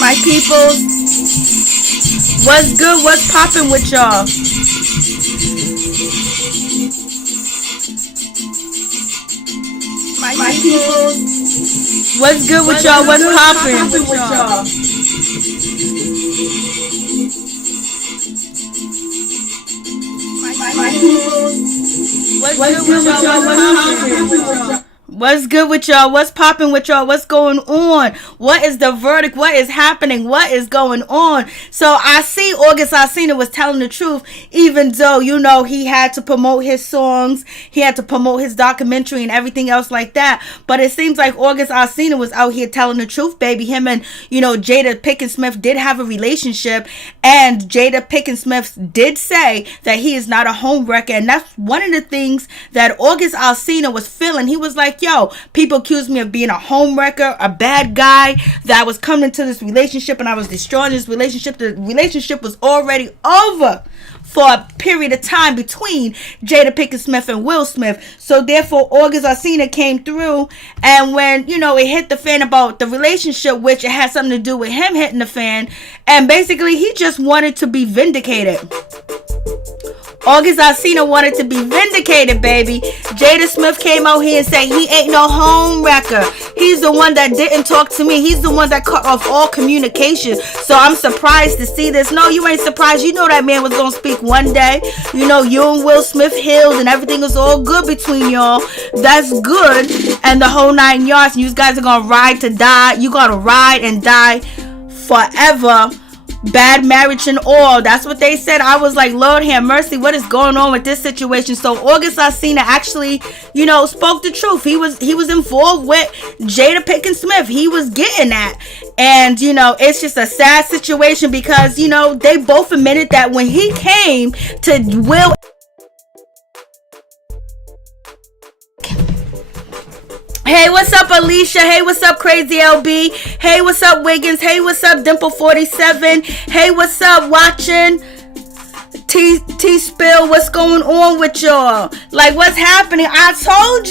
My people, what's good? What's poppin' with y'all? My people, what's good with y'all? What's poppin' with y'all? My people, what's good with y'all? What's poppin' with y'all? What's good with y'all? What's popping with y'all? What's going on? What is the verdict? What is happening? What is going on? So I see August Alsina was telling the truth, even though, you know, he had to promote his songs, he had to promote his documentary and everything else like that. But it seems like August Alsina was out here telling the truth, baby. Him and, you know, Jada Pinkett Smith did have a relationship, and Jada Pinkett Smith did say that he is not a homewrecker. And that's one of the things that August Alsina was feeling. He was like, yo, people accuse me of being a homewrecker, a bad guy, that I was coming into this relationship and I was destroying this relationship. The relationship was already over for a period of time between Jada Pinkett Smith and Will Smith. So therefore, August Alsina came through, and when, you know, it hit the fan about the relationship, which it had something to do with him hitting the fan, and basically he just wanted to be vindicated. August Alsina wanted to be vindicated, baby. Jada Smith came out here and said he ain't no home wrecker. He's the one that didn't talk to me. He's the one that cut off all communication. So I'm surprised to see this. No, you ain't surprised. You know that man was going to speak one day. You know, you and Will Smith healed and everything was all good between y'all. That's good. And the whole 9 yards. And you guys are going to ride to die. You got to ride and die forever. Bad marriage and all. That's what they said. I was like, Lord have mercy, what is going on with this situation? So August Alsina actually, you know, spoke the truth. He was involved with Jada Pinkett Smith. He was getting that. And, you know, it's just a sad situation because, you know, they both admitted that when he came to Will. Hey, what's up, Alicia? Hey, what's up, Crazy LB? Hey, what's up, Wiggins? Hey, what's up, Dimple47? Hey, what's up, watching? T-Spill, what's going on with y'all? Like, what's happening? I told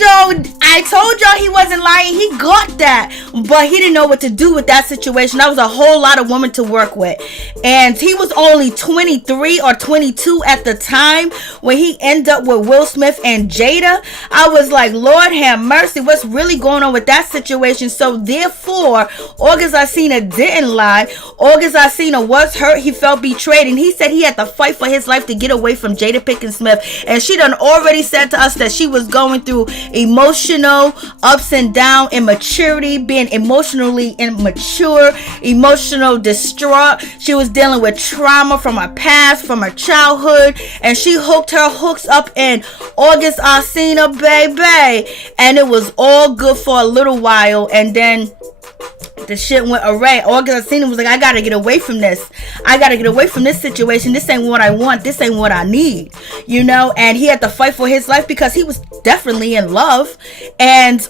y'all he wasn't lying. He got that. But he didn't know what to do with that situation. That was a whole lot of women to work with. And he was only 23 or 22 at the time when he ended up with Will Smith and Jada. I was like, Lord have mercy, what's really going on with that situation? So therefore, August Alsina didn't lie. August Alsina was hurt. He felt betrayed. And he said he had to fight for his life to get away from Jada Pinkett Smith. And she done already said to us that she was going through emotional ups and downs, immaturity, being emotionally immature, emotional distraught. She was dealing with trauma from her past, from her childhood, and she hooked her hooks up in August Alsina, baby. And it was all good for a little while, and then the shit went awry. August Alsina was like, I gotta get away from this. I gotta get away from this situation. This ain't what I want. This ain't what I need. You know, and he had to fight for his life because he was definitely in love. And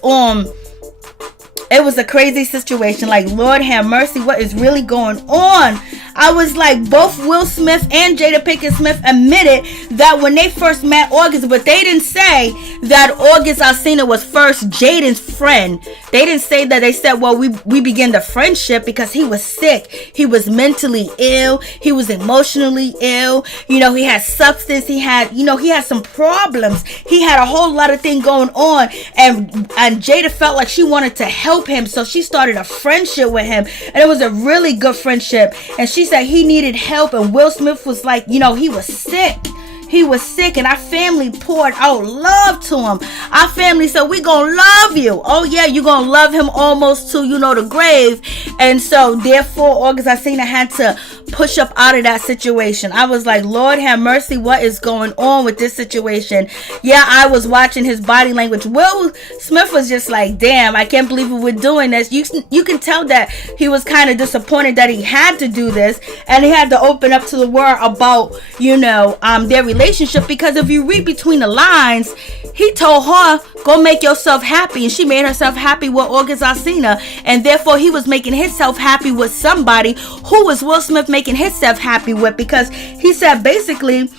it was a crazy situation. Like, Lord have mercy, what is really going on? I was like, both Will Smith and Jada Pinkett Smith admitted that when they first met August, but they didn't say that August Alsina was first Jaden's friend. They didn't say that. They said, well, we began the friendship because he was sick. He was mentally ill. He was emotionally ill. You know, he had substance. He had some problems. He had a whole lot of things going on. And Jada felt like she wanted to help him. So she started a friendship with him. And it was a really good friendship. And she said he needed help. And Will Smith was like, you know, he was sick. he was sick, and our family poured out love to him. Our family said, we gonna love you. Oh yeah, you gonna love him almost to, the grave. And so therefore, August Alsina had to push up out of that situation. I was like, Lord have mercy, what is going on with this situation? Yeah, I was watching his body language. Will Smith was just like, damn, I can't believe we're doing this. You can tell that he was kind of disappointed that he had to do this, and he had to open up to the world about, their relationship, because if you read between the lines, he told her, go make yourself happy, and she made herself happy with August Alsina, and therefore he was making himself happy with somebody who was Will Smith making himself happy with, because he said basically,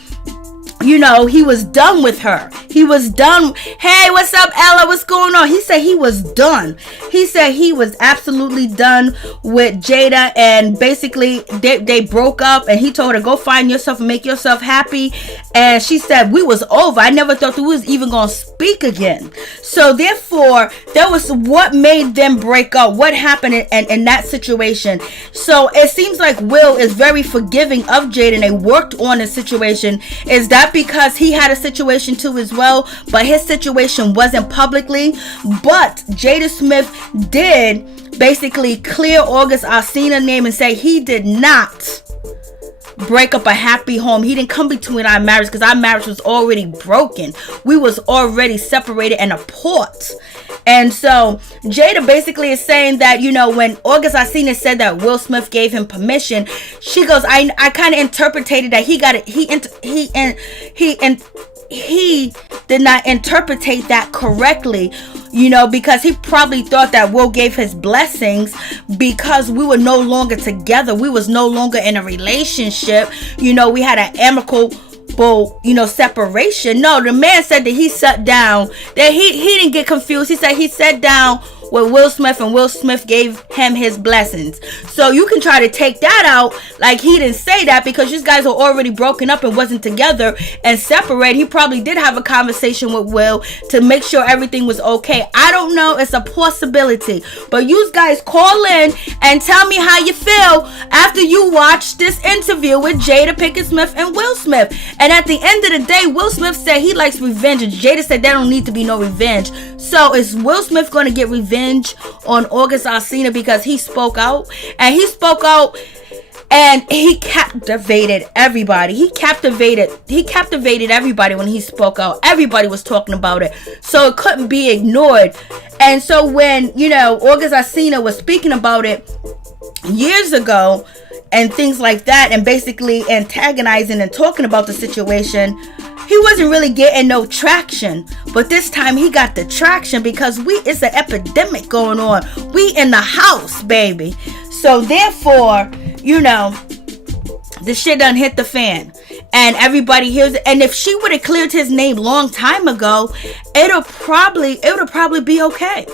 he was done with her. He was done. Hey, what's up, Ella? What's going on? He said he was done. He said he was absolutely done with Jada, and basically they broke up, and he told her, go find yourself and make yourself happy. And she said, we was over. I never thought that we was even going to speak again. So therefore, that was what made them break up. What happened in that situation. So it seems like Will is very forgiving of Jada, and they worked on the situation. Is that because he had a situation too as well, but his situation wasn't publicly? But Jada Smith did basically clear August Alsina's name and say he did not break up a happy home. He didn't come between our marriage, because our marriage was already broken. We was already separated and apart. And so Jada basically is saying that, when August Alsina said that Will Smith gave him permission, she goes, I kind of interpreted that he got it. He did not interpretate that correctly, because he probably thought that Will gave his blessings because we were no longer together. We was no longer in a relationship. We had an amicable separation. No, the man said that he sat down, that he didn't get confused. He said he sat down with Will Smith, and Will Smith gave him his blessings. So you can try to take that out like he didn't say that, because these guys are already broken up and wasn't together and separated. He probably did have a conversation with Will to make sure everything was okay. I don't know. It's a possibility. But you guys call in and tell me how you feel after you watch this interview with Jada Pinkett Smith and Will Smith. And at the end of the day, Will Smith said he likes revenge, and Jada said there don't need to be no revenge. So is Will Smith going to get revenge on August Alsina because he spoke out? And he spoke out, and he captivated everybody. He captivated everybody when he spoke out. Everybody was talking about it, so it couldn't be ignored. And so when August Alsina was speaking about it years ago and things like that, and basically antagonizing and talking about the situation, he wasn't really getting no traction. But this time he got the traction, because it's an epidemic going on. We in the house, baby. So therefore, the shit done hit the fan, and everybody hears it. And if she would have cleared his name long time ago, it would probably be okay.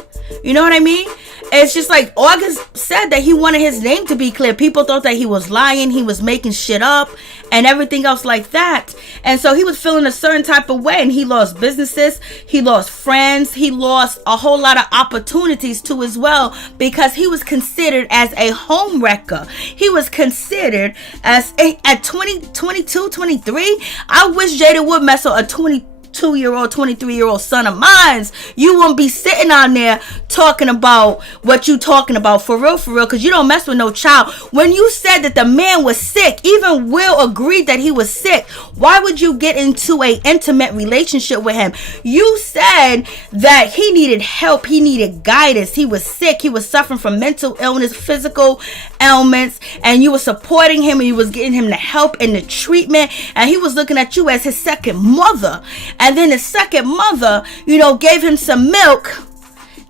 You know what I mean? It's just like August said that he wanted his name to be clear. People thought that he was lying, he was making shit up, and everything else like that. And so he was feeling a certain type of way, and he lost businesses, he lost friends, he lost a whole lot of opportunities too as well, because he was considered as a home wrecker. He was considered as at 22, 23. I wish Jada would mess with a 22-year-old, 23-year-old son of mine. You won't be sitting on there talking about what you talking about for real, because you don't mess with no child. When you said that the man was sick, even Will agreed that he was sick. Why would you get into a intimate relationship with him? You said that he needed help, he needed guidance, he was sick, he was suffering from mental illness, physical ailments, and you were supporting him, and you was getting him the help and the treatment, and he was looking at you as his second mother. And then his second mother, gave him some milk,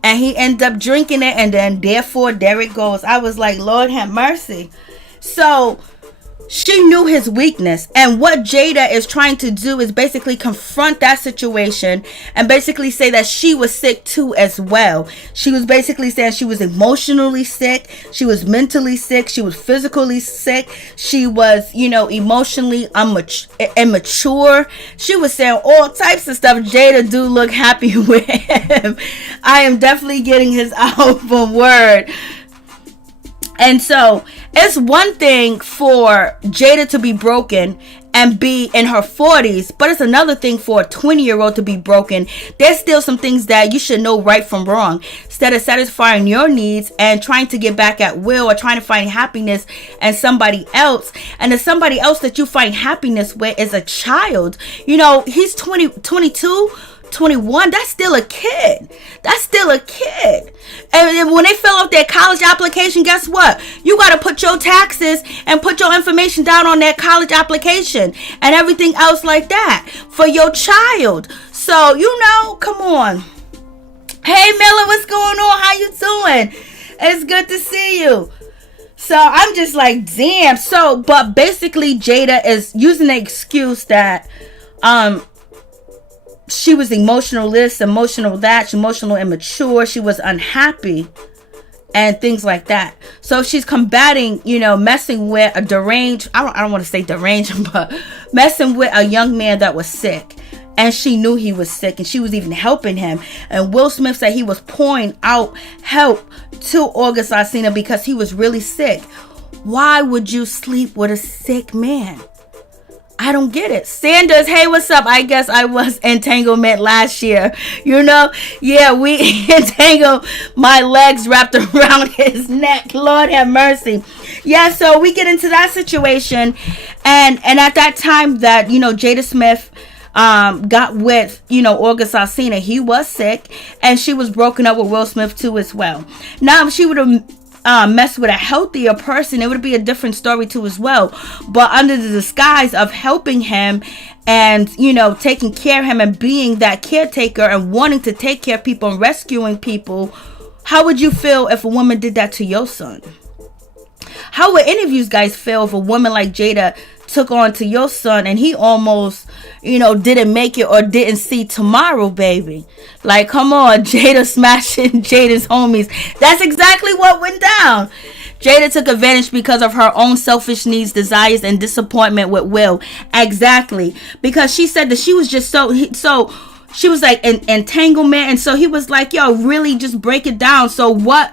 and he ended up drinking it, and then therefore there it goes. I was like, Lord have mercy. So she knew his weakness, and what Jada is trying to do is basically confront that situation and basically say that she was sick too as well. She was basically saying she was emotionally sick, she was mentally sick, she was physically sick, she was, emotionally immature. She was saying all types of stuff. Jada do look happy with him. I am definitely getting his album Word. And so it's one thing for Jada to be broken and be in her 40s. But it's another thing for a 20-year-old to be broken. There's still some things that you should know right from wrong. Instead of satisfying your needs and trying to get back at will, or trying to find happiness in somebody else. And the somebody else that you find happiness with is a child. You know, he's 22, 21. That's still a kid. And when they fill out their college application, guess what? You got to put your taxes and put your information down on that college application and everything else like that for your child. So, you know, come on. Hey, Miller, what's going on? How you doing? It's good to see you. So I'm just like, damn. So, but basically Jada is using the excuse that she was emotional this, emotional that, emotional immature, she was unhappy and things like that. So she's combating, you know, messing with a deranged, I don't want to say deranged, but messing with a young man that was sick. And she knew he was sick, and she was even helping him. And Will Smith said he was pouring out help to August Alsina because he was really sick. Why would you sleep with a sick man? I don't get it. Sanders, hey, what's up? I guess I was entanglement last year. You know? Yeah, we entangled my legs wrapped around his neck. Lord have mercy. Yeah, so we get into that situation. And at that time that, you know, Jada Smith got with, you know, August Alsina, he was sick, and she was broken up with Will Smith too as well. Now, if she would have messed with a healthier person, it would be a different story too as well. But under the disguise of helping him and, you know, taking care of him and being that caretaker and wanting to take care of people and rescuing people, how would you feel if a woman did that to your son? How would any of you guys feel if a woman like Jada took on to your son and he almost, you know, didn't make it or didn't see tomorrow, baby? Like, come on, Jada smashing Jada's homies. That's exactly what went down. Jada took advantage because of her own selfish needs, desires, and disappointment with Will. Exactly. Because she said that she was just so she was like an entanglement. And so he was like, yo, really just break it down. So why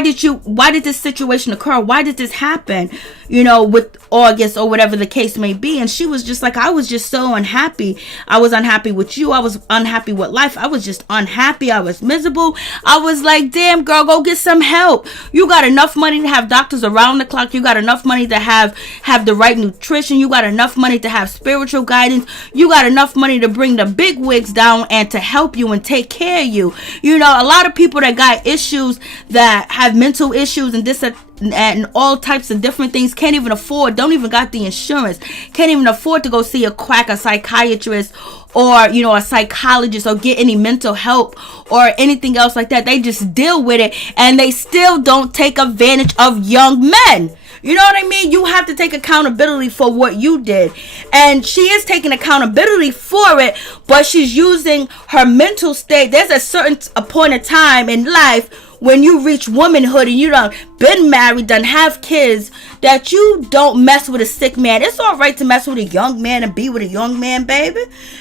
did this situation occur? Why did this happen, you know, with August or whatever the case may be? And she was just like, I was just so unhappy. I was unhappy with you. I was unhappy with life. I was just unhappy. I was miserable. I was like, damn, girl, go get some help. You got enough money to have doctors around the clock. You got enough money to have the right nutrition. You got enough money to have spiritual guidance. You got enough money to bring the big wigs down and to help you and take care of you. You know, a lot of people that got issues, that have mental issues and this and all types of different things, can't even afford, don't even got the insurance, can't even afford to go see a quack, a psychiatrist, or, you know, a psychologist, or get any mental help or anything else like that. They just deal with it, and they still don't take advantage of young men. You know what I mean? You have to take accountability for what you did. And she is taking accountability for it, but she's using her mental state. There's a certain point of time in life when you reach womanhood and you done been married, done have kids, that you don't mess with a sick man. It's all right to mess with a young man and be with a young man, baby.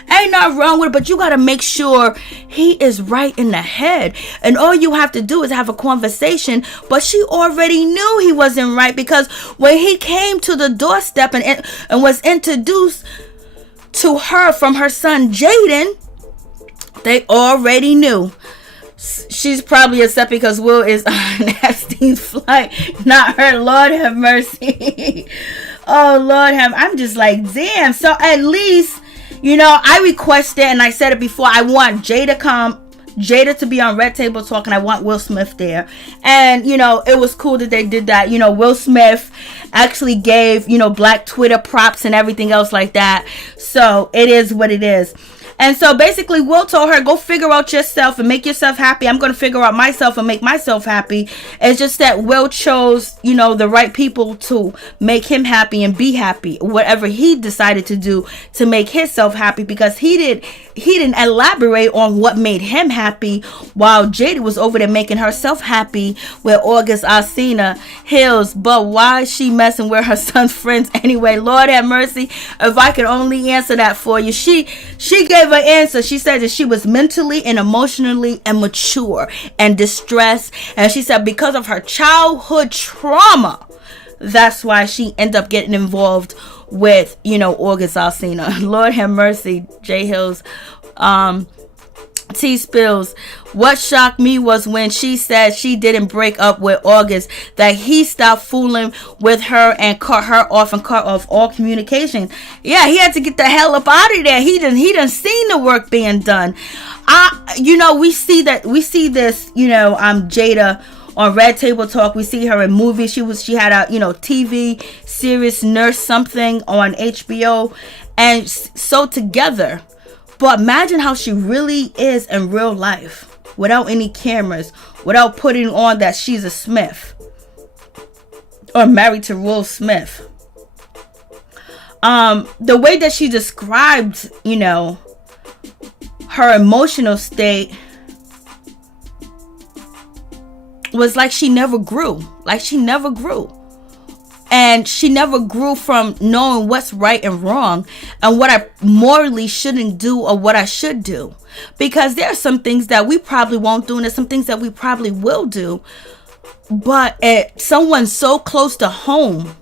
Ain't nothing wrong with it, but you got to make sure he is right in the head. And all you have to do is have a conversation. But she already knew he wasn't right, because when he came to the doorstep and was introduced to her from her son Jaden, they already knew. She's probably upset because Will is on Epstein's flight, not her. Lord have mercy. Oh, Lord have. I'm just like, damn. So at least, you know, I requested, and I said it before, I want Jada to be on Redtabletalk, and I want Will Smith there. And, you know, it was cool that they did that. You know, Will Smith actually gave, you know, Black Twitter props and everything else like that. So it is what it is. And so basically Will told her, go figure out yourself and make yourself happy. I'm going to figure out myself and make myself happy. It's just that Will chose, you know, the right people to make him happy and be happy. Whatever he decided to do to make himself happy, because he didn't elaborate on what made him happy, while Jada was over there making herself happy with August Alsina Hills. But why is she messing with her son's friends anyway? Lord have mercy. If I could only answer that for you. She gave an answer. She said that she was mentally and emotionally immature and distressed, and she said because of her childhood trauma, that's why she ended up getting involved with, August Alsina. Lord have mercy, J Hills. T Spills. What shocked me was when she said she didn't break up with August, that he stopped fooling with her and cut her off and cut off all communication. Yeah, he had to get the hell up out of there. He done seen the work being done. We see this, Jada on Redtabletalk. We see her in movies. She had a, TV series, Nurse something on HBO, and so together. But imagine how she really is in real life, without any cameras, without putting on that she's a Smith or married to Will Smith. The way that she described, her emotional state was like she never grew. And she never grew from knowing what's right and wrong and what I morally shouldn't do or what I should do. Because there are some things that we probably won't do and there's some things that we probably will do. But someone so close to home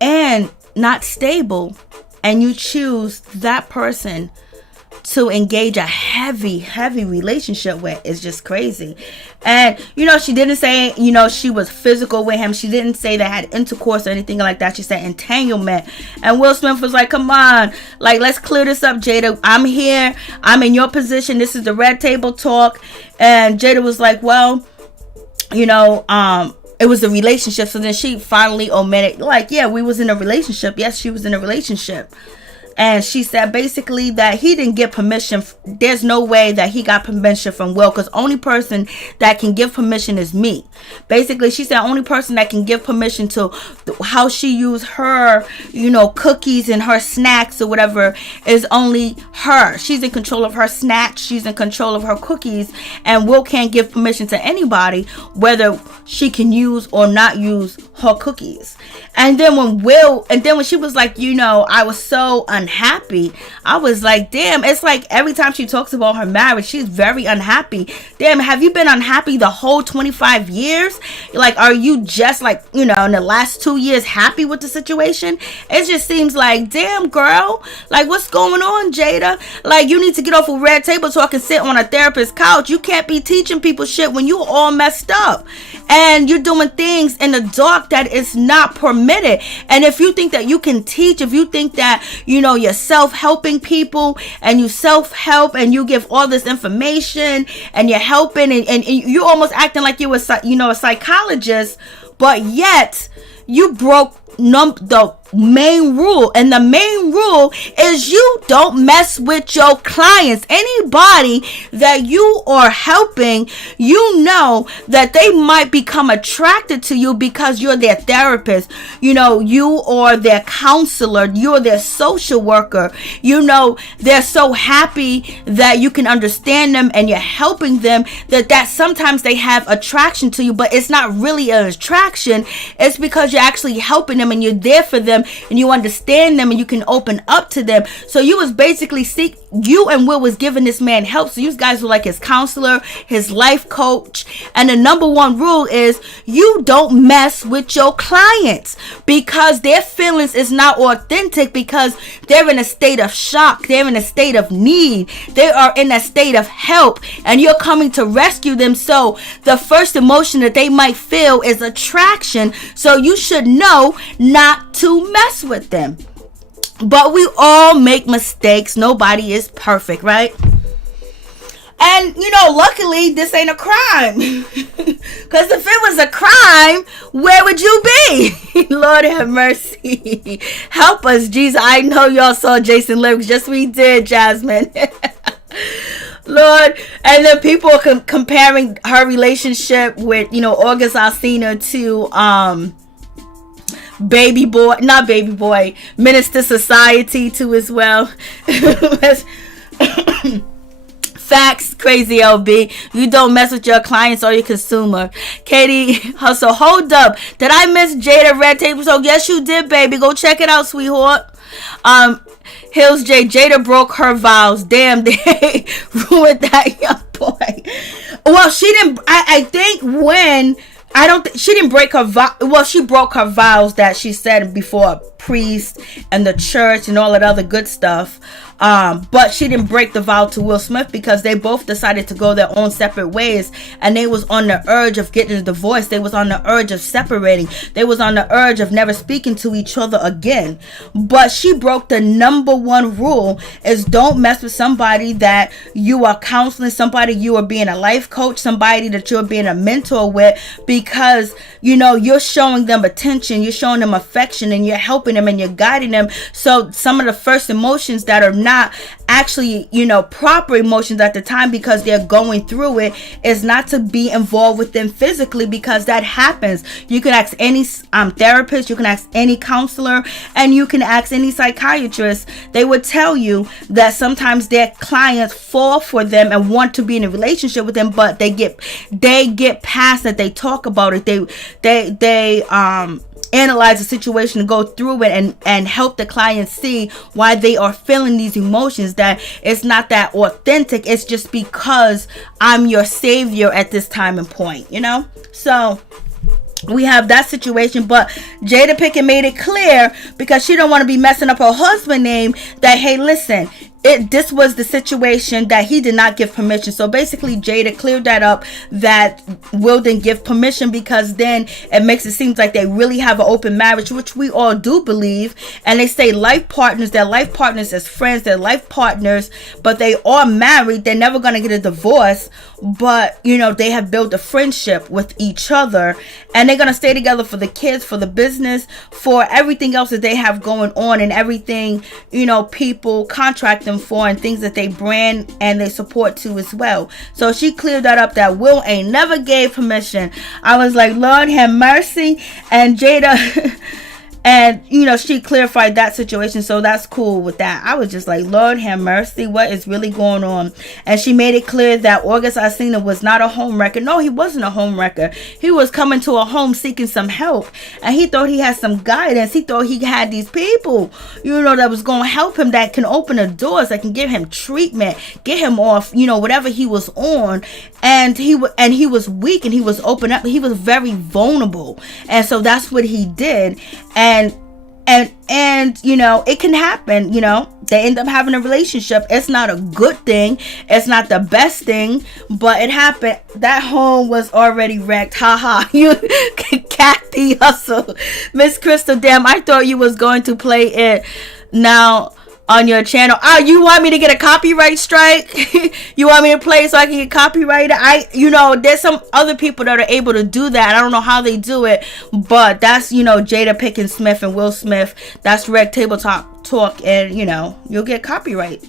and not stable, and you choose that person to engage a heavy relationship with, is just crazy. And she didn't say she was physical with him. She didn't say they had intercourse or anything like that. She said entanglement. And Will Smith was like, come on, like, let's clear this up, Jada. I'm here, I'm in your position, this is the Red Table Talk. And Jada was like, well, it was the relationship. So then she finally omitted, like, yeah, we was in a relationship. Yes, she was in a relationship. And she said basically that he didn't get permission. There's no way that he got permission from Will, because only person that can give permission is me. Basically, she said only person that can give permission to how she used her, cookies and her snacks or whatever is only her. She's in control of her snacks. She's in control of her cookies. And Will can't give permission to anybody whether she can use or not use her cookies. And then when she was like, I was so unhappy, I was like, damn, it's like every time she talks about her marriage, she's very unhappy. Damn, have you been unhappy the whole 25 years? Like, are you just like, in the last 2 years happy with the situation? It just seems like, damn, girl, like, what's going on, Jada? Like, you need to get off of Red Table Talk and sit on a therapist's couch. You can't be teaching people shit when you all messed up and you're doing things in the dark that is not permitted. And if you think that you can teach, if you think that you're self-helping people and you self-help and you give all this information and you're helping and you're almost acting like you were a psychologist, but yet you broke the main rule. And the main rule is you don't mess with your clients. Anybody that you are helping, that they might become attracted to you because you're their therapist. You are their counselor. You're their social worker. They're so happy that you can understand them and you're helping them that sometimes they have attraction to you, but it's not really an attraction. It's because you're actually helping them and you're there for them and you understand them and you can open up to them. So you was basically you and Will was giving this man help. So you guys were like his counselor, his life coach. And the number one rule is you don't mess with your clients because their feelings is not authentic, because they're in a state of shock. They're in a state of need. They are in a state of help and you're coming to rescue them. So the first emotion that they might feel is attraction. So you should know not to mess with them. But we all make mistakes. Nobody is perfect, right? And, luckily, this ain't a crime. Because if it was a crime, where would you be? Lord have mercy. Help us, Jesus. I know y'all saw Jason lyrics. Yes, we did, Jasmine. Lord. And then people are comparing her relationship with, August Alsina to, Minister Society too as well. Facts, crazy LB. You don't mess with your clients or your consumer. Katie Hustle, hold up. Did I miss Jada Red Table? So yes, you did, baby. Go check it out, sweetheart. Hills J, Jada broke her vows. Damn, they ruined that young boy. Well, she didn't. I think when I don't think she didn't break her well, she broke her vows that she said before a priest and the church and all that other good stuff. But she didn't break the vow to Will Smith because they both decided to go their own separate ways, and they was on the urge of getting a divorce. They was on the urge of separating. They was on the urge of never speaking to each other again. But she broke the number one rule, is don't mess with somebody that you are counseling, somebody you are being a life coach, somebody that you're being a mentor with, because you're showing them attention, you're showing them affection, and you're helping them and you're guiding them. So some of the first emotions that are not actually proper emotions at the time, because they're going through it, is not to be involved with them physically, because that happens. You can ask any therapist, you can ask any counselor, and you can ask any psychiatrist. They would tell you that sometimes their clients fall for them and want to be in a relationship with them, but they get past that. They talk about it, they analyze the situation and go through it and help the client see why they are feeling these emotions, that it's not that authentic, it's just because I'm your savior at this time and point, so we have that situation. But Jada Pinkett made it clear, because she don't want to be messing up her husband's name, that hey, listen, this was the situation, that he did not give permission. So basically Jada cleared that up, that Will didn't give permission, because then it makes it seem like they really have an open marriage, which we all do believe. And they say life partners, they're life partners as friends, they're life partners, but they are married. They're never going to get a divorce, but they have built a friendship with each other, and they're going to stay together for the kids, for the business, for everything else that they have going on, and everything people contract them for, and things that they brand and they support to as well. So she cleared that up, that Will ain't never gave permission. I was like, Lord have mercy. And Jada and she clarified that situation, so that's cool with that. I was just like, Lord have mercy, what is really going on? And she made it clear that August Alsina was not a home wrecker. No, he wasn't a home wrecker. He was coming to a home seeking some help, and he thought he had some guidance. He thought he had these people that was going to help him, that can open the doors, that can give him treatment, get him off whatever he was on. And he was weak, and he was open up. He was very vulnerable, and so that's what he did. And it can happen. They end up having a relationship. It's not a good thing, it's not the best thing, but it happened. That home was already wrecked. Haha. You Kathy Hustle, Miss Crystal, damn, I thought you was going to play it now on your channel. You want me to get a copyright strike? You want me to play it so I can get copyrighted? There's some other people that are able to do that. I don't know how they do it, but that's Jada Pinkett Smith and Will Smith. That's Redtabletalk, and you'll get copyright.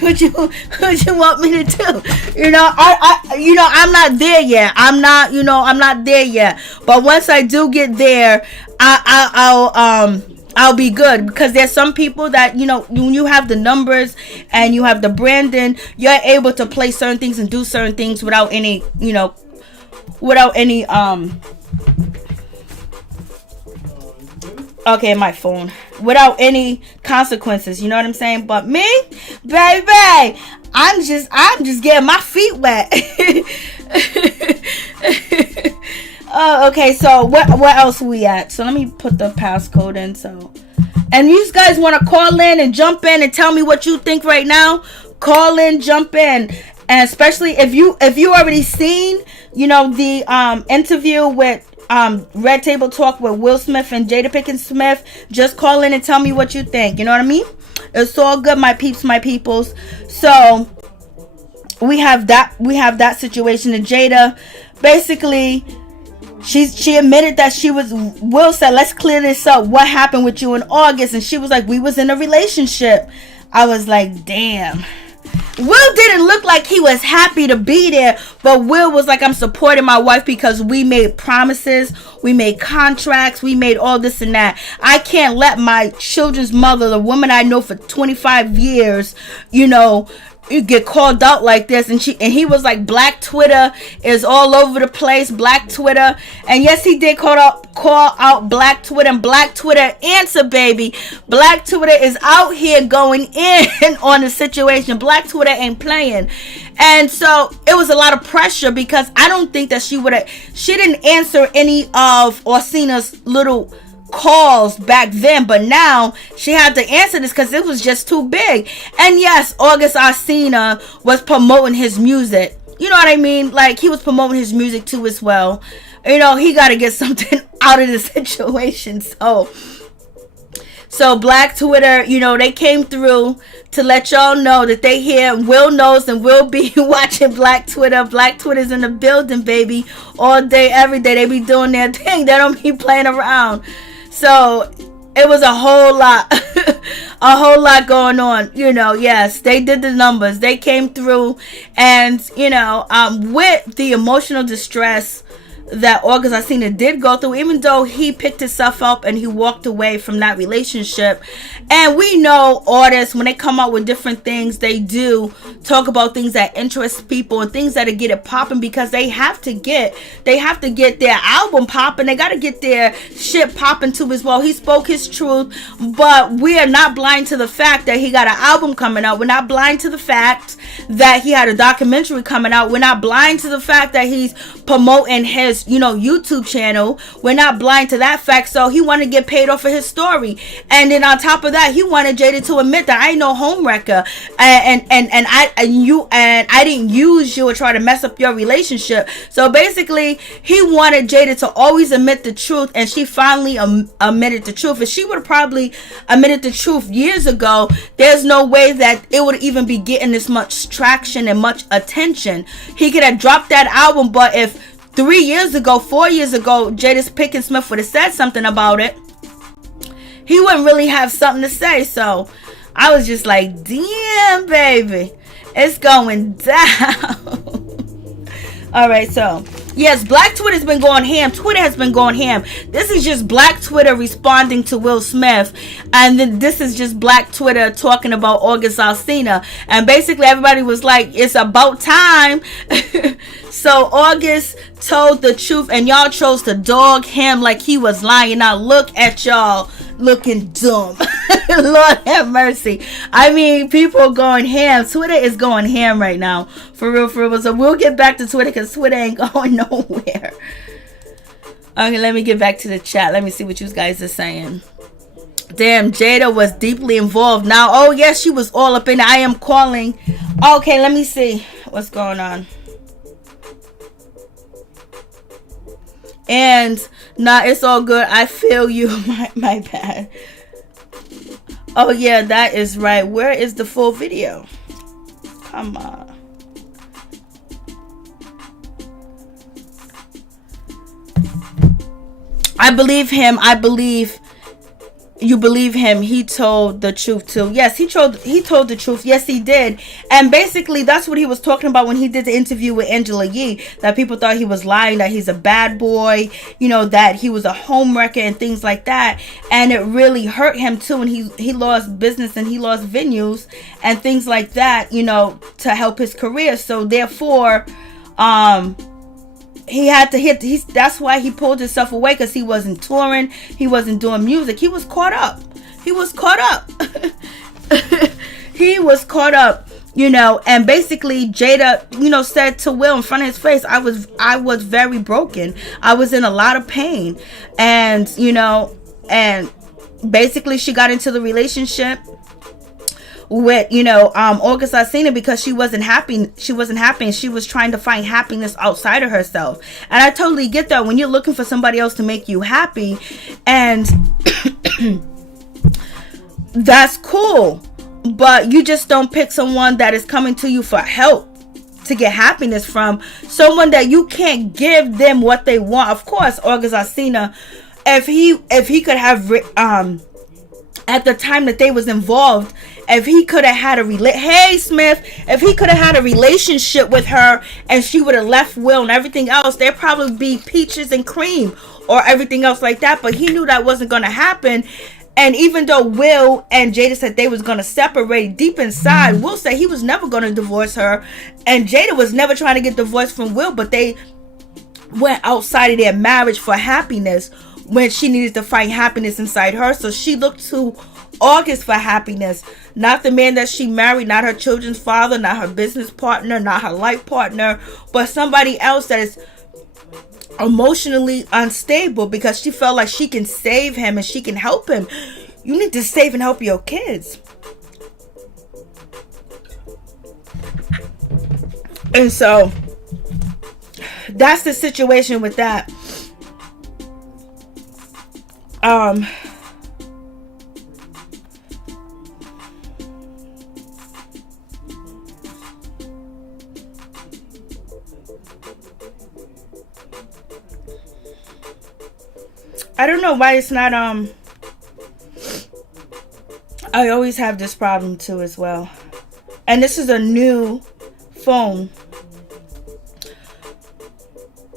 What you want me to do? I'm not there yet. I'm not there yet. But once I do get there, I'll be good, because there's some people that when you have the numbers and you have the branding, you're able to play certain things and do certain things without any okay, my phone, without any consequences, you know what I'm saying? But me, baby, I'm just getting my feet wet. Oh, okay, so what else are we at? So let me put the passcode in. So, and you guys want to call in and jump in and tell me what you think right now? Call in, jump in. And especially if you already seen the interview with Redtabletalk with Will Smith and Jada Pinkett Smith, just call in and tell me what you think. You know what I mean? It's all good, my peeps, my peoples. So we have that situation. And Jada basically, she admitted that Will said, let's clear this up. What happened with you in August? And she was like, we was in a relationship. I was like, damn. Will didn't look like he was happy to be there, but Will was like, I'm supporting my wife because we made promises, we made contracts, we made all this and that. I can't let my children's mother, the woman I know for 25 years, you get called out like this, and he was like, Black Twitter is all over the place, Black Twitter. And yes, he did call out Black Twitter, and Black Twitter answer, baby. Black Twitter is out here going in on the situation. Black Twitter ain't playing. And so it was a lot of pressure, because I don't think that she didn't answer any of Orsina's little calls back then, but now she had to answer this because it was just too big. And yes, August Alsina was promoting his music, you know what I mean, like he was promoting his music too as well. You know, he got to get something out of the situation. So Black Twitter, you know, they came through to let y'all know that they here. Will knows and will be watching Black Twitter. Black Twitter's in the building, baby, all day, every day. They be doing their thing. They don't be playing around. So it was a whole lot, a whole lot going on. You know, yes, they did the numbers. They came through, and you know, with the emotional distress that August Alsina did go through, even though he picked himself up and he walked away from that relationship. And we know artists, when they come out with different things, they do talk about things that interest people and things that get it popping, because they have to get their album popping. They got to get their shit popping too as well. He spoke his truth, but we are not blind to the fact that he got an album coming out. We're not blind to the fact that he had a documentary coming out. We're not blind to the fact that he's promoting his, you know, YouTube channel. We're not blind to that fact. So he wanted to get paid off of his story. And then on top of that, he wanted Jada to admit that I ain't no homewrecker, and I didn't use you or try to mess up your relationship. So basically, he wanted Jada to always admit the truth, and she finally admitted the truth. If she would have probably admitted the truth years ago, there's no way that it would even be getting this much traction and much attention. He could have dropped that album, but if 3 years ago, 4 years ago, Jada Pinkett Smith would have said something about it, he wouldn't really have something to say. So I was just like, damn, baby, it's going down. All right, so yes, Black Twitter's been going ham. Twitter has been going ham. This is just Black Twitter responding to Will Smith, and then this is just Black Twitter talking about August Alsina. And basically everybody was like, it's about time. So August told the truth, and y'all chose to dog him like he was lying. Now look at y'all looking dumb. Lord have mercy. I mean, people going ham. Twitter is going ham right now, for real, for real. So we'll get back to Twitter, because Twitter ain't going nowhere. Okay, let me get back to the chat. Let me see what you guys are saying. Damn, Jada was deeply involved. Now, oh yes, she was all up in it. I am calling. Okay, let me see what's going on. And nah, it's all good. I feel you. My bad. Oh yeah, that is right. Where is the full video? Come on. I believe him. I believe you believe him. He told the truth too. Yes, he told the truth. Yes, he did. And basically that's what he was talking about when he did the interview with Angela Yee, that people thought he was lying, that he's a bad boy, you know, that he was a homewrecker and things like that. And it really hurt him too, and he lost business and he lost venues and things like that, you know, to help his career. So therefore he had to that's why he pulled himself away, because he wasn't touring, he wasn't doing music. He was caught up. He was caught up, you know. And basically Jada, you know, said to Will in front of his face, I was very broken. I was in a lot of pain. And, you know, and basically she got into the relationship with, you know, August Alsina, because she wasn't happy. She was trying to find happiness outside of herself. And I totally get that when you're looking for somebody else to make you happy, and that's cool, but you just don't pick someone that is coming to you for help to get happiness from, someone that you can't give them what they want. Of course, August Alsina, if he could have at the time that they was involved, if he could have had if he could have had a relationship with her and she would have left Will and everything else, there'd probably be peaches and cream or everything else like that. But he knew that wasn't going to happen. And even though Will and Jada said they was going to separate, deep inside, Will said he was never going to divorce her. And Jada was never trying to get divorced from Will, but they went outside of their marriage for happiness when she needed to find happiness inside her. So she looked to August for happiness. Not the man that she married, not her children's father, not her business partner, not her life partner, but somebody else that is emotionally unstable, because she felt like she can save him and she can help him. You need to save and help your kids. And so that's the situation with that. I don't know why it's not, I always have this problem too as well. And this is a new phone.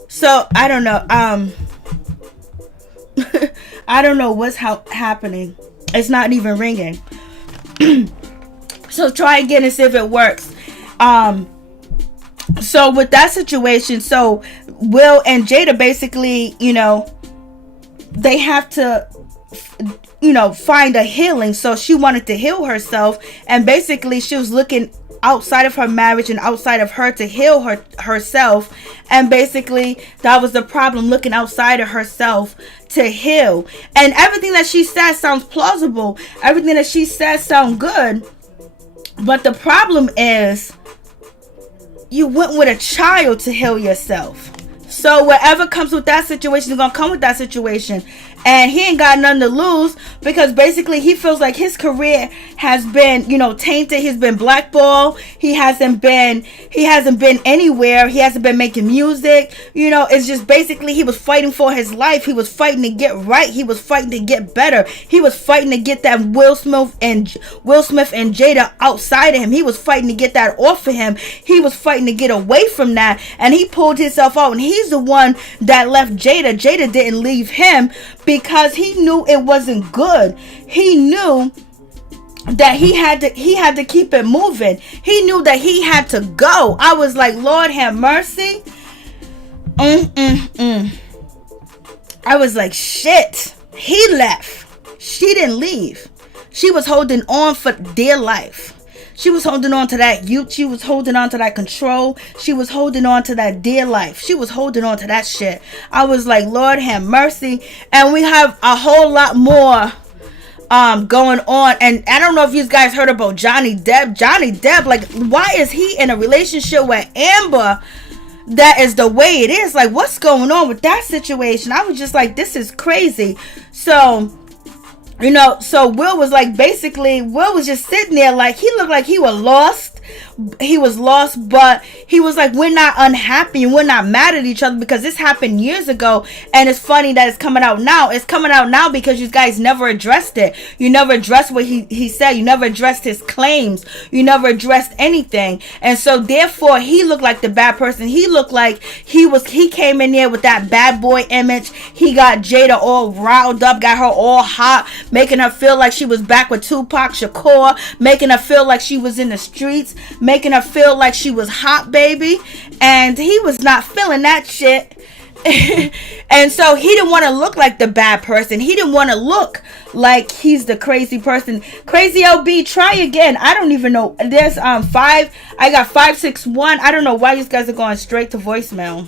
So, I don't know, I don't know what's happening. It's not even ringing. So, try again and see if it works. So, with that situation, so, Will and Jada basically, they have to, find a healing. So she wanted to heal herself, and basically she was looking outside of her marriage and outside of her to heal herself. And basically that was the problem, looking outside of herself to heal. And everything that she said sounds plausible. Everything that she said sounds good. But the problem is you went with a child to heal yourself. So whatever comes with that situation is going to come with that situation. And he ain't got nothing to lose, because basically he feels like his career has been, tainted. He's been blackballed. He hasn't been anywhere. He hasn't been making music. It's just basically he was fighting for his life. He was fighting to get right. He was fighting to get better. He was fighting to get that Will Smith and Jada outside of him. He was fighting to get that off of him. He was fighting to get away from that. And he pulled himself out. And he's the one that left Jada. Jada didn't leave him, because he knew it wasn't good. He knew that he had to keep it moving. He knew that he had to go. I was like, Lord have mercy. I was like, shit. He left. She didn't leave. She was holding on for dear life. She was holding on to that youth. She was holding on to that control. She was holding on to that dear life. She was holding on to that shit. I was like, Lord have mercy. And we have a whole lot more going on. And I don't know if you guys heard about Johnny Depp. Johnny Depp, like, why is he in a relationship with Amber that is the way it is? Like, what's going on with that situation? I was just like, this is crazy. So so Will was like, basically, Will was just sitting there like, he looked like he was lost. He was lost, but he was like, we're not unhappy and we're not mad at each other, because this happened years ago. And it's funny that it's coming out now. It's coming out now because you guys never addressed it. You never addressed what he said. You never addressed his claims. You never addressed anything. And so therefore he looked like the bad person. He looked like he came in there with that bad boy image. He got Jada all riled up, got her all hot, making her feel like she was back with Tupac Shakur, making her feel like she was in the streets, making her feel like she was hot, baby. And he was not feeling that shit. And so he didn't want to look like the bad person. He didn't want to look like he's the crazy person. Crazy LB, try again. I don't even know. There's I got 561. I don't know why these guys are going straight to voicemail.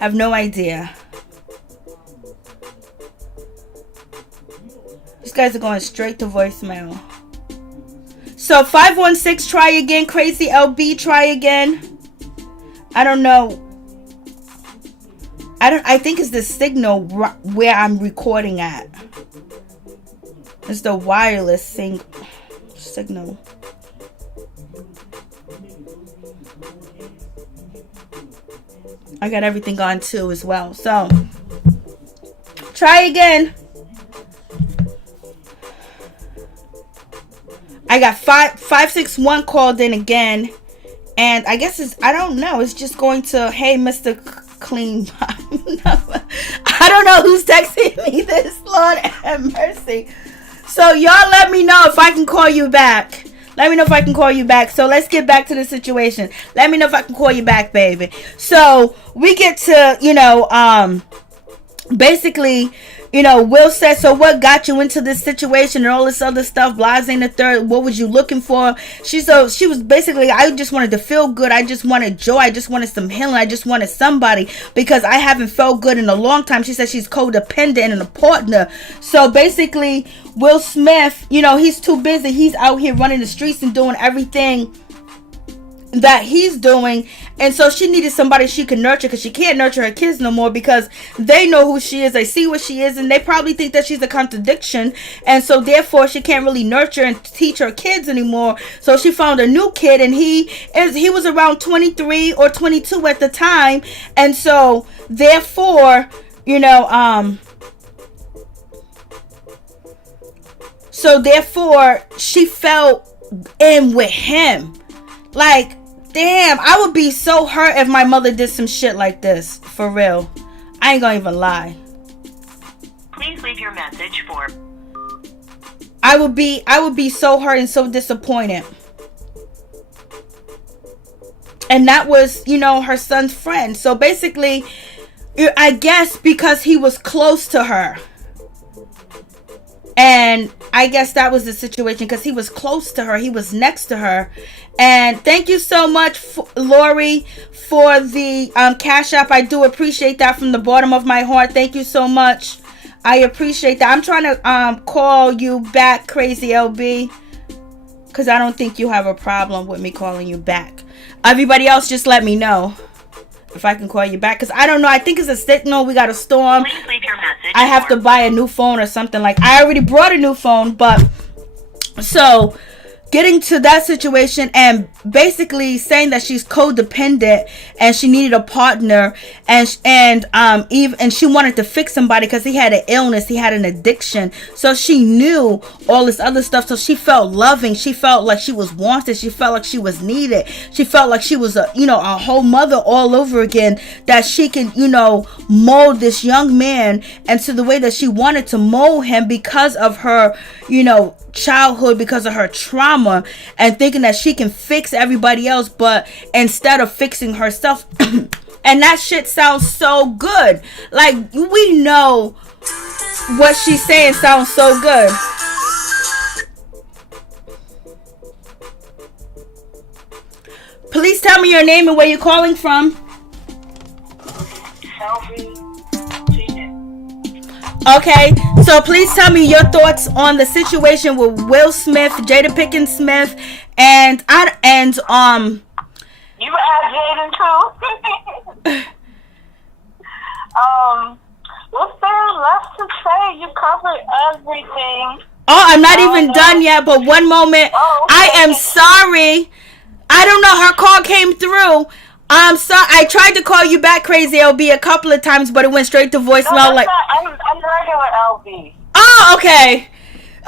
I have no idea. These guys are going straight to voicemail. So 516, try again. Crazy LB, try again. I don't know. I think it's the signal where I'm recording at. It's the wireless signal. I got everything on too as well. So try again. I got 561 called in again, and I guess I don't know, it's just going to, hey, Mr. Clean. I I don't know who's texting me this. Lord have mercy. So y'all let me know if I can call you back. Let me know if I can call you back. So let's get back to the situation. Let me know if I can call you back, baby. So we get to, basically, Will said, so what got you into this situation and all this other stuff? Blase the third, what was you looking for? She was basically, I just wanted to feel good. I just wanted joy. I just wanted some healing. I just wanted somebody because I haven't felt good in a long time. She said she's codependent and a partner. So basically, Will Smith, he's too busy. He's out here running the streets and doing everything that he's doing, and so she needed somebody she could nurture because she can't nurture her kids no more because they know who she is, they see what she is, and they probably think that she's a contradiction, and so therefore she can't really nurture and teach her kids anymore. So she found a new kid, and he was around 23 or 22 at the time, and so therefore she fell in with him. Like, damn, I would be so hurt if my mother did some shit like this. For real. I ain't gonna even lie. Please leave your message for... I would be so hurt and so disappointed. And that was, her son's friend. So basically, I guess because he was close to her. And I guess that was the situation because he was close to her. He was next to her. And thank you so much, Lori, for the Cash App. I do appreciate that from the bottom of my heart. Thank you so much. I appreciate that. I'm trying to call you back, Crazy LB, because I don't think you have a problem with me calling you back. Everybody else, just let me know if I can call you back, because I don't know. I think it's a signal. We got a storm. Please leave your message. I have to buy a new phone or something. Like, I already brought a new phone, but so getting to that situation and basically saying that she's codependent and she needed a partner and she wanted to fix somebody because he had an illness, he had an addiction, so she knew all this other stuff. So she felt loving, she felt like she was wanted, she felt like she was needed, she felt like she was a whole mother all over again, that she can mold this young man into the way that she wanted to mold him because of her childhood, because of her trauma, and thinking that she can fix everybody else, but instead of fixing herself. And that shit sounds so good. Like, we know what she's saying sounds so good. Please tell me your name and where you're calling from. Okay, so please tell me your thoughts on the situation with Will Smith, Jada Pinkett Smith, and You add Jaden too. What's there left to say? You covered everything. Oh, I'm not even done yet, but one moment. Oh, okay. I am sorry. I don't know, her call came through. I'm sorry. I tried to call you back, Crazy LB, a couple of times, but it went straight to voicemail. No, I'm regular LB. Oh, okay.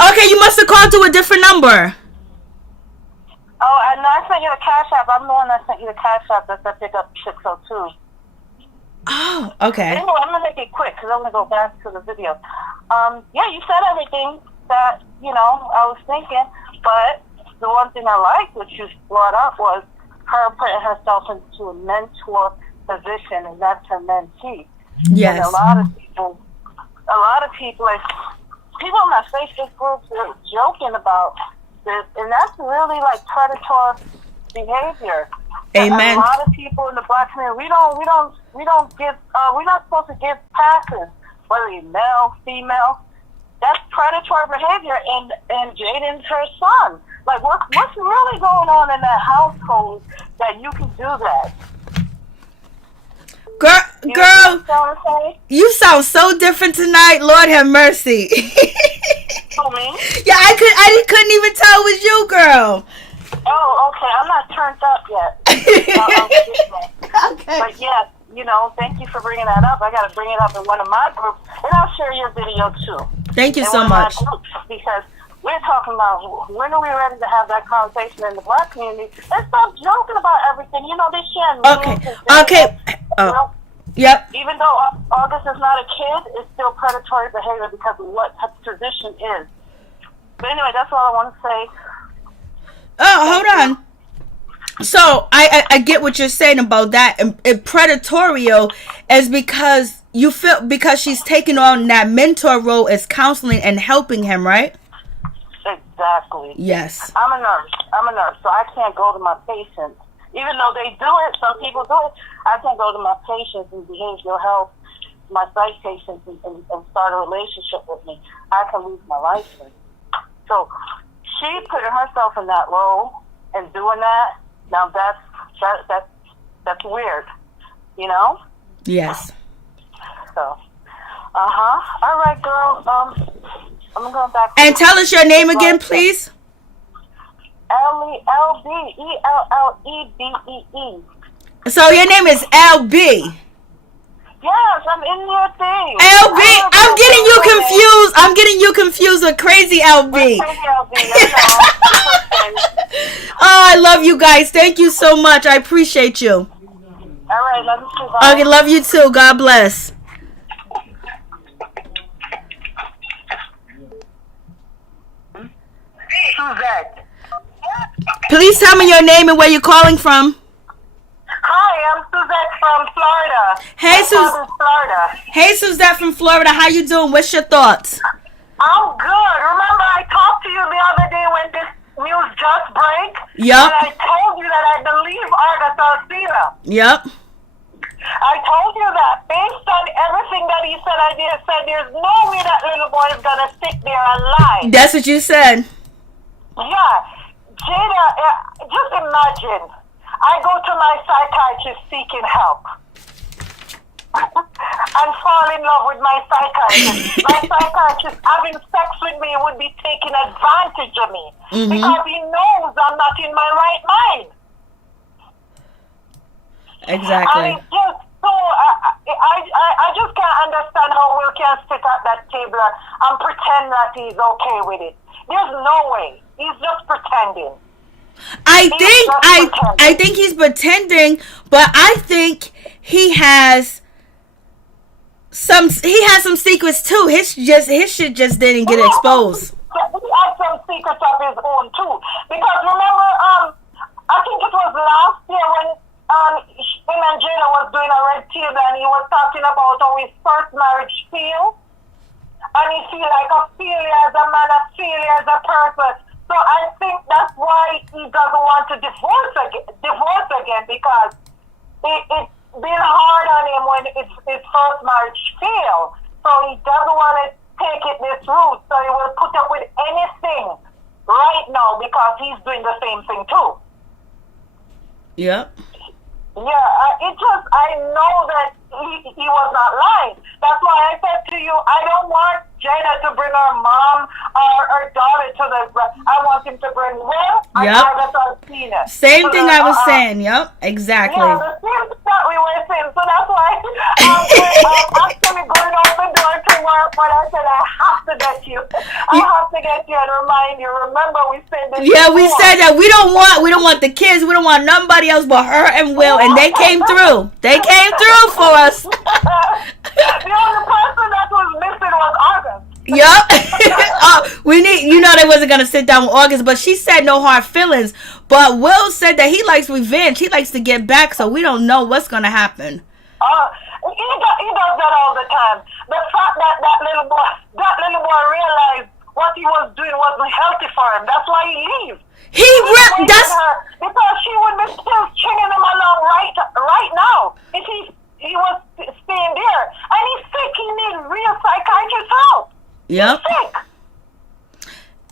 Okay, you must have called to a different number. Oh, and I sent you the Cash App. I'm the one that sent you the Cash App. That's that pick up 602. Oh, okay. Anyway, I'm gonna make it quick because I'm gonna go back to the video. Yeah, you said everything that I was thinking, but the one thing I liked, which you brought up, was her putting herself into a mentor position, and that's her mentee. Yes. And a lot of people, like people in my Facebook groups, are joking about this, and that's really like predatory behavior. Amen. And a lot of people in the Black community, we don't give, we're not supposed to give passes, whether you're male, female. That's predatory behavior, and Jaden's her son. Like, what's really going on in that household that you can do that? Girl, you sound so different tonight. Lord have mercy. Who, me? Yeah, I couldn't even tell it was you, girl. Oh, okay. I'm not turned up yet. Okay. But yeah, thank you for bringing that up. I got to bring it up in one of my groups, and I'll share your video too. Thank you so much. Because we're talking about when are we ready to have that conversation in the Black community and stop joking about everything. They share memes. Okay. Yep. Even though August is not a kid, it's still predatory behavior because of what her position is. But anyway, that's all I want to say. Oh, hold on. So I get what you're saying about that. And predatorio is because you feel because she's taking on that mentor role as counseling and helping him, right? Exactly. Yes. I'm a nurse, so I can't go to my patients. Even though they do it, some people do it, I can't go to my patients in behavioral health, my psych patients, and start a relationship with me. I can lose my license. So she putting herself in that role and doing that, now that's weird, you know? Yes. So, all right, girl. I'm going back. And tell us your name again, please. LBELLEBEE. So your name is LB. Yes, I'm in your thing. LB, I'm getting you confused with Crazy LB. Crazy LB, Oh, I love you guys. Thank you so much. I appreciate you. All right, love you too. Bye. Okay, love you too. God bless. Suzette. Please tell me your name and where you're calling from. Hi, I'm Suzette from Florida. Hey, Florida. Hey, Suzette from Florida. How you doing? What's your thoughts? I'm good. Remember I talked to you the other day when this news just broke? Yup. And I told you that I believe August Alsina. Yep. I told you that based on everything that he said, there's no way that little boy is going to sit there alive. That's what you said. Yeah. Jada, just imagine. I go to my psychiatrist seeking help. And fall in love with my psychiatrist. My psychiatrist having sex with me would be taking advantage of me. Mm-hmm. Because he knows I'm not in my right mind. Exactly. And it's just so, I just can't understand how Will can sit at that table and pretend that he's okay with it. There's no way. He's just pretending. I think he's pretending, but I think he has some secrets too. His shit just didn't get exposed. He has some secrets of his own too. Because remember, I think it was last year when him and Jada was doing a red table and he was talking about how his first marriage feels. And he feel like a failure as a man, a failure as a person. So I think that's why he doesn't want to divorce again because it's been hard on him when his first marriage failed. So he doesn't want to take it this route. So he will put up with anything right now because he's doing the same thing too. Yep. Yeah, I know that he was not lying. That's why I said to you, I don't want Jada to bring her mom or her daughter to the, I want him to bring Will and August Alsina. Same thing I was saying, yep, exactly. Yeah, the same thing that we were saying. So that's why I'm actually going out the door to work, but I said I have to get you. I have to get you and remind you. Remember we said this before. We said that we don't want the kids, we don't want nobody else but her and Will, and they came through. They came through for us. The only person that was missing was August. Yup. They wasn't gonna sit down with August, but she said no hard feelings. But Will said that he likes revenge. He likes to get back, so we don't know what's gonna happen. He does that all the time. The fact that little boy realized what he was doing wasn't healthy for him. That's why he leaves. Because she would be still stringing him along right now if he was staying there. And he's sick. He needs real psychiatrist help. Yep. He's sick.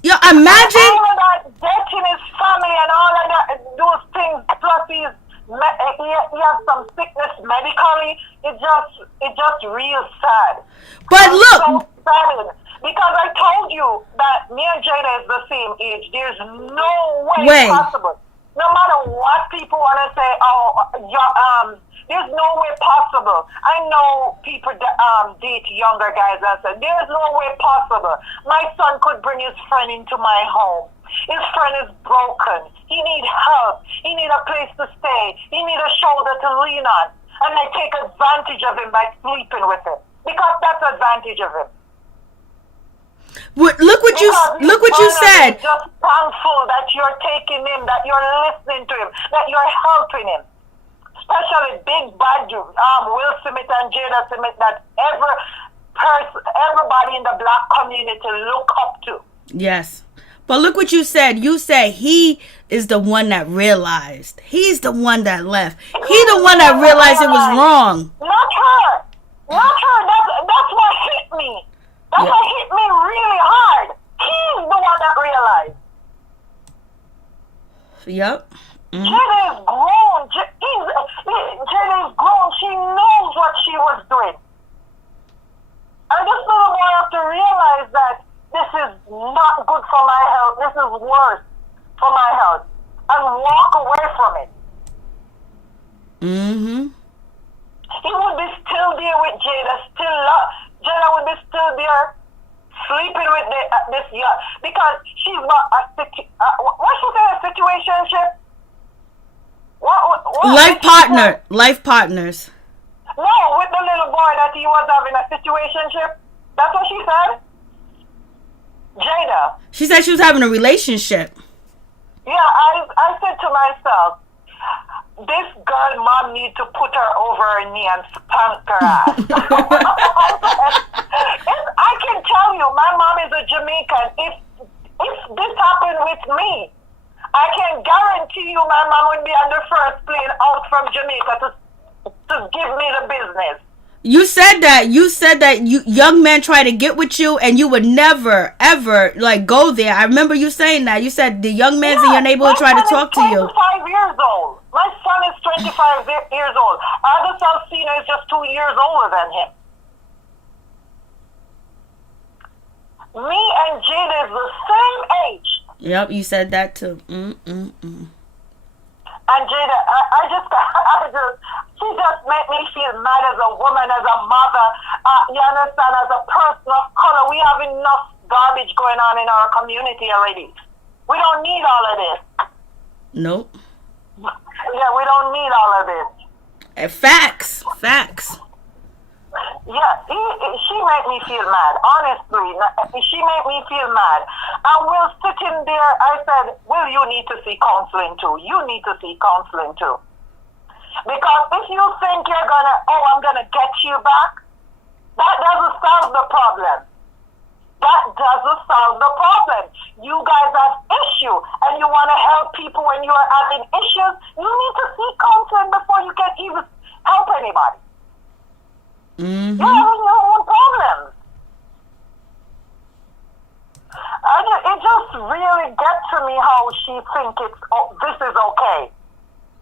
Yo, imagine all of that debt in his family and all of that, those things. Plus, he has some sickness medically. It's just real sad. But look, so sad because I told you that me and Jada is the same age. There's no way possible. No matter what people want to say, there's no way possible. I know people date younger guys and say, there's no way possible. My son could bring his friend into my home. His friend is broken. He needs help. He needs a place to stay. He needs a shoulder to lean on. and they take advantage of him by sleeping with him. Because that's advantage of him. Look what you said. Just thankful that you're taking him, that you're listening to him, that you're helping him. Especially big bad Will Smith and Jada Smith that everybody in the black community look up to. Yes. But look what you said. You said he is the one that realized. He's the one that left. He's the one that realized it was wrong. Not her. Not her. That's what hit me. That's what hit me really hard. He's the one that realized. Yep. Mm-hmm. Jada is grown. Jada is grown. She knows what she was doing. And this little boy have to realize that this is not good for my health. This is worse for my health. And walk away from it. Mm-hmm. He would be still there with Jada. Jada would be still there sleeping with this young. Because she's not what she say, a situationship? What? Life partners. No, with the little boy that he was having a situationship. That's what she said? Jada. She said she was having a relationship. Yeah, I said to myself, this girl mom need to put her over her knee and spank her ass. I can tell you, my mom is a Jamaican. If this happened with me, I can guarantee you my mom would be on the first plane out from Jamaica to give me the business. You said that you young men try to get with you and you would never ever like go there. I remember you saying that. You said the young men in your neighborhood try to talk to you. My son is 25 years old. My son is 25 years old. Other Salsina is just 2 years older than him. Me and Jada is the same age. Yep, you said that too. And Jada, she just made me feel mad as a woman, as a mother. You understand, as a person of color. We have enough garbage going on in our community already. We don't need all of this. Nope. Yeah, we don't need all of this. Facts. Yeah, she made me feel mad. Honestly, she made me feel mad. And Will sitting there, I said, Will, you need to see counseling too. You need to see counseling too. Because if you think you're I'm gonna get you back, that doesn't solve the problem. That doesn't solve the problem. You guys have issue and you want to help people when you are having issues. You need to seek counseling before you can even help anybody. Mm-hmm. You're having your own problems. It just really gets to me how she thinks this is okay.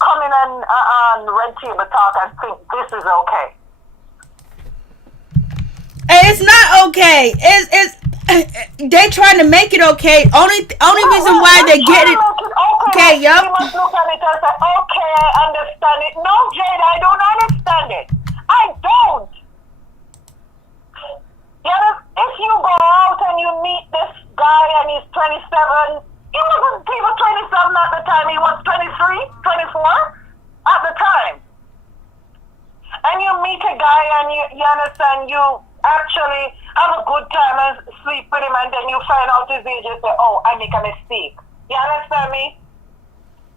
Coming on Redtabletalk and think this is okay. It's not okay. It's they trying to make it okay. Only reason why they get it. Okay, yup. You must look at it and say, okay, I understand it. No, Jada, I don't understand it. I don't. If you go out and you meet this guy and he's 27, he was 27 at the time. He was 23, 24 at the time. And you meet a guy and you understand, you actually have a good time and sleep with him, and then you find out his age and say, oh, I make a mistake. You understand me?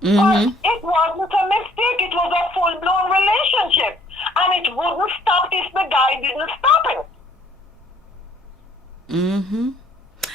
Mm-hmm. But it wasn't a mistake. It was a full-blown relationship. And it wouldn't stop if the guy didn't stop it. Mm-hmm.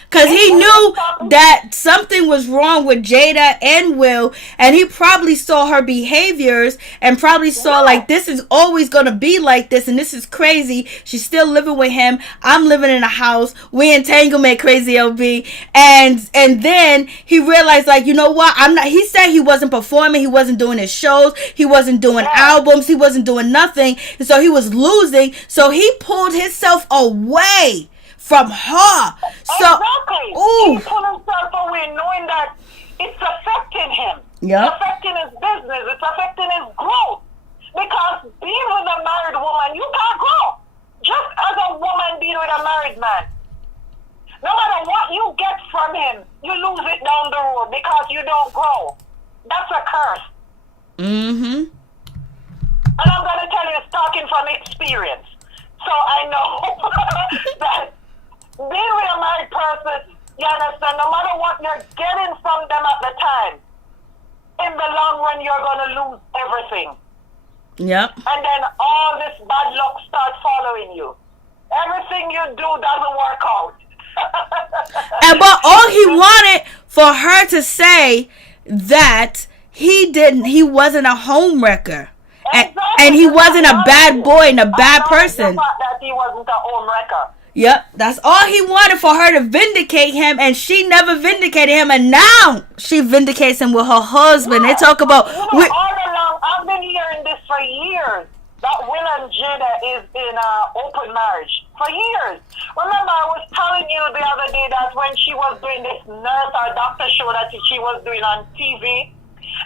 Because he knew that something was wrong with Jada and Will, and he probably saw her behaviors and probably saw like, this is always going to be like this, and this is crazy. She's still living with him. I'm living in a house. We entanglement, crazy LB. And then he realized, like, you know what? He said he wasn't performing. He wasn't doing his shows. He wasn't doing albums. He wasn't doing nothing. And so he was losing. So he pulled himself away from her. So, exactly. Ooh. He pulled himself away knowing that it's affecting him. Yep. It's affecting his business. It's affecting his growth. Because being with a married woman, you can't grow. Just as a woman being with a married man. No matter what you get from him, you lose it down the road because you don't grow. That's a curse. Mm-hmm. And I'm going to tell you talking from experience. So I know that being with a married person, you understand, no matter what you're getting from them at the time, in the long run, you're going to lose everything. Yep. And then all this bad luck starts following you. Everything you do doesn't work out. But all he wanted for her to say that he wasn't a home wrecker. Exactly. And he wasn't a bad boy and a bad person. The fact that he wasn't a home wrecker. Yep, that's all he wanted, for her to vindicate him, and she never vindicated him, and now she vindicates him with her husband. They talk about... all along, I've been hearing this for years, that Will and Jada is in open marriage. For years. Remember, I was telling you the other day that when she was doing this nurse or doctor show that she was doing on TV,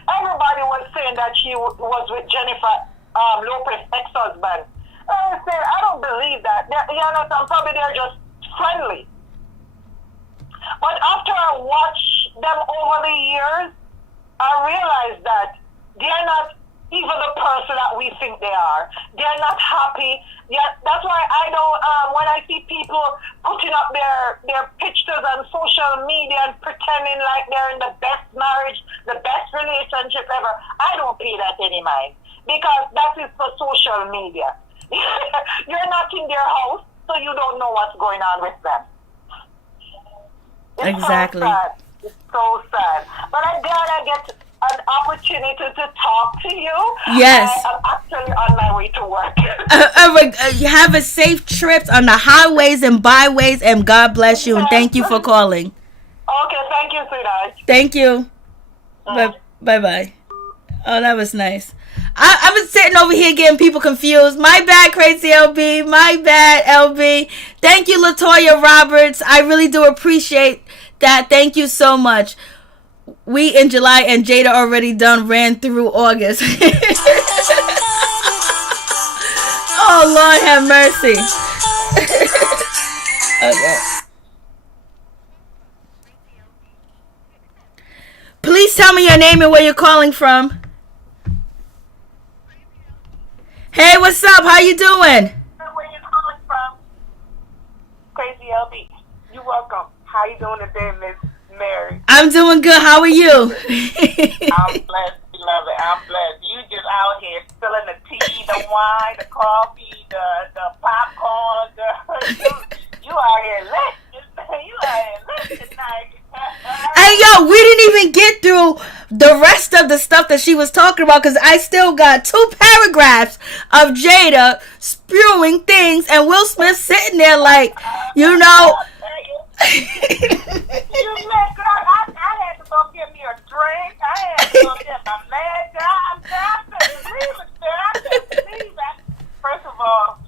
everybody was saying that she was with Jennifer Lopez's ex-husband. I said, I don't believe that. Probably they're just friendly. But after I watched them over the years, I realized that they're not even the person that we think they are. They're not happy. Yet that's why I don't, when I see people putting up their pictures on social media and pretending like they're in the best marriage, the best relationship ever, I don't pay that any mind. Because that is for social media. You're not in their house, so you don't know what's going on with them. It's exactly. So sad. It's so sad. But I'm glad I get an opportunity to talk to you. Yes. I'm actually on my way to work. Have a safe trip on the highways and byways, and God bless you, and thank you for calling. Okay, thank you, sweetheart. Thank you. Bye-bye. Oh, that was nice. I was sitting over here getting people confused. My bad, Crazy LB. My bad, LB. Thank you, Latoya Roberts. I really do appreciate that. Thank you so much. We in July, and Jada already ran through August. Oh, Lord have mercy. Okay. Please tell me your name and where you're calling from. Hey, what's up? How you doing? Where you calling from? Crazy LB. You're welcome. How you doing today, Miss Mary? I'm doing good. How are you? I'm blessed, beloved. I'm blessed. You just out here spilling the tea, the wine, the coffee, the popcorn. You out here lit. You out here lit tonight. Hey, yo, we didn't even get through the rest of the stuff that she was talking about, because I still got 2 paragraphs of Jada spewing things and Will Smith sitting there like, you know. I had to go get me a drink. I had to go get my mad job. I couldn't believe it. First of all,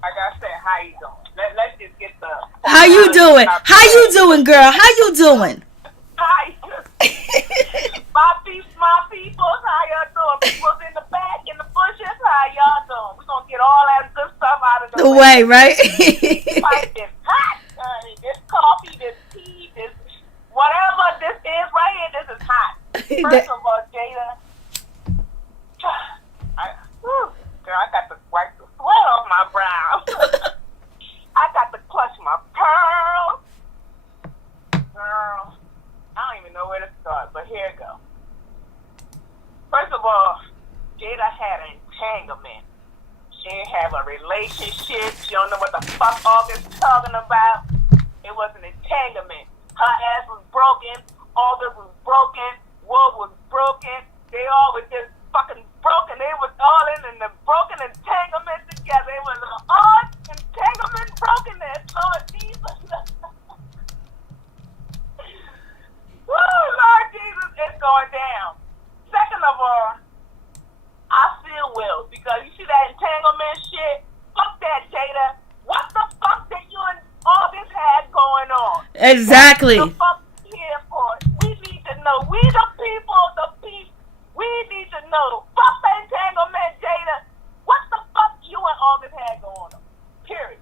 like I said, how you doing? Let's just get the... How you doing? How you doing, girl? How you doing? Hi. My people, how y'all doing? People's in the back, in the bushes, how y'all doing? We're going to get all that good stuff out of the way, right? Pipe is hot. This coffee, this tea, this whatever this is right here, this is hot. First of all, Jada, girl, I got to wipe the sweat off my brow. I got to clutch my pearls. Girl, I don't even know where to start, but here it goes. First of all, Jada had an entanglement. She didn't have a relationship. She don't know what the fuck August talking about. It was an entanglement. Her ass was broken. August was broken. Will was broken. They all were just fucking broken. They was all in the broken entanglement together. It was all entanglement brokenness. Lord Jesus. Woo, Lord Jesus, it's going down. Second of all, I feel Will, because you see that entanglement shit? Fuck that, Jada. What the fuck that you and all this had going on? Exactly. What the fuck here for? We need to know. We the people, we need to know. Fuck the entanglement, Jada. What the fuck you and August had going on? Period.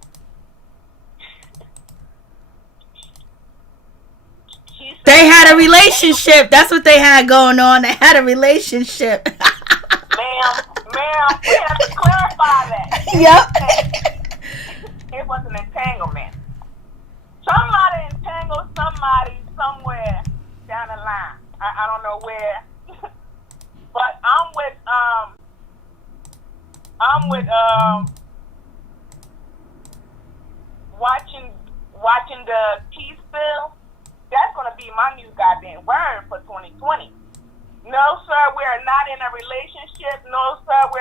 They had a relationship. That's what they had going on. They had a relationship. Ma'am, we have to clarify by that. Yep. It was an entanglement. Somebody entangled somebody somewhere down the line. I don't know where. But I'm with watching the tea spill. That's gonna be my new goddamn word for 2020. No, sir, we are not in a relationship. No, sir, we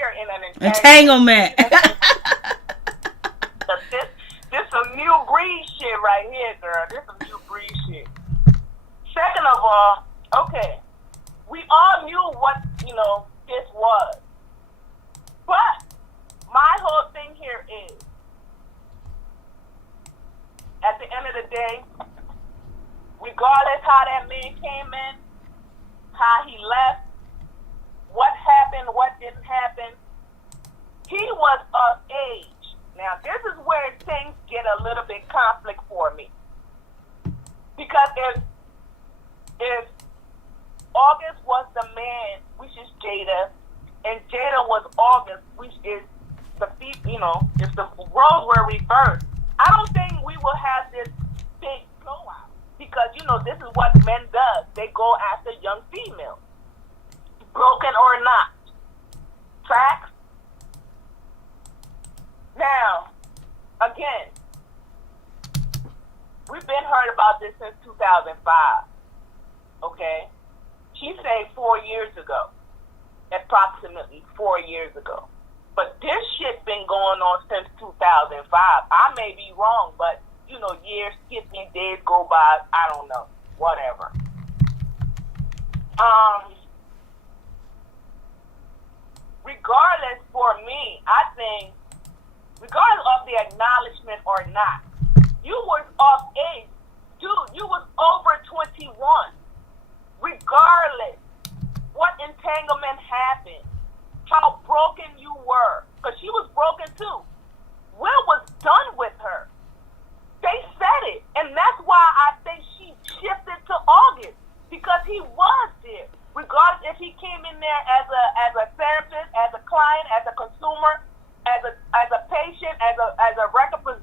are in an entanglement. This some new breed shit right here, girl. This some new breed shit. Second of all, okay, we all knew what, this was. But my whole thing here is, at the end of the day, regardless how that man came in, how he left, what happened, what didn't happen, he was of age. Now, this is where things get a little bit conflict for me. Because if August was the man, which is Jada, and Jada was August, which is if the roles were reversed, I don't think we will have this big blowout. Because, this is what men does. They go after young females. Broken or not. Facts? Now, again, we've been heard about this since 2005. Okay? She said 4 years ago. Approximately 4 years ago. But this shit been going on since 2005. I may be wrong, but years skip me, days go by, I don't know. Whatever. Regardless, for me, I think, regardless of the acknowledgement or not, you was of age. Dude, you was over 21. Regardless what entanglement happened, how broken you were, because she was broken too. Will was done with her. They said it, and that's why I think she shifted to August, because he was there. Regardless if he came in there as a therapist, as a client, as a consumer, as a patient, as a record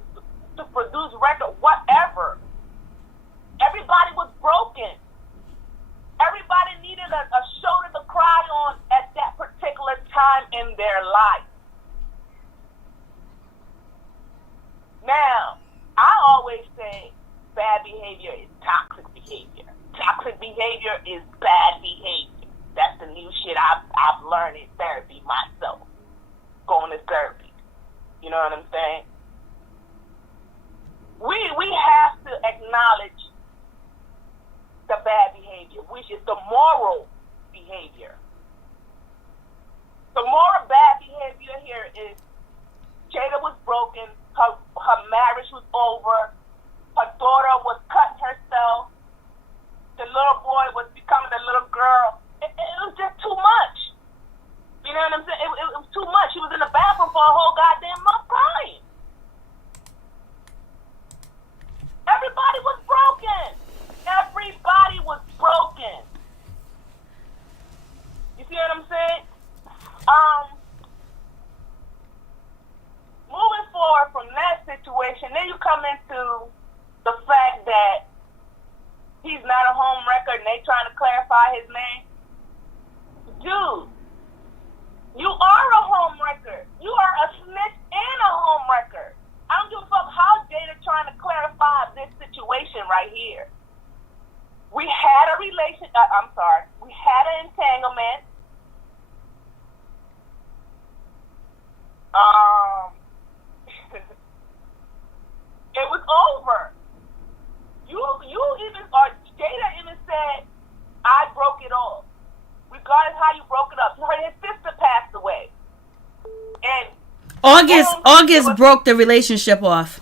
to produce record, whatever. Everybody was broken. Everybody needed a shoulder to cry on at that particular time in their life. Now, I always say bad behavior is toxic behavior. Toxic behavior is bad behavior. That's the new shit I've learned in therapy myself. Going to therapy. You know what I'm saying? We have to acknowledge the bad behavior, which is the moral behavior. The moral bad behavior here is Jada was broken, her marriage was over, her daughter was cutting herself, the little boy was becoming a little girl. It was just too much. You know what I'm saying? It was too much. She was in the bathroom for a whole goddamn month crying. Everybody was broken. Everybody was broken. You see what I'm saying? Moving forward from that situation, then you come into the fact that he's not a home record and they trying to clarify his name. Dude, you are a home record. You are a snitch and a home record. I don't give a fuck how Jada trying to clarify this situation right here. We had a we had an entanglement. It was over. You even, or Jada even said, I broke it off. Regardless how you broke it up. His sister passed away. And August broke the relationship off.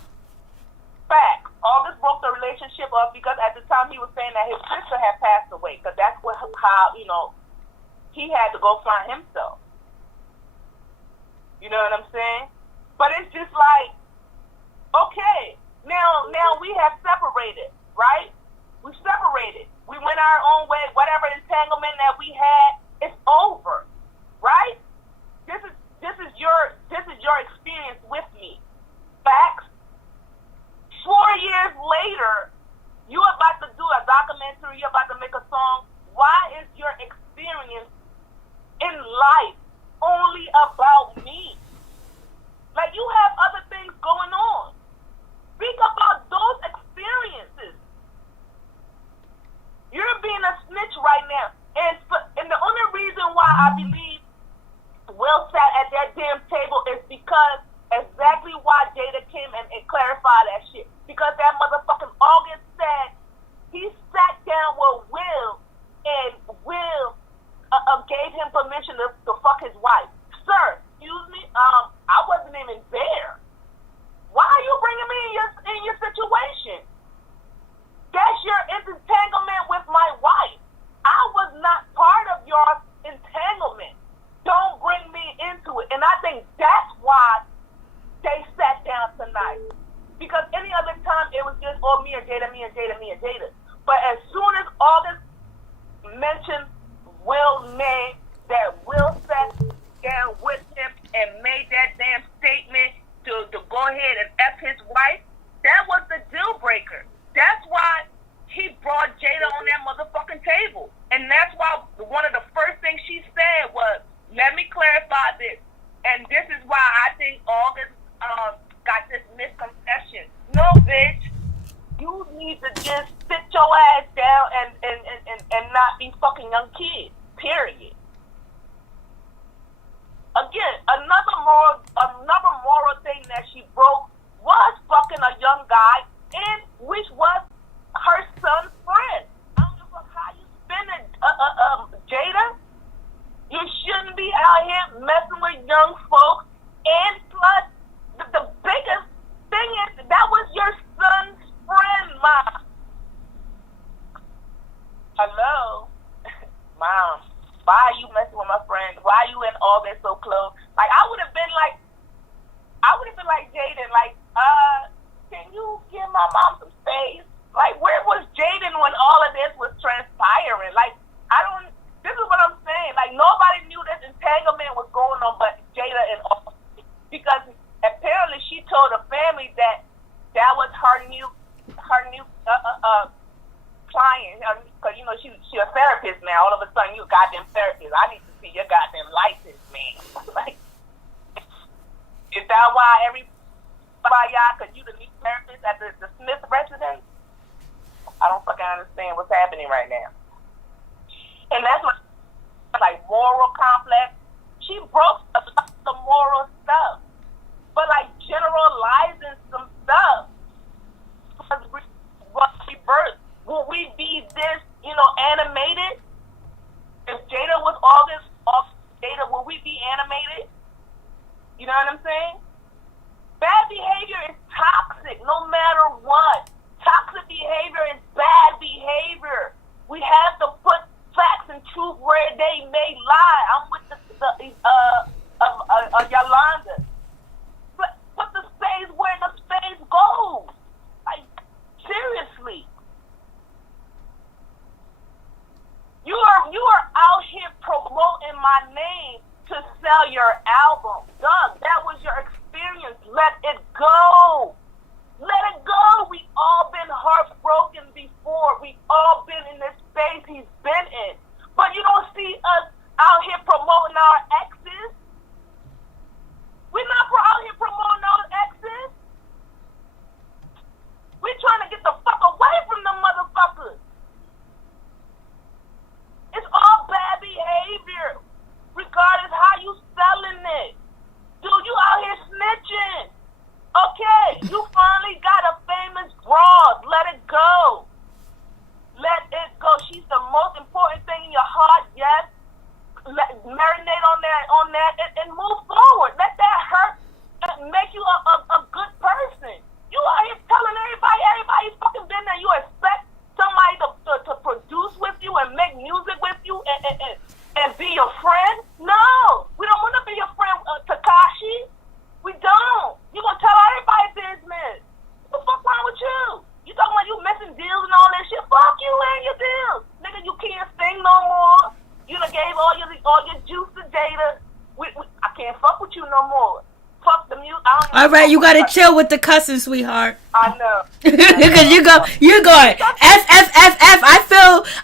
Fact. August broke the relationship off because at the time he was saying that his sister had passed away. Because that's how he had to go find himself. You know what I'm saying? But it's just like, okay, now we have separated, right? We separated. We went our own way. Whatever entanglement that we had, it's over, right? This is is your experience with me. Facts. 4 years later, you're about to do a documentary, you're about to make a song. Why is your experience in life only about me? Like, you have other things going on. Speak about those experiences. You're being a snitch right now. And the only reason why I believe Will sat at that damn table is because exactly why Jada came and clarified that shit. Because that motherfucking August said he sat down with Will and Will gave him permission to fuck his wife. Sir, excuse me, I wasn't even there. Why are you bringing me in your situation? That's your entanglement with my wife. I was not part of your entanglement. Don't bring me into it. And I think that's why they sat down tonight. Because any other time it was just, oh, me and Jada. But as soon as August mentioned Will's name, that Will sat down with him and made that damn statement to go ahead and F his wife, that was the deal breaker. That's why he brought Jada on that motherfucking table. And that's why one of the first things she said was, let me clarify this. And this is why I think August got this misconception. No, bitch. You need to just sit your ass down and not be fucking young kids. Period. Again, another moral thing that she broke was fucking a young guy, and which was her son's friend. I don't give a fuck how you spin it, Jada. You shouldn't be out here messing with young folks. And plus, the biggest thing is that was your son's friend, Mom. Hello, Mom. Why are you messing with my friend? Why are you and all that so close? Like, I would have been like Jaden, like, can you give my mom some space? Like, where was Jaden when all of this was transpiring? Like, this is what I'm saying. Like, nobody knew this entanglement was going on but Jada and all. Because apparently she told the family that was her new client. Because, you know, she a therapist now. All of a sudden, you a goddamn therapist. I need to see your goddamn license, man. Like, is that why y'all, because you the new therapist at the Smith residence? I don't fucking understand what's happening right now. And that's what, like, moral complex. She broke the moral stuff. But, like, generalizing some stuff was reversed. Will we be this, you know, animated? If Jada was August off Jada, will we be animated? You know what I'm saying? Bad behavior is toxic, no matter what. Toxic behavior is bad behavior. We have to put facts and truth where they may lie. I'm with Yolanda. Put the spades where the spades goes. Like, seriously. You are out here promoting my name to sell your album. Doug, that was your experience. Let it go. Let it go. We all been heartbroken before. We all been in this space he's been in. But you don't see us out here promoting our exes. We're not out here promoting our exes. We're trying to get the fuck away from them motherfuckers. It's all bad behavior, regardless how you selling it. Dude, you out here snitching. Okay, you finally got a famous broad. Let it go. Let it go. She's the most important thing in your heart, yes. Marinate on that and move forward. Let that hurt and make you a good person. You out here telling everybody's fucking been there. You expect somebody to produce with you and make music with you and be your friend? No, we don't want to be your friend, Takashi. We don't. You gonna tell everybody business. What the fuck wrong with you? You talking about you missing deals and all that shit? Fuck you and your deals, nigga. You can't sing no more. You done gave all your juice to Jada. I can't fuck with you no more. Fuck the music. All right, you gotta chill with the cussing, sweetheart. I know. Because you're going F F F F.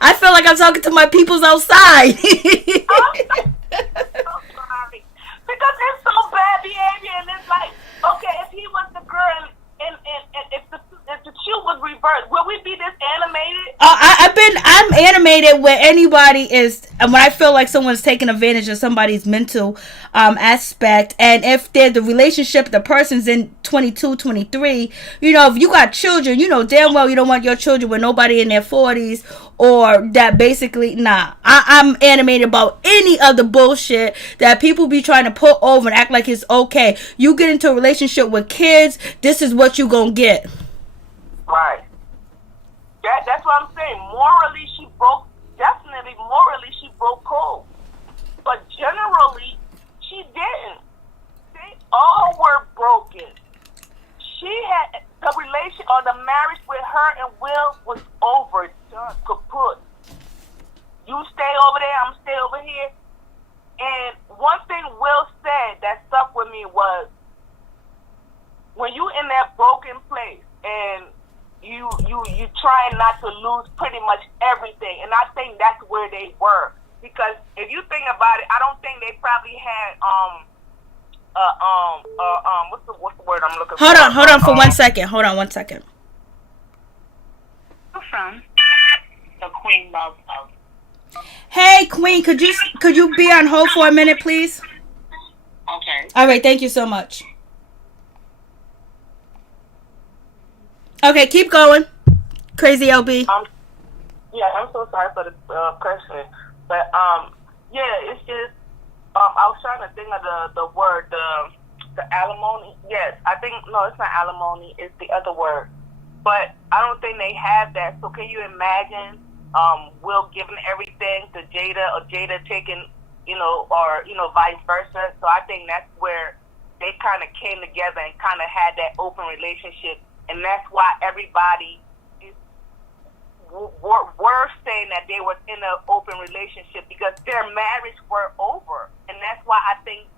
I feel like I'm talking to my peoples outside. I'm so sorry. Because it's so bad behavior, and it's like, okay, if he was the girl and if the shoe was reversed, will we be this animated? I'm animated when anybody is, when I feel like someone's taking advantage of somebody's mental aspect, and if they're the relationship, the person's in 22, 23, you know, if you got children, you know damn well you don't want your children with nobody in their 40s, or that basically, I'm animated about any of the bullshit that people be trying to put over and act like it's okay. You get into a relationship with kids, this is what you gonna get. Right. That's what I'm saying. Morally, she broke. Definitely, morally, she broke code. But generally, she didn't. They all were broken. She had the relation or the marriage with her and Will was over, done, kaput. You stay over there, I'm stay over here. And one thing Will said that stuck with me was, when you in that broken place and you trying not to lose pretty much everything, and I think that's where they were, because if you think about it, I don't think they probably had what's the word I'm looking for? Hold on for 1 second. Hold on 1 second. From the Queen Love. Hey Queen, could you be on hold for a minute, please? Okay. All right, thank you so much. Okay, keep going. Crazy LB. Yeah, I'm so sorry for the question, but yeah, it's just I was trying to think of the word, the alimony. Yes, I think no, it's not alimony. It's the other word, but I don't think they have that. So can you imagine Will giving everything to Jada, or Jada taking, or vice versa? So I think that's where they kind of came together and kind of had that open relationship. And that's why everybody were saying that they were in an open relationship, because their marriage were over. And that's why I think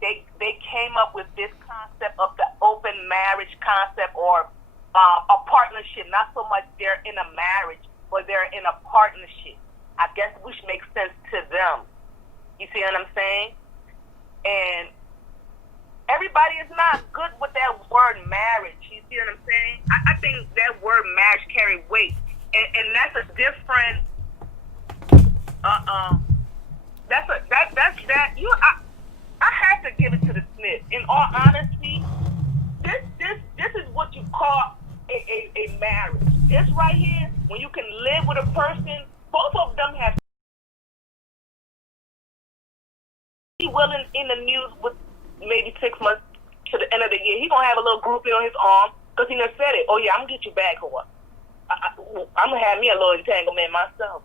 they came up with this concept of the open marriage concept, or a partnership. Not so much they're in a marriage, but they're in a partnership. I guess which makes sense to them. You see what I'm saying? And everybody is not good with that word marriage. You see what I'm saying? I think that word marriage carry weight, and that's a different. I have to give it to the Smith. In all honesty, this is what you call a marriage. This right here, when you can live with a person, both of them have. He willing in the news with maybe 6 months to the end of the year. He gonna have a little groupie on his arm because he done said it. Oh yeah, I'm gonna get you back, or I'm gonna have me a little entanglement myself.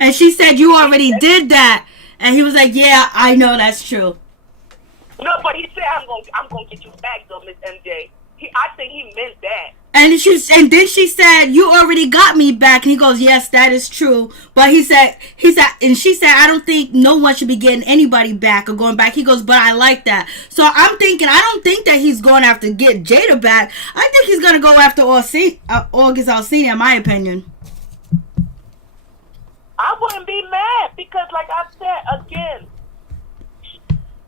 And she said you already did that, and he was like, "Yeah, I know that's true." No, but he said I'm gonna get you back though, Miss MJ. I think he meant that. And then she said, "You already got me back." And he goes, "Yes, that is true." But he said, and she said, "I don't think no one should be getting anybody back or going back." He goes, "But I like that." So I'm thinking, I don't think that he's going after get Jada back. I think he's going to go after August Alsina, in my opinion. I wouldn't be mad, because like I said, again,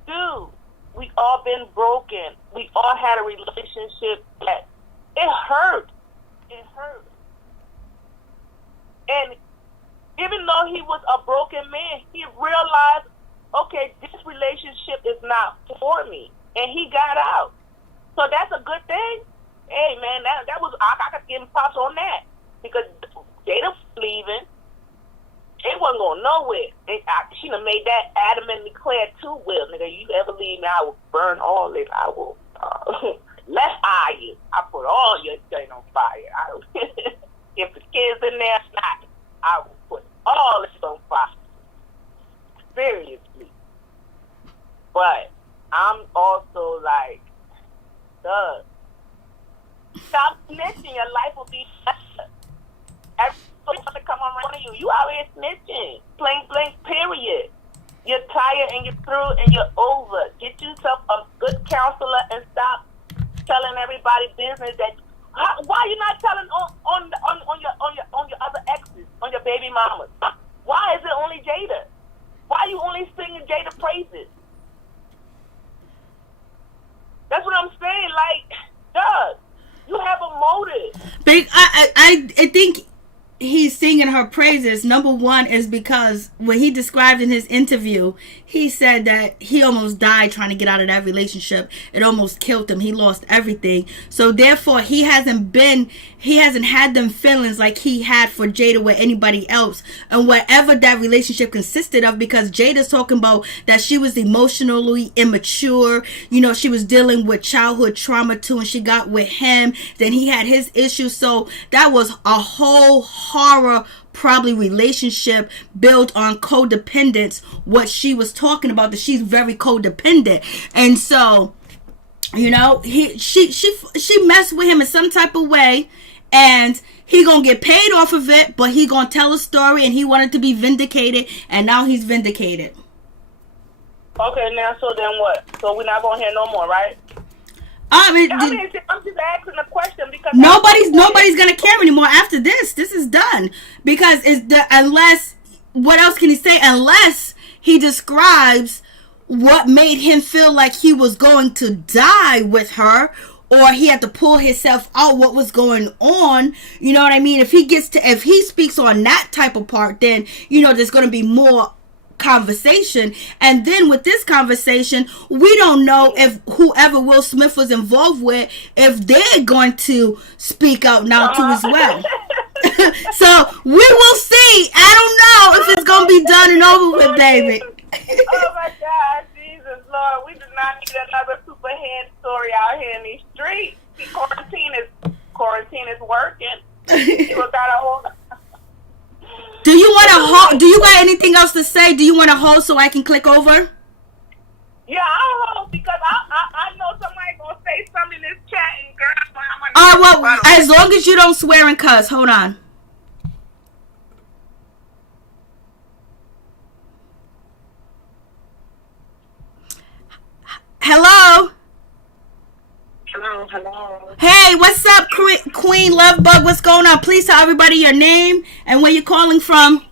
dude, we all been broken. We all had a relationship that it hurt. It hurt. And even though he was a broken man, he realized, okay, this relationship is not for me. And he got out. So that's a good thing. Hey, man, that was, I could give him props on that. Because Jada was leaving. It wasn't going nowhere. She done made that adamantly clear too, Will. Nigga, you ever leave me, I will burn all it. I will, let's eye you. I put all your shit on fire. If the kids in there snot, I will put all this on fire. Seriously. But I'm also like, stop snitching. Your life will be better. Everybody wants to come around you. You out here snitching. Blank, blank, period. You're tired and you're through and you're over. Get yourself a good counselor and stop telling everybody business that. Why are you not telling on your other exes, on your baby mamas? Why is it only Jada? Why are you only singing Jada praises? That's what I'm saying. Like, duh, you have a motive. But I think he's singing her praises. Number one is because when he described in his interview, he said that he almost died trying to get out of that relationship. It almost killed him. He lost everything. So therefore, he hasn't had them feelings like he had for Jada with anybody else. And whatever that relationship consisted of, because Jada's talking about that she was emotionally immature. You know, she was dealing with childhood trauma too, and she got with him. Then he had his issues. So that was a whole horror probably relationship built on codependence. What she was talking about, that she's very codependent. And so, you know, she messed with him in some type of way, and he gonna get paid off of it, but he gonna tell a story, and he wanted to be vindicated, and now he's vindicated. Okay, now so then what? So we're not gonna hear no more, right? I'm just asking a question because nobody's gonna care anymore after this. This is done, because unless, what else can he say? Unless he describes what made him feel like he was going to die with her, or he had to pull himself out what was going on. You know what I mean? If he speaks on that type of part, then you know there's gonna be more conversation. And then with this conversation, we don't know if whoever Will Smith was involved with, if they're going to speak out now too as well. So we will see. I don't know if it's gonna be done and over with, baby. Oh my God, Jesus Lord, we do not need another Superhead story out here in these streets. See, quarantine is working. People got a hold. Do you want to hold? Do you got anything else to say? Do you want to hold so I can click over? Yeah, I'll hold because I know somebody gonna say something in this chat, and girl, well, as long as you don't swear and cuss. Hold on. Hello. Hello. Hey, what's up, Queen Lovebug? What's going on? Please tell everybody your name and where you're calling from.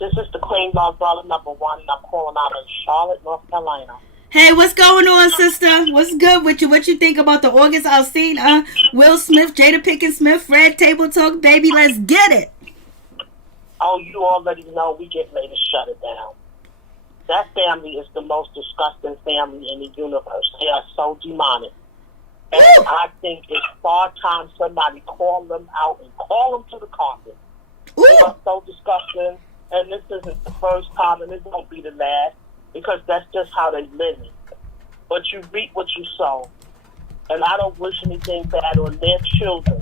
This is the Queen Lovebug number 1, and I'm calling out of Charlotte, North Carolina. Hey, what's going on, sister? What's good with you? What you think about the August Alsina, Will Smith, Jada Pinkett Smith, Redtabletalk, baby? Let's get it. Oh, you already know we get ready to shut it down. That family is the most disgusting family in the universe. They are so demonic. And I think it's far time somebody call them out and call them to the carpet. They are so disgusting, and this isn't the first time, and it won't be the last, because that's just how they live it. But you reap what you sow. And I don't wish anything bad on their children,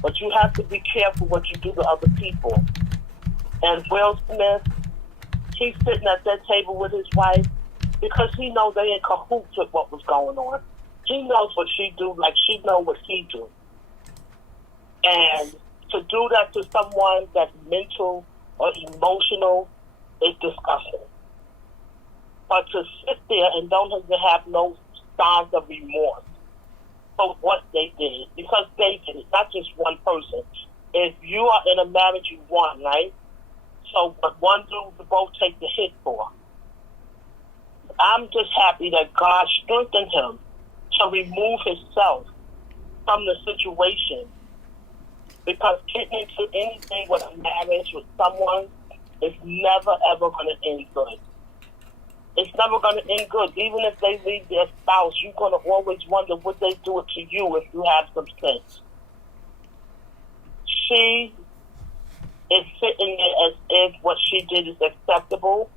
but you have to be careful what you do to other people. And Will Smith, he's sitting at that table with his wife because he knows they in cahoots with what was going on. He knows what she do, like she knows what he do. And to do that to someone that's mental or emotional is disgusting. But to sit there and don't even have no signs of remorse for what they did, because they did it, not just one person. If you are in a marriage, you won, right? So what one dude, you both take the hit for. I'm just happy that God strengthened him to remove himself from the situation, because getting into anything with a marriage with someone is never ever going to end good. It's never going to end good. Even if they leave their spouse, you're going to always wonder would they do it to you if you have some sense. She is sitting there as if what she did is acceptable.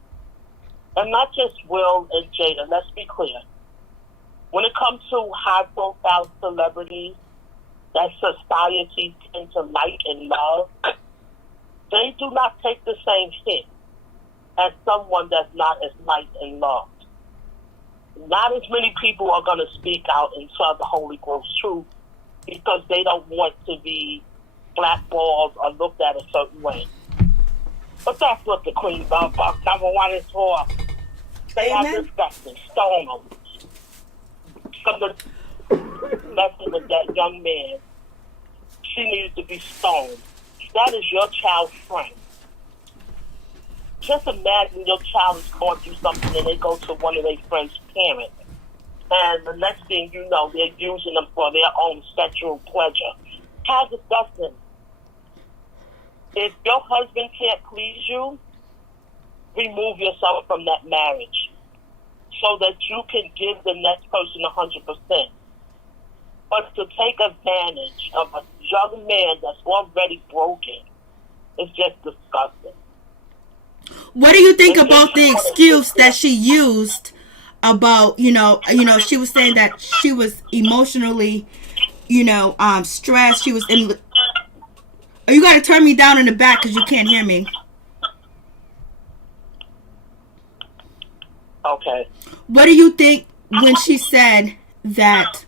And not just Will and Jada, let's be clear. When it comes to high-profile celebrities that society tends to like and love, they do not take the same hit as someone that's not as liked and loved. Not as many people are going to speak out and tell the Holy Ghost truth because they don't want to be blackballed or looked at a certain way. But that's what the queen of number one is for. They are disgusting. Stone them. Somebody messing with that young man. She needs to be stoned. That is your child's friend. Just imagine your child is going through something and they go to one of their friends' parents. And the next thing you know, they're using them for their own sexual pleasure. How disgusting. If your husband can't please you, remove yourself from that marriage so that you can give the next person 100%. But to take advantage of a young man that's already broken is just disgusting. What do you think about the excuse that she used about, she was saying that she was emotionally, stressed. She was in. Oh, you got to turn me down in the back because you can't hear me. Okay. What do you think when she said that?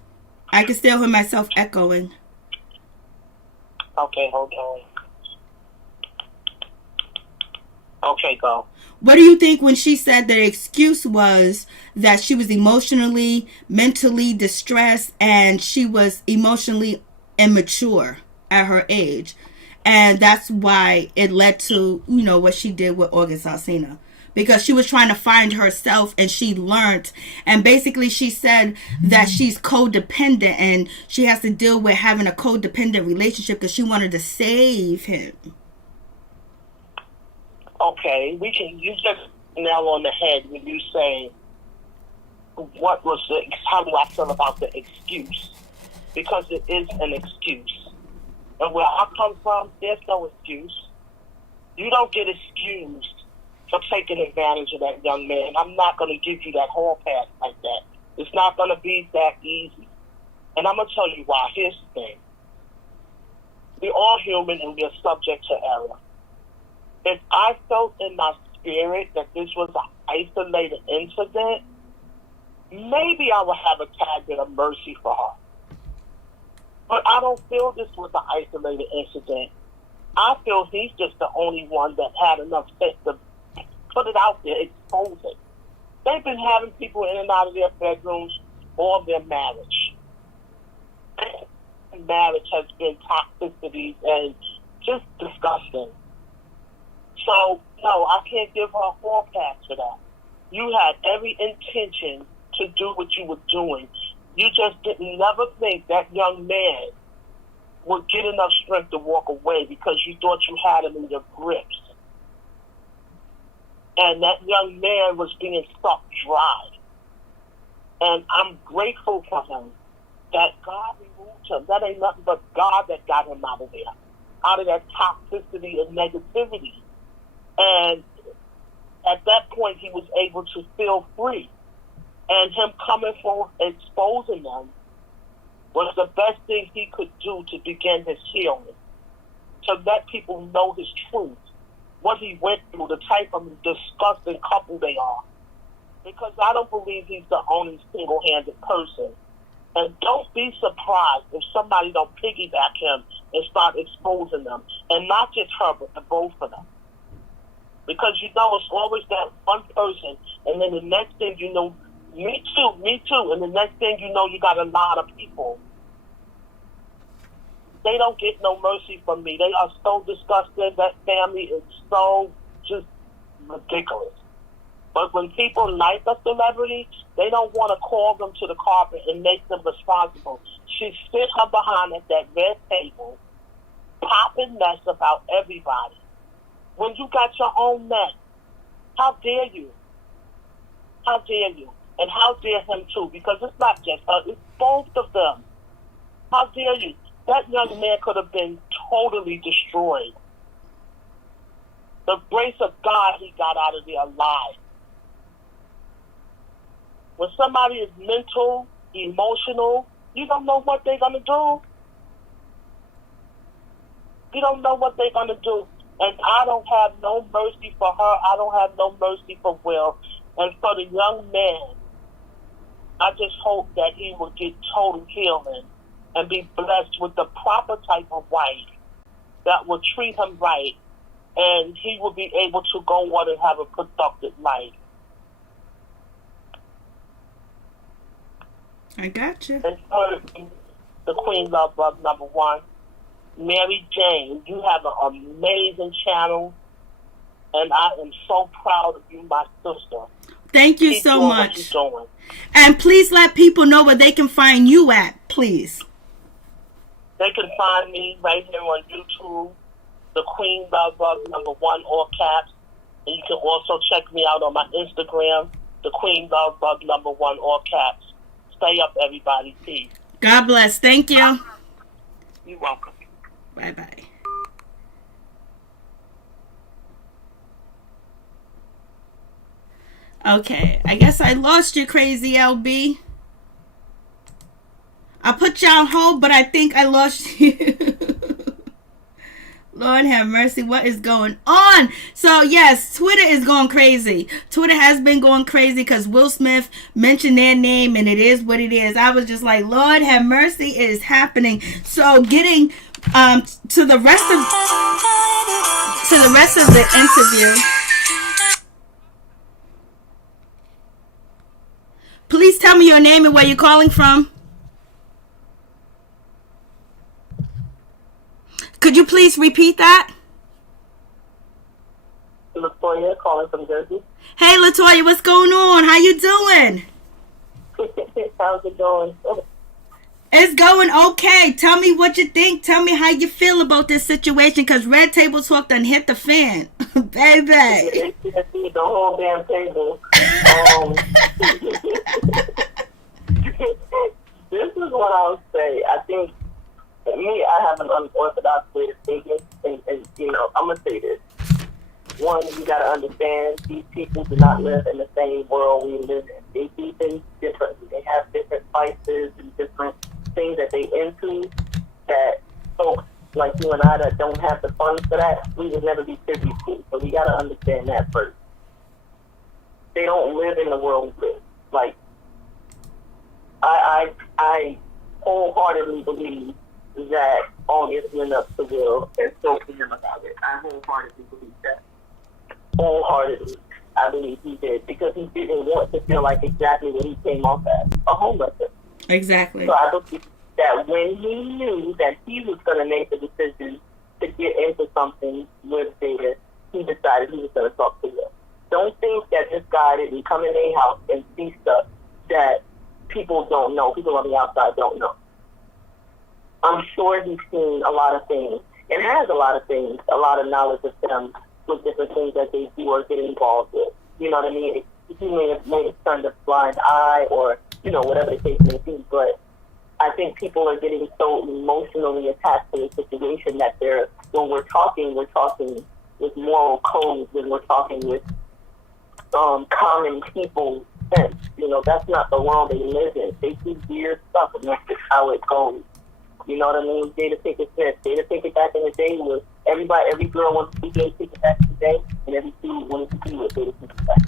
I can still hear myself echoing. Okay, hold on. Okay, go. What do you think when she said the excuse was that she was emotionally, mentally distressed and she was emotionally immature at her age? And that's why it led to, what she did with August Alsina. Because she was trying to find herself and she learned. And basically she said that she's codependent and she has to deal with having a codependent relationship because she wanted to save him. Okay, you just nail on the head when you say, how do I feel about the excuse? Because it is an excuse. And where I come from, there's no excuse. You don't get excused for taking advantage of that young man. I'm not going to give you that hall pass like that. It's not going to be that easy. And I'm going to tell you why. Here's the thing. We're all human and we're subject to error. If I felt in my spirit that this was an isolated incident, maybe I would have a tad bit of mercy for her. But I don't feel this was an isolated incident. I feel he's just the only one that had enough sense to put it out there, expose it. They've been having people in and out of their bedrooms all their marriage. Marriage has been toxicity and just disgusting. So, no, I can't give her a hall pass for that. You had every intention to do what you were doing. You just didn't never think that young man would get enough strength to walk away because you thought you had him in your grips. And that young man was being sucked dry. And I'm grateful for him that God removed him. That ain't nothing but God that got him out of there, out of that toxicity and negativity. And at that point, he was able to feel free. And him coming forward, exposing them, was the best thing he could do to begin his healing. To let people know his truth, what he went through, the type of disgusting couple they are. Because I don't believe he's the only single-handed person. And don't be surprised if somebody don't piggyback him and start exposing them. And not just her, but the both of them. Because it's always that one person, and then the next thing you know, me too, and the next thing you know, you got a lot of people. They don't get no mercy from me. They are so disgusting. That family is so just ridiculous. But when people like a celebrity, they don't want to call them to the carpet and make them responsible. She sit her behind at that red table, popping mess about everybody. When you got your own mess, how dare you? How dare you? And how dare him too? Because it's not just her, it's both of them. How dare you? That young man could have been totally destroyed. The grace of God, he got out of there alive. When somebody is mental, emotional, you don't know what they're going to do. You don't know what they're going to do. And I don't have no mercy for her. I don't have no mercy for Will. And for the young man, I just hope that he will get total healing and be blessed with the proper type of wife that will treat him right and he will be able to go on and have a productive life. I got you. And thirdly, the Queen Love Bug #1, Mary Jane. You have an amazing channel, and I am so proud of you, my sister. Thank you Keep so doing much. what you're doing. And please let people know where they can find you at, please. They can find me right here on YouTube, the Queen Love Bug #1, all caps. And you can also check me out on my Instagram, the Queen Love Bug #1, all caps. Stay up, everybody. Peace. God bless. Thank you. You're welcome. Bye-bye. Okay, I guess I lost you, crazy LB. I put you on hold, but I think I lost you. Lord have mercy, what is going on? So, yes, Twitter is going crazy. Twitter has been going crazy because Will Smith mentioned their name, and it is what it is. I was just like, Lord have mercy, it is happening. So, getting to the rest of the interview. Please tell me your name and where you're calling from. Could you please repeat that? LaToya calling from Jersey. Hey, LaToya, what's going on? How you doing? How's it going? It's going okay. Tell me what you think. Tell me how you feel about this situation, because Redtabletalk done hit the fan. Baby. The whole damn table. This is what I'll say. I think, me, I have an unorthodox way of thinking, and you know, I'm going to say this. One, you got to understand, these people do not live in the same world we live in. They do things differently. They have different vices and different things that they into that folks like you and I that don't have the funds for that, we would never be privy to. So we got to understand that first. They don't live in the world we live. Like, I wholeheartedly believe that August went up to Will and spoke to him about it. I wholeheartedly believe that. Wholeheartedly, I believe he did, because he didn't want to feel like exactly what he came off as, a homeless. Exactly. So I believe that when he knew that he was going to make the decision to get into something with Jada, he decided he was going to talk to Will. Don't think that this guy didn't come in their house and see stuff that people don't know, people on the outside don't know. I'm sure he's seen a lot of things and has a lot of things, a lot of knowledge of them with different things that they do or get involved with. You know what I mean? He may have turned a blind eye or, you know, whatever the case may be, but I think people are getting so emotionally attached to the situation that when we're talking with moral codes, when we're talking with common people sense. You know, that's not the world they live in. They do weird stuff, and that's just how it goes. You know what I mean? Jada Pinkett back in the day was every girl wants to be Jada Pinkett back in the day, and every dude wanted to be with Jada Pinkett back.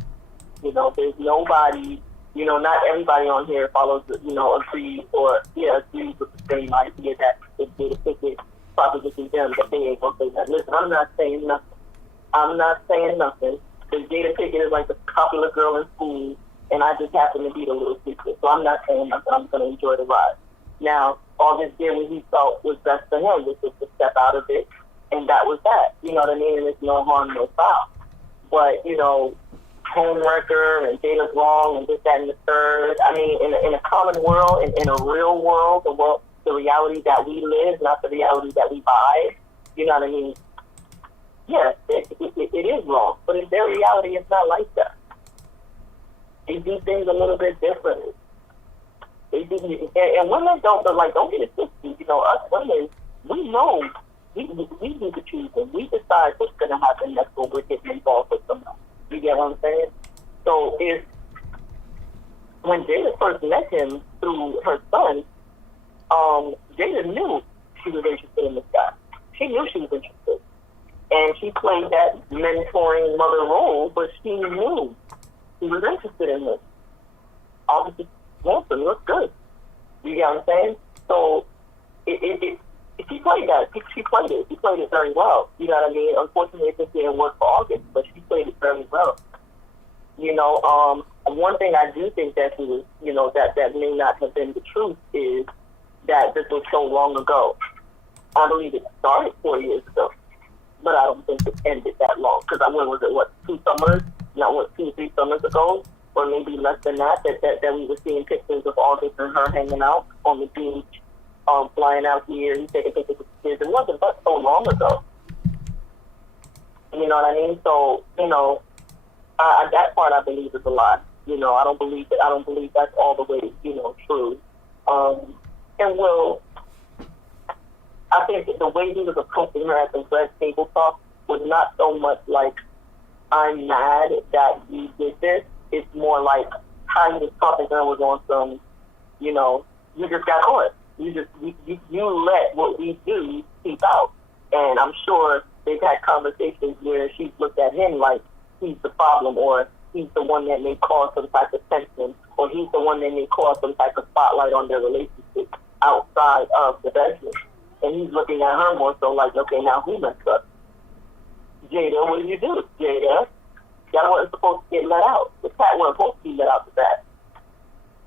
You know, there's nobody. You know, not everybody on here follows, agrees with the same idea that if Jada Pinkett propositions them, that they ain't gonna say that. Listen, I'm not saying nothing. Because Jada Pinkett is like the popular girl in school, and I just happen to be the little secret. So I'm not saying nothing. I'm going to enjoy the ride. Now, all this did what he felt was best for him, which was to step out of it, and that was that. You know what I mean? And it's no harm, no foul. But, you know, homewrecker and Jada's wrong and this, that, and the third. I mean, in a common world, in a real world, the reality that we live, not the reality that we buy, you know what I mean? Yes, it is wrong, but in their reality, it's not like that. They do things a little bit differently. They do, and women don't get it twisted. You know, us women, we know we do the choose, and we decide what's going to happen next when we're getting involved with someone. You get what I'm saying? So when Jada first met him through her son, Jada knew she was interested in this guy. She knew she was interested. And she played that mentoring mother role, but she knew he was interested in this. Obviously, handsome, looks good. You get what I'm saying? So, she played that. She played it. She played it very well. You know what I mean? Unfortunately, it just didn't work for August, but she played it very well. You know, one thing I do think that she was, you know, that may not have been the truth is that this was so long ago. I believe it started 4 years ago, but I don't think it ended that long. Because when was it? What, 2 summers? Not what, 2 or 3 summers ago, or maybe less than that. That we were seeing pictures of August and her hanging out on the beach, flying out here. He's taking pictures with the kids. It wasn't but so long ago. You know what I mean? So you know, that part I believe is a lie. You know, I don't believe that. I don't believe that's all the way, you know, true. And Will, I think the way he was approaching her at the Red Table Talk was not so much like, I'm mad that you did this. It's more like how he was talking to her was on some, you know, you just got caught. You let what we do seep out. And I'm sure they've had conversations where she's looked at him like he's the problem, or he's the one that may cause some type of tension, or he's the one that may cause some type of spotlight on their relationship outside of the bedroom. And he's looking at her more so like, okay, now who messed up? Jada, what did you do? Jada, y'all wasn't supposed to get let out. The cat wasn't supposed to be let out the bag.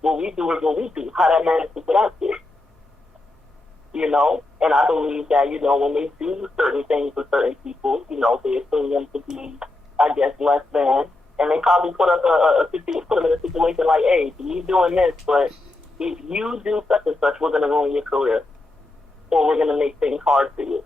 What we do is what we do. How that managed to get out there? You know? And I believe that, you know, when they do certain things with certain people, you know, they assume them to be, I guess, less than. And they probably put them in a situation like, hey, you doing this, but if you do such and such, we're going to ruin your career. Or we're going to make things hard for you.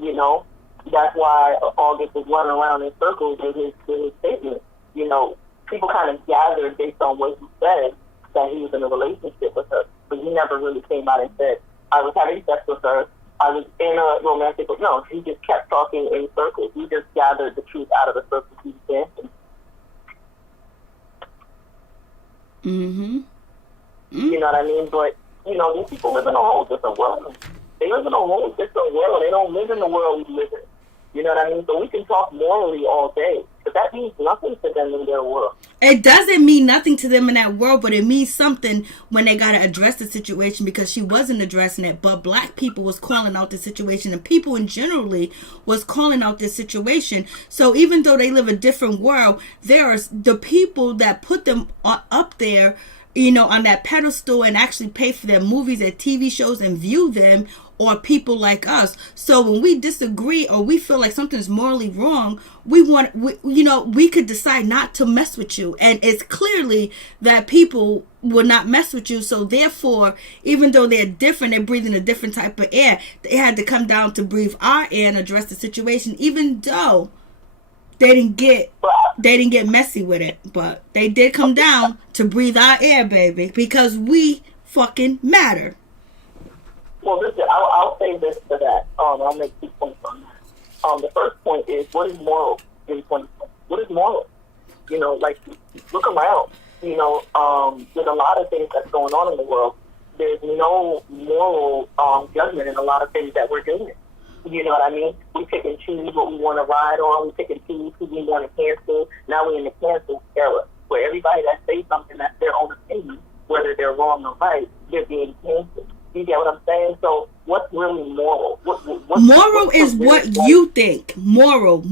You know? That's why August was running around in circles with his statement. You know, people kind of gathered based on what he said that he was in a relationship with her. But he never really came out and said, I was having sex with her. I was in a romantic... No, he just kept talking in circles. He just gathered the truth out of the circles he was dancing. You know what I mean? But, you know, these people live in a whole different world. They live in a whole different world. They don't live in the world we live in. You know what I mean? So we can talk morally all day, but that means nothing to them in their world. It doesn't mean nothing to them in that world, but it means something when they got to address the situation, because she wasn't addressing it, but black people was calling out the situation, and people in generally was calling out this situation. So even though they live a different world, there are the people that put them up there, you know, on that pedestal and actually pay for their movies and TV shows and view them, or people like us. So when we disagree or we feel like something's morally wrong, we could decide not to mess with you. And it's clearly that people will not mess with you. So therefore, even though they're different, they're breathing a different type of air, they had to come down to breathe our air and address the situation, even though they didn't get messy with it. But they did come down to breathe our air, baby, because we fucking matter. Well, listen, I'll say this to that. I'll make 2 points on that. The first point is, what is moral in 2020? What is moral? You know, like, look around. You know, there's a lot of things that's going on in the world. There's no moral judgment in a lot of things that we're doing. You know what I mean? We pick and choose what we want to ride on. We pick and choose who we want to cancel. Now we're in the cancel era, where everybody that says something that's their own opinion, whether they're wrong or right, they're being canceled. You get what I'm saying? So what's really moral? Moral is what you think. Moral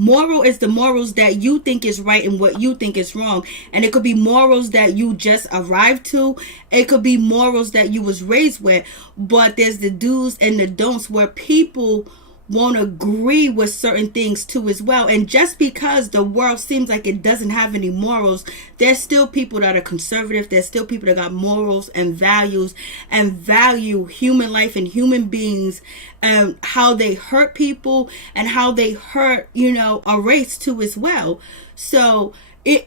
is the morals that you think is right and what you think is wrong. And it could be morals that you just arrived to. It could be morals that you was raised with. But there's the do's and the don'ts where people won't agree with certain things too as well. And just because the world seems like it doesn't have any morals, there's still people that are conservative. There's still people that got morals and values and value human life and human beings, and how they hurt people and how they hurt, you know, a race too as well. So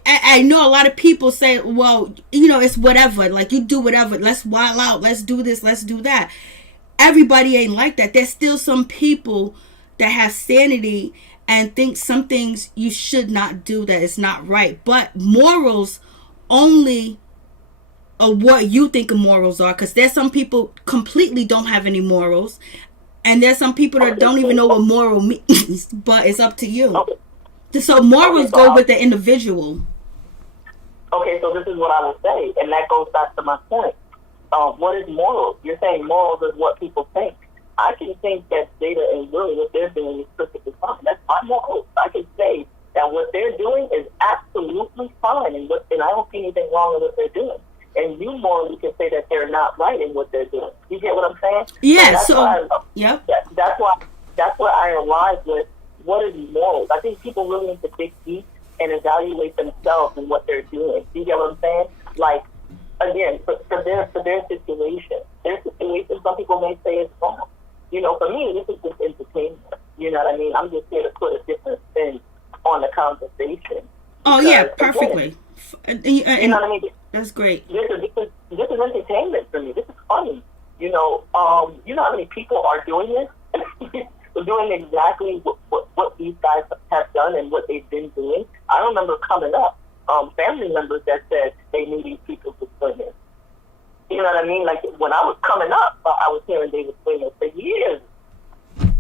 I know a lot of people say, well, you know, it's whatever, like, you do whatever, let's wild out, let's do this, let's do that. Everybody ain't like that. There's still some people that have sanity and think some things you should not do, that is not right. But morals only are what you think of morals are, because there's some people completely don't have any morals, and there's some people that don't even know what moral means, but it's up to you. So morals go with the individual. Okay, so this is what I will say, and that goes back to my point. What is moral? You're saying morals is what people think. I can think that Jada and Will, what they're doing is perfectly fine. That's my moral. I can say that what they're doing is absolutely fine, and I don't see anything wrong with what they're doing. And you morally can say that they're not right in what they're doing. You get what I'm saying? Yeah. Yep. That's why I arrive with what is moral. I think people really need to dig deep and evaluate themselves and what they're doing. You get what I'm saying? Like, again, for their situation, some people may say it's wrong. You know, for me, this is just entertainment. You know what I mean? I'm just here to put a different spin on the conversation. Oh, yeah, perfectly. You know what I mean? That's great. This is entertainment for me. This is funny. You know how many people are doing this? They're doing exactly what these guys have done and what they've been doing. I remember coming up, family members that said they knew these people were swingers. You know what I mean? Like, when I was coming up, I was hearing they were swingers for years.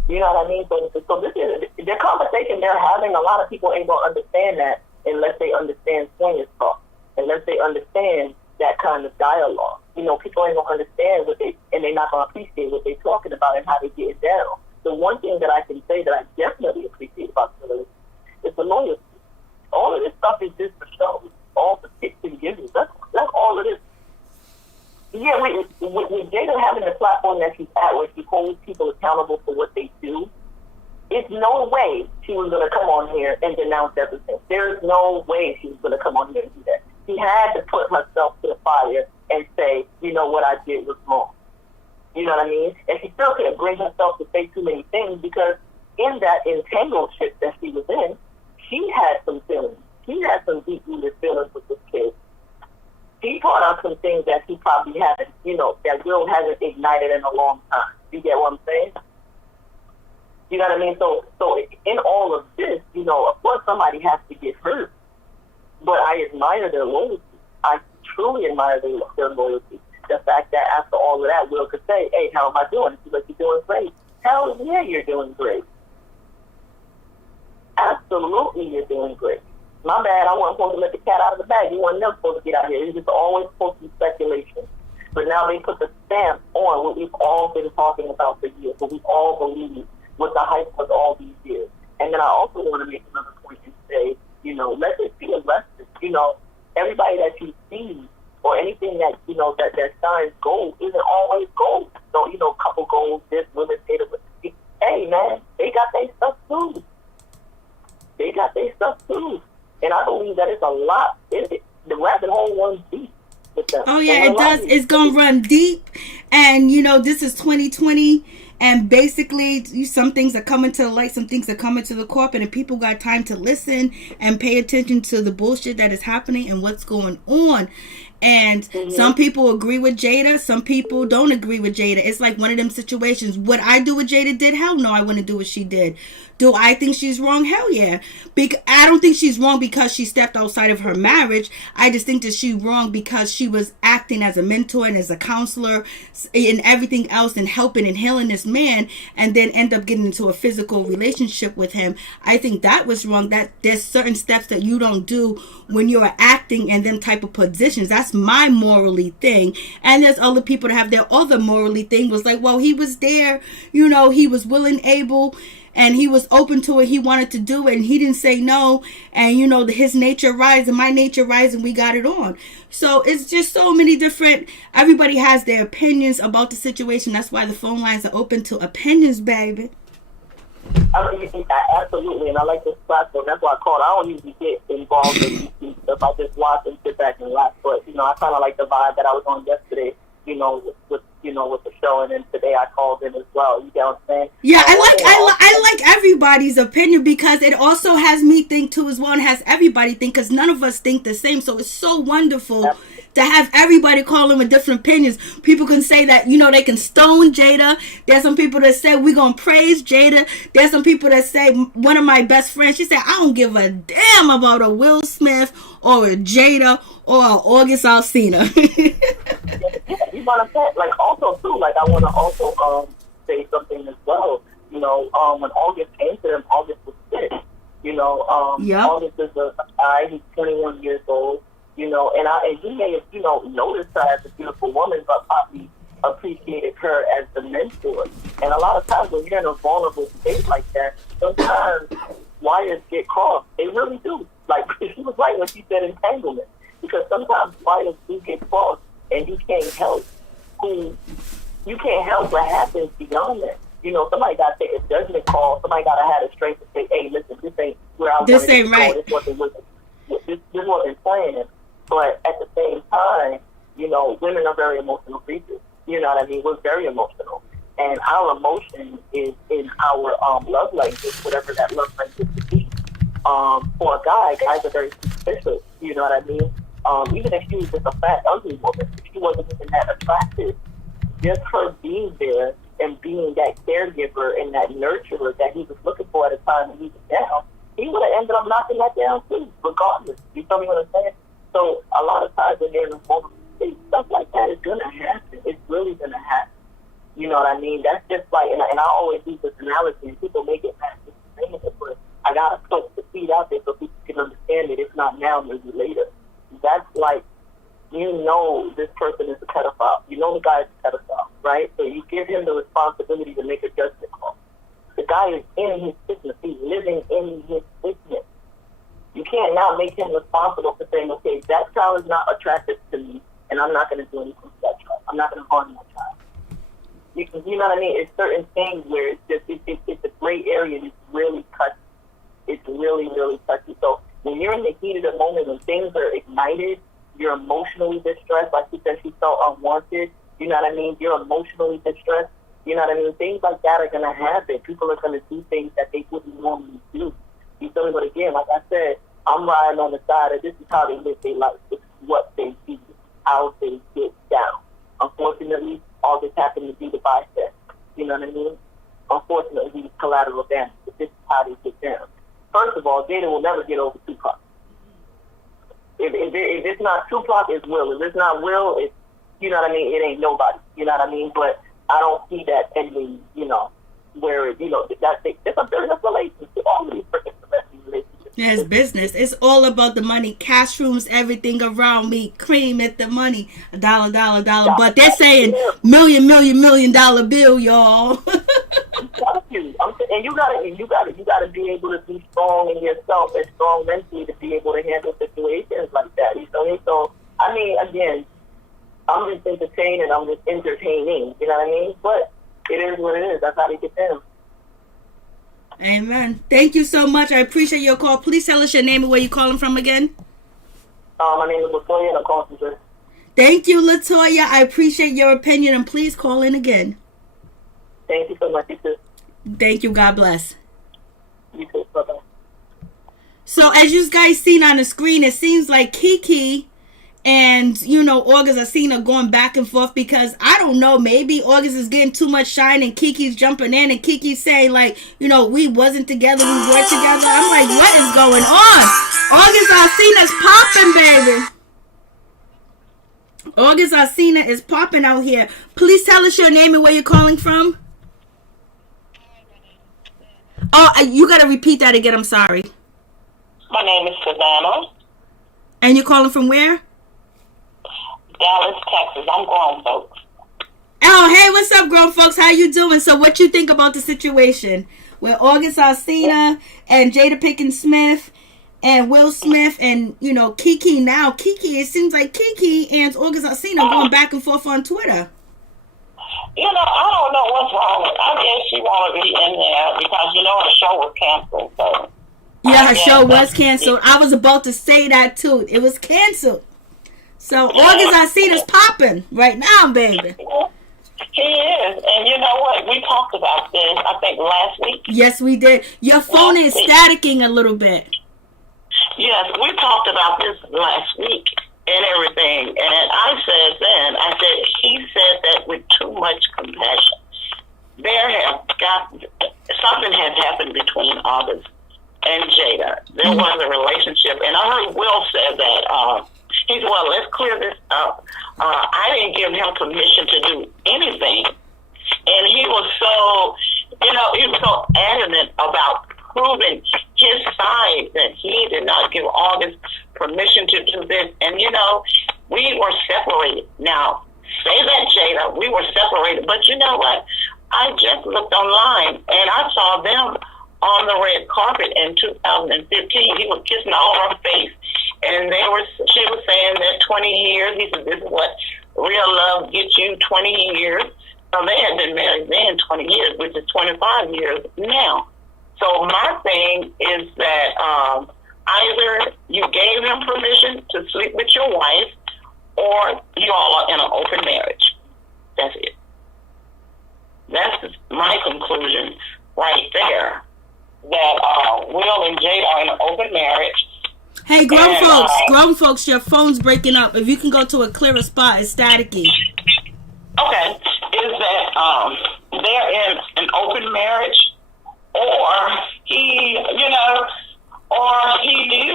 You know what I mean? So this is their conversation they're having. A lot of people ain't gonna understand that unless they understand swingers talk, unless they understand that kind of dialogue. You know, people ain't gonna understand and they're not gonna appreciate what they're talking about and how they get it down. The one thing that I can say that I definitely appreciate about the relationship is the loyalty. All of this stuff is just for show. All the kicks and gimmicks. That's all it is. Yeah, with Jada having the platform that she's at, where she holds people accountable for what they do, it's no way she was going to come on here and denounce everything. There is no way she was going to come on here and do that. She had to put herself to the fire and say, you know, what I did was wrong. You know what I mean? And she still couldn't bring herself to say too many things, because in that entangled shit that she was in, she had some feelings. She had some deep-rooted feelings with this kid. He brought up some things that he probably haven't, you know, that Will hasn't ignited in a long time. You get what I'm saying? You know what I mean? So in all of this, you know, of course somebody has to get hurt. But I admire their loyalty. I truly admire their loyalty. The fact that after all of that, Will could say, hey, how am I doing? She's like, you're doing great. Hell yeah, you're doing great. Absolutely, you're doing great. My bad, I wasn't supposed to let the cat out of the bag. You weren't never supposed to get out here. It was just always supposed to be speculation. But now they put the stamp on what we've all been talking about for years, what we've all believed, what the hype was all these years. And then I also want to make another point and say, you know, let this be a lesson. You know, everybody that you see or anything that, you know, that shines gold isn't always gold. So, you know, couple goals, this, women, data. Hey, man, they got their stuff too. They got their stuff too. And I believe that it's a lot. The rabbit hole runs deep with them. Oh, yeah, it does. It's going to run deep. And, you know, this is 2020. And basically, some things are coming to the light. Some things are coming to the corporate. And people got time to listen and pay attention to the bullshit that is happening and what's going on. And some people agree with Jada. Some people don't agree with Jada. It's like one of them situations. Would I do what Jada did? Hell no, I wouldn't do what she did. Do I think she's wrong? Hell yeah. I don't think she's wrong because she stepped outside of her marriage. I just think that she's wrong because she was acting as a mentor and as a counselor and everything else and helping and healing this man, and then end up getting into a physical relationship with him. I think that was wrong. That there's certain steps that you don't do when you're acting in them type of positions. That's my morally thing. And there's other people that have their other morally thing. Was like, well, he was there, you know, he was willing, able, and he was open to it. He wanted to do it and he didn't say no. And you know, his nature rise and my nature rise, and we got it on. So it's just so many different, everybody has their opinions about the situation. That's why the phone lines are open to opinions, baby. Absolutely, and I like this platform. That's why I called. I don't usually get involved in these stuff. I just watch and sit back and laugh. But you know, I kind of like the vibe that I was on yesterday. You know, with the show, and then today I called in as well. You get what I'm saying? Yeah, I like everybody's opinion, because it also has me think too as well, and has everybody think, because none of us think the same. So it's so wonderful to have everybody calling with different opinions. People can say that, you know, they can stone Jada. There's some people that say we're going to praise Jada. There's some people that say, one of my best friends, she said, I don't give a damn about a Will Smith or a Jada or a August Alsina. You know what I'm saying? Like, also, too, like, I want to also say something as well. You know, when August came to them, August was sick. You know, August is a guy, he's 21 years old. You know, and he may have, you know, noticed her as a beautiful woman, but probably appreciated her as the mentor. And a lot of times when you're in a vulnerable state like that, sometimes wires get crossed. They really do. Like, she was right when she said entanglement. Because sometimes wires do get crossed, and you can't help what happens beyond that. You know, somebody got to take a judgment call. Somebody got to have the strength to say, hey, listen, this ain't where I was This ain't right. This wasn't planned. But at the same time, you know, women are very emotional creatures. You know what I mean? We're very emotional. And our emotion is in our love language, whatever that love language would be. For a guy, guys are very superficial. You know what I mean? Even if she was just a fat, ugly woman, if she wasn't even that attractive, just her being there and being that caregiver and that nurturer that he was looking for at a time when he was down, he would have ended up knocking that down too, regardless. You feel me what I'm saying? So a lot of times when they're in a vulnerable state, stuff like that is going to happen. It's really going to happen. You know what I mean? That's just like, and I always use this analogy, and people make it mad, but I got to put the seed out there so people can understand it. If not now, maybe later. That's like, you know this person is a pedophile. You know the guy is a pedophile, right? So you give him the responsibility to make a judgment call. The guy is in his business. He's living in his business. You can't now make him responsible for saying, okay, that child is not attractive to me, and I'm not going to do anything to that child. I'm not going to harm that child. You know what I mean? It's certain things where it's just, it's a gray area that's really touchy. It's really, really touchy. So when you're in the heat of the moment, when things are ignited, you're emotionally distressed, like she said, she felt unwanted. You know what I mean? You're emotionally distressed. You know what I mean? Things like that are going to happen. People are going to do things that they wouldn't normally do. You feel me? But again, like I said, I'm riding on the side of this is how they live their life. This is what they do, how they get down. Unfortunately, all this happened to be the bystander. You know what I mean? Unfortunately, he was collateral damage. But this is how they get down. First of all, Jada will never get over Tupac. If it's not Tupac, it's Will. If it's not Will, it's, you know what I mean, it ain't nobody. You know what I mean? But I don't see that ending, you know, where, you know, it's a business relationship. All of these freaking domestic relationships. Yeah, it's business. It's all about the money. Cash rooms, everything around me. Cream at the money. $, $. But they're saying million bill, y'all. And you gotta be able to be strong in yourself and strong mentally to be able to handle situations like that. You know what I mean? So I mean, again, I'm just entertaining. I'm just entertaining. You know what I mean? But it is what it is. That's how they get down. Amen. Thank you so much. I appreciate your call. Please tell us your name and where you're calling from again. My name is Latoya, and I'm calling from Jersey. Thank you, Latoya. I appreciate your opinion, and please call in again. Thank you so much. You too. Thank you. God bless. You too. Bye-bye. So as you guys seen on the screen, it seems like Kiki and, you know, August Alsina going back and forth because, I don't know, maybe August is getting too much shine and Kiki's jumping in and Kiki's saying, like, you know, we wasn't together, we were together. I'm like, what is going on? August Alsina's popping, baby. August Alsina is popping out here. Please tell us your name and where you're calling from. Oh, you got to repeat that again. I'm sorry. My name is Savannah. And you're calling from where? Dallas, Texas. I'm grown, folks. Oh, hey, what's up, grown folks? How you doing? So what you think about the situation with August Alsina and Jada Pinkett Smith and Will Smith and, you know, Kiki now? Kiki, it seems like Kiki and August Alsina going back and forth on Twitter. You know, I don't know what's wrong with her. I guess she want to be in there because, you know, the show was canceled. So yeah, her show was canceled. I was about to say that, too. It was canceled. So August Alsina's popping right now, baby. He is. And you know what? We talked about this, I think, last week. Yes, we did. Your phone is staticking a little bit. Yes, we talked about this last week and everything. And I said he said that with too much compassion. Something had happened between August and Jada. There was a relationship. And I heard Will said that, he said, well, let's clear this up. I didn't give him permission to do anything. And he was so adamant about proving his side that he did not give August permission to do this. And, you know, we were separated. Now, say that, Jada, we were separated. But you know what? I just looked online and I saw them on the red carpet in 2015. He was kissing all her face, and she was saying that 20 years. He said, "This is what real love gets you, 20 years." So they had been married then 20 years, which is 25 years now. So my thing is that either you gave him permission to sleep with your wife, or you all are in an open marriage. That's it. That's my conclusion right there. That Will and Jade are in an open marriage. Hey, grown folks, your phone's breaking up. If you can go to a clearer spot, it's staticky. Okay, is that they're in an open marriage, or he knew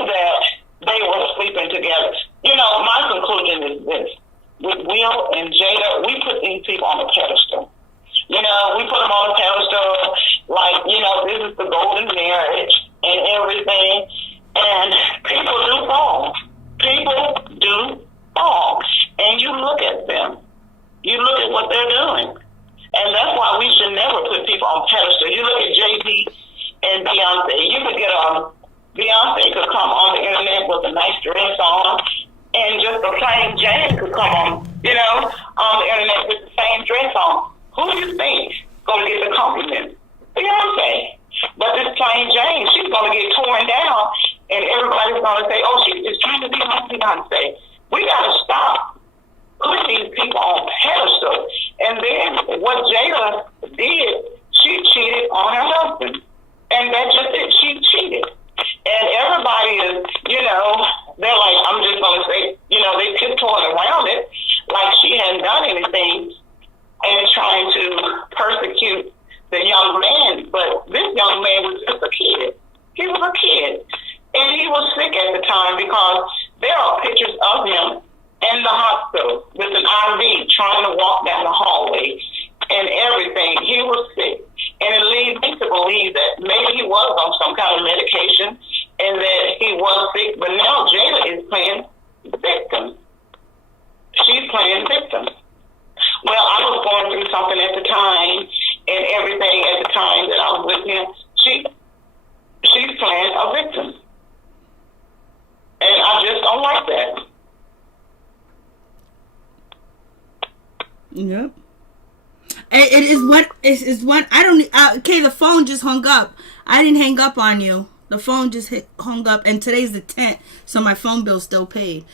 that they were sleeping together. My conclusion is this: with Will and Jada, we put these people on a pedestal. We put them on a pedestal, like, this is the golden marriage and everything. And people do fall. People do fall. And you look at them. You look at what they're doing. And that's why we should never put people on pedestal. You look at Jay-Z and Beyonce. You could get Beyonce could come on the internet with a nice dress on, and just a plain Jane could come on the internet with the same dress on. Who do you think going to get the compliment? Beyonce. But this plain Jane, she's going to get torn down, and everybody's going to say, "Oh, she's trying to be like Beyonce." We got to stop putting these people on pedestal. And then what Jada did, she cheated on her husband. And that's just it. She cheated. And everybody is, they're like, I'm just going to say, they tiptoeing around it like she hadn't done anything and trying to persecute the young man. But this young man was just a kid. He was a kid. And he was sick at the time, because there are pictures of him in the hospital with an IV trying to walk down the hallway and everything. He was sick. And it leads me to believe that maybe he was on some kind of medication and that he was sick. But now Jada is playing victim. She's playing victim. Well, I was going through something at the time, and everything at the time that I was with him, she's playing a victim. And I just don't like that. Yep. It is what I don't. Okay, the phone just hung up. I didn't hang up on you. The phone just hung up, and today's the 10th, so my phone bill's still paid.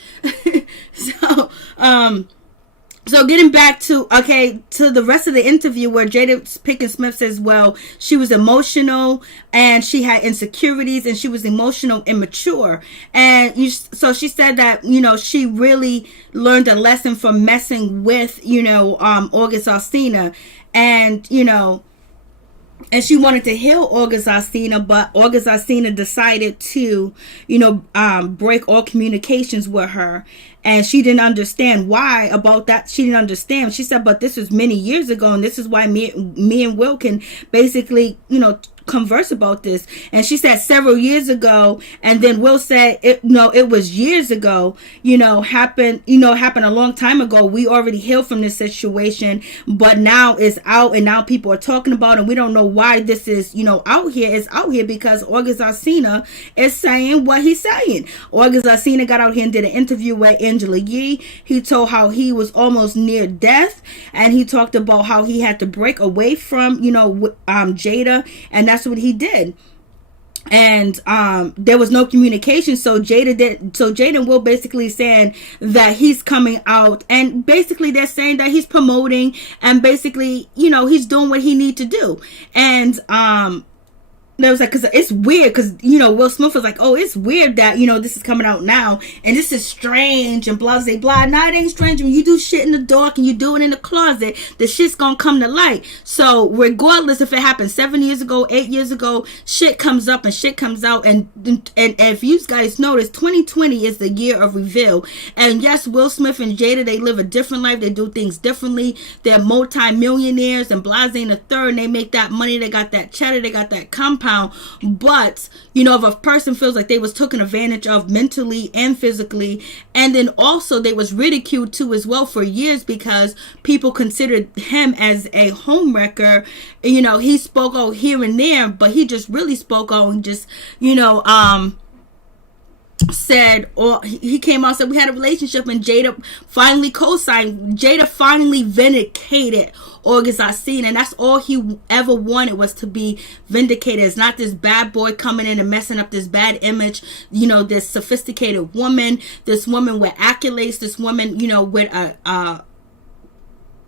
So getting back to the rest of the interview, where Jada Pinkett Smith says, well, she was emotional and she had insecurities and she was emotional immature. And so she said that, she really learned a lesson from messing with, August Alsina, and, and she wanted to heal August Alsina, but August Alsina decided to, break all communications with her. And she didn't understand why about that. She didn't understand. She said, but this was many years ago, and this is why me and Will can basically, converse about this. And she said several years ago, and then Will said it was years ago, happened a long time ago. We already healed from this situation, but now it's out, and now people are talking about it, and we don't know why this is out here. It's out here because August Alsina is saying what he's saying. August Alsina got out here and did an interview with Angela Yee. He told how he was almost near death, and he talked about how he had to break away from Jada, and that's what he did. And there was no communication, so Jada and Will basically saying that he's coming out, and basically they're saying that he's promoting, and basically he's doing what he need to do. And that was like, because it's weird, because Will Smith was like, oh, it's weird that this is coming out now, and this is strange, and blah blah blah. Nah, it ain't strange. When you do shit in the dark and you do it in the closet, the shit's gonna come to light. So regardless if it happened 7 years ago, 8 years ago, shit comes up and shit comes out. And if you guys notice, 2020 is the year of reveal. And yes, Will Smith and Jada, they live a different life. They do things differently. They're multi-millionaires and blase in the third, and they make that money. They got that cheddar. They got that compound. compound. But, you know, if a person feels like they was taken advantage of mentally and physically, and then also they was ridiculed too as well for years because people considered him as a homewrecker. You know, he spoke out here and there, but he just really spoke out and just, you know, said, or he came out and said we had a relationship, and Jada finally co-signed. Jada finally vindicated August Alsina, and that's all he ever wanted, was to be vindicated. It's not this bad boy coming in and messing up this bad image, you know, this sophisticated woman, this woman with accolades, this woman, you know, with a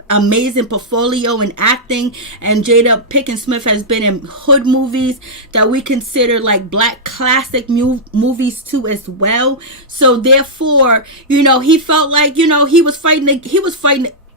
amazing portfolio in acting. And Jada Pinkett Smith has been in hood movies that we consider like black classic movies too as well. So therefore, you know, he felt like, you know, he was fighting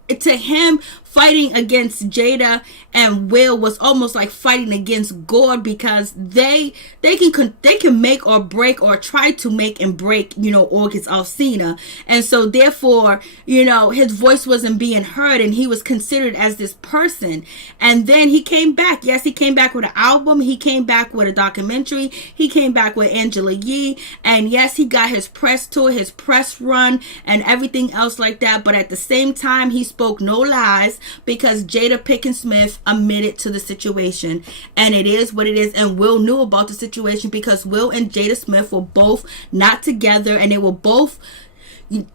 to him. Fighting against Jada and Will was almost like fighting against God, because they can make or break, or try to make and break, you know, August Alsina. And so therefore, you know, his voice wasn't being heard, and he was considered as this person. And then he came back. Yes, he came back with an album. He came back with a documentary. He came back with Angela Yee. And yes, he got his press tour, his press run, and everything else like that. But at the same time, he spoke no lies, because Jada Pinkett Smith admitted to the situation, and it is what it is. And Will knew about the situation, because Will and Jada Smith were both not together, and they were both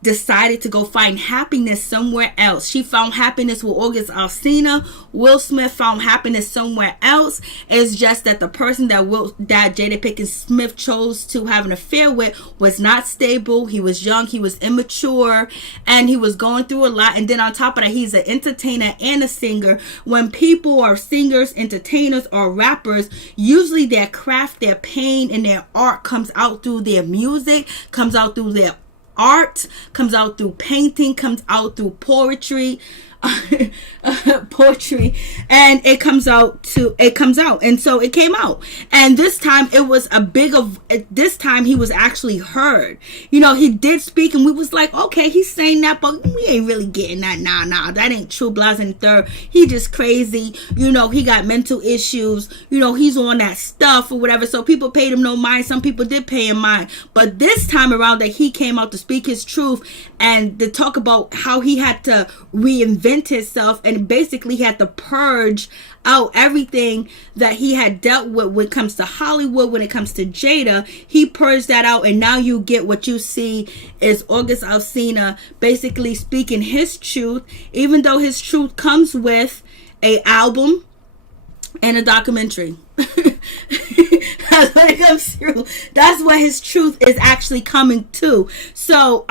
decided to go find happiness somewhere else. She found happiness with August Alsina. Will Smith found happiness somewhere else. It's just that the person that Jada Pinkett Smith chose to have an affair with was not stable. He was young, he was immature, and he was going through a lot. And then on top of that, he's an entertainer and a singer. When people are singers, entertainers, or rappers, usually their craft, their pain, and their art comes out through their music, comes out through their art, comes out through painting, comes out through poetry, and it comes out. And so it came out, and this time it was this time he was actually heard. You know, he did speak, and we was like, okay, he's saying that, but we ain't really getting that. Nah, that ain't true. Blas and third, he just crazy. You know, he got mental issues. You know, he's on that stuff or whatever. So people paid him no mind. Some people did pay him mind, but this time around that he came out to speak his truth and to talk about how he had to reinvent himself, and basically he had to purge out everything that he had dealt with when it comes to Hollywood, when it comes to Jada. He purged that out, and now you get what you see is August Alsina basically speaking his truth, even though his truth comes with a album and a documentary. That's what it comes through. That's what his truth is actually coming to. So,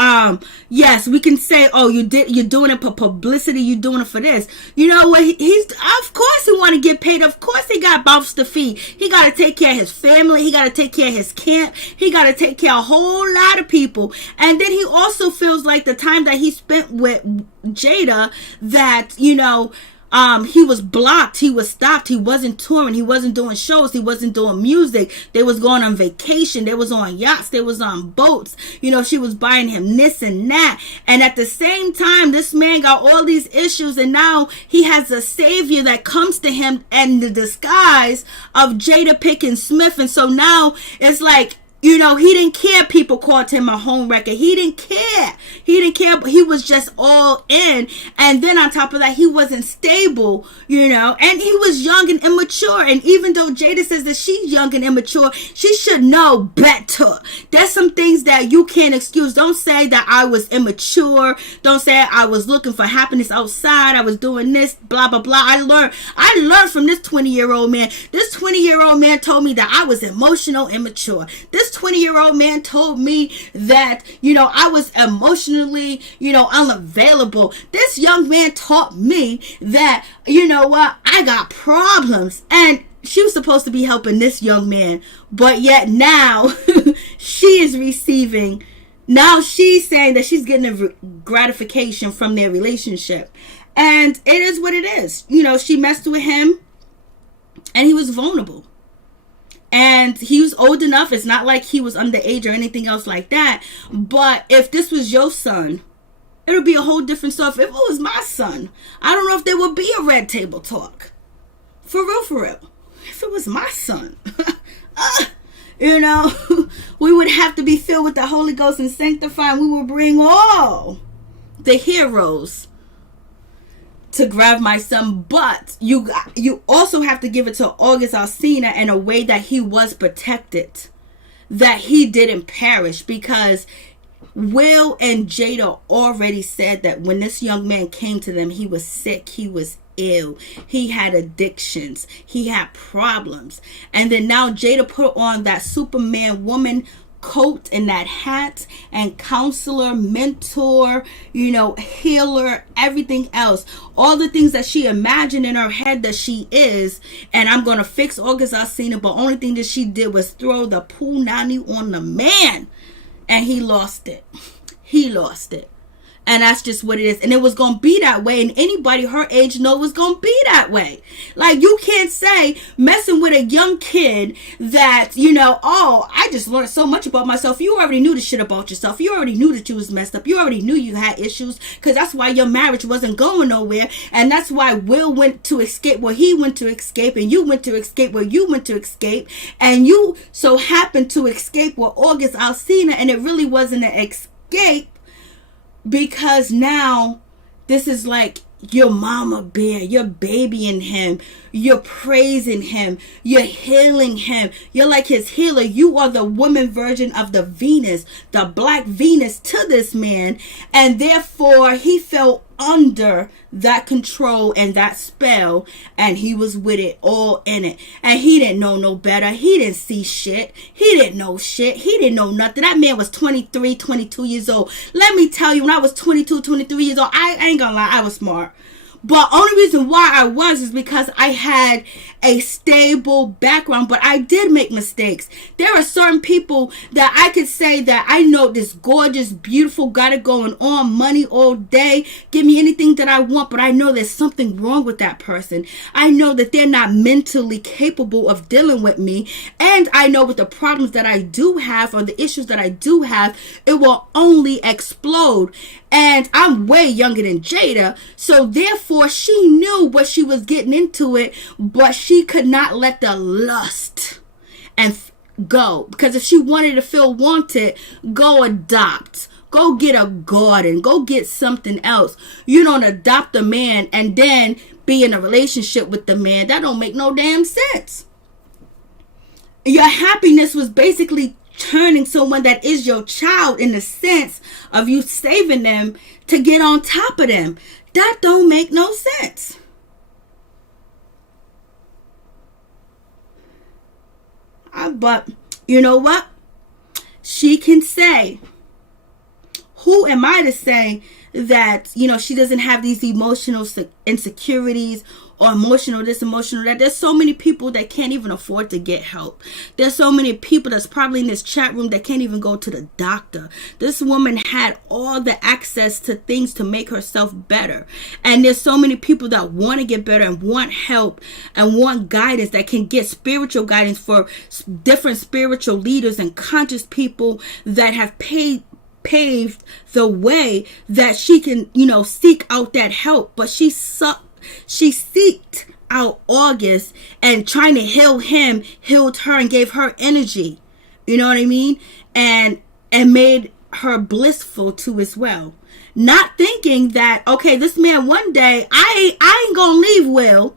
yes, we can say, oh, you're doing it for publicity, you're doing it for this. You know what? He's of course he want to get paid. Of course he got mouths to feed. He got to take care of his family. He got to take care of his camp. He got to take care of a whole lot of people. And then he also feels like the time that he spent with Jada, that, you know, he was blocked, he was stopped, he wasn't touring, he wasn't doing shows, he wasn't doing music. They was going on vacation, they was on yachts, they was on boats. You know, she was buying him this and that. And at the same time, this man got all these issues, and now he has a savior that comes to him in the disguise of Jada Pinkett Smith. And so now it's like, you know, he didn't care. People called him a home wrecker. He didn't care. But he was just all in. And then on top of that, he wasn't stable, you know, and he was young and immature. And even though Jada says that she's young and immature, she should know better. There's some things that you can't excuse. Don't say that I was immature. Don't say I was looking for happiness outside. I was doing this, blah, blah, blah. I learned from this 20-year-old man. This 20-year-old man told me that I was emotional immature. This 20-year-old man told me that, you know, I was emotionally, you know, unavailable. This young man taught me that, you know what, I got problems. And she was supposed to be helping this young man, but yet now she is receiving, now she's saying that she's getting a gratification from their relationship. And it is what it is. You know, she messed with him, and he was vulnerable. And he was old enough. It's not like he was underage or anything else like that. But if this was your son, it would be a whole different stuff. If it was my son, I don't know if there would be a Red Table Talk. For real, for real. If if it was my son? You know, we would have to be filled with the Holy Ghost and sanctified. We will bring all the heroes to grab my son. But you also have to give it to August Alsina in a way that he was protected, that he didn't perish, because Will and Jada already said that when this young man came to them, he was sick, he was ill, he had addictions, he had problems. And then now Jada put on that Superman woman coat and that hat, and counselor, mentor, healer, everything else, all the things that she imagined in her head that she is. And I'm gonna fix August Alsina, but only thing that she did was throw the punani on the man, and he lost it. And that's just what it is. And it was going to be that way. And anybody her age know it was going to be that way. Like, you can't say messing with a young kid that, oh, I just learned so much about myself. You already knew the shit about yourself. You already knew that you was messed up. You already knew you had issues, because that's why your marriage wasn't going nowhere. And that's why Will went to escape where he went to escape, and you went to escape where you went to escape. And you so happened to escape with August Alsina, and it really wasn't an escape. Because now this is like your mama bear, you're babying him, you're praising him, you're healing him, you're like his healer. You are the woman version of the Venus, the black Venus to this man, and therefore he fell under that control and that spell, and he was with it, all in it. And he didn't know no better. He didn't see shit. He didn't know shit. He didn't know nothing. That man was 23, 22 years old. Let me tell you, when I was 22, 23 years old, I ain't gonna lie, I was smart. But only reason why I was is because I had a stable background, but I did make mistakes. There are certain people that I could say that I know this gorgeous, beautiful, got it going on, money all day, give me anything that I want, but I know there's something wrong with that person. I know that they're not mentally capable of dealing with me, and I know with the problems that I do have, or the issues that I do have, it will only explode. And I'm way younger than Jada, so therefore she knew what she was getting into it, but she could not let the lust and go. Because if she wanted to feel wanted, go adopt. Go get a garden. Go get something else. You don't adopt a man and then be in a relationship with the man. That don't make no damn sense. Your happiness was basically turning someone that is your child, in the sense of you saving them to get on top of them. That don't make no sense. But you know what? She can say, who am I to say that, she doesn't have these emotional insecurities, or emotional this, emotional that? There's so many people that can't even afford to get help. There's so many people that's probably in this chat room that can't even go to the doctor. This woman had all the access to things to make herself better. And there's so many people that want to get better and want help and want guidance, that can get spiritual guidance for different spiritual leaders and conscious people that have paved the way that she can, seek out that help. But she seeked out August, and trying to heal him, healed her and gave her energy. You know what I mean? And made her blissful too as well. Not thinking that, okay, this man one day, I ain't gonna leave Will.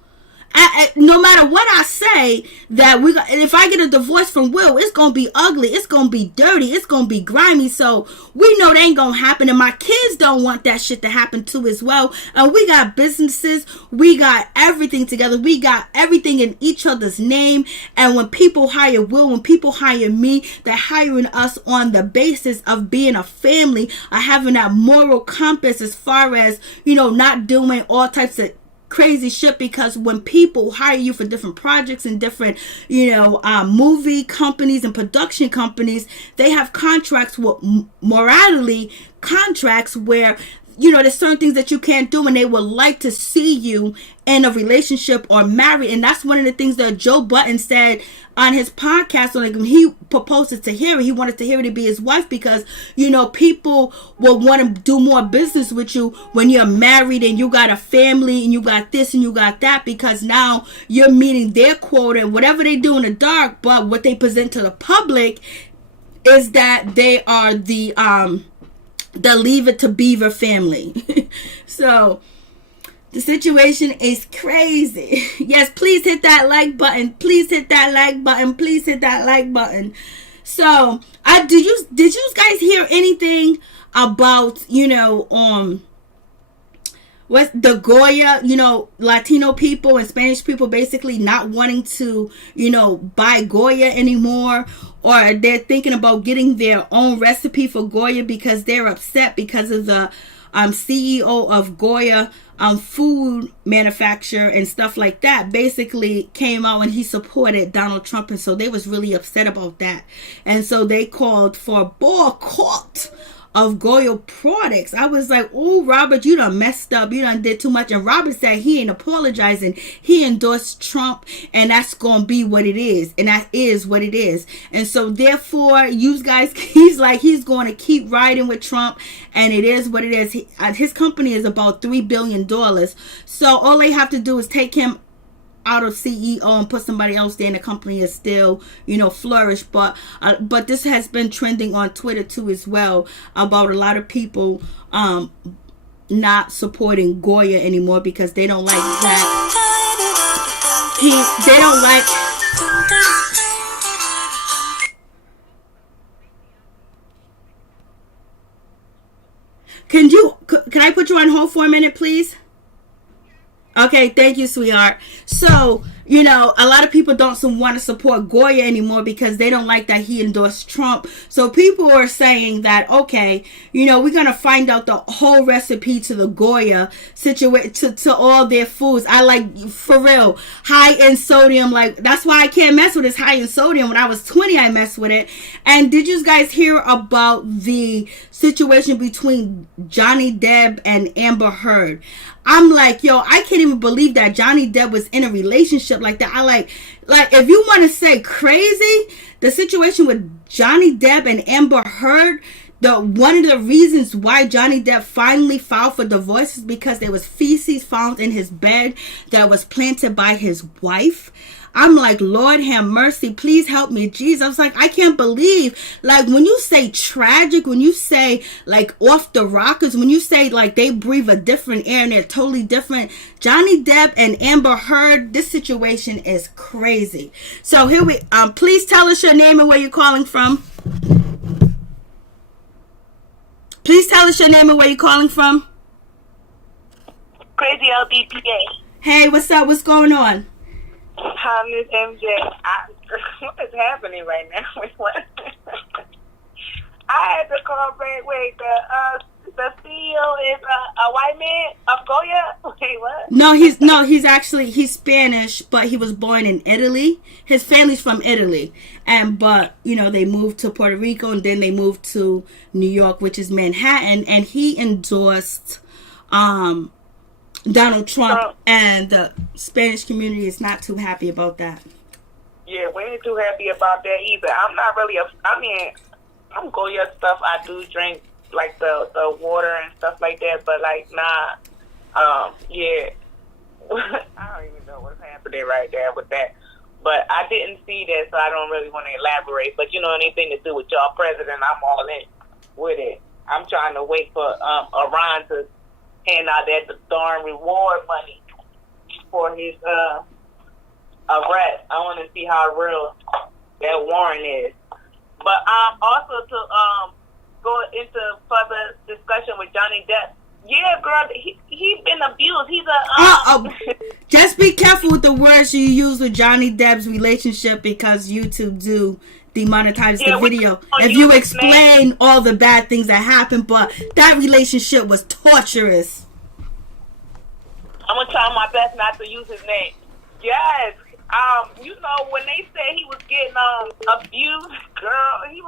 No matter what I say, that if I get a divorce from Will, it's gonna be ugly, it's gonna be dirty, it's gonna be grimy. So we know that ain't gonna happen, and my kids don't want that shit to happen too as well. And we got businesses, we got everything together, we got everything in each other's name. And when people hire Will, when people hire me, they're hiring us on the basis of being a family, of having that moral compass, as far as not doing all types of crazy shit. Because when people hire you for different projects and different movie companies and production companies, they have contracts with morality contracts where there's certain things that you can't do, and they would like to see you in a relationship or married. And that's one of the things that Joe Budden said on his podcast. Like, when he proposed it to Harry, he wanted to Harry to be his wife because, people will want to do more business with you when you're married and you got a family and you got this and you got that, because now you're meeting their quota and whatever they do in the dark, but what they present to the public is that they are the Leave It to Beaver family. So the situation is crazy. Yes, please hit that like button. Please hit that like button. Please hit that like button. So did you guys hear anything about what the Goya, Latino people and Spanish people basically not wanting to, buy Goya anymore, or they're thinking about getting their own recipe for Goya because they're upset because of the CEO of Goya food manufacturer and stuff like that basically came out and he supported Donald Trump, and so they was really upset about that, and so they called for a boycott of Goya products. I was like, oh, Robert, you done messed up. You done did too much. And Robert said he ain't apologizing. He endorsed Trump, and that's going to be what it is. And that is what it is. And so, therefore, you guys, he's going to keep riding with Trump, and it is what it is. His company is about $3 billion. So, all they have to do is take him out of CEO and put somebody else there, and the company is still, flourish. But this has been trending on Twitter too as well, about a lot of people not supporting Goya anymore because they don't like that. They don't like. Can I put you on hold for a minute, please? Okay, thank you, sweetheart. So, a lot of people don't want to support Goya anymore because they don't like that he endorsed Trump. So people are saying that, okay, we're going to find out the whole recipe to the Goya to all their foods. I like, for real, high in sodium. Like, that's why I can't mess with this high in sodium. When I was 20, I messed with it. And did you guys hear about the situation between Johnny Depp and Amber Heard? I'm like, yo, I can't even believe that Johnny Depp was in a relationship like that. I like if you want to say crazy, the situation with Johnny Depp and Amber Heard, one of the reasons why Johnny Depp finally filed for divorce is because there was feces found in his bed that was planted by his wife. I'm like, Lord have mercy, please help me, Jesus. I was like, I can't believe, like, when you say tragic, when you say, like, off the rockers, when you say, like, they breathe a different air and they're totally different, Johnny Depp and Amber Heard, this situation is crazy. So here please tell us your name and where you're calling from. Please tell us your name and where you're calling from. Crazy LDPA. Hey, what's up? What's going on? Hi, Miss MJ. What is happening right now? I had to call back. Wait, the CEO is a white man of Goya? Wait, what? No, he's Spanish, but he was born in Italy. His family's from Italy, but they moved to Puerto Rico and then they moved to New York, which is Manhattan, and he endorsed Donald Trump, and the Spanish community is not too happy about that. Yeah, we ain't too happy about that either. I'm not really I'm Goya stuff. I do drink like the water and stuff like that, but like yeah. I don't even know what's happening right there with that. But I didn't see that, so I don't really want to elaborate. But anything to do with y'all president, I'm all in with it. I'm trying to wait for Iran to hand out that darn reward money for his arrest. I want to see how real that warrant is. But also to go into further discussion with Johnny Depp. Yeah, girl, he's been abused. He's just be careful with the words you use with Johnny Depp's relationship because YouTube do demonetize the video if you explain all the bad things that happened, but that relationship was torturous. I'm gonna try my best not to use his name. Yes, when they say he was getting abused, girl, he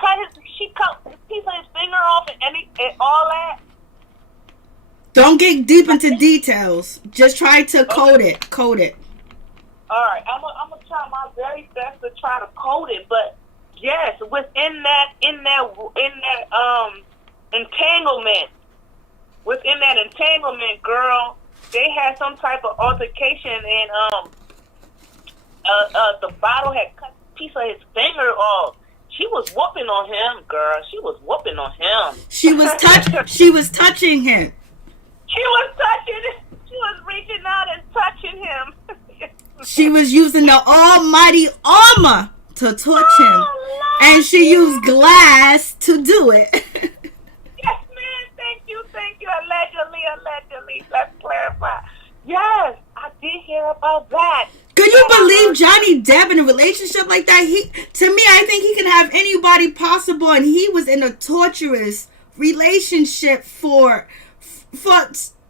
cut his piece of his finger off and all that. Don't get deep into details. Just try to code it. Code it. All right, I'm gonna try my very best to try to code it, but yes, within that entanglement, girl, they had some type of altercation, and the bottle had cut a piece of his finger off. She was whooping on him, girl. She was whooping on him. She was touching him. She was reaching out and touching him. She was using the almighty armor to touch him. And she used glass to do it. Yes, man. Thank you. Allegedly. Let's clarify. Yes, I did hear about that. Could you believe Johnny Depp in a relationship like that? To me, I think he can have anybody possible, and he was in a torturous relationship for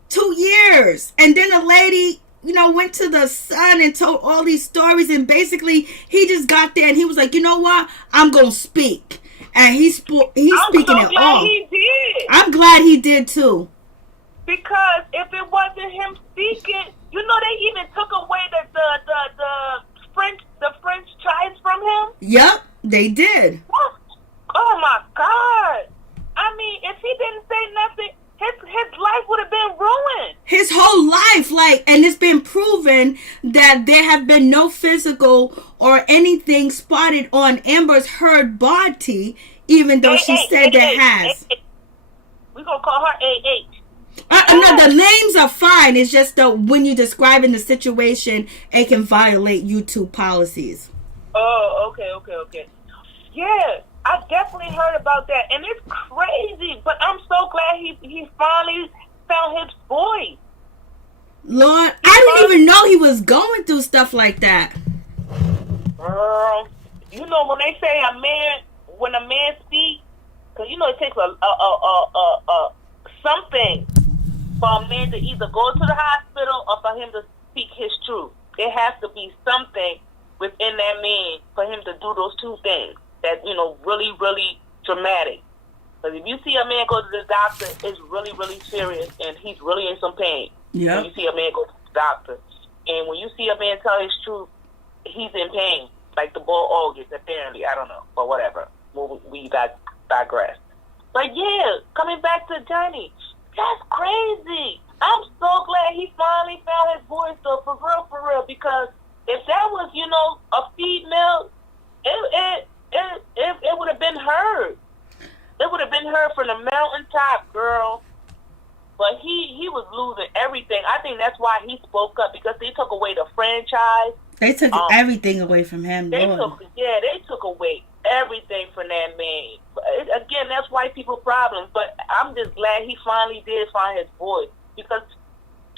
2 years. And then a lady, went to the Sun and told all these stories, and basically he just got there and he was like, you know what? I'm going to speak. And he's speaking it all. He did. I'm glad he did too. Because if it wasn't him speaking, they even took away the franchise from him. Yep, they did. Oh my God! I mean, if he didn't say nothing, his life would have been ruined. His whole life, and it's been proven that there have been no physical or anything spotted on Amber's Heard body, even though she said there has. We're gonna call her AH. No, the names are fine. It's just that when you're describing the situation, it can violate YouTube policies. Oh, okay. Yeah, I definitely heard about that, and it's crazy. But I'm so glad he finally found his voice. Lord, I didn't even know he was going through stuff like that. Girl, when they say when a man speaks, because it takes something for a man to either go to the hospital or for him to speak his truth. There has to be something within that man for him to do those two things that, really, really dramatic. Because if you see a man go to the doctor, it's really, really serious and he's really in some pain. Yeah. When you see a man go to the doctor. And when you see a man tell his truth, he's in pain. Like the bull August, apparently. I don't know. But whatever. We digress. But yeah, coming back to Johnny, that's crazy. I'm so glad he finally found his voice, though, for real, because if that was, a female, it would have been heard. It would have been heard from the mountaintop, girl. But he was losing everything. I think that's why he spoke up, because they took away the franchise. They took everything away from him. They took away everything from that man. Again, that's white people problems, but I'm just glad he finally did find his voice, because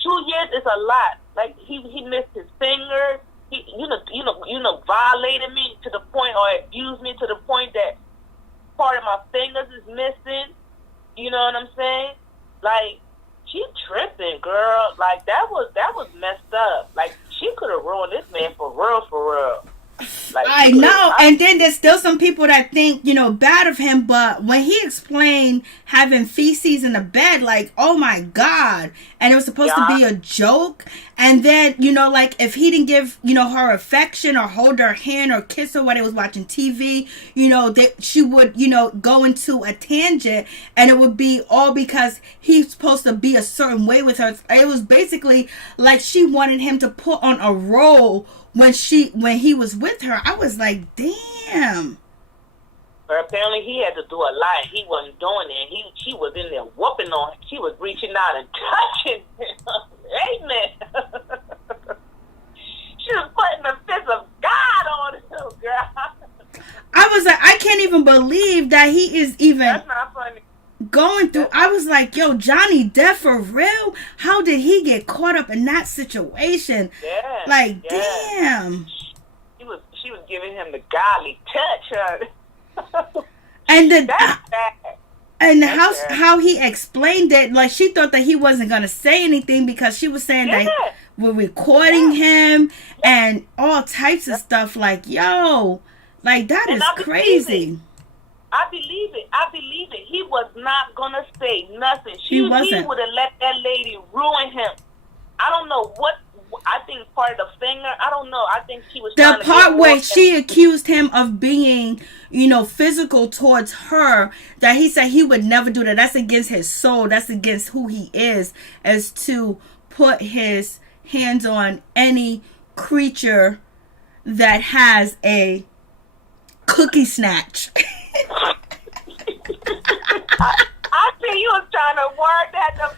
2 years is a lot. Like he missed his finger. He violated me to the point, or abused me to the point that part of my fingers is missing. You know what I'm saying? Like, she tripping, girl. Like that was messed up. Like she could have ruined this man for real. Like, I know, and then there's still some people that think, bad of him, but when he explained having feces in the bed, like, oh my God, and it was supposed to be a joke, and then, like, if he didn't give, her affection or hold her hand or kiss her when he was watching TV, she would, go into a tangent, and it would be all because he's supposed to be a certain way with her. It was basically like she wanted him to put on a role when he was with her. I was like, damn. But apparently he had to do a lot. He wasn't doing it. She was in there whooping on him. She was reaching out and touching him. Amen. She was putting the fist of God on him, girl. I was like, I can't even believe that he is even That's not funny. Going through. I was like, yo, Johnny Depp, for real? How did he get caught up in that situation? Yeah. Like, damn. She was giving him the godly touch. And That's bad. And how he explained it, like she thought that he wasn't going to say anything because she was saying that we're recording him and all types of stuff. Like, yo, like that is crazy. I believe it. He was not gonna say nothing. He wasn't. He would have let that lady ruin him. I don't know what. I think part of the finger. I don't know. I think she was the part where she accused him of being, physical towards her. That he said he would never do that. That's against his soul. That's against who he is. As to put his hands on any creature that has a cookie snatch. I think you was trying to word that.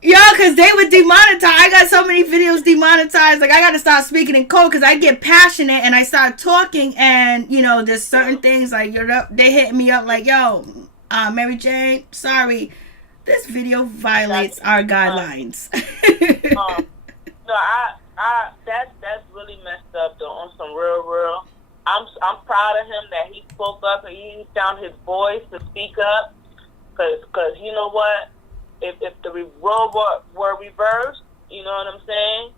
Yo, because they would demonetize. I got so many videos demonetized. Like, I got to start speaking in code because I get passionate and I start talking. And, there's certain things like, they hit me up like, yo, Mary Jane, sorry. This video violates our guidelines. No, that's really messed up though. On some real. I'm proud of him that he spoke up and he found his voice to speak up. Cause you know what? If the role were reversed, you know what I'm saying?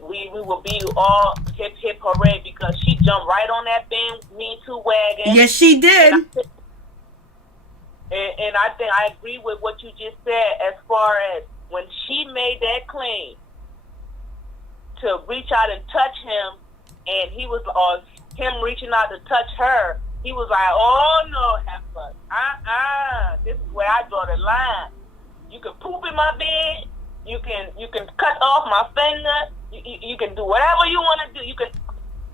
We will be all hip hooray because she jumped right on that Me Too wagon. Yes, she did. And I think I agree with what you just said as far as when she made that claim to reach out and touch him, and he was him reaching out to touch her. He was like, "Oh no, heifer, this is where I draw the line. You can poop in my bed. You can cut off my finger. You can do whatever you want to do. You can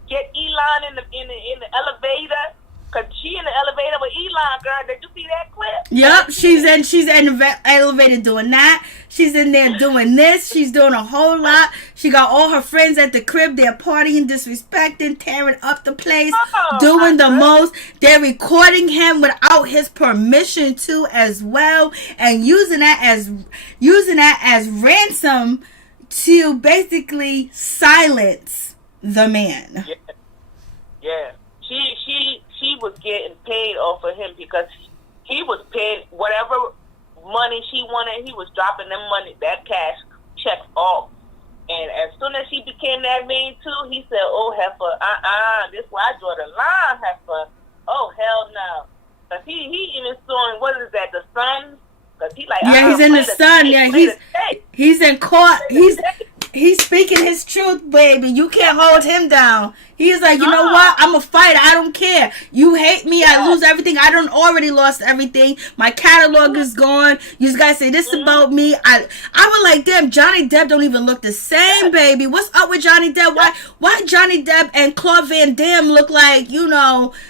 get Elon in the elevator." Cause she in the elevator with Elon, girl. Did you see that clip? Yep, she's in the elevator doing that. She's in there doing this. She's doing a whole lot. She got all her friends at the crib. They're partying, disrespecting, tearing up the place, doing the most. They're recording him without his permission too, as well, and using that as ransom to basically silence the man. Yeah. She was getting paid off of him because he was paid whatever money she wanted. He was dropping that cash check off. And as soon as she became that mean too, he said, "Oh, heifer, this is where I draw the line, heifer. Oh, hell no." Cause he even suing, what is that, the Sun? Cause he like, he's in the Sun. Yeah, he's in court. He's speaking his truth, baby. You can't hold him down. He's like, you know what? I'm a fighter. I don't care. You hate me. I lose everything. I done already lost everything. My catalog is gone. You guys say this about me. I was like, damn, Johnny Depp don't even look the same, baby. What's up with Johnny Depp? Why Johnny Depp and Claude Van Damme look like,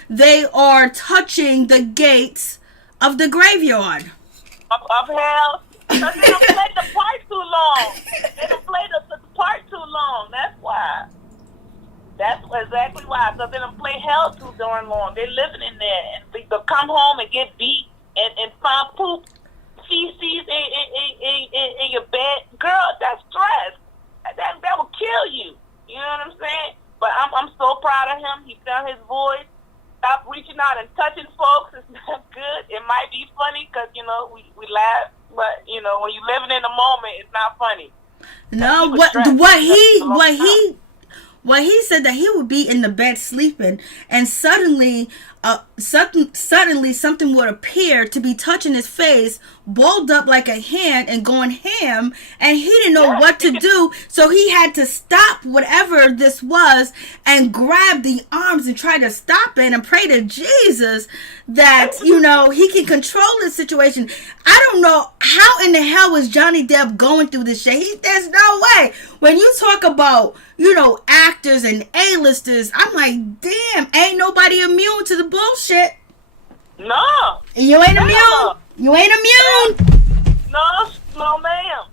they are touching the gates of the graveyard? Of hell. Because they don't play the part too long. They don't play the part too long. That's why. That's exactly why. Because they don't play hell too darn long. They're living in there. And they come home and get beat and find poop, feces in your bed. Girl, that's stress. That will kill you. You know what I'm saying? But I'm so proud of him. He found his voice. Stop reaching out and touching folks. It's not good. It might be funny because, we laugh. But, when you're living in the moment, it's not funny. No, what he said that he would be in the bed sleeping and suddenly something would appear to be touching his face, balled up like a hand and going ham, and he didn't know what to do, so he had to stop whatever this was and grab the arms and try to stop it and pray to Jesus that, he can control the situation. I don't know how in the hell was Johnny Depp going through this shit. There's no way. When you talk about, actors and A-listers, I'm like, damn, ain't nobody immune to the bullshit. No. You ain't immune. You ain't immune. No, ma'am.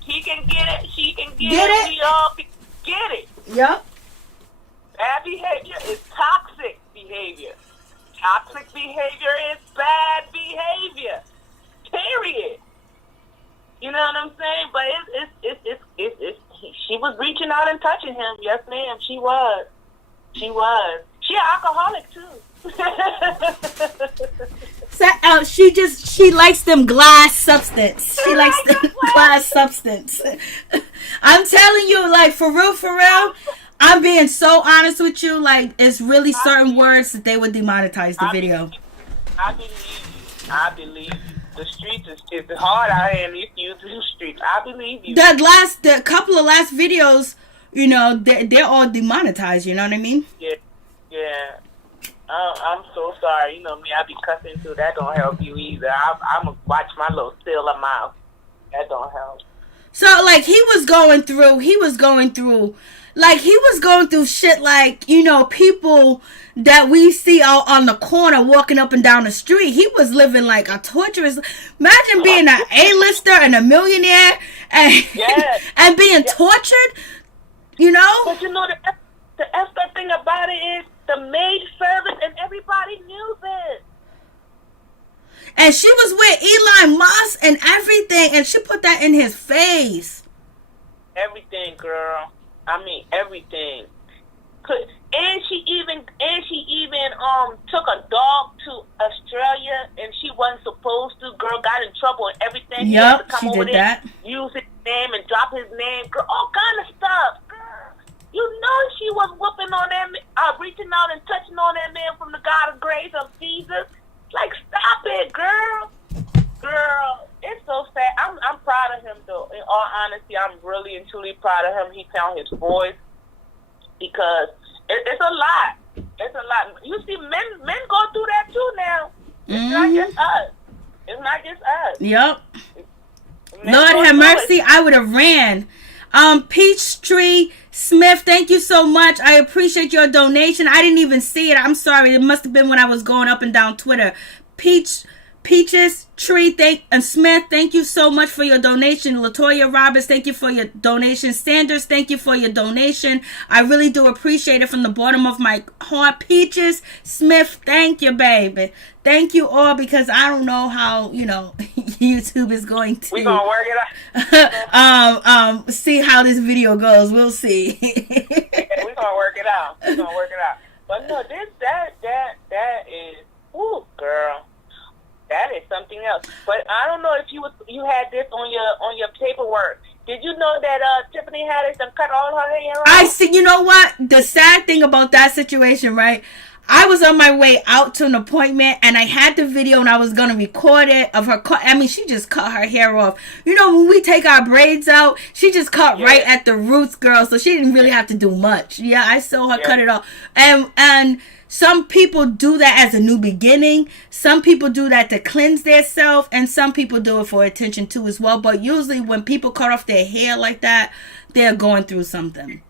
He can get it. She can get it. We all can get it. Yep. Bad behavior is toxic behavior. Toxic behavior is bad behavior. Period. You know what I'm saying? But it's she was reaching out and touching him. Yes, ma'am. She was. She an alcoholic too. She likes them glass substance. She likes them glass substance. I'm telling you, like, for real, I'm being so honest with you. Like, it's really certain words that they would demonetize the video. I believe you. I believe you. The streets is hard out here, and if you do the streets, I believe you. The couple of last videos, you know, they're all demonetized. You know what I mean? Yeah. I'm so sorry. You know me, I be cussing too. That don't help you either. I'm gonna watch my little still mouth. That don't help. So, like, he was going through shit like, you know, people that we see out on the corner walking up and down the street. He was living like a torturous. Imagine being an A-lister and a millionaire and being tortured, you know? But you know, the effed up thing about it is the maid service and everybody knew this. And she was with Elon Musk and everything, and she put that in his face. Everything, girl. I mean, everything. And she even took a dog to Australia, and she wasn't supposed to. Girl got in trouble and everything. Yep, she did that. Use his name and drop his name. Girl, all kind of stuff. Girl, you know she was whooping on that man, reaching out and touching on that man from the God of grace of Jesus. Like, stop it, girl. Girl, it's so sad. I'm proud of him, though. In all honesty, I'm really and truly proud of him. He found his voice, because it's a lot. It's a lot. You see, men go through that too now. It's not just us. It's not just us. Yep. Lord have mercy. I would have ran. Peachtree Smith, thank you so much. I appreciate your donation. I didn't even see it. I'm sorry. It must have been when I was going up and down Twitter. Peaches Tree and Smith, thank you so much for your donation. Latoya Roberts, thank you for your donation. Sanders, thank you for your donation. I really do appreciate it from the bottom of my heart. Peaches Smith, thank you, baby. Thank you all, because I don't know how, you know, YouTube is going to. We're going to work it out. See how this video goes. We'll see. We're going to work it out. But no, that is, ooh, girl. That is something else. But I don't know if you had this on your paperwork. Did you know that Tiffany Haddish done cut all her hair off? I see. You know what? The sad thing about that situation, right? I was on my way out to an appointment, and I had the video, and I was going to record it of her cut. I mean, she just cut her hair off. You know, when we take our braids out, she just cut right at the roots, girl. So she didn't really have to do much. Yeah, I saw her cut it off. And some people do that as a new beginning. Some people do that to cleanse their self, and some people do it for attention too as well. But usually when people cut off their hair like that, they're going through something.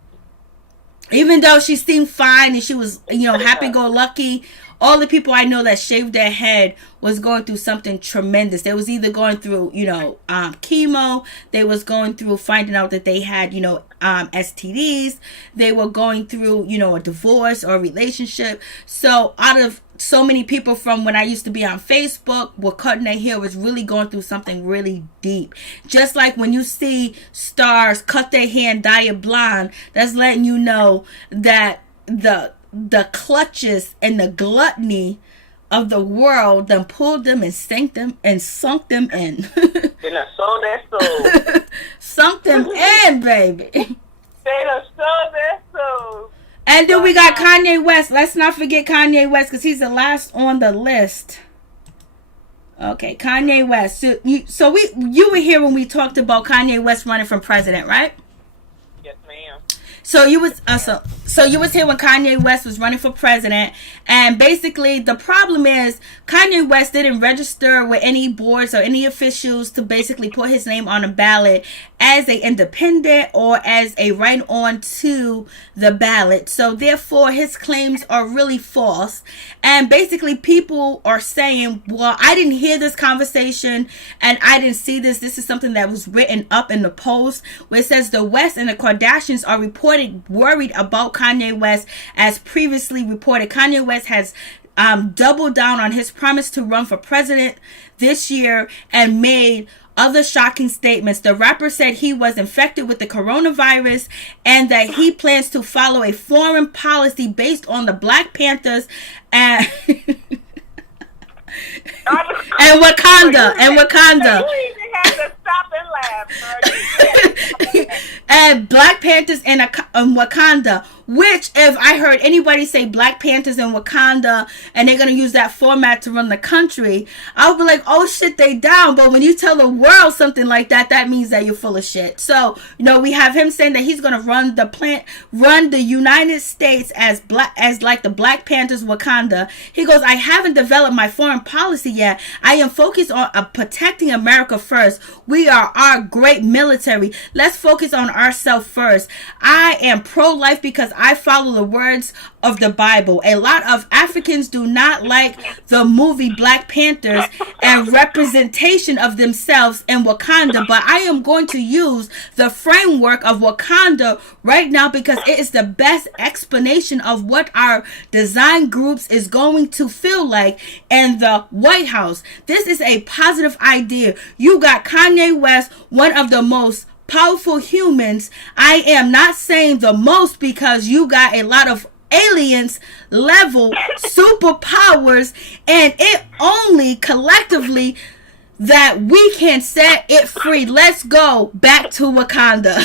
Even though she seemed fine and she was, you know, happy-go-lucky, all the people I know that shaved their head was going through something tremendous. They was either going through, you know, chemo. They was going through finding out that they had, you know, STDs. They were going through, you know, a divorce or a relationship. So out of so many people from when I used to be on Facebook were cutting their hair, was really going through something really deep. Just like when you see stars cut their hair and dye it blonde, that's letting you know that the clutches and the gluttony of the world done pulled them and sunk them in. And I sold their soul. Sunk them in, baby. They done sold their soul. And then we got Kanye West. Let's not forget Kanye West, because he's the last on the list. Okay, Kanye West. So you were here when we talked about Kanye West running for president, right? Yes, ma'am. So you was here when Kanye West was running for president, and basically the problem is Kanye West didn't register with any boards or any officials to basically put his name on a ballot as a independent or as a right on to the ballot. So therefore his claims are really false, and basically people are saying, well, I didn't hear this conversation and I didn't see this. This is something that was written up in the Post, where it says the West and the Kardashians are worried about Kanye West. As previously reported, Kanye West has doubled down on his promise to run for president this year and made other shocking statements. The rapper said he was infected with the coronavirus and that he plans to follow a foreign policy based on the Black Panthers and and Wakanda. You even have to stop and laugh. And Black Panthers and Wakanda. Which, if I heard anybody say Black Panthers in Wakanda and they're going to use that format to run the country, I would be like, oh shit, they down. But when you tell the world something like that, that means that you're full of shit. So, we have him saying that he's going to run the United States as like the Black Panthers Wakanda. He goes, I haven't developed my foreign policy yet. I am focused on protecting America first. We are our great military. Let's focus on ourselves first. I am pro-life because I follow the words of the Bible. A lot of Africans do not like the movie Black Panthers and representation of themselves in Wakanda, but I am going to use the framework of Wakanda right now because it is the best explanation of what our design groups is going to feel like in the White House. This is a positive idea. You got Kanye West, one of the most powerful humans. I am not saying the most because you got a lot of aliens level superpowers, and it only collectively that we can set it free. Let's go back to Wakanda.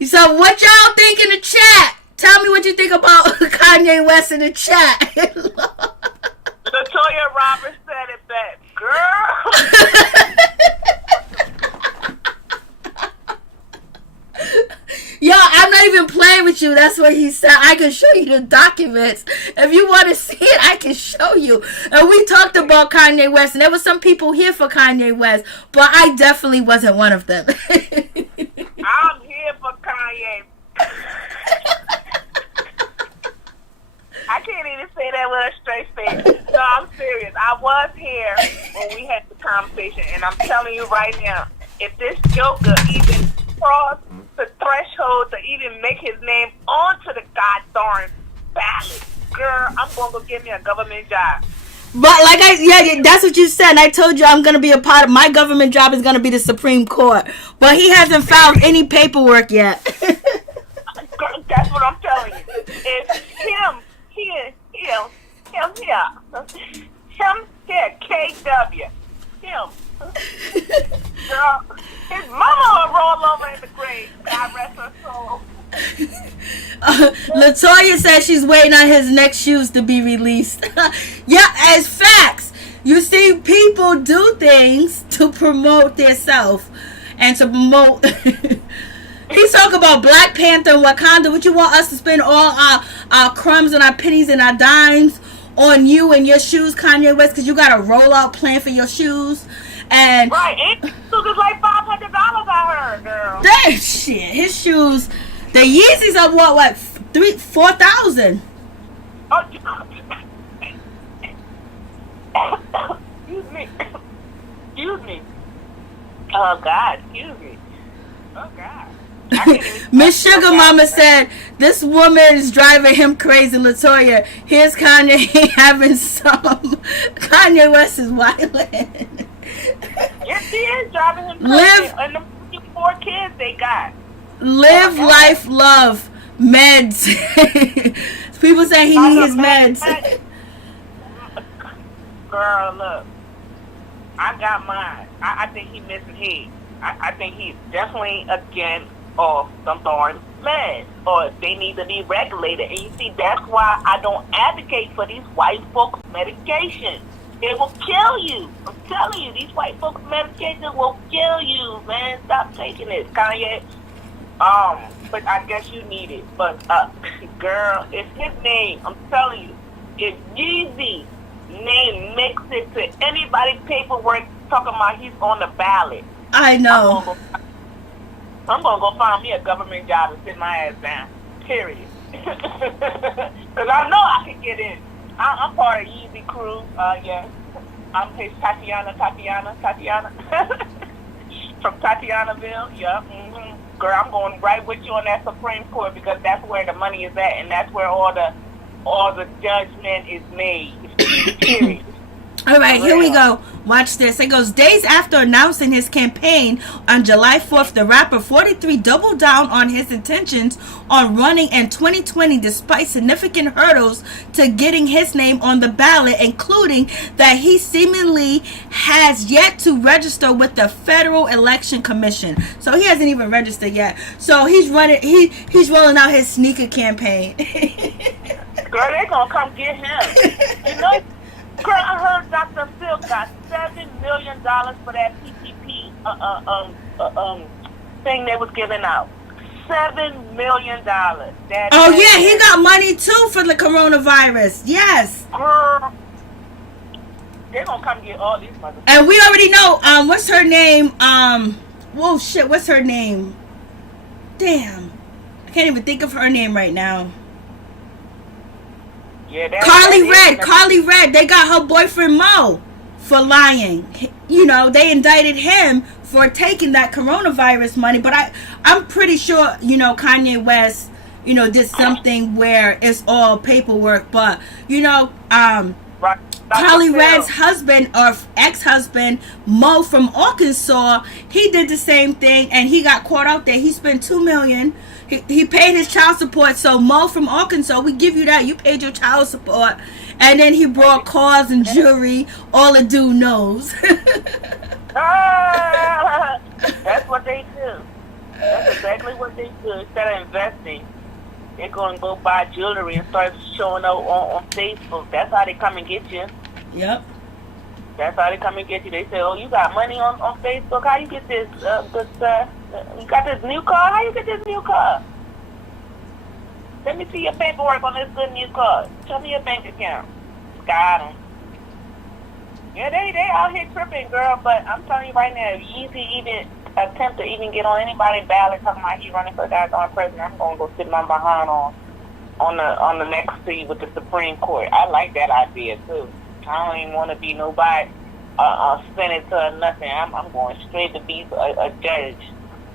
So what y'all think in the chat? Tell me what you think about Kanye West in the chat. Latoya Roberts said it best. Girl. Yo, I'm not even playing with you. That's what he said. I can show you the documents. If you want to see it, I can show you. And we talked about Kanye West, and there were some people here for Kanye West, but I definitely wasn't one of them. I'm here for Kanye. I can't even say that with a straight face. No, I'm serious. I was here when we had the conversation, and I'm telling you right now, if this joker even crossed the threshold to even make his name onto the goddamn ballot, girl, I'm going to go get me a government job. But that's what you said. And I told you I'm going to be a part of my government job is going to be the Supreme Court. But he hasn't filed any paperwork yet. That's what I'm telling you. It's him here, KW, him. Girl, his mama will roll over in the grave. God rest her soul. Latoya says she's waiting on his next shoes to be released. Yeah, as facts. You see, people do things to promote themselves and to promote. He's talking about Black Panther, Wakanda. What you want us to spend all our crumbs and our pennies and our dimes on you and your shoes, Kanye West, because you got a rollout plan for your shoes. And right, it was like $500 I heard, girl. That shit, his shoes, the Yeezys are what, 4,000. Oh, excuse me. Oh God, excuse me. Oh God. Miss Sugar Mama said this woman is driving him crazy. Latoya, here's Kanye having some. Kanye West is wildin'. Yes, he is driving him crazy. And the 4 kids they got. Live, life, love, meds. People say he needs meds. Girl, look, I got mine. I think he missing heat. I think he's definitely again off some darn meds, or they need to be regulated. And you see, that's why I don't advocate for these white folks' medications. It will kill you. I'm telling you, these white folks' medications will kill you, man. Stop taking it, Kanye. But I guess you need it. But girl, it's his name. I'm telling you, if Yeezy name makes it to anybody's paperwork talking about he's on the ballot, I know. I'm gonna go find me a government job and sit my ass down. Period. Because I know I can get in. I'm part of Yeezy crew. Yes. I'm his Tatiana. From Tatianaville. Yeah. Mm-hmm. Girl, I'm going right with you on that Supreme Court because that's where the money is at, and that's where all the judgment is made. Period. All right, here we go. Watch this. It goes, days after announcing his campaign on July 4th, the rapper 43 doubled down on his intentions on running in 2020 despite significant hurdles to getting his name on the ballot, including that he seemingly has yet to register with the Federal Election Commission. So he hasn't even registered yet. So he's running, he's rolling out his sneaker campaign. Girl, they gonna come get him. You know, girl, I heard Dr. Phil got $7 million for that PPP thing they was giving out. $7 million. Oh yeah, he got money too for the coronavirus. Yes. Girl, they gonna come get all these motherfuckers. And we already know. What's her name? Whoa, shit. What's her name? Damn, I can't even think of her name right now. Yeah, Carly Red. They got her boyfriend Mo for lying. You know, they indicted him for taking that coronavirus money. But I'm pretty sure, you know, Kanye West, you know, did something where it's all paperwork. But, you know, right. Carly Red's husband or ex-husband, Mo from Arkansas, he did the same thing and he got caught out there. He spent $2 million. He paid his child support. So Mo from Arkansas, we give you that. You paid your child support. And then he brought cars and jewelry. All the dude knows. That's what they do. That's exactly what they do. Instead of investing, they're going to go buy jewelry and start showing up on Facebook. That's how they come and get you. Yep. That's how they come and get you. They say, oh, you got money on Facebook. How you get this good stuff? You got this new car? How you get this new car? Let me see your paperwork on this good new car. Show me your bank account. Got them. Yeah, they out here tripping, girl. But I'm telling you right now, if Yeezy even attempt to even get on anybody's ballot talking about he running for goddamn president, I'm going to go sit my behind on the next seat with the Supreme Court. I like that idea, too. I don't even want to be nobody senator or nothing. I'm going straight to be a judge.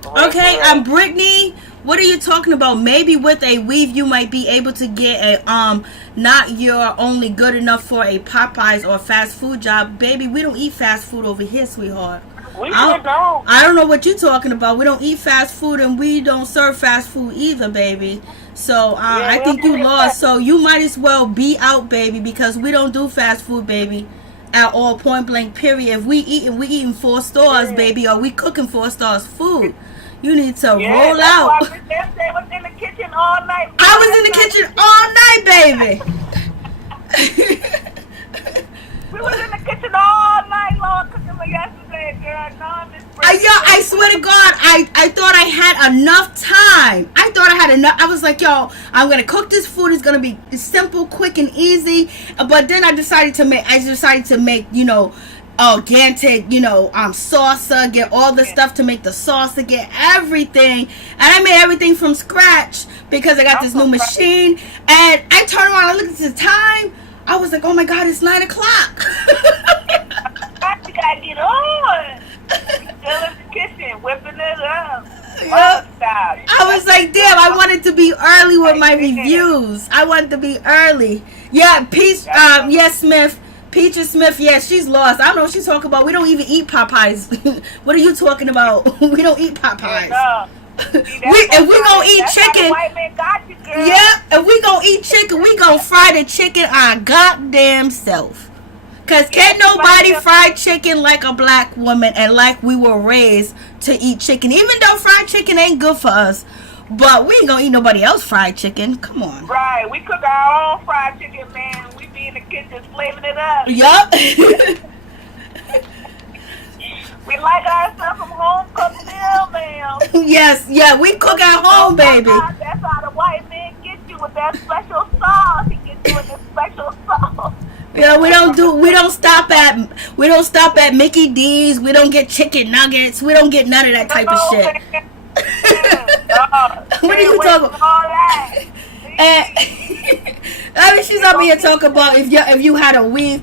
Okay, Brittany, what are you talking about? Maybe with a weave you might be able to get a not your only good enough for a Popeyes or fast food job. Baby, we don't eat fast food over here, sweetheart. I don't know what you're talking about. We don't eat fast food and we don't serve fast food either, baby. So I think you lost. So you might as well be out, baby, because we don't do fast food, baby. At all, point blank, period. If we eating 4 stars, baby, or we cooking 4 stars food. You need to roll out. Why they was in the kitchen all night. I was in the kitchen all night, baby. We was in the kitchen all night long cooking for yesterday, girl. I swear to God, I thought I had enough time. I was like, yo, I'm gonna cook this food. It's gonna be simple, quick, and easy. But then I decided to make, you know, organic, you know, salsa, get all the stuff to make the salsa, get everything. And I made everything from scratch because I got this new machine. And I turned around and looked at the time. I was like, oh my God, it's 9 o'clock. You gotta get on. Still in the kitchen, whipping it up. Yep. I was like, damn, I wanted to be early with my reviews. I wanted to be early. Yeah, Smith. Peaches Smith, yeah, she's lost. I don't know what she's talking about. We don't even eat Popeyes. What are you talking about? We don't eat Popeyes. Yeah, if we gonna eat chicken, if we gonna eat chicken, we gonna fry the chicken our goddamn self. Cause can't nobody fry chicken like a black woman and like we were raised to eat chicken. Even though fried chicken ain't good for us, but we ain't gonna eat nobody else fried chicken. Come on. Right, we cook our own fried chicken, man. We be in the kitchen flaving it up. Yup. We like our stuff from home cooked meal, man. Yes, yeah, we cook at home, baby. That's how the white man gets you with that special sauce. He gets you with the special sauce. Yeah, we don't stop at Mickey D's. We don't get chicken nuggets. We don't get none of that type of shit. What are you talking about? I mean, she's up here talking about if you had a weave.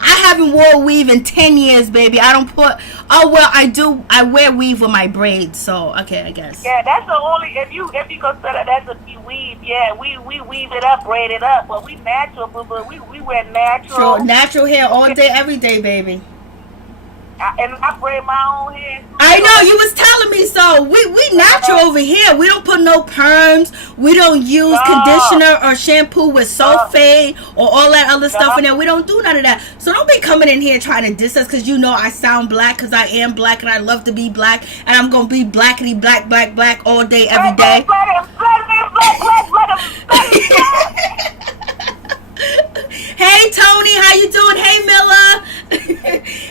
I haven't wore a weave in 10 years, baby. I don't put. Oh well, I do. I wear weave with my braids, so okay, I guess. Yeah, that's the only. If you consider that's a weave, yeah, we weave it up, braid it up, but we natural, but we wear natural. Sure, natural hair all day, every day, baby. and I braid my own hair. I know, you was telling me so. We natural over here. We don't put no perms. We don't use conditioner or shampoo with sulfate or all that other stuff in there. We don't do none of that. So don't be coming in here trying to diss us because you know I sound black because I am black and I love to be black and I'm going to be blackity black, black, black all day, every day. Hey Tony, how you doing? Hey Miller.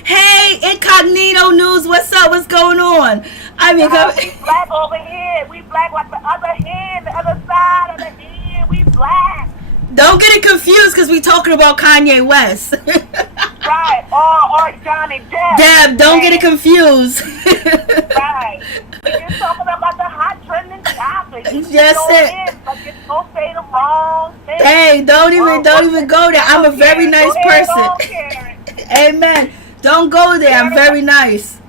Hey Incognito News, what's up? What's going on? I mean, we black over here. We black like the other hand, the other side of the hand. We black. Don't get it confused because we talking about Kanye West. Right, or Johnny Depp. Depp, don't get it confused. Right. We just talking about the hot trending topic. Yes, it. Like it's don't say the wrong thing. Hey, don't even go there. I'm a very nice person. Amen. Don't go there. I'm very nice.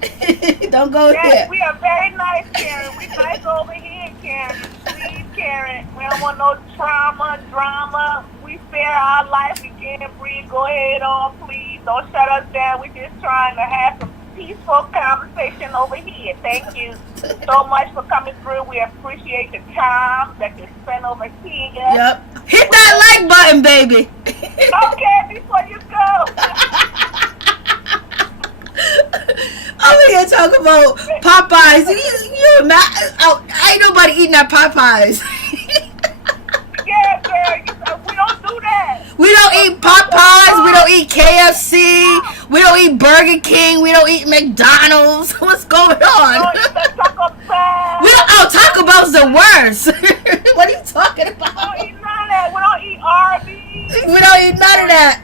Don't go there. We are very nice, Karen. We nice over here, Karen. Please, Karen. We don't want no trauma, drama. We spare our life. We can't breathe. Go ahead on, please. Don't shut us down. We're just trying to have some peaceful conversation over here. Thank you so much for coming through. We appreciate the time that you spend over here. Yep. Hit that like button, baby. Okay, before you go. Over here talking about Popeyes. Ain't nobody eating that Popeyes. Yeah, girl. We don't do that. We don't eat Popeyes. We don't eat KFC. We don't eat Burger King. We don't eat McDonald's. What's going on? We don't eat Taco Bell. Taco Bell's the worst. What are you talking about? We don't eat none of that. We don't eat Arby's. We don't eat none of that.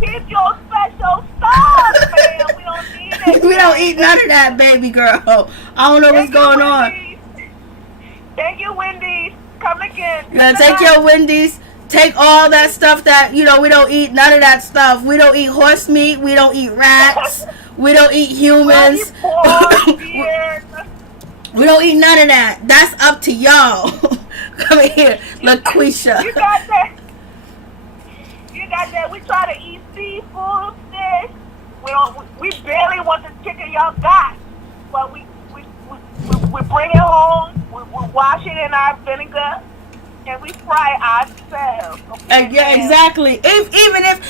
Keep your special stuff, man. We don't need it. We don't eat none of that, baby girl. I don't know what's going on. Thank you, Wendy's. Come again. Yeah, take your Wendy's. Take all that stuff that, we don't eat none of that stuff. We don't eat horse meat. We don't eat rats. We don't eat humans. We don't eat none of that. That's up to y'all. Come here, LaQuisha. You got that. We try to eat seafood, fish. We barely want the chicken y'all got. But we bring it home. We wash it in our vinegar. And we fry ourselves. Okay? Yeah, exactly. Even if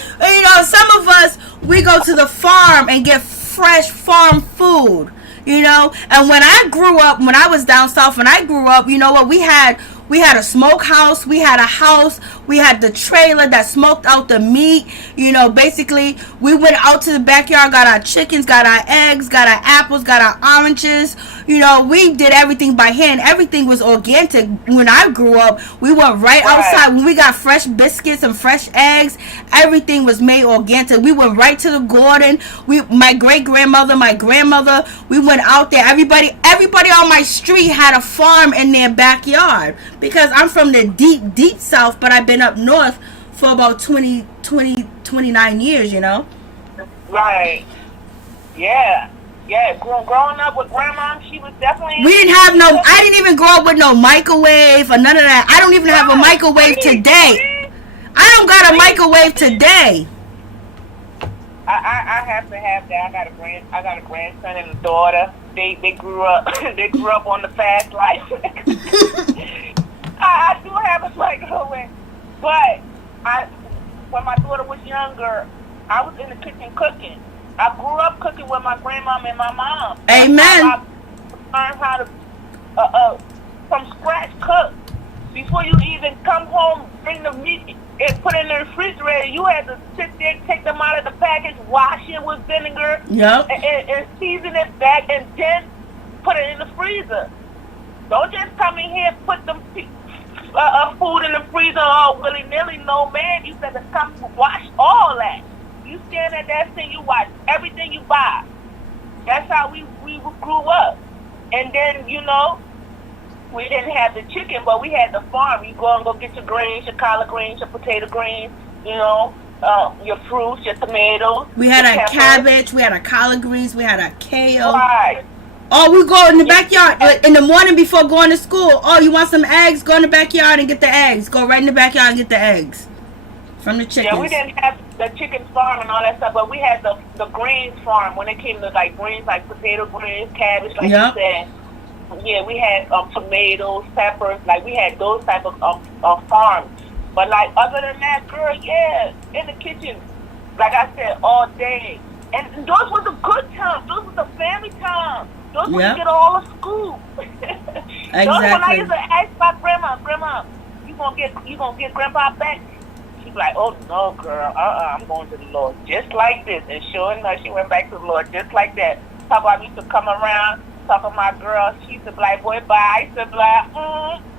some of us, we go to the farm and get fresh farm food, and when I was down south, when I grew up, you know what, we had a smokehouse, we had a house, we had the trailer that smoked out the meat. Basically we went out to the backyard, got our chickens, got our eggs, got our apples, got our oranges. We did everything by hand. Everything was organic. When I grew up, we went right outside. When we got fresh biscuits and fresh eggs, everything was made organic. We went right to the garden. My great-grandmother, my grandmother, we went out there. Everybody on my street had a farm in their backyard. Because I'm from the deep, deep south, but I've been up north for about 29 years, Right. Yeah. Yeah. Growing up with grandma, she was definitely... I didn't even grow up with no microwave or none of that. I don't even have a microwave today. I don't got a microwave today. I have to have that. I got a grandson and a daughter. They grew up on the fast life. I do have a microwave, but when my daughter was younger, I was in the kitchen cooking. I grew up cooking with my grandmom and my mom. Amen. I learned how to from scratch cook. Before you even come home, bring the meat and put it in the refrigerator, you had to sit there, take them out of the package, wash it with vinegar, and season it back, and then put it in the freezer. Don't just come in here and put them food in the freezer all willy-nilly. No, man, you better come wash all that. You stand at that thing, you watch everything you buy. That's how we grew up. And then, we didn't have the chicken, but we had the farm. You go and go get your greens, your collard greens, your potato greens, your fruits, your tomatoes. We had a cabbage, we had a collard greens, we had a kale. Right. Oh, we go in the backyard in the morning before going to school. Oh, you want some eggs? Go in the backyard and get the eggs. Go right in the backyard and get the eggs from the chickens. Yeah, we didn't have the chicken farm and all that stuff, but we had the greens farm when it came to like greens, like potato greens, cabbage, like you said. Yeah, we had tomatoes, peppers, like we had those type of farms. But like other than that, girl, yeah, in the kitchen, like I said, all day. And those were the good times. Those were the family times. Those when you get all the school. Exactly. Those when I used to ask my grandma, you gonna get grandpa back? She's like, oh no, girl, I'm going to the Lord just like this. And sure enough, she went back to the Lord just like that. Talk about me used to come around, talk to my girl. She used to be like, boy, bye. I used to be like,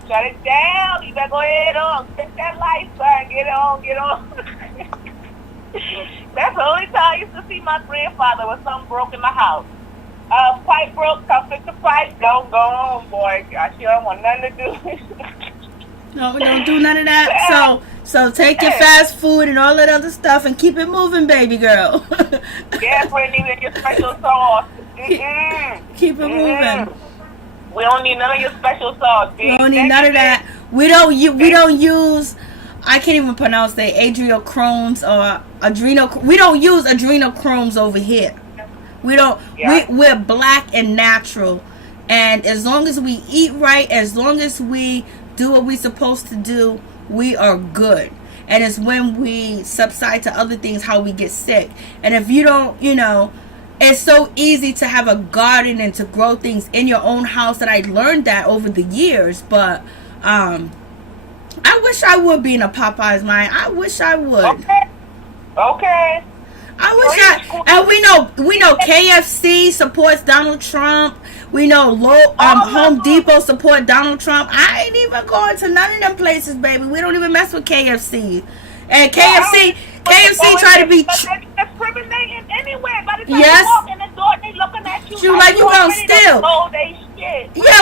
shut it down. You better go ahead on. Take that life, son. Get on. That's the only time I used to see my grandfather when something broke in the house. Pipe broke, come fix the pipe. Don't go on, boy. I sure don't want nothing to do. No, we don't do none of that. So take your fast food and all that other stuff and keep it moving, baby girl. Yeah, Brittany, with your special sauce. Keep it moving. We don't need none of your special sauce, bitch. We don't need none of that. We don't use. I can't even pronounce the adrenochrome or adrenal. We don't use adrenochrome over here. We don't. Yeah. We're black and natural, and as long as we eat right, as long as we do what we're supposed to do, we are good. And it's when we subside to other things how we get sick. And if you don't, it's so easy to have a garden and to grow things in your own house. And I learned that over the years. But I wish I would be in a Popeye's mind. I wish I would. Okay. And we know KFC supports Donald Trump. We know Home Depot support Donald Trump. I ain't even going to none of them places, baby. We don't even mess with KFC. And KFC try to be discriminating anywhere. By the time you walk in the door, they looking at you. Like you gonna steal. Yeah,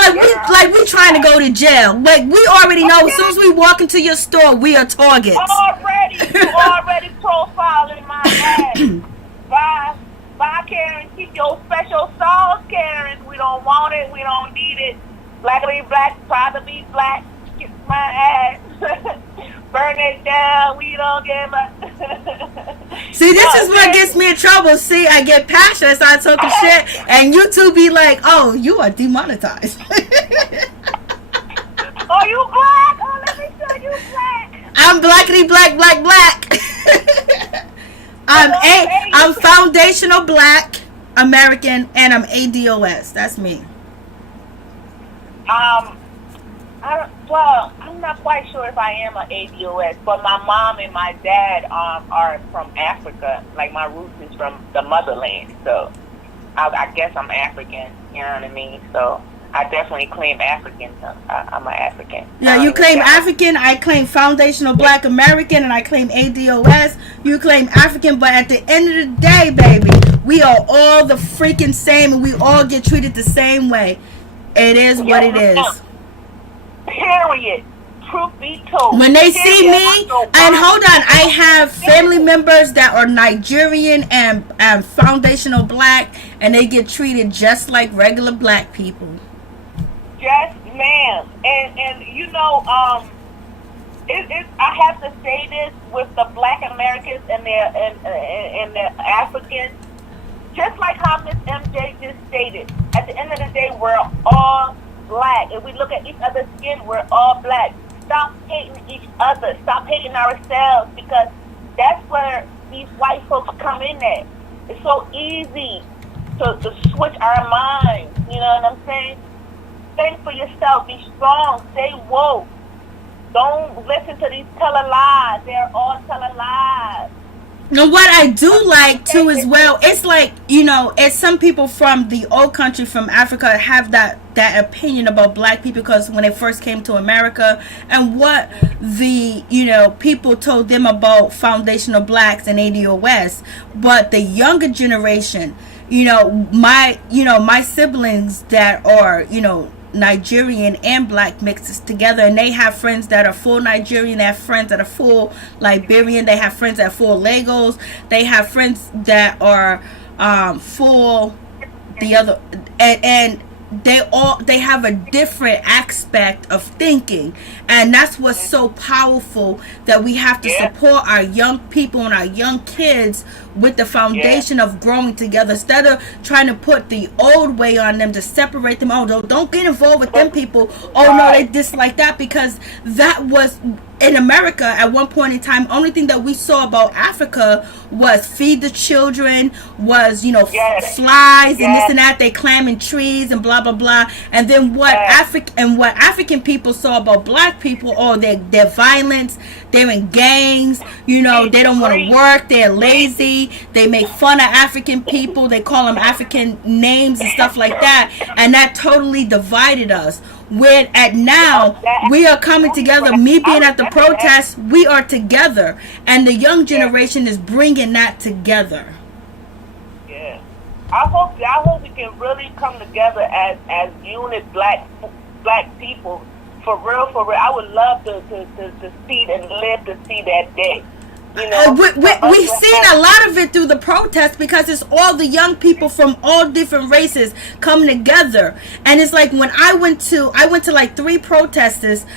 like we trying to go to jail. Like we already know. As soon as we walk into your store, we are targets. You already profiling my ass. Bye, Karen. Keep your special sauce, Karen. We don't want it. We don't need it. Blackity black, proud to be black. Kiss my ass. Burn it down. We don't give a. See, this is what gets me in trouble. See, I get passionate, start talking shit, and you two be like, "Oh, you are demonetized." Oh, you black? Oh, let me show you black. I'm blackity black. I'm foundational black American, and I'm ADOS. That's me. I'm not quite sure if I am an ADOS, but my mom and my dad are from Africa. Like my roots is from the motherland, so I guess I'm African. You know what I mean? So I definitely claim African. I'm an African. Yeah, you claim African. I claim foundational black American, and I claim ADOS. You claim African, but at the end of the day, baby, we are all the freaking same, and we all get treated the same way. It is what it is. Period. Truth be told. When they see me, and hold on, I have family members that are Nigerian and foundational black, and they get treated just like regular black people. Yes, ma'am. And I have to say this with the black Americans and the Africans, just like how Miss MJ just stated. At the end of the day, we're all black. If we look at each other's skin, we're all black. Stop hating each other. Stop hating ourselves, because that's where these white folks come in at. It's so easy to switch our minds. You know what I'm saying? Think for yourself. Be strong. Stay woke. Don't listen to these telling lies. They're all telling lies. Now, what I do like too as well, it's like, it's some people from the old country, from Africa, have that opinion about black people because when they first came to America, and what the people told them about foundational blacks and ADOS. But the younger generation, my siblings that are Nigerian and black mixes together, and they have friends that are full Nigerian, they have friends that are full Liberian, they have friends that are full Lagos, they have friends that are full the other, and they have a different aspect of thinking, and that's what's so powerful, that we have to support our young people and our young kids with the foundation of growing together, instead of trying to put the old way on them to separate them. Oh, don't get involved with them people. Oh no, they dislike that, because that was in America at one point in time. Only thing that we saw about Africa was feed the children, was flies and this and that. They climb in trees and blah blah blah. And then what African people saw about black people, their violence, they're in gangs, they don't want to work, they're lazy, they make fun of African people, they call them African names and stuff like that, and that totally divided us. When at now we are coming together, me being at the protest, we are together, and the young generation is bringing that together. Yeah, I hope we can really come together as unit black people. For real. I would love to see and live to see that day. We've seen a lot of it through the protests, because it's all the young people from all different races coming together. And it's like when I went to like three protests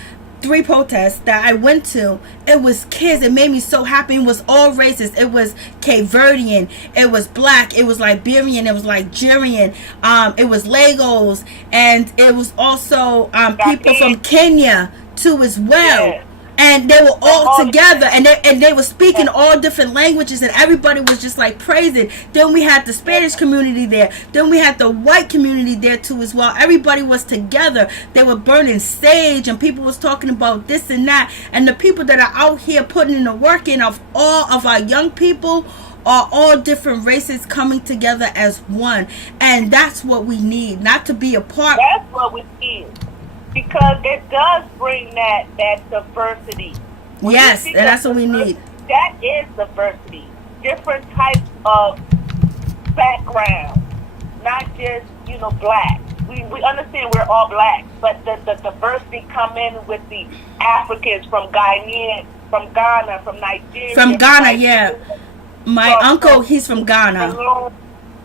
that I went to, it was kids. It made me so happy. It was all races. It was Cape Verdean, it was black, it was Liberian, it was Nigerian, it was Lagos, and it was also people from Kenya too as well. And they were all together, and they were speaking all different languages, and everybody was just like praising. Then we had the Spanish community there. Then we had the white community there too as well. Everybody was together. They were burning sage, and people was talking about this and that. And the people that are out here putting in the work in of all of our young people are all different races coming together as one. And that's what we need, not to be apart. That's what we need. Because it does bring that diversity. Yes, and that's what we need. That is diversity. Different types of backgrounds. Not just, black. We understand we're all black, but the diversity come in with the Africans from Ghana, from Nigeria. From Ghana, yeah. My uncle, he's from Ghana.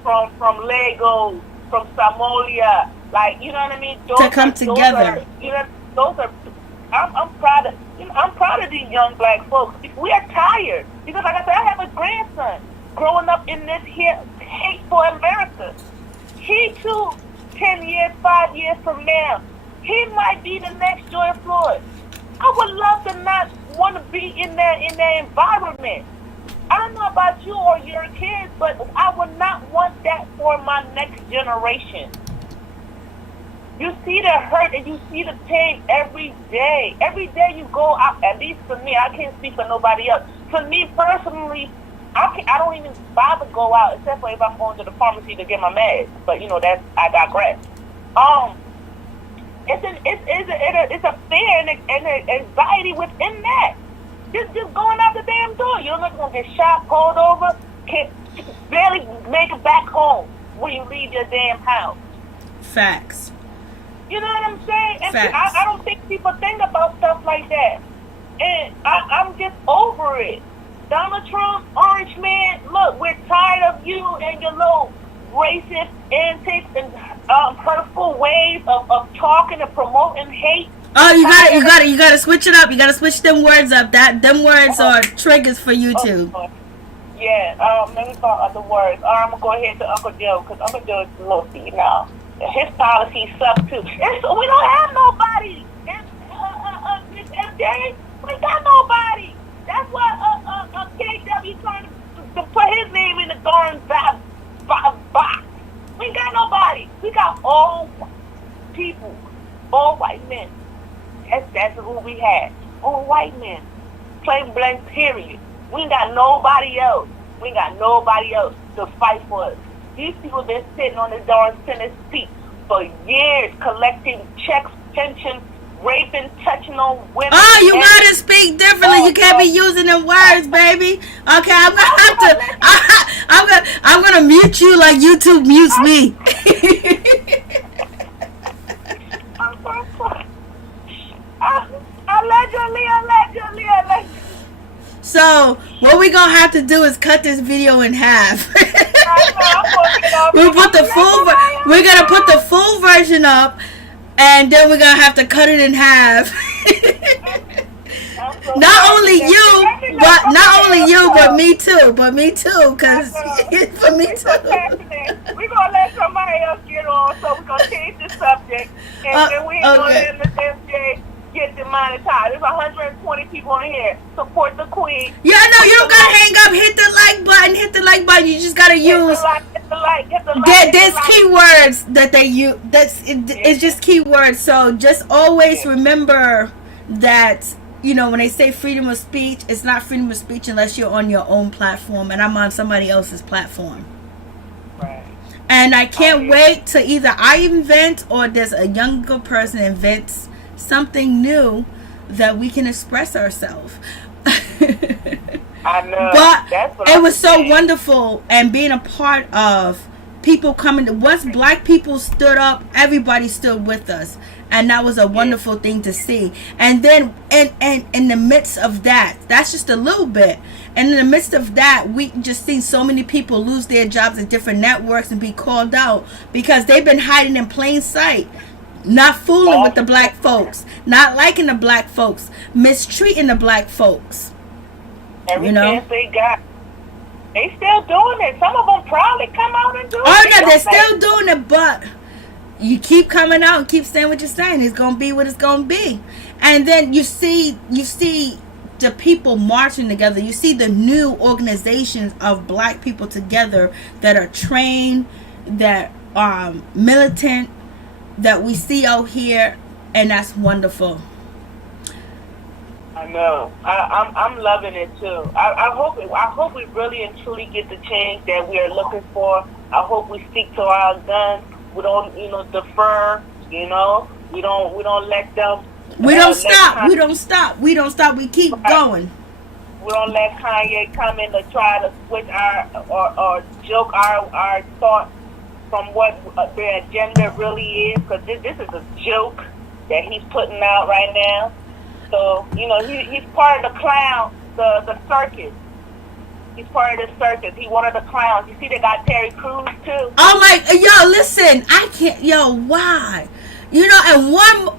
From Lagos, from Somalia. Like, you know what I mean? To come together. I'm proud of. I'm proud of these young black folks. We are tired because, like I said, I have a grandson growing up in this here hateful America. He too, 10 years, 5 years from now, he might be the next George Floyd. I would love to not want to be in that environment. I don't know about you or your kids, but I would not want that for my next generation. You see the hurt and you see the pain every day. Every day you go out, at least for me, I can't speak for nobody else. For me personally, I don't even bother to go out except for if I'm going to the pharmacy to get my meds. But I digress. It's a fear and an anxiety within that. Just going out the damn door. You're not gonna get shot, pulled over, can't barely make it back home when you leave your damn house. Facts. You know what I'm saying? And I don't think people think about stuff like that. And I'm just over it. Donald Trump, Orange Man, look, we're tired of you and your little racist antics and hurtful ways of talking and promoting hate. Oh, you gotta switch it up. You gotta switch them words up. Them words are triggers for you too. Yeah. Let me call other words. I'm gonna go ahead to Uncle Joe because Uncle Joe is a little now. His policies suck too. We don't have nobody. MJ, we got nobody. That's why KW trying to put his name in the darn box. We ain't got nobody. We got all people, all white men. That's who we had. All white men. Plain blank period. We ain't got nobody else. We ain't got nobody else to fight for us. These people been sitting on the darn Senate seat for years, collecting checks, pensions, raping, touching on women. Oh, you gotta speak differently. You can't be using them words, baby. Okay, I'm gonna have to. I'm gonna mute you like YouTube mutes me. Allegedly. So what we gonna have to do is cut this video in half. We'll put the full. We're gonna put the full version up, and then we're gonna have to cut it in half. Not only you, but me too. But me too, cause for me too. We're gonna let somebody else get on, so we're gonna change the subject, and then we ain't gonna let Miss MJ get demonetized. There's 120 people in here. Support the queen. Yeah, no, you don't gotta hang up. Hit the like button. Hit the like button. You just gotta use. Hit the like. There's keywords that they use. It's just keywords. So just always remember that. You know, when they say freedom of speech, it's not freedom of speech unless you're on your own platform, and I'm on somebody else's platform. Right. And I can't wait to either I invent or there's a younger person invents something new that we can express ourselves. I know. But that's what it was so wonderful, and being a part of people coming. Once black people stood up, everybody stood with us. And that was a wonderful thing to see. And then and in the midst of that, that's just a little bit. And in the midst of that, we just seen so many people lose their jobs at different networks and be called out because they've been hiding in plain sight, not fooling with the black folks, not liking the black folks, mistreating the black folks. Every chance they got. They still doing it. Some of them probably come out and do it. Oh, no, they're still doing it, but you keep coming out and keep saying what you're saying. It's going to be what it's going to be. And then you see the people marching together. You see the new organizations of black people together that are trained, that are militant, that we see out here. And that's wonderful. I know. I'm loving it too. I hope we really and truly get the change that we are looking for. I hope we stick to our guns. We don't, defer. We don't let them. We don't stop. We don't stop. We don't stop. We keep going. We don't let Kanye come in to try to switch or joke our thoughts from what their agenda really is. Because this is a joke that he's putting out right now. So he's part of the clown, the circus. He's part of the circus. He one of the clowns. You see, they got Terry Crews too. Oh my, yo, listen, I can't, why?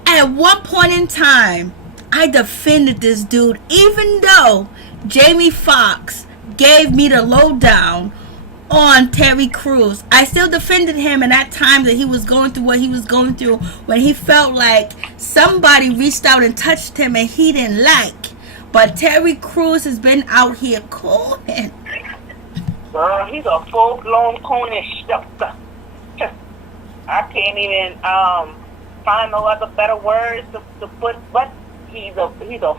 At one point in time, I defended this dude, even though Jamie Foxx gave me the lowdown on Terry Crews. I still defended him in that time that he was going through what he was going through, when he felt like somebody reached out and touched him and he didn't like. But Terry Crews has been out here cooning. Girl, he's a full-blown cooning stuff. I can't even find no other better words to put, but he's a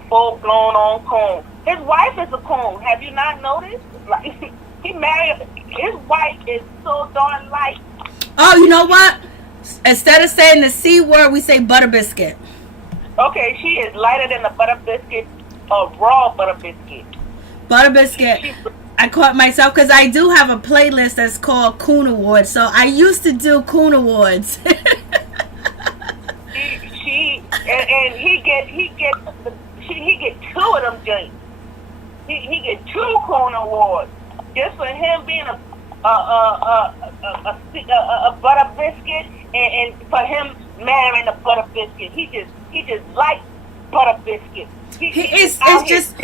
full-blown on coon. His wife is a coon. Have you not noticed? Like, he married, his wife is so darn light. Oh, you know what? Instead of saying the C word, we say butter biscuit. Okay, she is lighter than the butter biscuit. A raw butter biscuit. Butter biscuit. I caught myself because I do have a playlist that's called Coon Awards. So I used to do Coon Awards. He get two of them joints. He get 2 Coon Awards just for him being a butter biscuit and for him marrying a butter biscuit. He just likes butter biscuit. It's just,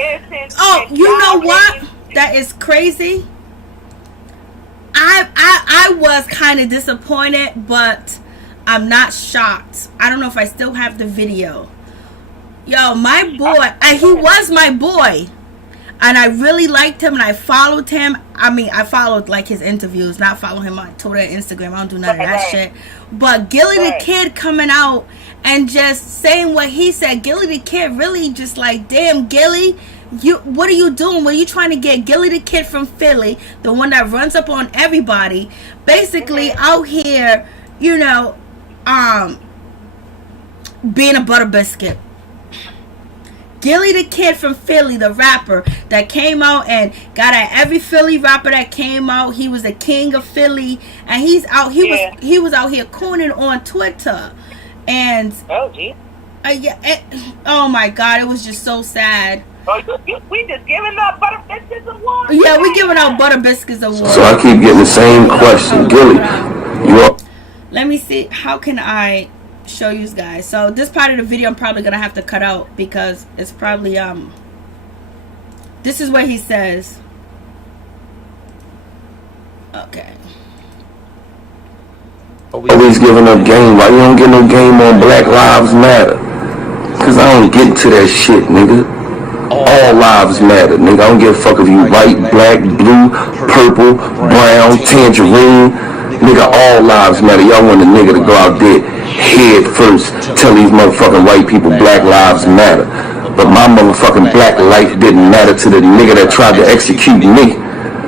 oh, you know what? That is crazy. I was kind of disappointed, but I'm not shocked. I don't know if I still have the video. Yo, my boy, he was my boy. And I really liked him, and I followed him. I mean, I followed, like, his interviews, not follow him on Twitter and Instagram. I don't do none of that shit. But Gillie the Kid coming out and just saying what he said. Gillie the Kid really just like, damn, Gillie, what are you doing? What are you trying to get? Gillie the Kid from Philly, the one that runs up on everybody, basically out here, being a butter biscuit. Gillie the Kid from Philly, the rapper that came out and got at every Philly rapper that came out. He was the king of Philly, and he was out here cooning on Twitter. And oh my God, it was just so sad. We just giving out butter biscuits awards. Yeah, we giving out butter biscuits awards. So I keep getting the same question, Gillie. Let me see. How can I show you guys? So this part of the video I'm probably gonna have to cut out because it's probably this is what he says. Okay. Always giving up game. Why you don't get no game on Black Lives Matter? Cause I don't get to that shit, nigga. All lives matter, nigga. I don't give a fuck if you white, black, blue, purple, brown, tangerine. Nigga, all lives matter. Y'all want a nigga to go out there head first, tell these motherfucking white people Black Lives Matter. But my motherfucking black life didn't matter to the nigga that tried to execute me.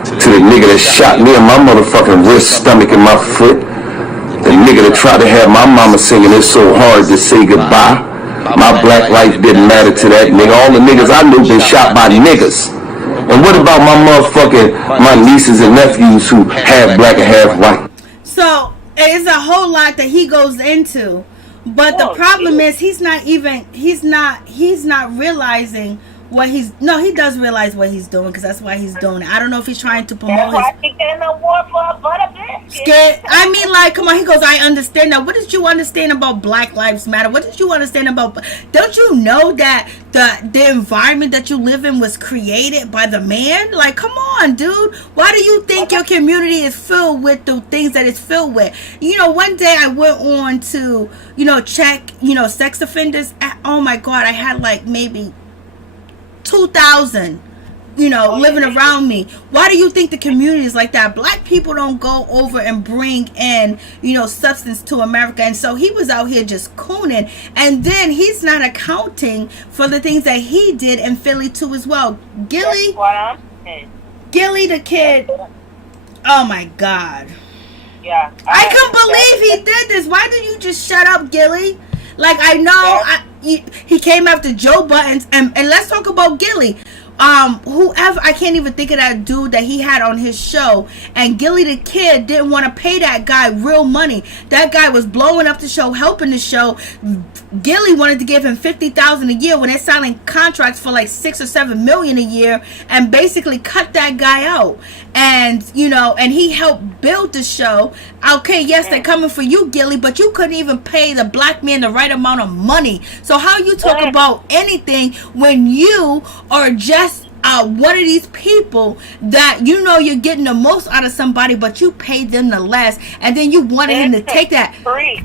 To the nigga that shot me in my motherfucking wrist, stomach, and my foot. The nigga that tried to have my mama singing It's So Hard to Say Goodbye. My black life didn't matter to that nigga. All the niggas I knew been shot by niggas. And what about my nieces and nephews who half black and half white? So it's a whole lot that he goes into, but the problem is he's not realizing what he does realize what he's doing, because that's why he's doing it. I don't know if he's trying to promote his. I mean, like, come on. He goes, I understand that. What did you understand about Black Lives Matter? What did you understand about? Don't you know that the environment that you live in was created by the man? Like, come on, dude. Why do you think your community is filled with the things that it's filled with? You know, one day I went on to, check, sex offenders. Oh my God, I had like maybe 2,000, living around me. Why do you think the community is like that? Black people don't go over and bring in, substance to America. And so he was out here just cooning. And then he's not accounting for the things that he did in Philly too as well. Gillie the kid. Oh my God. Yeah. I couldn't believe he did this. Why didn't you just shut up, Gillie? Like, I know he came after Joe Buttons, and let's talk about Gillie. Whoever, I can't even think of that dude that he had on his show, and Gillie the kid didn't want to pay that guy real money. That guy was blowing up the show, helping the show. Gillie wanted to give him $50,000 a year when they're signing contracts for like $6 or $7 million a year, and basically cut that guy out. And and he helped build the show. Okay, yes, they're coming for you, Gillie, but you couldn't even pay the black man the right amount of money. So how you talk about anything when you are just one of these people that you're getting the most out of somebody, but you paid them the less, and then you wanted him to take that free.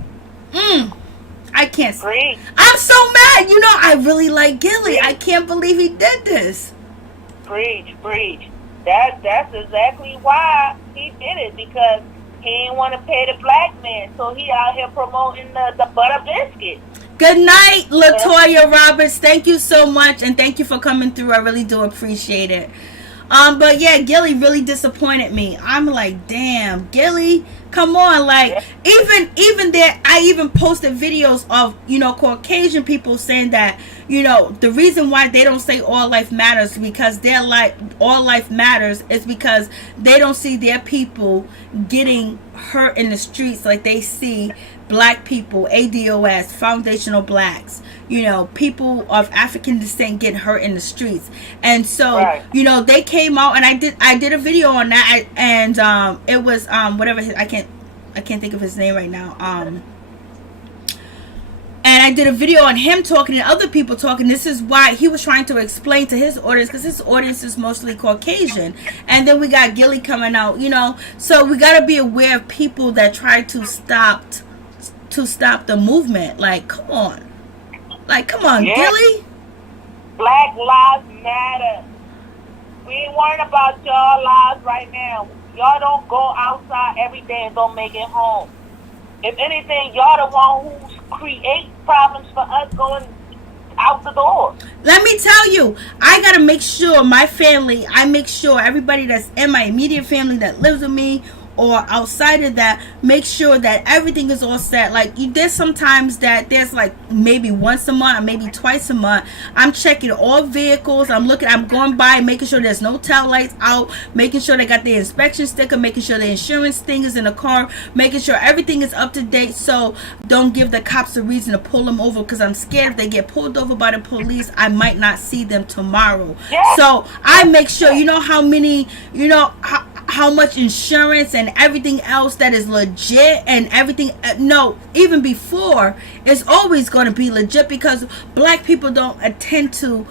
I can't. Free. I'm so mad. I really like Gillie. I can't believe he did this. Preach. That's exactly why he did it, because he didn't want to pay the black man, so he out here promoting the butter biscuit. Good night, Latoya Roberts. Thank you so much, and thank you for coming through. I really do appreciate it. But yeah, Gillie really disappointed me. I'm like, damn, Gillie, come on. Like, even there, I even posted videos of, Caucasian people saying that, the reason why they don't say all life matters, because their life, all life matters, is because they don't see their people getting hurt in the streets like they see black people, ADOS, foundational blacks, people of African descent get hurt in the streets. And so, they came out, and I did a video on that, and it was whatever I can't think of his name right now. And I did a video on him talking and other people talking. This is why he was trying to explain to his audience, because his audience is mostly Caucasian. And then we got Gillie coming out, So we got to be aware of people that try to stop the movement. Like, come on. Gillie. Black lives matter. We ain't worrying about y'all lives right now. Y'all don't go outside every day and don't make it home. If anything, y'all the one who create problems for us going out the door. Let me tell you, I gotta make sure my family, everybody that's in my immediate family that lives with me or outside of that, make sure that everything is all set. Like, there's sometimes that there's like maybe once a month, maybe twice a month, I'm checking all vehicles. I'm going by, making sure there's no tail lights out, making sure they got the inspection sticker, making sure the insurance thing is in the car, making sure everything is up to date. So don't give the cops a reason to pull them over, because I'm scared if they get pulled over by the police, I might not see them tomorrow. So I make sure, how how much insurance and everything else that is legit and everything. No, even before, it's always going to be legit because black people don't attend to,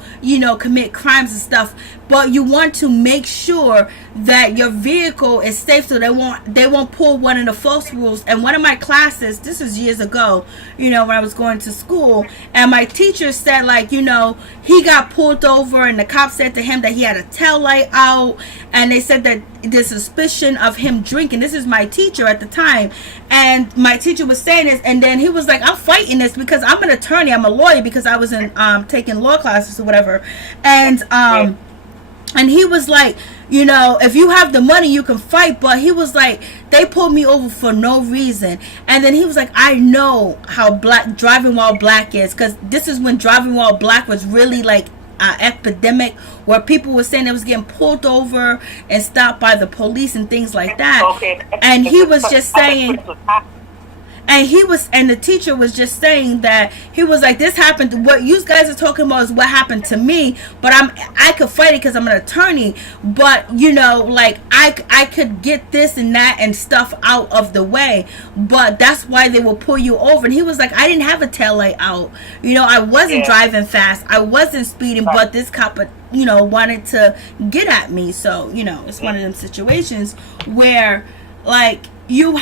commit crimes and stuff. But you want to make sure that your vehicle is safe, so they won't pull one of the false rules. And one of my classes, this is years ago, when I was going to school, and my teacher said, like, he got pulled over, and the cop said to him that he had a tail light out, and they said that the suspicion of him drinking. This is my teacher at the time, and my teacher was saying this, and then he was like, I'm fighting this because I'm an attorney, I'm a lawyer, because I was in taking law classes or whatever, and he was like, if you have the money, you can fight. But he was like, they pulled me over for no reason. And then he was like, I know how driving while black is, because this is when driving while black was really like an epidemic, where people were saying they was getting pulled over and stopped by the police and things like that. Okay. And he was just saying, and the teacher was just saying that he was like, this happened, what you guys are talking about is what happened to me, but I could fight it because I'm an attorney, but like I could get this and that and stuff out of the way, but that's why they will pull you over. And he was like, I didn't have a tail light out, I wasn't driving fast, I wasn't speeding, but this cop wanted to get at me. So it's one of them situations where, like, you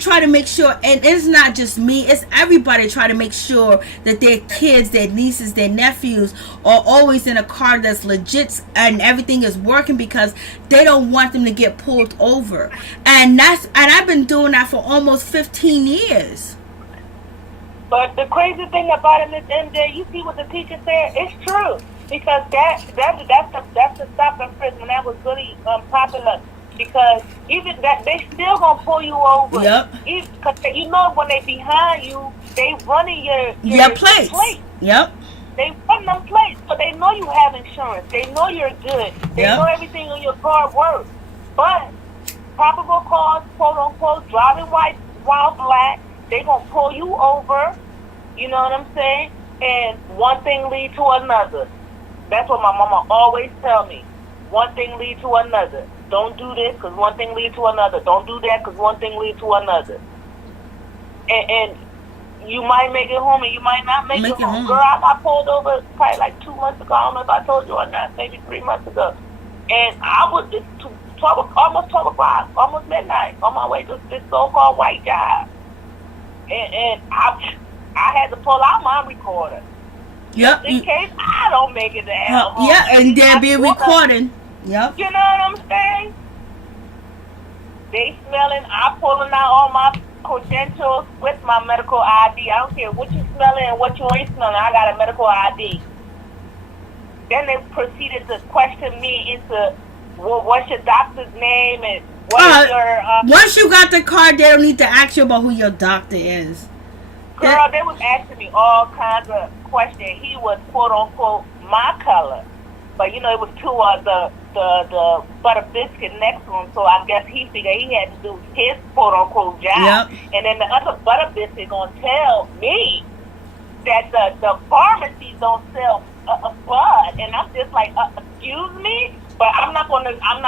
try to make sure, and it's not just me, it's everybody try to make sure that their kids, their nieces, their nephews are always in a car that's legit and everything is working, because they don't want them to get pulled over. And I've been doing that for almost 15 years. But the crazy thing about it, Miss MJ, you see what the teacher said? It's true, because that's the stop and frisk when that was really popular. Because even that, they still gonna pull you over. Yep. Because when they behind you, they running your plates. Yep. They run them plates, so they know you have insurance. They know you're good. They know everything on your car works. But probable cause, quote unquote, driving while black, they gonna pull you over. You know what I'm saying? And one thing lead to another. That's what my mama always tell me. One thing lead to another. Don't do this because one thing leads to another. Don't do that because one thing leads to another. And you might make it home and you might not make it home. Girl, I got pulled over probably like 2 months ago. I don't know if I told you or not. Maybe 3 months ago. And I was just almost 12 o'clock, almost midnight, on my way to this so-called white job. And I had to pull out my recorder. Yep. In case I don't make it down. Yeah, and there be a recording. Yep. You know what I'm saying? They smelling, I'm pulling out all my credentials with my medical ID. I don't care what you smelling and what you ain't smelling. I got a medical ID. Then they proceeded to question me into, well, what's your doctor's name and what is your... once you got the card, they don't need to ask you about who your doctor is. Girl, they was asking me all kinds of questions. He was, quote unquote, my color. But it was two of the butter biscuit next to him, so I guess he figured he had to do his quote unquote job. Yep. And then the other butter biscuit gonna tell me that the pharmacies don't sell bud, and I'm just like, excuse me, but I'm not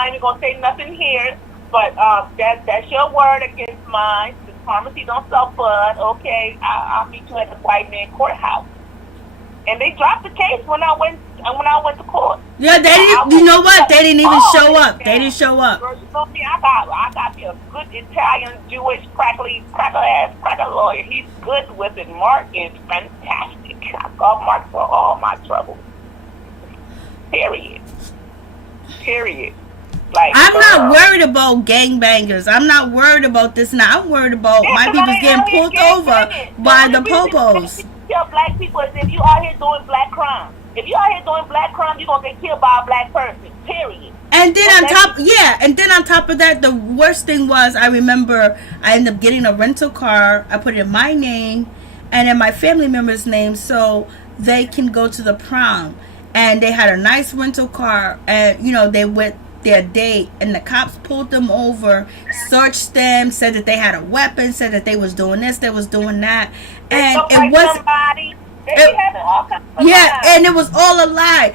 even gonna say nothing here. But that's your word against mine. The pharmacy don't sell bud. Okay, I'll meet you at the white man courthouse. And they dropped the case when I went to court. Yeah, they didn't. You know what? They didn't even show up. They didn't show up. Girl, you know me. I got me a good Italian, Jewish, cracker lawyer. He's good with it. Mark is fantastic. I call Mark for all my trouble. Period. Like, I'm not worried about gangbangers. I'm not worried about this now. I'm worried about my people getting pulled over by the popos. Kill black people is if you out here doing black crime. If you out here doing black crime, you're gonna get killed by a black person. Period. And then on top of that, the worst thing was, I remember I ended up getting a rental car. I put it in my name and in my family member's name so they can go to the prom. And they had a nice rental car, and they went their date, and the cops pulled them over, searched them, said that they had a weapon, said that they was doing this, they was doing that, and it was and it was all a lie.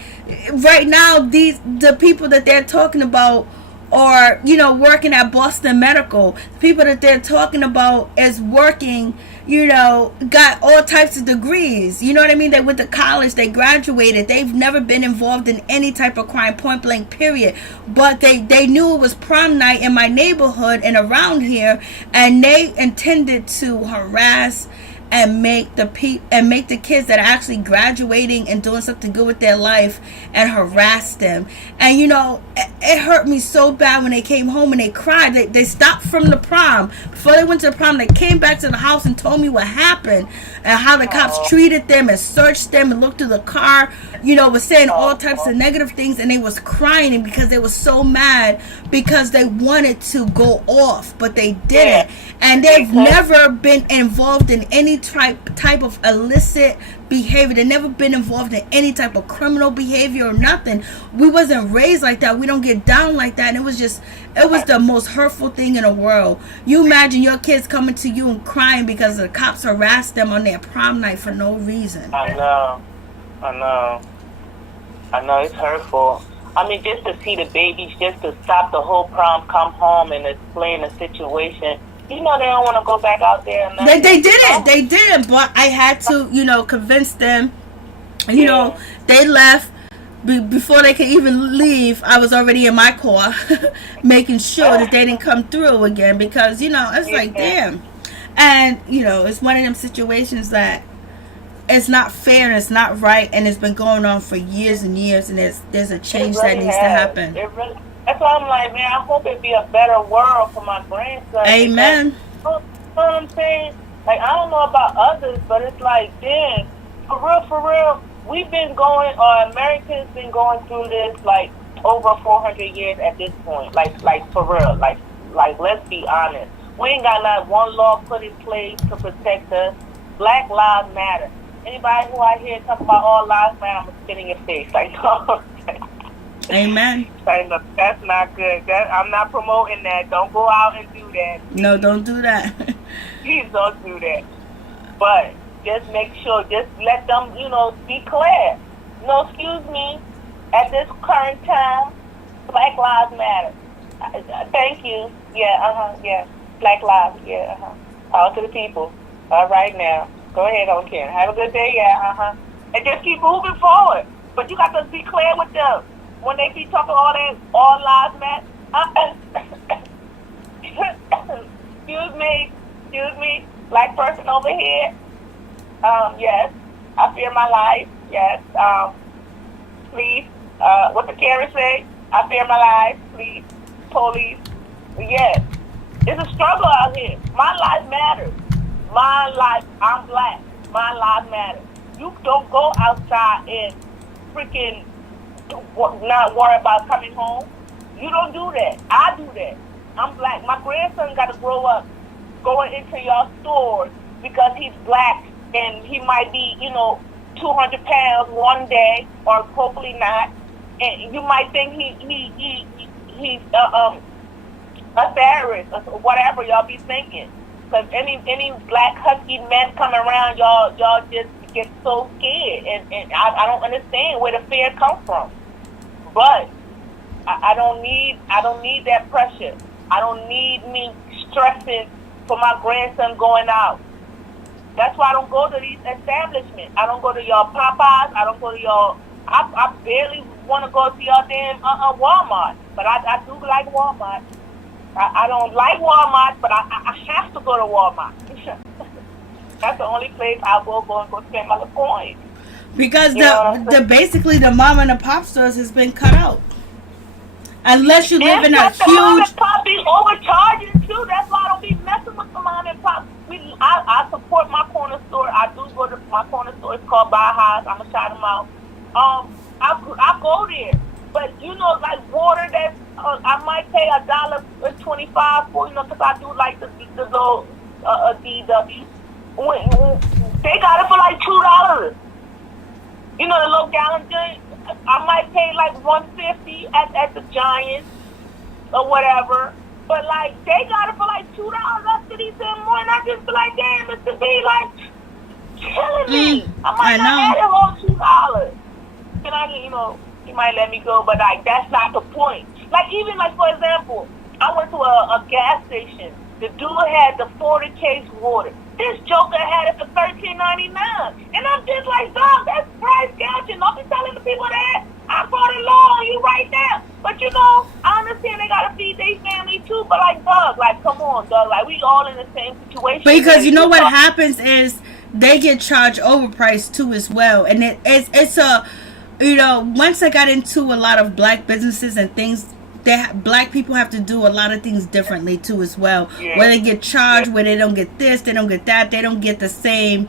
Right now, the people that they're talking about or, you know, working at Boston Medical. People that they're talking about as working, you know, got all types of degrees. You know what I mean? They went to college, they graduated, they've never been involved in any type of crime, point blank, period. But they knew it was prom night in my neighborhood and around here, and they intended to harass and make the kids that are actually graduating and doing something good with their life and harass them. And you know, it hurt me so bad when they came home and they cried. They stopped from the prom. Before they went to the prom, they came back to the house and told me what happened and how the cops treated them and searched them and looked through the car, you know, was saying all types of negative things, and they was crying because they was so mad because they wanted to go off, but they didn't. And they've never been involved in any type of illicit behavior. They've never been involved in any type of criminal behavior or nothing. We wasn't raised like that. We don't get down like that. And it was the most hurtful thing in the world. You imagine your kids coming to you and crying because the cops harassed them on their prom night for no reason. I know, it's hurtful. I mean, just to see the babies, just to stop the whole prom, come home and explain the situation. You know, they don't want to go back out there. And they didn't, but I had to, you know, convince them. You know, they left. Before they could even leave, I was already in my car making sure that they didn't come through again, because, you know, it's like, damn. And, you know, it's one of them situations that it's not fair and it's not right, and it's been going on for years and years, and there's a change that needs to happen. That's why I'm like, man, I hope it be a better world for my grandson. Amen. Because, you know what I'm saying? Like, I don't know about others, but it's like, damn, for real, we've been going, Americans been going through this, like, over 400 years at this point. Like for real. Like, let's be honest. We ain't got not one law put in place to protect us. Black lives matter. Anybody who I hear talk about all lives matter, I'm going to spit in your face. Like, no. Amen. That's not good. I'm not promoting that. Don't go out and do that. No, don't do that. Please don't do that. But just make sure, just let them, you know, be clear. No, excuse me, at this current time, Black Lives Matter. Thank you. Yeah. Black Lives, All to the people. All right now. Go ahead, Ken. Have a good day, And just keep moving forward. But you got to be clear with them. When they keep talking all that, all lives matter. Excuse me, black person over here. Yes, I fear my life. Yes, please. What the Karen say? I fear my life. Please, police. Yes, it's a struggle out here. My life matters. My life. I'm black. My life matters. You don't go outside and freaking not worry about coming home. You don't do that. I do that. I'm black. My grandson got to grow up going into your stores because he's black and he might be, 200 pounds one day, or hopefully not. And you might think he's a terrorist or whatever y'all be thinking. Because any black husky men come around, y'all just get so scared, and I don't understand where the fear comes from. But I don't need that pressure. I don't need me stressing for my grandson going out. That's why I don't go to these establishments. I don't go to y'all Popeyes. I don't go to y'all. I barely want to go to y'all damn Walmart. But I do like Walmart. I don't like Walmart, but I have to go to Walmart. That's the only place I'll go and go spend my coins. Because basically the mom and the pop stores has been cut out. Unless you live in a huge. Mom and pop be overcharging too. That's why I don't be messing with the mom and pop. I support my corner store. I do go to my corner store. It's called Buy Highs. I'm gonna shout them out. I go there, but like water that I might pay $1.25 for, because I do like the little DW. They got it for like $2. The little gallon drink, I might pay like $1.50 at the Giants or whatever. But like they got it for like $2 after these more, and I just be like, damn, Mr. B, like killing me. I might not have it on $2. Can I, he might let me go, but like that's not the point. Like, even, like, for example, I went to a gas station. The dude had the 40 case water. This joker had it for $13.99. And I'm just like, dog, that's price gouging. Don't be telling the people that. I brought it low on you right now. But, you know, I understand they got to feed their family, too. But, like, dog, like, come on, dog. Like, we all in the same situation. Because you know what happens is they get charged overpriced, too, as well. And it's a, you know, once I got into a lot of black businesses and things, black people have to do a lot of things differently, too, as well. Yeah. Where they get charged, where they don't get this, they don't get that, they don't get the same,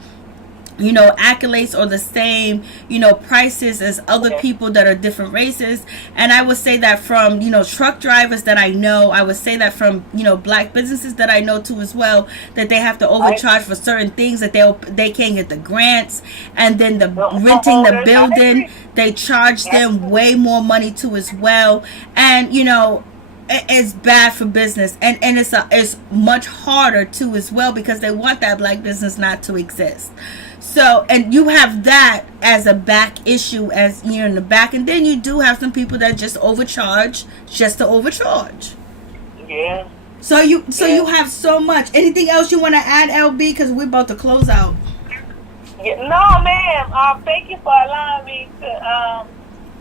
you know, accolades or the same, you know, prices as other people that are different races. And I would say that from, you know, truck drivers that I know, I would say that from, you know, black businesses that I know too as well, that they have to overcharge for certain things, that they can't get the grants, and then the renting the building, they charge them way more money too as well. And, you know, it's bad for business, and it's much harder too as well, because they want that black business not to exist. So, and you have that as a back issue, as you're in the back, and then you do have some people that just overcharge just to overcharge. Yeah. So you have so much. Anything else you want to add, LB? Because we're about to close out. Yeah, no, ma'am. Thank you for allowing me to,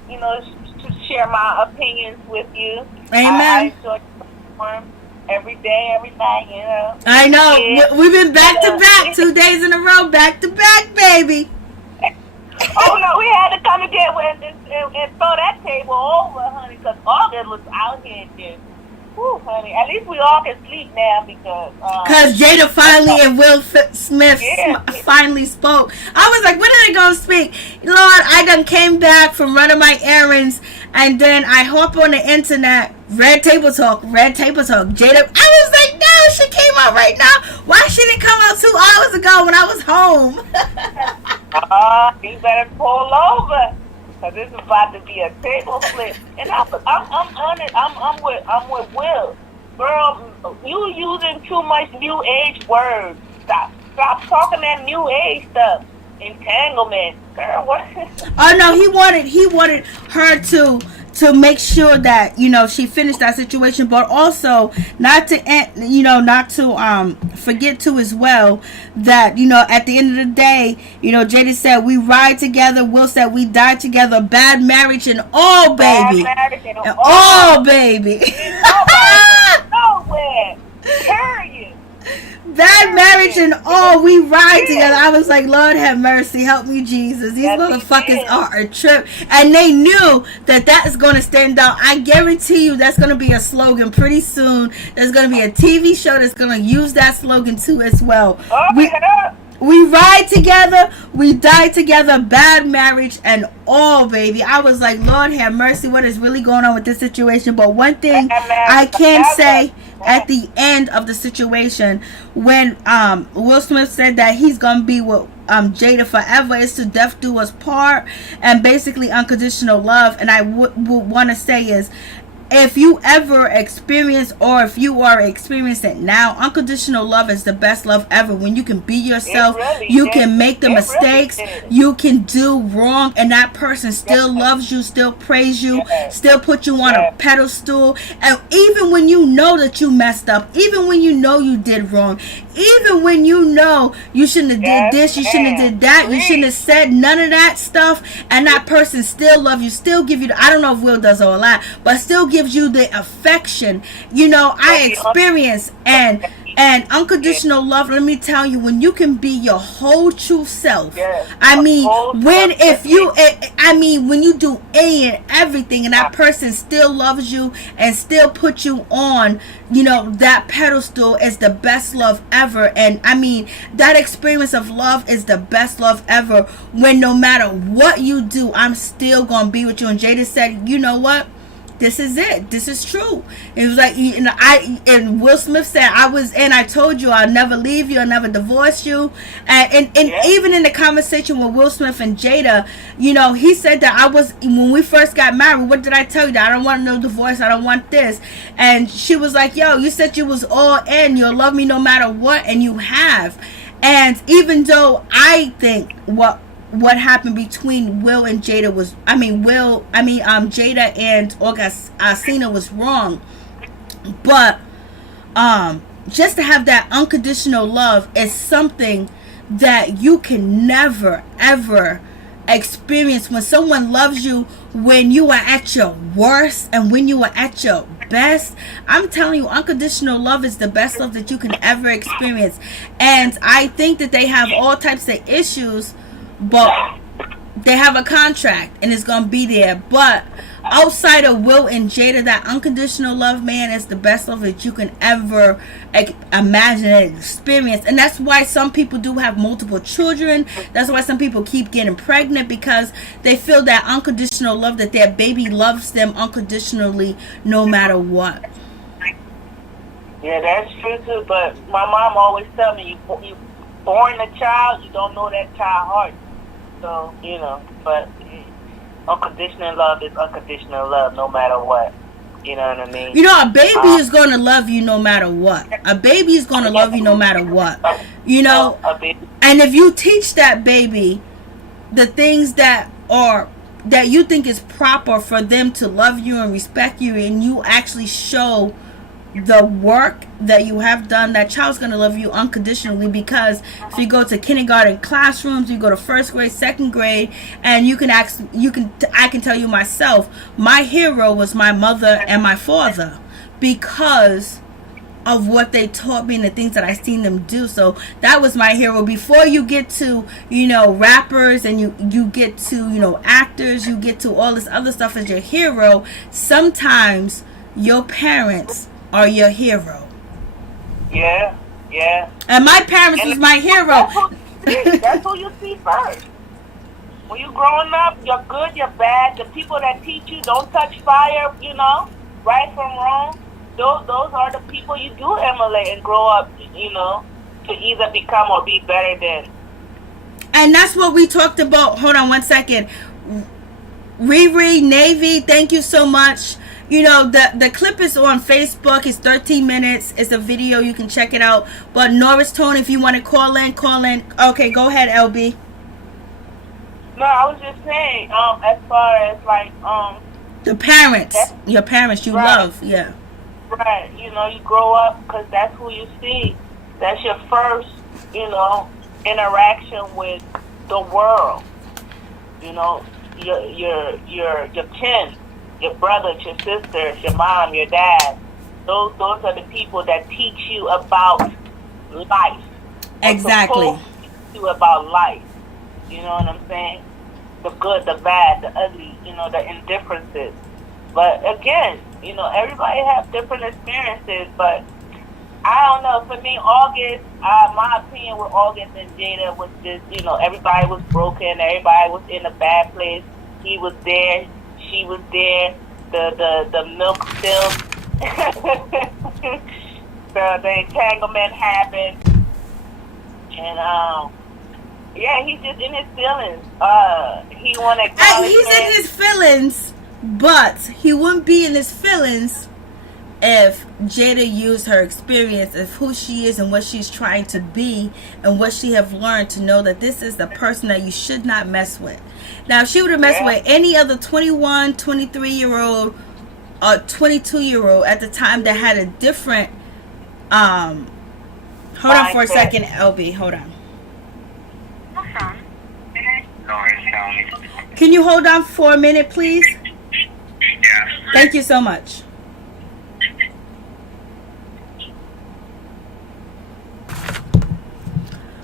you know, to share my opinions with you. Amen. I enjoy the platform every day, every night, you know. I know. Yeah. We've been back to back 2 days in a row, back to back, baby. Oh, no, we had to come together and throw that table over, honey, because August was out here just, whew, honey. At least we all can sleep now because Jada finally and Will Smith finally spoke. I was like, when are they going to speak? Lord, I done came back from running my errands, and then I hop on the internet, Redtabletalk. Jada, I was like, no, she came out right now. Why she didn't come out 2 hours ago when I was home? You better pull over, because this is about to be a table flip. And I'm on it. I'm with Will. Girl, you using too much new age words. Stop talking that new age stuff. Entanglement. Girl, what? Oh no, he wanted her to make sure that, you know, she finished that situation, but also not to forget to as well that, you know, at the end of the day, you know, Jada said we ride together, Will said we die together, bad marriage and all, baby. Bad marriage and all, baby. Nowhere. Period. Bad marriage and all, we ride together. I was like, Lord have mercy, help me, Jesus. These motherfuckers are a trip. And they knew that is going to stand out. I guarantee you that's going to be a slogan pretty soon. There's going to be a TV show that's going to use that slogan too as well. We ride together, we die together, bad marriage and all, baby. I was like, Lord have mercy, what is really going on with this situation? But one thing I can say at the end of the situation, when Will Smith said that he's gonna be with Jada forever, is to death do us part, and basically unconditional love. And I would want to say is, if you ever experience, or if you are experiencing it now, unconditional love is the best love ever. When you can be yourself, you can make the mistakes, you can do wrong, and that person still loves you, still praise you, still put you on a pedestal. And even when you know that you messed up, even when you know you did wrong, even when you know you shouldn't have did this, you shouldn't have did that, you shouldn't have said none of that stuff, and that person still love you, still give you I don't know if Will does all that, but still gives you the affection. You know, I experience and unconditional love. Let me tell you, when you can be your whole true self, I mean, when you do any and everything, and that person still loves you and still put you on, you know, that pedestal, is the best love ever. And I mean, that experience of love is the best love ever, when no matter what you do, I'm still gonna be with you. And Jada said, you know what, this is it. This is true. It was like, and Will Smith said, I told you I'll never leave you, I'll never divorce you. And even in the conversation with Will Smith and Jada, you know, he said that when we first got married, what did I tell you? That I don't want no divorce, I don't want this. And she was like, yo, you said you was all in, you'll love me no matter what, and you have. And even though I think what what happened between Will and Jada was, Jada and August Alsina was wrong. But just to have that unconditional love is something that you can never ever experience. When someone loves you when you are at your worst and when you are at your best, I'm telling you, unconditional love is the best love that you can ever experience. And I think that they have all types of issues, but they have a contract and it's gonna be there. But outside of Will and Jada, that unconditional love, man, is the best love that you can ever imagine and experience. And that's why some people do have multiple children. That's why some people keep getting pregnant, because they feel that unconditional love, that their baby loves them unconditionally no matter what. Yeah, that's true too. But my mom always tell me, you born a child, you don't know that child heart. So, but unconditional love is unconditional love no matter what. You know what I mean? A baby is going to love you no matter what. A baby is going to love you no matter what. And if you teach that baby the things that you think is proper for them to love you and respect you, and you actually show the work that you have done, that child's going to love you unconditionally. Because if you go to kindergarten classrooms, you go to first grade, second grade, and I can tell you myself, my hero was my mother and my father, because of what they taught me and the things that I seen them do. So that was my hero. Before you get to rappers, and you get to actors, you get to all this other stuff as your hero, sometimes your parents are your hero. Yeah. And my parents was my hero. That's who you see first. When you growing up, you're good, you're bad. The people that teach you don't touch fire, right from wrong. Those are the people you do emulate and grow up, to either become or be better than. And that's what we talked about. Hold on one second. Riri Navy, thank you so much. The clip is on Facebook. It's 13 minutes. It's a video. You can check it out. But Norris Tone, if you want to call in. Okay, go ahead, LB. No, I was just saying, as far as the parents, your parents you love, yeah. Right, you grow up because that's who you see. That's your first, interaction with the world. Your kin. Your brothers, your sisters, your mom, your dad. Those are the people that teach you about life. Exactly. Teach you about life. You know what I'm saying? The good, the bad, the ugly, the indifferences. But again, everybody have different experiences. But I don't know. For me, August, my opinion with August and Jada was just, everybody was broken. Everybody was in a bad place. He was there. She was there. The milk spilled. the entanglement happened. And he's just in his feelings. He wanted acknowledgement. He's in his feelings, but he wouldn't be in his feelings if Jada used her experience of who she is and what she's trying to be and what she have learned to know that this is the person that you should not mess with. Now, if she would have messed with any other 21, 23-year-old or 22-year-old at the time that had a different hold on for a second, LB, hold on. Can you hold on for a minute, please? Thank you so much.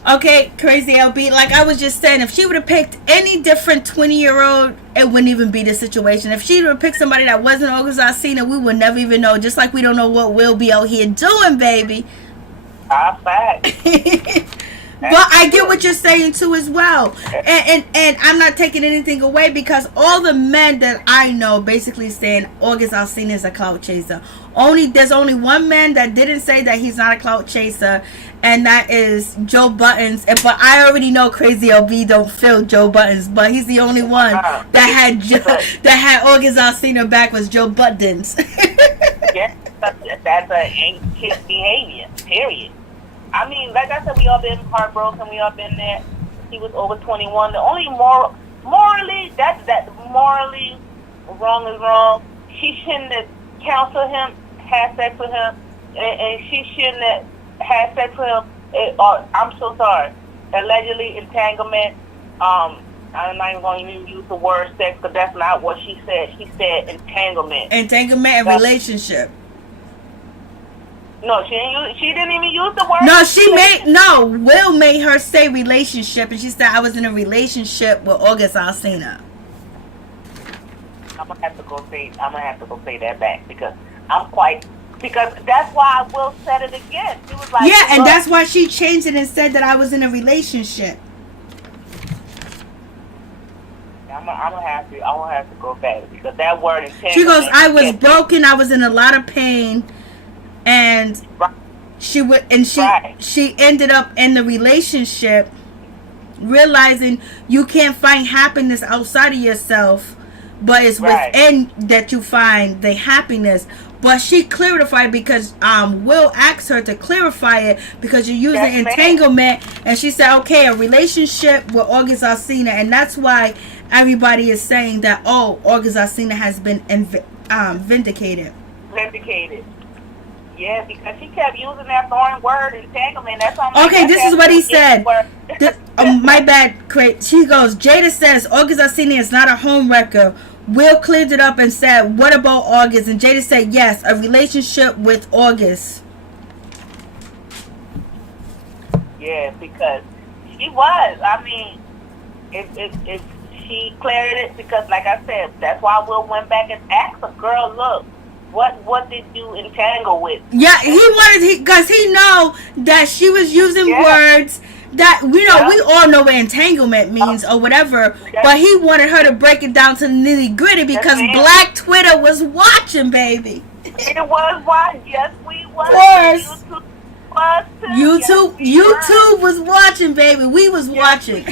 Okay, Crazy LB, like I was just saying, if she would have picked any different 20-year-old, it wouldn't even be the situation. If she would have picked somebody that wasn't August Alsina, we would never even know. Just like we don't know what we'll be out here doing, baby. Fact. But I get what you're saying too as well, and I'm not taking anything away, because all the men that I know basically saying August Alsina is a clout chaser. There's only one man that didn't say that he's not a clout chaser, and that is Joe Buttons. But I already know Crazy LB don't feel Joe Buttons, but he's the only one that had August Alsina back was Joe Buttons. Yeah, that's his behavior. Period. I mean, like I said, we all been heartbroken. We all been there. he was over 21. The only morally wrong is wrong. She shouldn't have counseled him, had sex with him, and she shouldn't have had sex with him. I'm so sorry. Allegedly entanglement. I'm not even going to use the word sex because that's not what she said. She said entanglement. Entanglement and relationship. No, she didn't even use the word. No, Will made her say relationship, and she said I was in a relationship with August Alsina. I'm gonna have to go say that back because that's why Will said it again. She was like, yeah, and that's why she changed it and said that I was in a relationship. I'm gonna have to go back because that word entanglement. She goes, I was broken. I was in a lot of pain. And she ended up in the relationship realizing you can't find happiness outside of yourself, but it's within that you find the happiness. But she clarified because Will asked her to clarify it because you're using entanglement, and she said, okay, a relationship with August Alsina, and that's why everybody is saying that August Alsina has been vindicated. Yeah, because she kept using that foreign word, entanglement. That's all. Okay, this is what he said. My bad, Craig. She goes, Jada says August Alsina is not a home wrecker. Will cleared it up and said, what about August? And Jada said, yes, a relationship with August. Yeah, because she was. I mean, if she cleared it because, like I said, that's why Will went back and asked her, girl, look. What did you entangle with? Yeah, because he know that she was using words that we all know what entanglement means or whatever, but he wanted her to break it down to the nitty gritty because Black Twitter was watching, baby. It was watching. Yes, we was. Of course. YouTube was watching, baby. We was watching.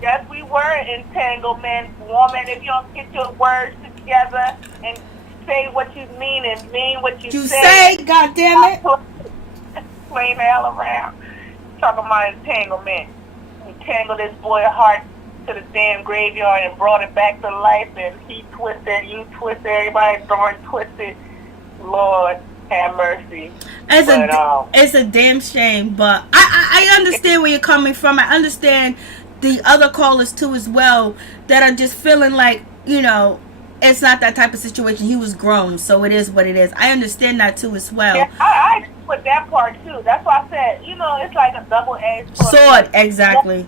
Yes, we were entanglement, woman. If you don't get your words together and say what you mean and mean what you say. God damn it. Playing the hell around. Talking about entanglement. Entangled this boy's heart to the damn graveyard and brought it back to life, and he twisted, you twisted, everybody throwing twisted. Lord have mercy. It's a damn shame, but I understand where you're coming from. I understand the other callers too as well that are just feeling like, it's not that type of situation. He was grown, so it is what it is. I understand that too as well. Yeah, I put that part too. That's why I said, it's like a double-edged sword. Exactly.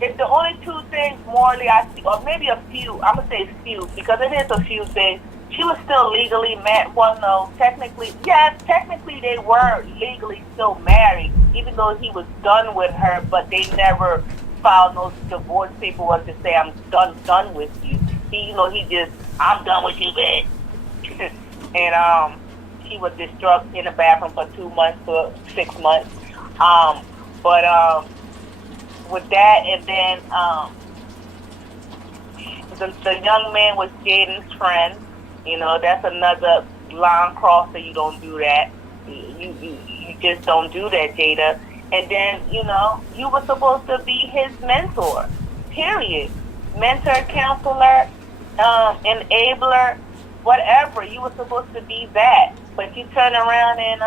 It's the only two things morally I see, or maybe a few. I'm gonna say few because it is a few things. She was still legally married. Well, no, technically they were legally still married, even though he was done with her. But they never filed no divorce paperwork to say I'm done with you. He just. I'm done with you, bitch. And he was distraught in the bathroom for 2 months to 6 months. But with that, and then the young man was Jaden's friend. That's another line crosser. You don't do that. You just don't do that, Jada. And then you were supposed to be his mentor. Period. Mentor, counselor. Enabler, whatever. You were supposed to be that, but you turn around and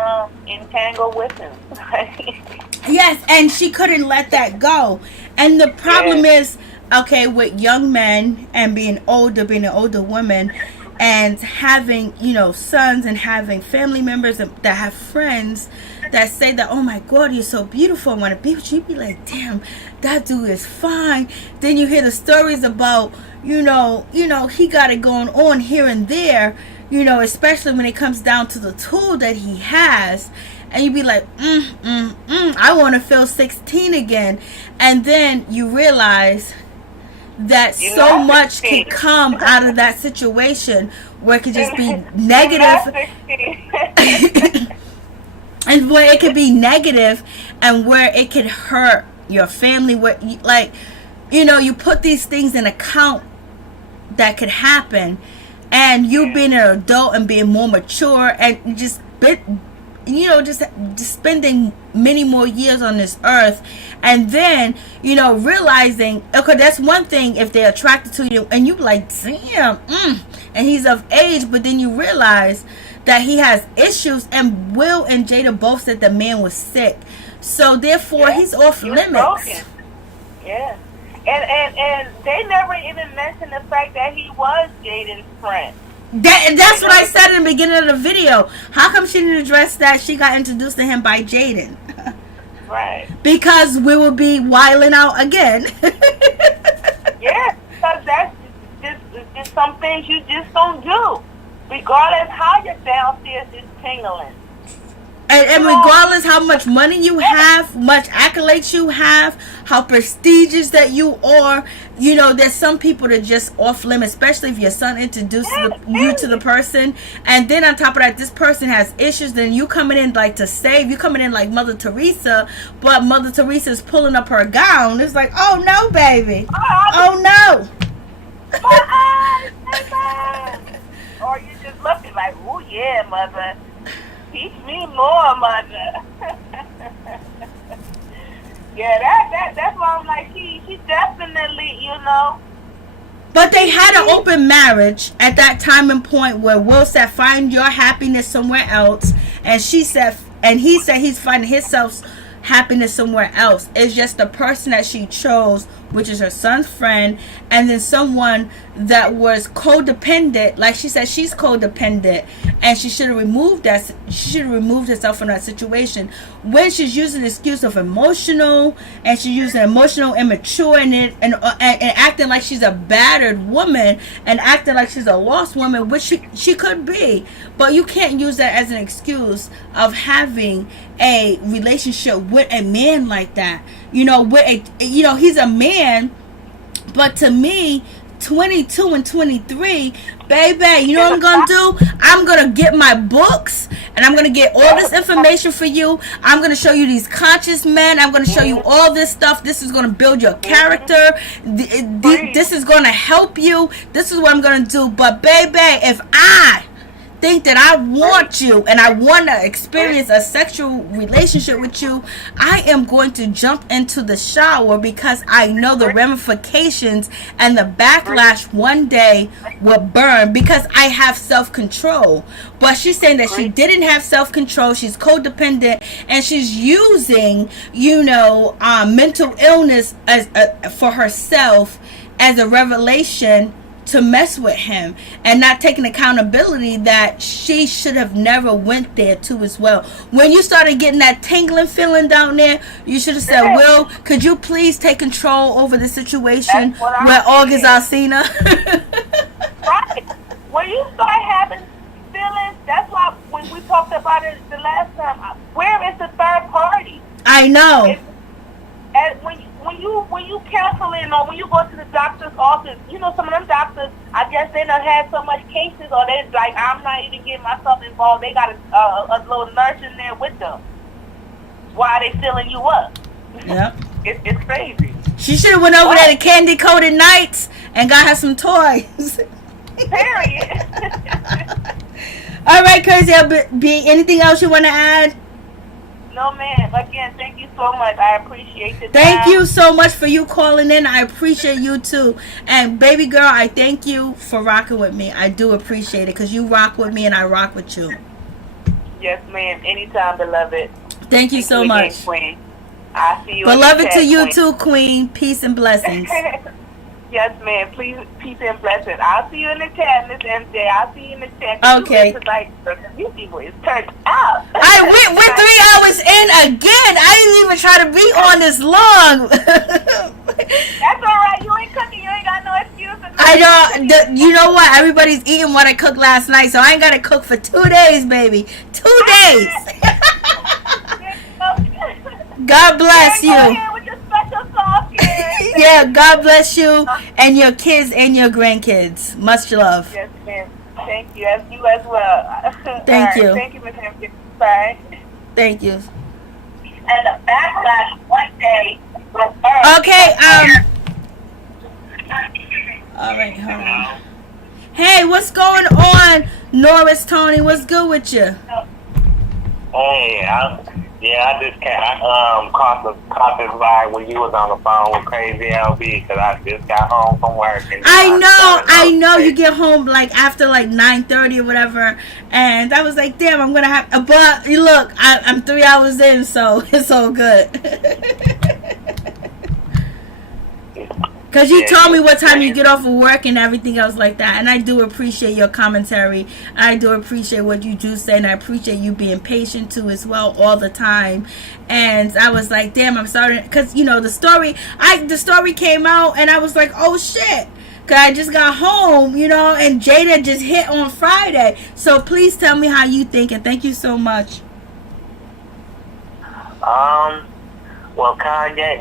entangle with him. Yes, and she couldn't let that go. And the problem is, with young men and being an older woman, and having sons and having family members that have friends that say that, oh my God, you're so beautiful, I want to be with you. You be like, damn, that dude is fine. Then you hear the stories about he got it going on here and there, especially when it comes down to the tool that he has, and you be like, I want to feel 16 again. And then you realize that so much can come out of that situation where it could just be negative. And where it could be negative, and where it could hurt your family, where you put these things in account that could happen, and you being an adult and being more mature and just just spending many more years on this earth, and then realizing, okay, that's one thing if they're attracted to you and you like, damn, and he's of age, but then you realize that he has issues, and Will and Jada both said the man was sick, so therefore he's off limits. Broken. Yeah, and they never even mentioned the fact that he was Jaden's friend. That's what I said in the beginning of the video. How come she didn't address that she got introduced to him by Jaden? Right. Because we will be wilding out again. Yeah, because that's just some things you just don't do. Regardless how your downstairs is tingling. And regardless how much money you have, much accolades you have, how prestigious that you are, there's some people that just off limits, especially if your son introduces you to the person, and then on top of that, this person has issues, then you coming in like to save, you coming in like Mother Teresa, but Mother Teresa is pulling up her gown. It's like, oh no, baby. Oh no. Or you just looking like, oh yeah, mother. Teach me more, mother. Yeah, that's why I'm like, she definitely, But they had an open marriage at that time and point where Will said, find your happiness somewhere else, and he said he's finding himself happiness somewhere else. It's just the person that she chose, which is her son's friend, and then someone that was codependent. Like she said, she's codependent, and she should have removed that. She should have removed herself from that situation. When she's using the excuse of emotional, and she's using emotional immature and acting like she's a battered woman, and acting like she's a lost woman, which she could be, but you can't use that as an excuse of having a relationship with a man like that. He's a man, but to me, 22 and 23, baby, you know what I'm gonna do? I'm gonna get my books, and I'm gonna get all this information for you. I'm gonna show you these conscious men. I'm gonna show you all this stuff. This is gonna build your character. This is gonna help you. This is what I'm gonna do. But baby, if I think that I want you and I want to experience a sexual relationship with you, I am going to jump into the shower, because I know the ramifications and the backlash one day will burn, because I have self-control. But she's saying that she didn't have self-control. She's codependent, and she's using mental illness as for herself as a revelation to mess with him, and not taking accountability that she should have never went there too as well. When you started getting that tingling feeling down there, you should have said, Will, could you please take control over the situation where August Alsina? Right. When you start having feelings, that's why when we talked about it the last time, where is the third party? I know. And when you counseling, or when you go to the doctor's office, some of them doctors, I guess they done had so much cases, or they like, I'm not even getting myself involved. They got a little nurse in there with them. Why are they filling you up? Yeah. It's crazy. She should have went over there to Candy Coated Nights and got her some toys. Period. All right, Crazy LB, anything else you want to add? No, man. Again, thank you so much. I appreciate it. Thank you so much for you calling in. I appreciate you too. And baby girl, I thank you for rocking with me. I do appreciate it, because you rock with me and I rock with you. Yes, ma'am. Anytime, beloved. Thank you so much. Queen. I'll see you. Beloved to you too, Queen. Peace and blessings. Yes, ma'am. Please, peace and blessings. I'll see you in the chat, Miss MJ. I'll see you in the chat. Okay. You people is turned out. We're 3 hours in again. I didn't even try to be on this long. That's all right. You ain't cooking. You ain't got no excuse. I know. You know what? Everybody's eating what I cooked last night, so I ain't got to cook for 2 days, baby. 2 days. God bless you. Yeah, God bless you and your kids and your grandkids. Much love. Yes, ma'am. Thank you. As you as well. Thank you. Thank you, Miss Hampton. Bye. Thank you. And the backlash one day was okay, all right, hold on. Hey, what's going on, Norris Tony? What's good with you? Hey, I just can't. I caught this vibe when you was on the phone with Crazy LB because I just got home from work. And I know. You get home like after like 9:30 or whatever, and I was like, damn, I'm gonna have. But look, I'm 3 hours in, so it's all good. Because you told me what time you get off of work and everything else like that. And I do appreciate your commentary. I do appreciate what you do say. And I appreciate you being patient too as well all the time. And I was like, damn, I'm sorry. Because, you know, the story came out and I was like, oh shit. Because I just got home, you know, and Jada just hit on Friday. So please tell me how you think. And thank you so much. Well, Kanye,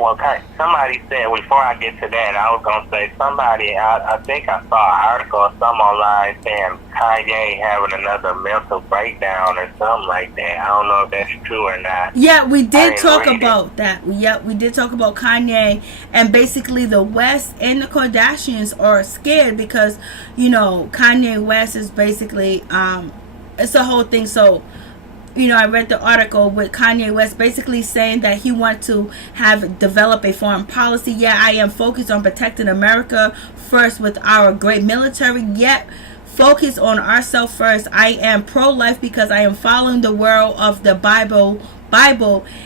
somebody said, before I get to that, I was going to say I think I saw an article or something online saying Kanye having another mental breakdown or something like that. I don't know if that's true or not. Yeah, we did talk about that. Yeah, we did talk about Kanye, and basically the West and the Kardashians are scared because, you know, Kanye West is basically, it's a whole thing. So, you know, I read the article with Kanye West basically saying that he wants to develop a foreign policy. Yeah, I am focused on protecting America first with our great military, yet focus on ourselves first. I am pro-life because I am following the world of the Bible.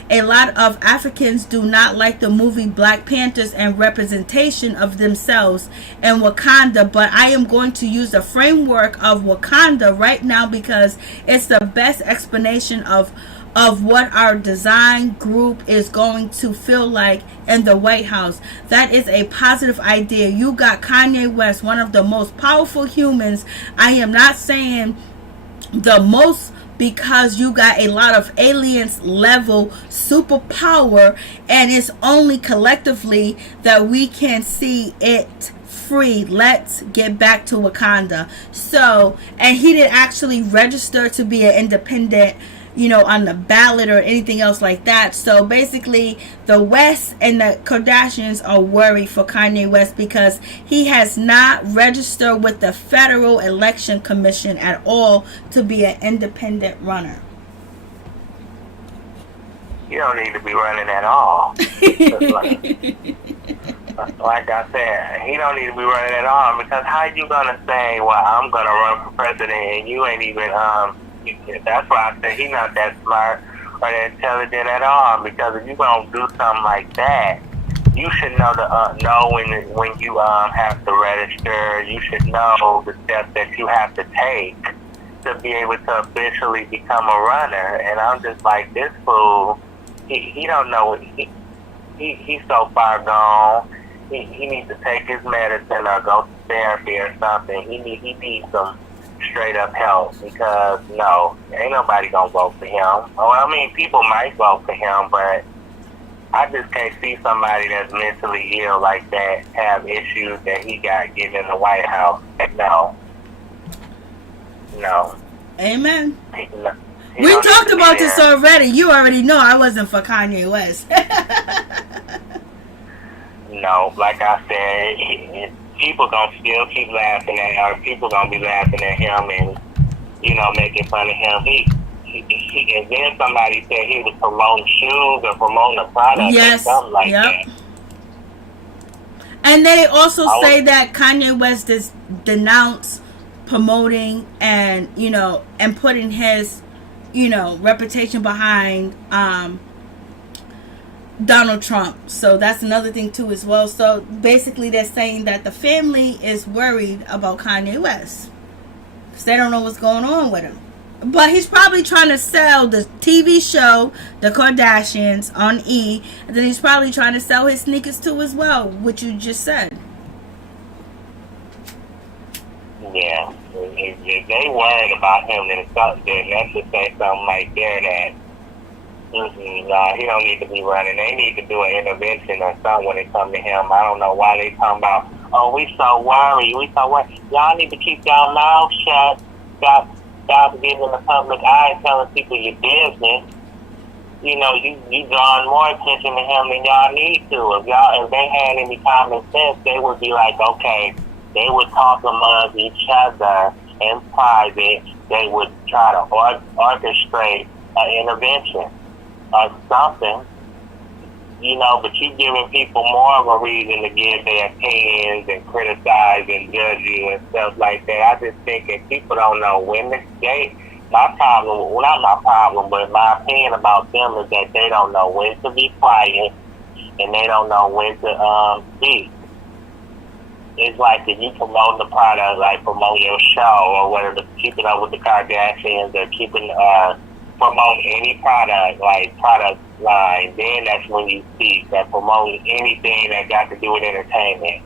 A lot of Africans do not like the movie Black Panthers and representation of themselves in Wakanda, but I am going to use the framework of Wakanda right now because it's the best explanation of what our design group is going to feel like in the White House. That is a positive idea. You got Kanye West, one of the most powerful humans. I am not saying the most, because you got a lot of aliens level superpower, and it's only collectively that we can see it free. Let's get back to Wakanda. So, and he didn't actually register to be an independent, you know, on the ballot or anything else like that. So basically the West and the Kardashians are worried for Kanye West because he has not registered with the Federal Election Commission at all to be an independent runner. You don't need to be running at all. Like I said, he don't need to be running at all, because how you gonna say, well, I'm gonna run for president and you ain't even that's why I say he's not that smart or that intelligent at all. Because if you're gonna do something like that, you should know when you have to register. You should know the steps that you have to take to be able to officially become a runner. And I'm just like, this fool, he don't know. He's so far gone. He needs to take his medicine or go to therapy or something. He needs some straight up help, because no, ain't nobody gonna vote for him. Well, I mean, people might vote for him, but I just can't see somebody that's mentally ill like that have issues that he got getting in the White House. No. Amen. We talked about this already. You already know I wasn't for Kanye West. No, like I said, people gonna still keep laughing at him. People gonna be laughing at him and, you know, making fun of him. And then somebody said he was promoting shoes or promoting a product or something like that. And they also say that Kanye West is denounced promoting and, you know, and putting his, you know, reputation behind Donald Trump. So that's another thing too as well. So basically they're saying that the family is worried about Kanye West because they don't know what's going on with him. But he's probably trying to sell the TV show, The Kardashians, on E. And then he's probably trying to sell his sneakers too as well, which you just said. Yeah. If they worried about him, then let's just say something like that. He don't need to be running. They need to do an intervention or something when it comes to him. I don't know why they talking about, oh, we so worried. Y'all need to keep y'all mouth shut. Stop getting in the public eye and telling people your business. You know, you drawing more attention to him than y'all need to. If they had any common sense, they would be like, okay, they would talk among each other in private. They would try to orchestrate an intervention or something, you know, but you giving people more of a reason to give their opinions and criticize and judge you and stuff like that. I just think that people don't know when to say. My problem, well, not my problem, but my opinion about them is that they don't know when to be quiet and they don't know when to speak. It's like if you promote the product, like promote your show or whatever, keeping up with the Kardashians or keeping promoting any product, like product line, then that's when you speak. That promoting anything that got to do with entertainment.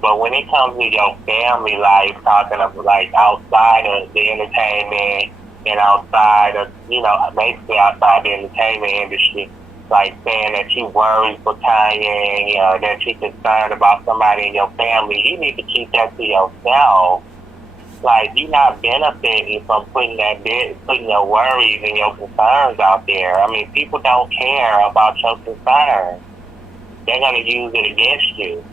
But when it comes to your family life, talking of like outside of the entertainment and outside of, you know, basically outside the entertainment industry, like saying that you worry for Kanye, you know, that you're concerned about somebody in your family, you need to keep that to yourself. Like, you're not benefiting from putting your worries and your concerns out there. I mean, people don't care about your concerns. They're going to use it against you.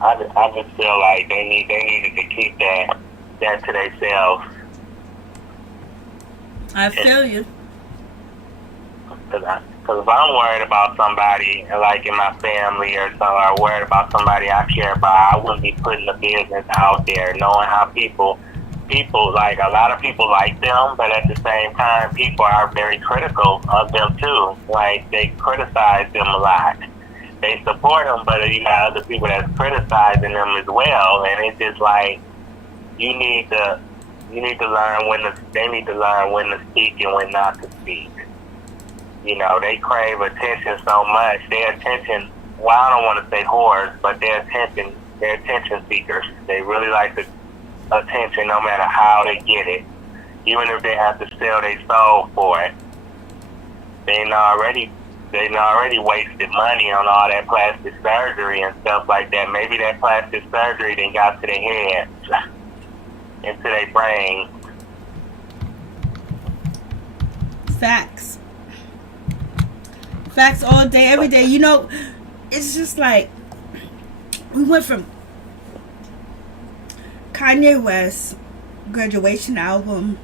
I just feel like they needed to keep that to themselves. I feel you. Because if I'm worried about somebody, like in my family or worried about somebody I care about, I wouldn't be putting the business out there, knowing how people, like, a lot of people like them, but at the same time, people are very critical of them too. Like, they criticize them a lot. They support them, but you got other people that's criticizing them as well, and it's just like, they need to learn when to speak and when not to speak. You know, they crave attention so much. Their attention, well, I don't want to say whores, but they're attention seekers. They really like the attention no matter how they get it. Even if they have to sell their soul for it. They already wasted money on all that plastic surgery and stuff like that. Maybe that plastic surgery then got to their head, into their brain. Facts. Facts all day, every day. You know, it's just like we went from Kanye West graduation album,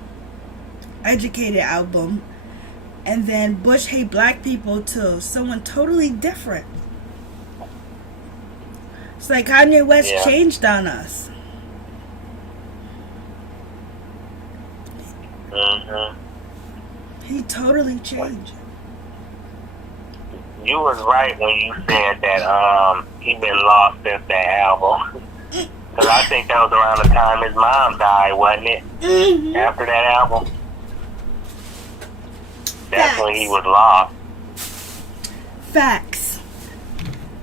educated album, and then Bush Hate Black People to someone totally different. It's like Kanye West changed on us. Mm-hmm. He totally changed. You was right when you said that he been lost since that album. Because I think that was around the time his mom died, wasn't it? Mm-hmm. After that album. That's Facts. when he was lost. Facts.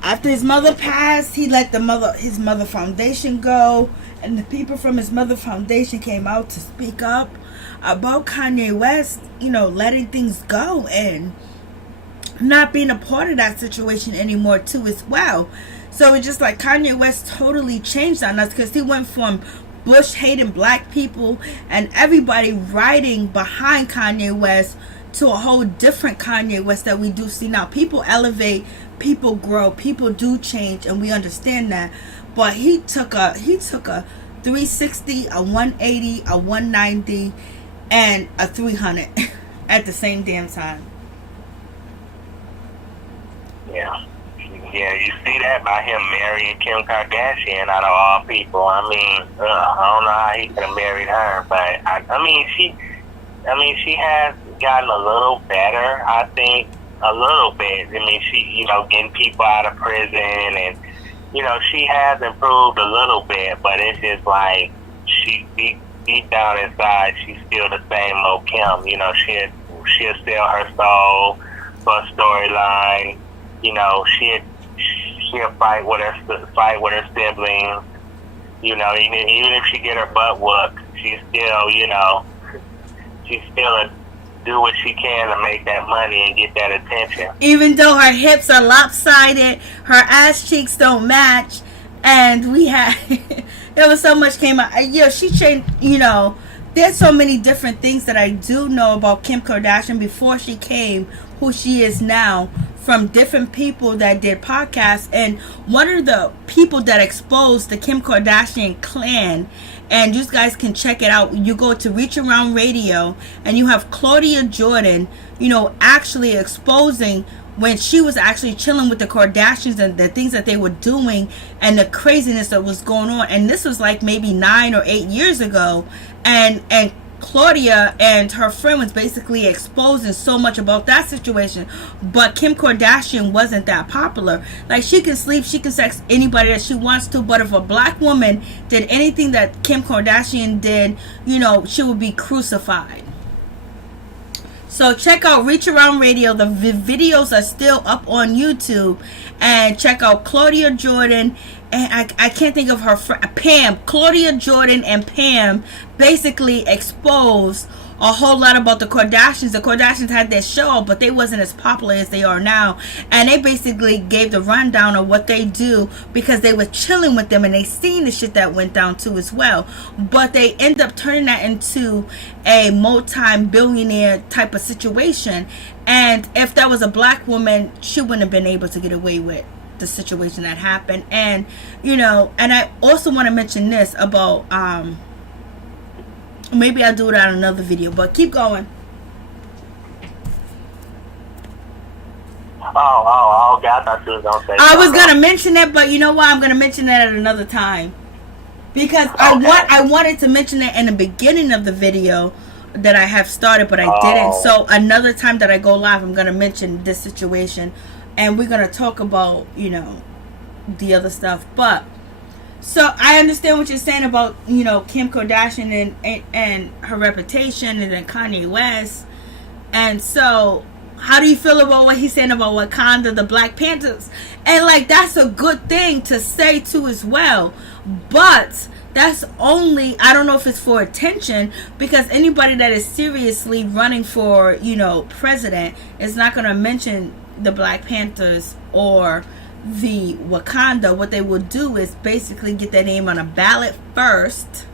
After his mother passed, he let his mother foundation go, and the people from his mother foundation came out to speak up about Kanye West, you know, letting things go and not being a part of that situation anymore too as well. So it's just like Kanye West totally changed on us, because he went from Bush hating black people and everybody riding behind Kanye West to a whole different Kanye West that we do see now. People elevate, people grow, people do change, and we understand that. But he took a 360, a 180, a 190, and a 300 at the same damn time. Yeah, you see that by him marrying Kim Kardashian out of all people. I mean, I don't know how he could have married her, but I mean, she has gotten a little better. I think a little bit. I mean, she, you know, getting people out of prison, and you know, she has improved a little bit. But it's just like she deep down inside, she's still the same old Kim. You know, she'll sell her soul for a storyline. You know, she'll fight with her siblings. You know, even if she get her butt whooped, she's still, you know, do what she can to make that money and get that attention. Even though her hips are lopsided, her ass cheeks don't match, and we had there was so much came out. You know, she changed. You know, there's so many different things that I do know about Kim Kardashian before she came who she is now, from different people that did podcasts. And one of the people that exposed the Kim Kardashian clan and you guys can check it out. You go to Reach Around Radio, and you have Claudia Jordan, actually exposing when she was actually chilling with the Kardashians and the things that they were doing and the craziness that was going on. And this was like maybe 9 or 8 years ago, and Claudia and her friend was basically exposing so much about that situation. But Kim Kardashian wasn't that popular. Like, she can sleep, she can sex anybody that she wants to, but if a black woman did anything that Kim Kardashian did, she would be crucified. So check out Reach Around Radio. The videos are still up on YouTube. And check out Claudia Jordan. And I can't think of her friend, Pam. Claudia Jordan and Pam basically exposed a whole lot about the Kardashians. The Kardashians had their show, but they wasn't as popular as they are now. And they basically gave the rundown of what they do because they were chilling with them and they seen the shit that went down too as well. But they end up turning that into a multi-billionaire type of situation. And if that was a black woman, she wouldn't have been able to get away with the situation that happened. And and I also want to mention this about maybe I'll do it on another video, but keep going. Oh, God, I thought you was gonna say I was gonna mention it, but you know what? I'm gonna mention that at another time because I wanted to mention it in the beginning of the video that I have started, but I didn't. So another time that I go live, I'm gonna mention this situation, and we're gonna talk about the other stuff. But so I understand what you're saying about Kim Kardashian and her reputation, and then Kanye West. And so how do you feel about what he's saying about Wakanda, the Black Panthers? And like, that's a good thing to say too as well, but that's only, I don't know if it's for attention, because anybody that is seriously running for president is not going to mention the Black Panthers or the Wakanda. What they will do is basically get their name on a ballot first,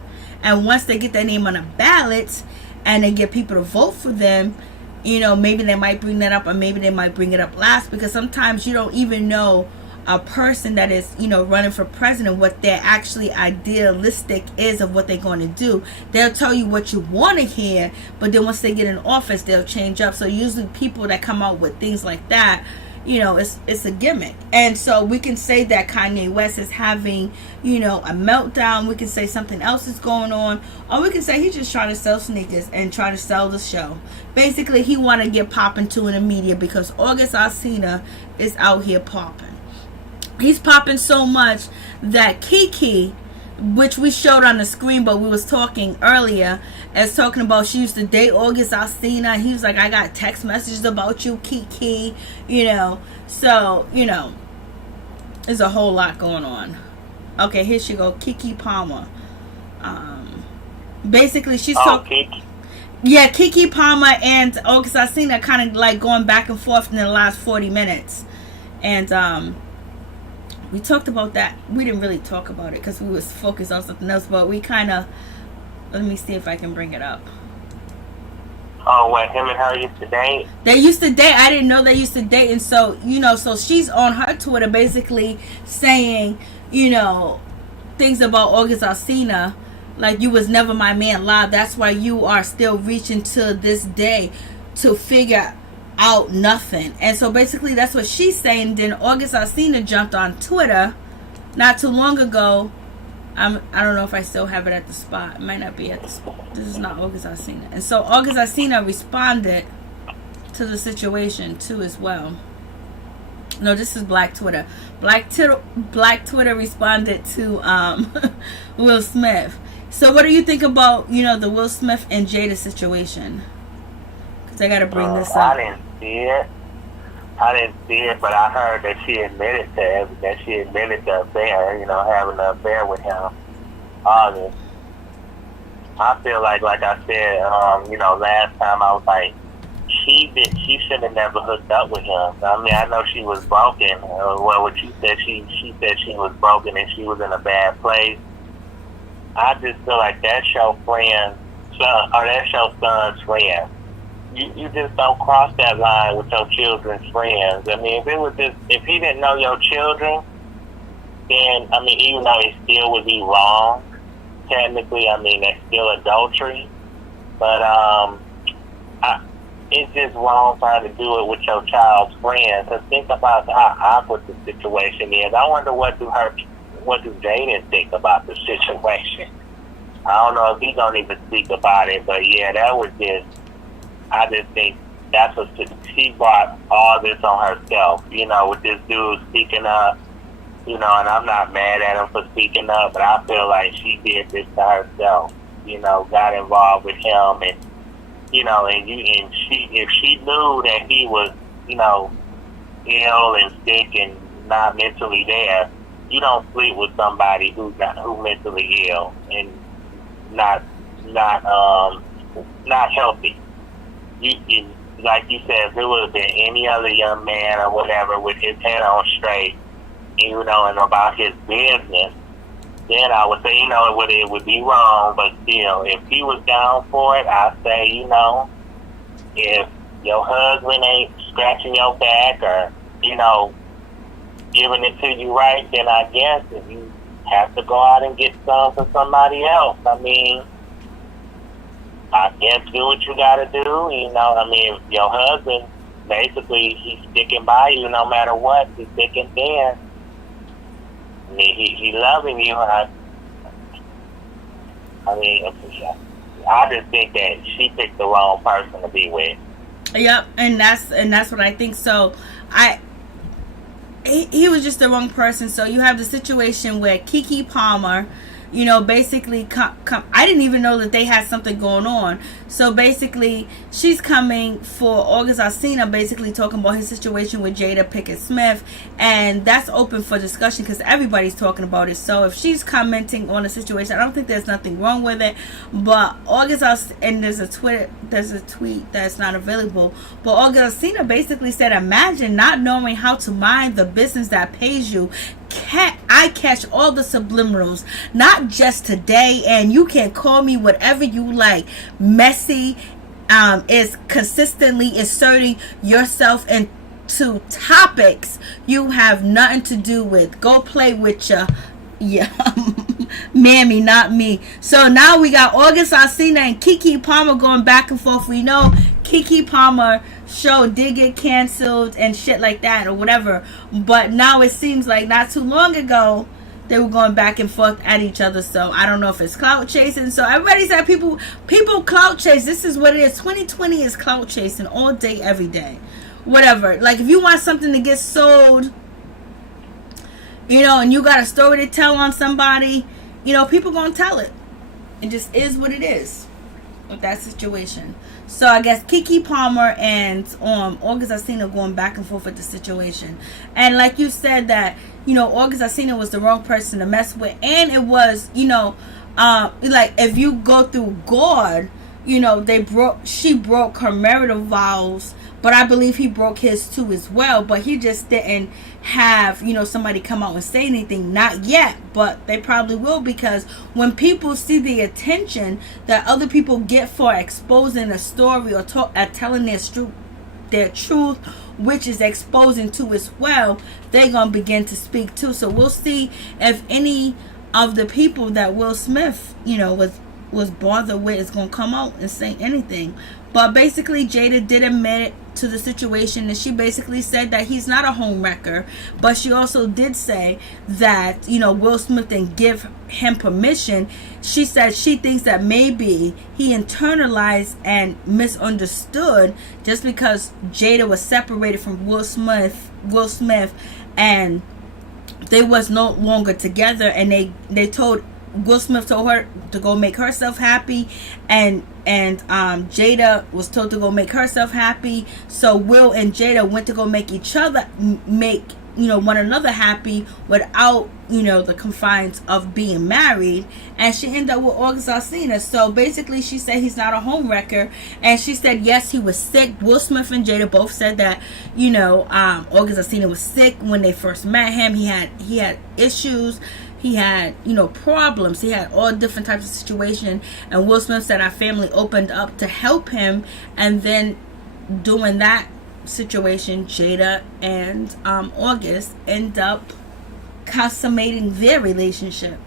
and once they get their name on a ballot and they get people to vote for them, maybe they might bring that up, or maybe they might bring it up last, because sometimes you don't even know a person that is running for president what their actually idealistic is of what they're going to do. They'll tell you what you want to hear, but then once they get in office, they'll change up. So usually people that come out with things like that, it's a gimmick. And so we can say that Kanye West is having a meltdown. We can say something else is going on, or we can say he's just trying to sell sneakers and trying to sell the show. Basically, he want to get popping too in the media because August Alsina is out here popping. He's popping so much that Kiki, which we showed on the screen, but we was talking earlier, as talking about she used to date August Alsina. He was like, I got text messages about you, Kiki, so, there's a whole lot going on. Okay, here she go, Kiki Palmer. Basically, she's talking. Yeah, Kiki Palmer and August Alsina kind of like going back and forth in the last 40 minutes. And, we talked about that. We didn't really talk about it because we was focused on something else, but we kind of, let me see if I can bring it up. Oh, what, him and her used to date? They used to date. I didn't know they used to date. And so, so she's on her Twitter basically saying, things about August Alsina, like, you was never my man live. That's why you are still reaching to this day to figure out nothing. And so basically that's what she's saying. Then August Alsina jumped on Twitter not too long ago. I don't know if I still have it at the spot. It might not be at the spot. This is not August Alsina. And so August Alsina responded to the situation too as well. No, this is Black Twitter. Black Twitter responded to Will Smith. So what do you think about the Will Smith and Jada situation? Because I got to bring this up. I didn't see it, but I heard that she admitted to the affair, having an affair with him. I feel like I said, last time, I was like, she should have never hooked up with him. I mean, I know she was broken. Well, what you said, she said she was broken and she was in a bad place. I just feel like that show son's friend. You just don't cross that line with your children's friends. I mean, if he didn't know your children, then, I mean, even though it still would be wrong technically, I mean, that's still adultery. But it's just wrong for her to do it with your child's friends. So think about how awkward the situation is. I wonder what do Jaden think about the situation. I don't know if he's gonna even speak about it, but yeah, that was just. I just think that's what she brought all this on herself. You know, with this dude speaking up. You know, and I'm not mad at him for speaking up, but I feel like she did this to herself. You know, got involved with him, and you know, if she knew that he was, you know, ill and sick and not mentally there, you don't sleep with somebody who's mentally ill and not healthy. You like you said, if it would have been any other young man or whatever with his head on straight, you know, and about his business, then I would say, you know, it would be wrong, but still, if he was down for it, I'd say, you know, if your husband ain't scratching your back or, you know, giving it to you right, then I guess if you have to go out and get some for somebody else, I mean, I guess do what you gotta do, you know, I mean, if your husband, basically, he's sticking by you no matter what, he's sticking there. I mean, he loving you. I just think that she picked the wrong person to be with. Yep, and that's what I think. So he was just the wrong person. So you have the situation where Keke Palmer, you know, basically I didn't even know that they had something going on. So basically, she's coming for August Alsina, basically talking about his situation with Jada Pinkett Smith, and that's open for discussion because everybody's talking about it. So if she's commenting on the situation, I don't think there's nothing wrong with it. But and there's a tweet that's not available. But August Alsina basically said, "Imagine not knowing how to mind the business that pays you. I catch all the subliminals, not just today, and you can call me whatever you like. Messy is consistently inserting yourself into topics you have nothing to do with. Go play with mammy, not me." So now we got August Alsina and Keke Palmer going back and forth. We know Keke Palmer show did get canceled and shit like that or whatever, but now it seems like not too long ago they were going back and forth at each other. So I don't know if it's clout chasing. So everybody said people clout chase. This is what it is. 2020 is clout chasing all day, every day, whatever. Like if you want something to get sold, you know, and you got a story to tell on somebody, you know, people gonna tell it. It just is what it is with that situation. So I guess Keke Palmer and August Alsina going back and forth with the situation. And like you said that, you know, August Alsina was the wrong person to mess with. And it was, you know, like if you go through God, you know, she broke her marital vows, but I believe he broke his too as well. But he just didn't have, you know, somebody come out and say anything. Not yet, but they probably will, because when people see the attention that other people get for exposing a story or telling their truth, which is exposing too as well, they're gonna begin to speak too. So we'll see if any of the people that Will Smith, you know, was bothered with is gonna come out and say anything. But basically Jada did admit to the situation, and she basically said that he's not a home wrecker, but she also did say that, you know, Will Smith didn't give him permission. She said she thinks that maybe he internalized and misunderstood just because Jada was separated from Will Smith and they was no longer together, and Will Smith told her to go make herself happy, and Jada was told to go make herself happy. So Will and Jada went to go make one another happy without, you know, the confines of being married. And she ended up with August Alsina. So basically she said he's not a home wrecker, and she said yes, he was sick. Will Smith and Jada both said that, you know, August Alsina was sick when they first met him. He had issues. He had, you know, problems. He had all different types of situations. And Will Smith said our family opened up to help him. And then doing that situation, Jada and August end up consummating their relationship.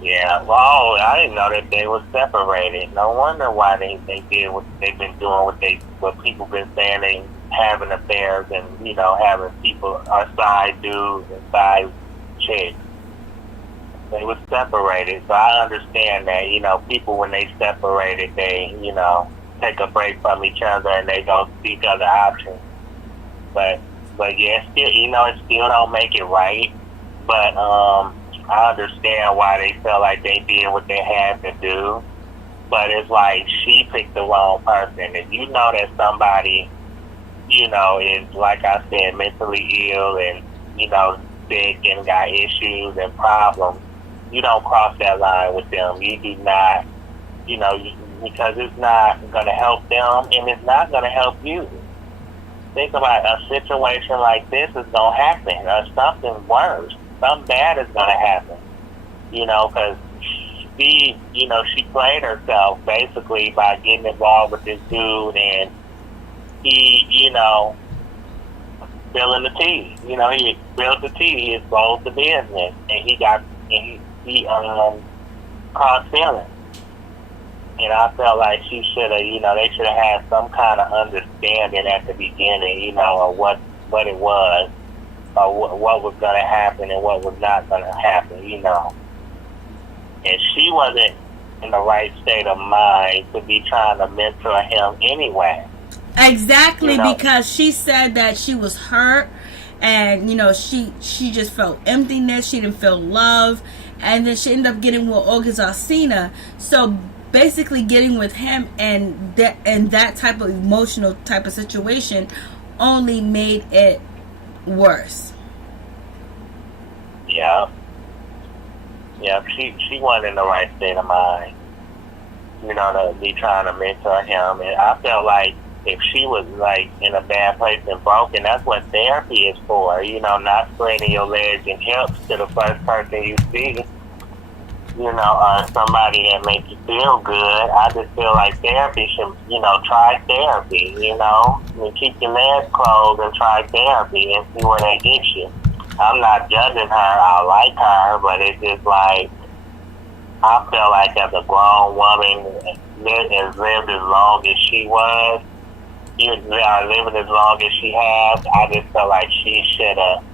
Yeah, well, I didn't know that they were separated. No wonder why they did what they've been doing, what people been saying, they having affairs and, you know, having people, side dudes and side chicks. They were separated, so I understand that, you know, people when they separated, they, you know, take a break from each other and they don't seek other options. But yeah, still, you know, it still don't make it right. But I understand why they felt like they did what they had to do. But it's like she picked the wrong person. If you know that somebody, you know, is, like I said, mentally ill and, you know, sick and got issues and problems, you don't cross that line with them. You do not, you know, because it's not going to help them and it's not going to help you. Think about a situation like this is going to happen, or something worse. Something bad is going to happen, you know, because she, you know, she played herself basically by getting involved with this dude, and he, you know, spilling the tea. You know, he spilled the tea. He exposed the business, and he caught feelings. And I felt like she should have, you know, they should have had some kind of understanding at the beginning, you know, of what it was, or what was going to happen and what was not going to happen, you know. And she wasn't in the right state of mind to be trying to mentor him anyway. Exactly, you know? Because she said that she was hurt and, you know, she just felt emptiness. She didn't feel love. And then she ended up getting with August Alsina. So basically getting with him and that type of emotional type of situation only made it worse. Yeah. Yeah, she wasn't in the right state of mind, you know, to be trying to mentor him. And I felt like if she was, like, in a bad place and broken, that's what therapy is for, you know, not spreading your legs and hips to the first person you see, you know, or somebody that makes you feel good. I just feel like therapy should, you know, try therapy, you know. I mean, keep your legs closed and try therapy and see where that gets you. I'm not judging her. I like her, but it's just like, I feel like as a grown woman has lived as long as she was, living as long as she has, I just felt like she should have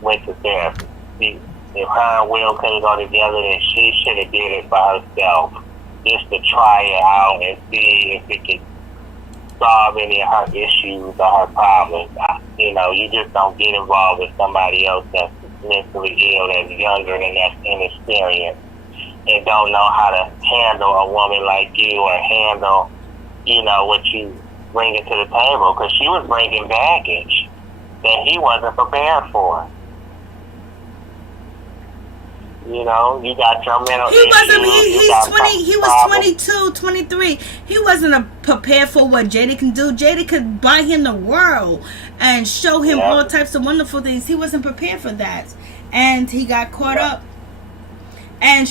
went to therapy. If her and Will couldn't go together, then she should have did it by herself, just to try it out and see if it could solve any of her issues or her problems. You know, you just don't get involved with somebody else that's mentally ill, that's younger and that's inexperienced, and don't know how to handle a woman like you or handle, you know, what you bringing to the table. Because she was bringing baggage that he wasn't prepared for. You know, you got your mental issues. He was 22, 23. He wasn't prepared for what Jada can do. Jada could buy him the world and show him all types of wonderful things. He wasn't prepared for that. And he got caught up. And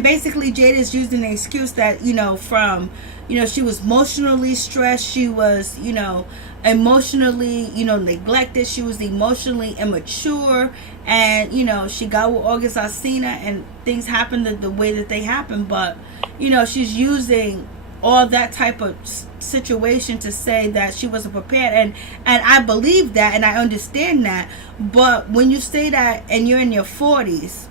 basically Jada's using the excuse that, you know, from, you know, she was emotionally stressed. She was, you know, emotionally, you know, neglected. She was emotionally immature. And, you know, she got with August Alsina and things happened the way that they happened. But, you know, she's using all that type of situation to say that she wasn't prepared. And I believe that and I understand that. But when you say that and you're in your 40s,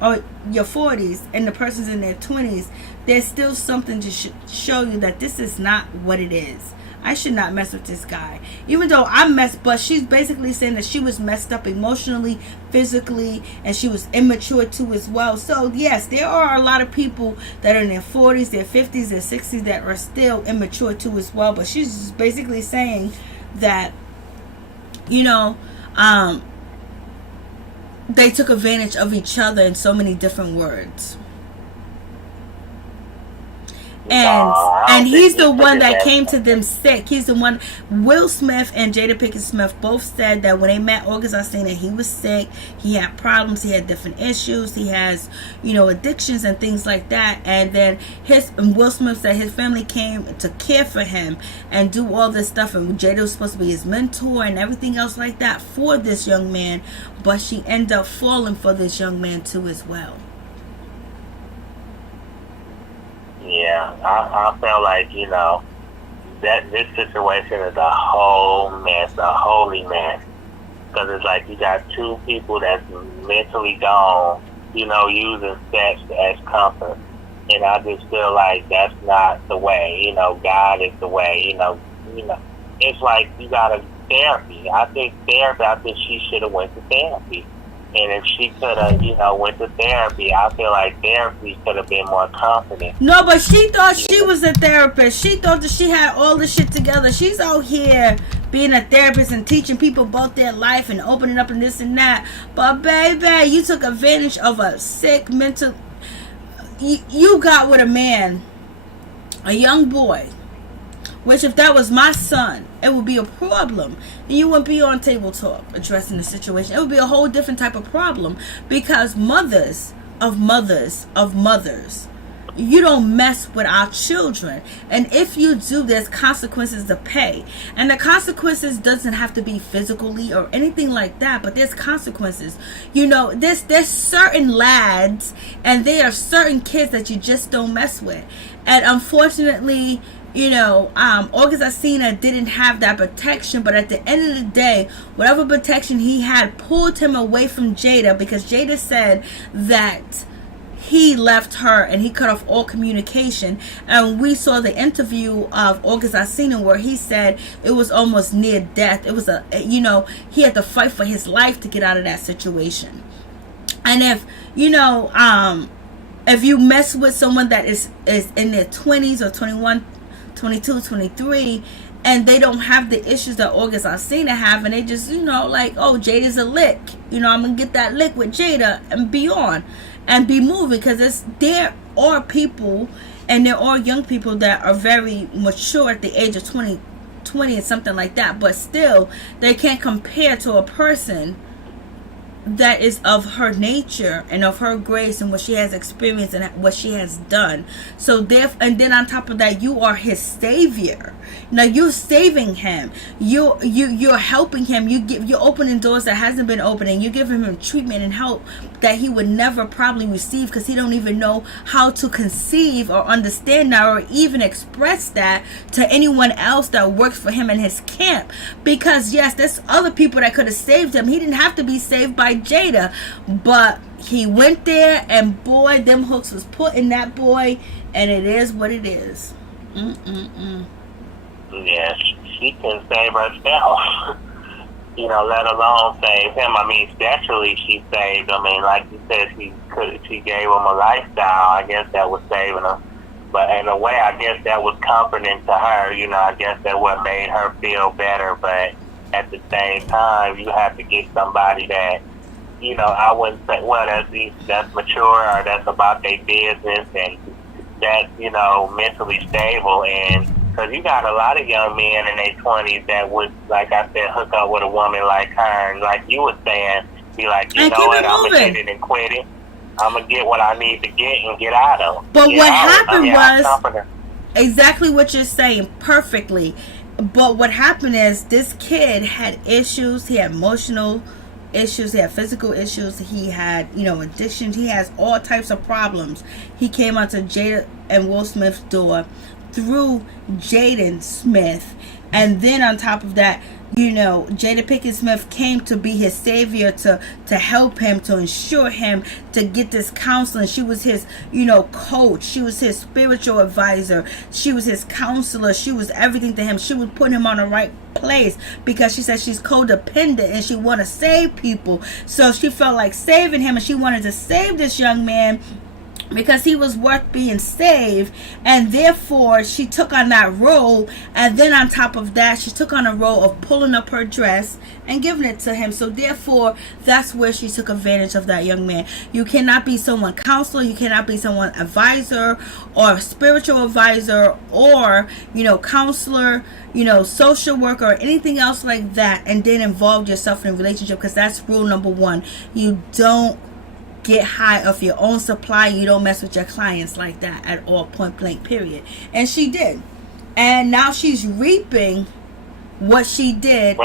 or your 40s, and the person's in their 20s, there's still something to show you that this is not what it is. I should not mess with this guy. Even though I'm messed, but she's basically saying that she was messed up emotionally, physically, and she was immature too as well. So yes, there are a lot of people that are in their 40s, their 50s, their 60s that are still immature too as well. But she's just basically saying that, you know, they took advantage of each other in so many different words. And he's the one that came to them sick. He's the one. Will Smith and Jada Pinkett Smith both said that when they met August Alsina, he was sick. He had problems. He had different issues. He has, you know, addictions and things like that. And then Will Smith said his family came to care for him and do all this stuff. And Jada was supposed to be his mentor and everything else like that for this young man. But she ended up falling for this young man too as well. Yeah, I feel like, you know, that this situation is a whole mess, a holy mess. Because it's like you got two people that's mentally gone, you know, using sex as comfort. And I just feel like that's not the way, you know, God is the way, you know. It's like you got a therapy. I think she should have went to therapy. And if she could have, you know, went to therapy, I feel like therapy could have been more confident. No, but she thought she was a therapist. She thought that she had all this shit together. She's out here being a therapist and teaching people about their life and opening up and this and that. But baby, you took advantage of a sick mental... You got with a man, a young boy, which if that was my son, it would be a problem. And you wouldn't be on Table Talk addressing the situation. It would be a whole different type of problem. Because mothers of mothers of mothers, you don't mess with our children. And if you do, there's consequences to pay. And the consequences doesn't have to be physically or anything like that, but there's consequences. You know, there's certain lads and there are certain kids that you just don't mess with. And unfortunately, you know, August Alsina didn't have that protection, but at the end of the day, whatever protection he had pulled him away from Jada, because Jada said that he left her and he cut off all communication. And we saw the interview of August Alsina where he said it was almost near death. It was he had to fight for his life to get out of that situation. And if, you know, if you mess with someone that is in their 20s or 21, 22, 23, and they don't have the issues that August Alsina have, and they just, you know, like, oh, Jada's a lick, you know, I'm gonna get that lick with Jada and be on and be moving. Because there are people, and there are young people that are very mature at the age of 20 and something like that, but still they can't compare to a person that is of her nature and of her grace and what she has experienced and what she has done. So and then on top of that, you are his savior. Now you're saving him. You're helping him. You're opening doors that hasn't been opening. You're giving him treatment and help that he would never probably receive, because he don't even know how to conceive or understand that or even express that to anyone else that works for him in his camp. Because yes, there's other people that could have saved him. He didn't have to be saved by Jada, but he went there, and boy, them hooks was put in that boy, and it is what it is. Yeah, she can save herself. You know, let alone save him. I mean, naturally she saved. I mean, like you said, she gave him a lifestyle. I guess that was saving him. But in a way, I guess that was comforting to her. You know, I guess that what made her feel better. But at the same time, you have to get somebody that, you know, I wouldn't say, well, that's mature or that's about their business and that's, you know, mentally stable. And because you got a lot of young men in their 20s that would, like I said, hook up with a woman like her. And like you were saying, be like, you know what, I'm going to hit it and quit it. I'm going to get what I need to get and get out of. But what happened was exactly what you're saying perfectly. But what happened is this kid had issues. He had emotional issues. He had physical issues. He had, you know, addictions. He has all types of problems. He came onto Jada and Will Smith's door through Jaden Smith. And then on top of that, you know, Jada Pinkett Smith came to be his savior, to help him, to ensure him to get this counseling. She was his, you know, coach. She was his spiritual advisor. She was his counselor. She was everything to him. She would put him on the right place because she said she's codependent and she want to save people. So she felt like saving him, and she wanted to save this young man because he was worth being saved, and therefore she took on that role. And then on top of that, she took on a role of pulling up her dress and giving it to him. So therefore, that's where she took advantage of that young man. You cannot be someone counselor, you cannot be someone advisor or spiritual advisor or, you know, counselor, you know, social worker or anything else like that, and then involve yourself in a relationship, because that's rule number one. You don't get high off your own supply. You don't mess with your clients like that at all, point blank, period. And she did, and now she's reaping what she did.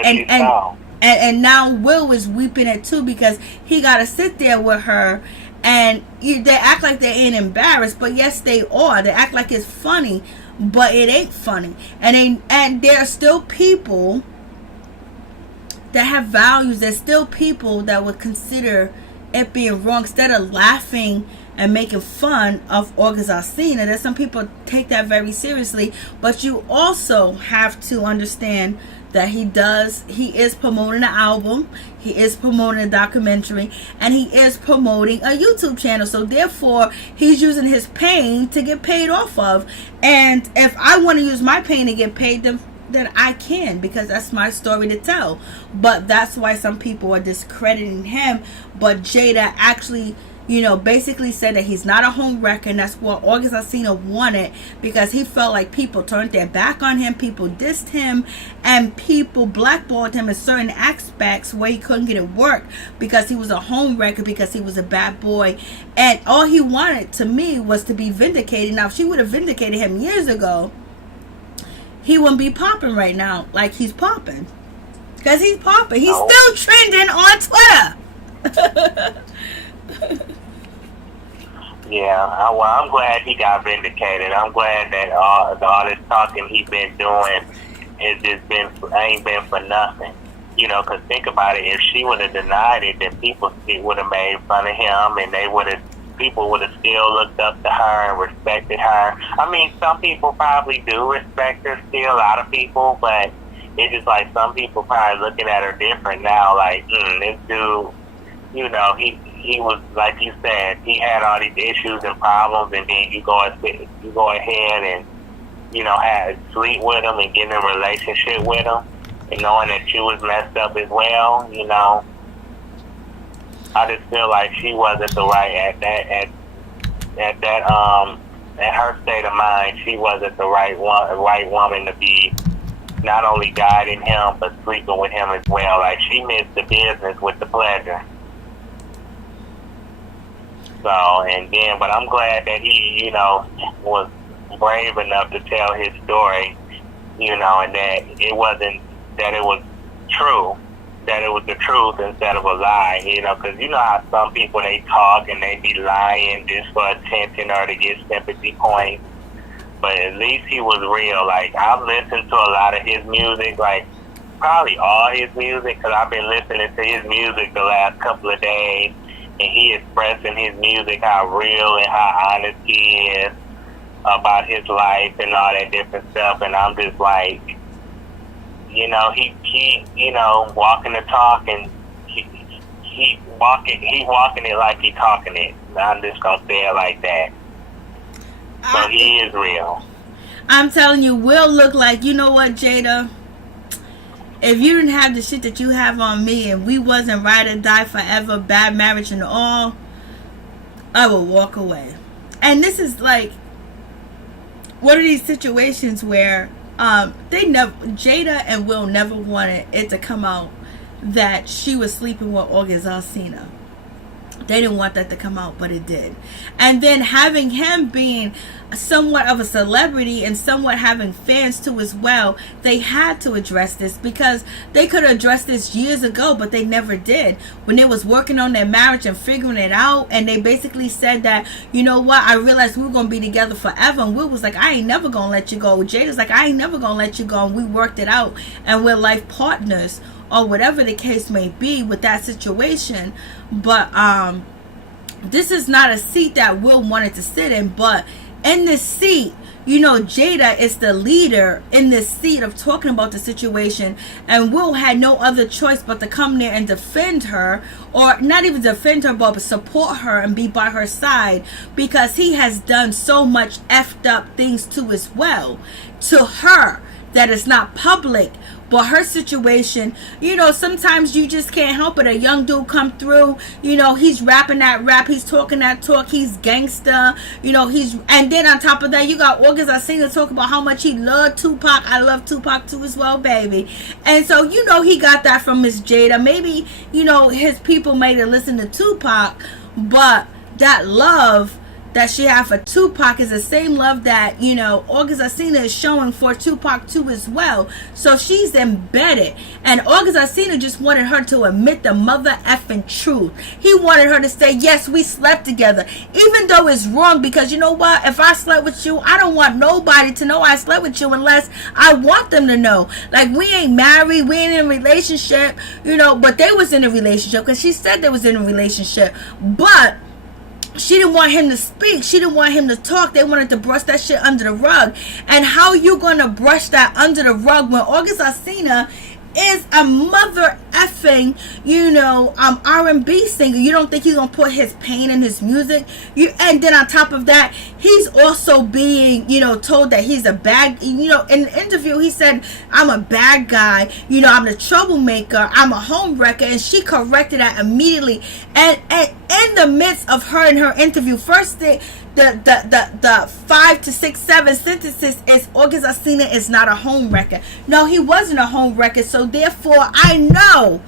And now Will is weeping it too, because he got to sit there with her And they act like they ain't embarrassed, but yes, they are. They act like it's funny, but it ain't funny. And there are still people that have values. There's still people that would consider it being wrong instead of laughing and making fun of August Alsina. There's some people take that very seriously, but you also have to understand that he is promoting an album, he is promoting a documentary, and he is promoting a YouTube channel. So therefore, he's using his pain to get paid off of. And if I want to use my pain to get paid, then I can, because that's my story to tell. But that's why some people are discrediting him. But Jada actually, basically said that he's not a home wrecker, and that's what August Alsina wanted, because he felt like people turned their back on him, people dissed him, and people blackballed him in certain aspects where he couldn't get it work because he was a home wrecker, because he was a bad boy. And all he wanted, to me, was to be vindicated. Now, if she would have vindicated him years ago, he wouldn't be popping right now like he's popping. Because he's popping. He's still trending on Twitter. Yeah, well, I'm glad he got vindicated. I'm glad that all this talking he's been doing ain't been for nothing. Because think about it, if she would have denied it, then people would have made fun of him, and people would have still looked up to her and respected her. I mean, some people probably do respect her still, a lot of people, but it's just like some people probably looking at her different now, like, this dude, he was, like you said, he had all these issues and problems, and then you go ahead and, sleep with him and get in a relationship with him, and knowing that you was messed up as well, I just feel like she wasn't the right at her state of mind. She wasn't the right woman to be not only guiding him but sleeping with him as well. Like, she missed the business with the pleasure. So, but I'm glad that he, was brave enough to tell his story, and that it was true. That it was the truth instead of a lie, because how some people, they talk and they be lying just for attention or to get sympathy points. But at least he was real. Like, I've listened to a lot of his music, like probably all his music, because I've been listening to his music the last couple of days, and he expressing his music how real and how honest he is about his life and all that different stuff. And I'm just like, he walking the talk, and he walking it like he talking it. I'm just gonna say it like that. So he is real. I'm telling you, Will look like, you know what, Jada? If you didn't have the shit that you have on me, and we wasn't ride or die forever, bad marriage and all, I will walk away. And this is like one of these situations where Jada and Will never wanted it to come out that she was sleeping with August Alsina. They didn't want that to come out, but it did. And then having him being somewhat of a celebrity and somewhat having fans too as well, they had to address this, because they could have addressed this years ago, but they never did. When they was working on their marriage and figuring it out, and they basically said that, you know what, I realized we were going to be together forever. And Will was like, I ain't never going to let you go. Jada's like, I ain't never going to let you go. And we worked it out, and we're life partners, or whatever the case may be with that situation. But this is not a seat that Will wanted to sit in. But in this seat, Jada is the leader in this seat of talking about the situation, and Will had no other choice but to come there and defend her, or not even defend her, but support her and be by her side, because he has done so much effed up things too as well to her that is not public. But her situation, sometimes you just can't help it. A young dude come through, he's rapping that rap, he's talking that talk, he's gangster, and then on top of that, you got August Alsina talk about how much he loved Tupac. I love Tupac too as well, baby. And so, he got that from Miss Jada. Maybe, his people made it listen to Tupac, but that love that she had for Tupac is the same love that, you know, August Alsina is showing for Tupac too as well. So she's embedded. And August Alsina just wanted her to admit the mother effing truth. He wanted her to say, yes, we slept together. Even though it's wrong, because you know what? If I slept with you, I don't want nobody to know I slept with you unless I want them to know. Like, we ain't married, we ain't in a relationship, you know, but they was in a relationship because she said they was in a relationship. But she didn't want him to speak. She didn't want him to talk. They wanted to brush that shit under the rug. And how you gonna brush that under the rug when August Alsina is a mother effing, you know, R&B singer? You don't think he's gonna put his pain in his music? And then on top of that, he's also being, you know, told that he's a bad, you know, in the interview he said, I'm a bad guy, you know, I'm the troublemaker, I'm a home wrecker, and she corrected that immediately. And in the midst of her and her interview, first thing, the 5 to 6, 7 sentences is August Alsina is not a home wrecker. No, he wasn't a home wrecker. So therefore, I know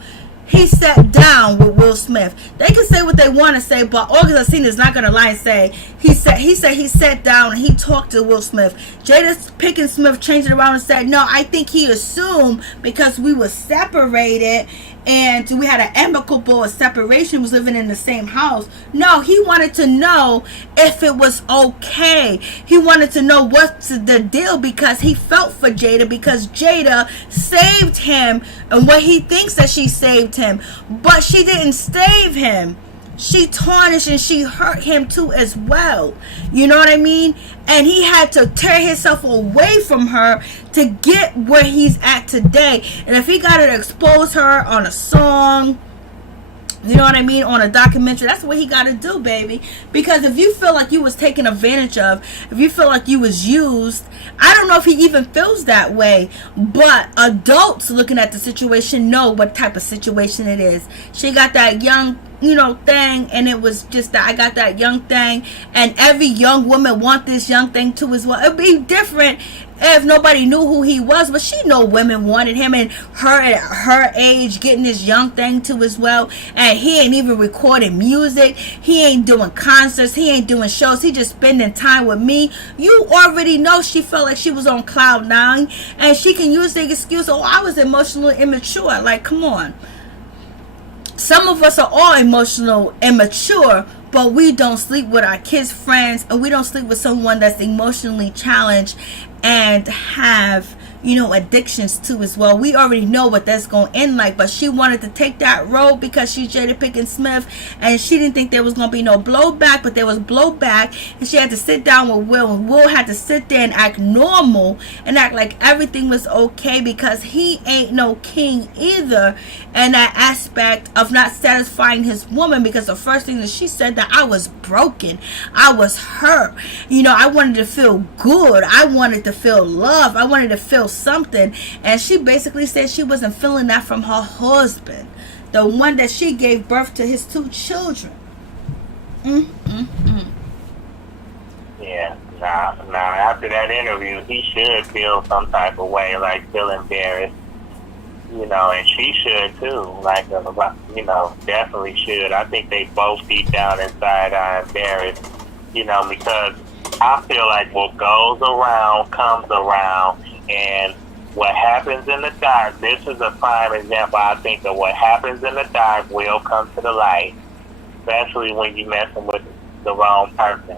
he sat down with Will Smith. They can say what they want to say, but August Alsina is not going to lie and say he said he sat down and he talked to Will Smith. Jada Pinkett Smith changed it around and said, no, I think he assumed because we were separated and we had an amicable separation, was living in the same house. No, he wanted to know if it was okay. He wanted to know what's the deal because he felt for Jada, because Jada saved him and what he thinks that she saved him. But she didn't save him. She tarnished and she hurt him too as well. You know what I mean? And he had to tear himself away from her to get where he's at today. And if he got to expose her on a song, you know what I mean, on a documentary, that's what he got to do, baby. Because if you feel like you was taken advantage of, if you feel like you was used, I don't know if he even feels that way, but adults looking at the situation know what type of situation it is. She got that young, you know, thing, and it was just that I got that young thing, and every young woman want this young thing too as well. It'd be different if nobody knew who he was, but she know women wanted him, and her at her age getting this young thing too as well. And he ain't even recording music, he ain't doing concerts, he ain't doing shows, he just spending time with me. You already know she felt like she was on cloud 9, and she can use the excuse, oh, I was emotionally immature. Like, come on. Some of us are all emotional immature, but we don't sleep with our kids' friends, and we don't sleep with someone that's emotionally challenged and have, you know, addictions too as well. We already know what that's going to end like, but she wanted to take that road because she's Jada Pinkett Smith, and she didn't think there was going to be no blowback, but there was blowback, and she had to sit down with Will, and Will had to sit there and act normal and act like everything was okay, because he ain't no king either in that aspect of not satisfying his woman. Because the first thing that she said, that I was broken, I was hurt, you know, I wanted to feel good, I wanted to feel love, I wanted to feel something. And she basically said she wasn't feeling that from her husband, the one that she gave birth to his 2 children. Yeah, nah, after that interview, he should feel some type of way, like feel embarrassed, you know, and she should too, like, you know, definitely should. I think they both deep down inside are embarrassed, you know, because I feel like what goes around comes around. And what happens in the dark, this is a prime example, I think, of what happens in the dark will come to the light, especially when you're messing with the wrong person.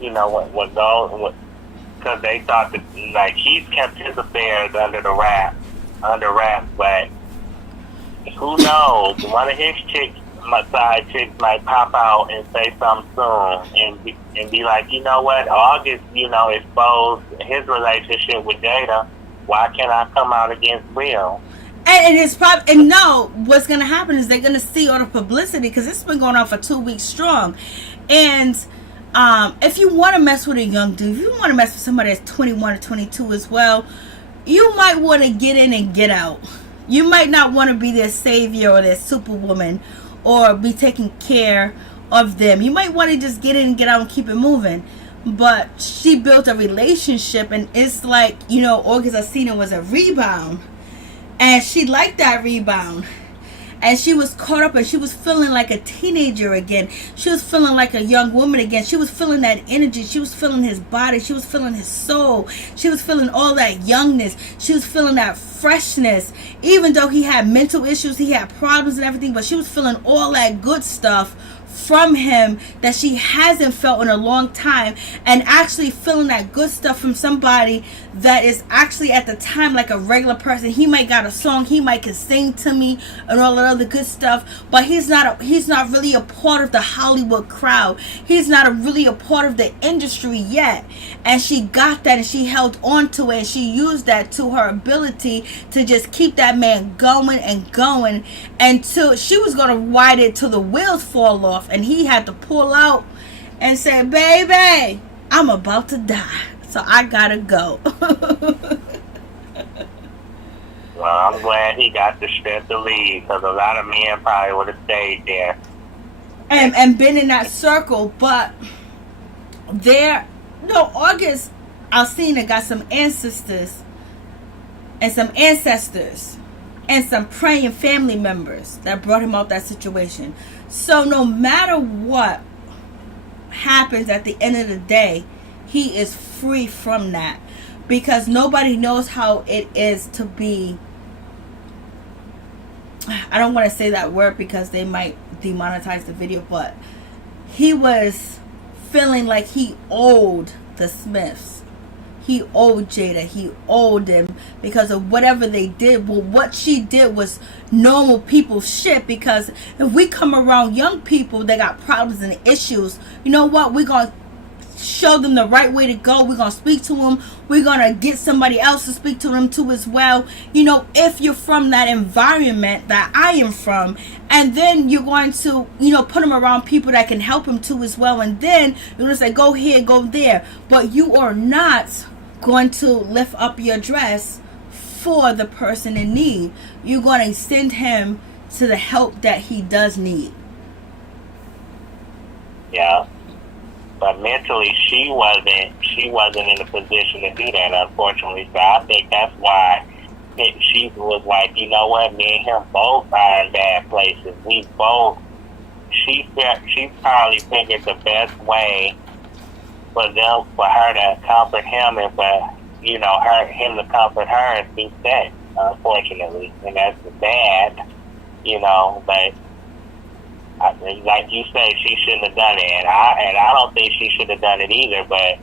You know, what goes, because they thought that, like, he's kept his affairs under wraps, but who knows, one of his chicks, my side chicks, might pop out and say something soon and be like, you know what, August, you know, exposed his relationship with Jada. Why can't I come out against Will? And it's probably, and no, what's going to happen is they're going to see all the publicity, because it's been going on for 2 weeks strong. And if you want to mess with a young dude, if you want to mess with somebody that's 21 or 22 as well, you might want to get in and get out. You might not want to be their savior or their superwoman, or be taking care of them. You might want to just get in and get out and keep it moving. But she built a relationship, and it's like, you know, August Alsina was a rebound, and she liked that rebound. and she was caught up and she was feeling like a teenager again. She was feeling like a young woman again. She was feeling that energy. She was feeling his body. She was feeling his soul. She was feeling all that youngness. She was feeling that freshness. Even though he had mental issues, he had problems and everything, but she was feeling all that good stuff from him that she hasn't felt in a long time, and actually feeling that good stuff from somebody that is actually at the time like a regular person. He might got a song, he might can sing to me and all that other good stuff, but he's not really a part of the Hollywood crowd. He's not really a part of the industry yet, and she got that and she held on to it, and she used that to her ability to just keep that man going and going until she was going to ride it till the wheels fall off, and he had to pull out and say, baby, I'm about to die, so I gotta go. Well, I'm glad he got the strength to leave, because a lot of men probably would have stayed there and been in that circle. But August Alsina got some ancestors and some praying family members that brought him out that situation. So no matter what happens at the end of the day, he is free from that, because nobody knows how it is to be, I don't want to say that word because they might demonetize the video, but he was feeling like he owed the Smiths. He owed Jada. He owed them because of whatever they did. Well, what she did was normal people shit, because if we come around young people that got problems and issues, you know what? We're going to show them the right way to go. We're going to speak to them. We're going to get somebody else to speak to them too as well. You know, if you're from that environment that I am from, and then you're going to, you know, put them around people that can help him too as well. And then you're going to say, go here, go there. But you are not going to lift up your dress for the person in need. You're going to send him to the help that he does need. Yeah. But mentally, she wasn't in a position to do that, unfortunately. So I think that's why she was like, you know what, me and him both are in bad places. She probably figured the best way for her to comfort him and for, you know, him to comfort her is through sex, unfortunately. And that's bad, you know, but like you say, she shouldn't have done it, and I don't think she should have done it either. But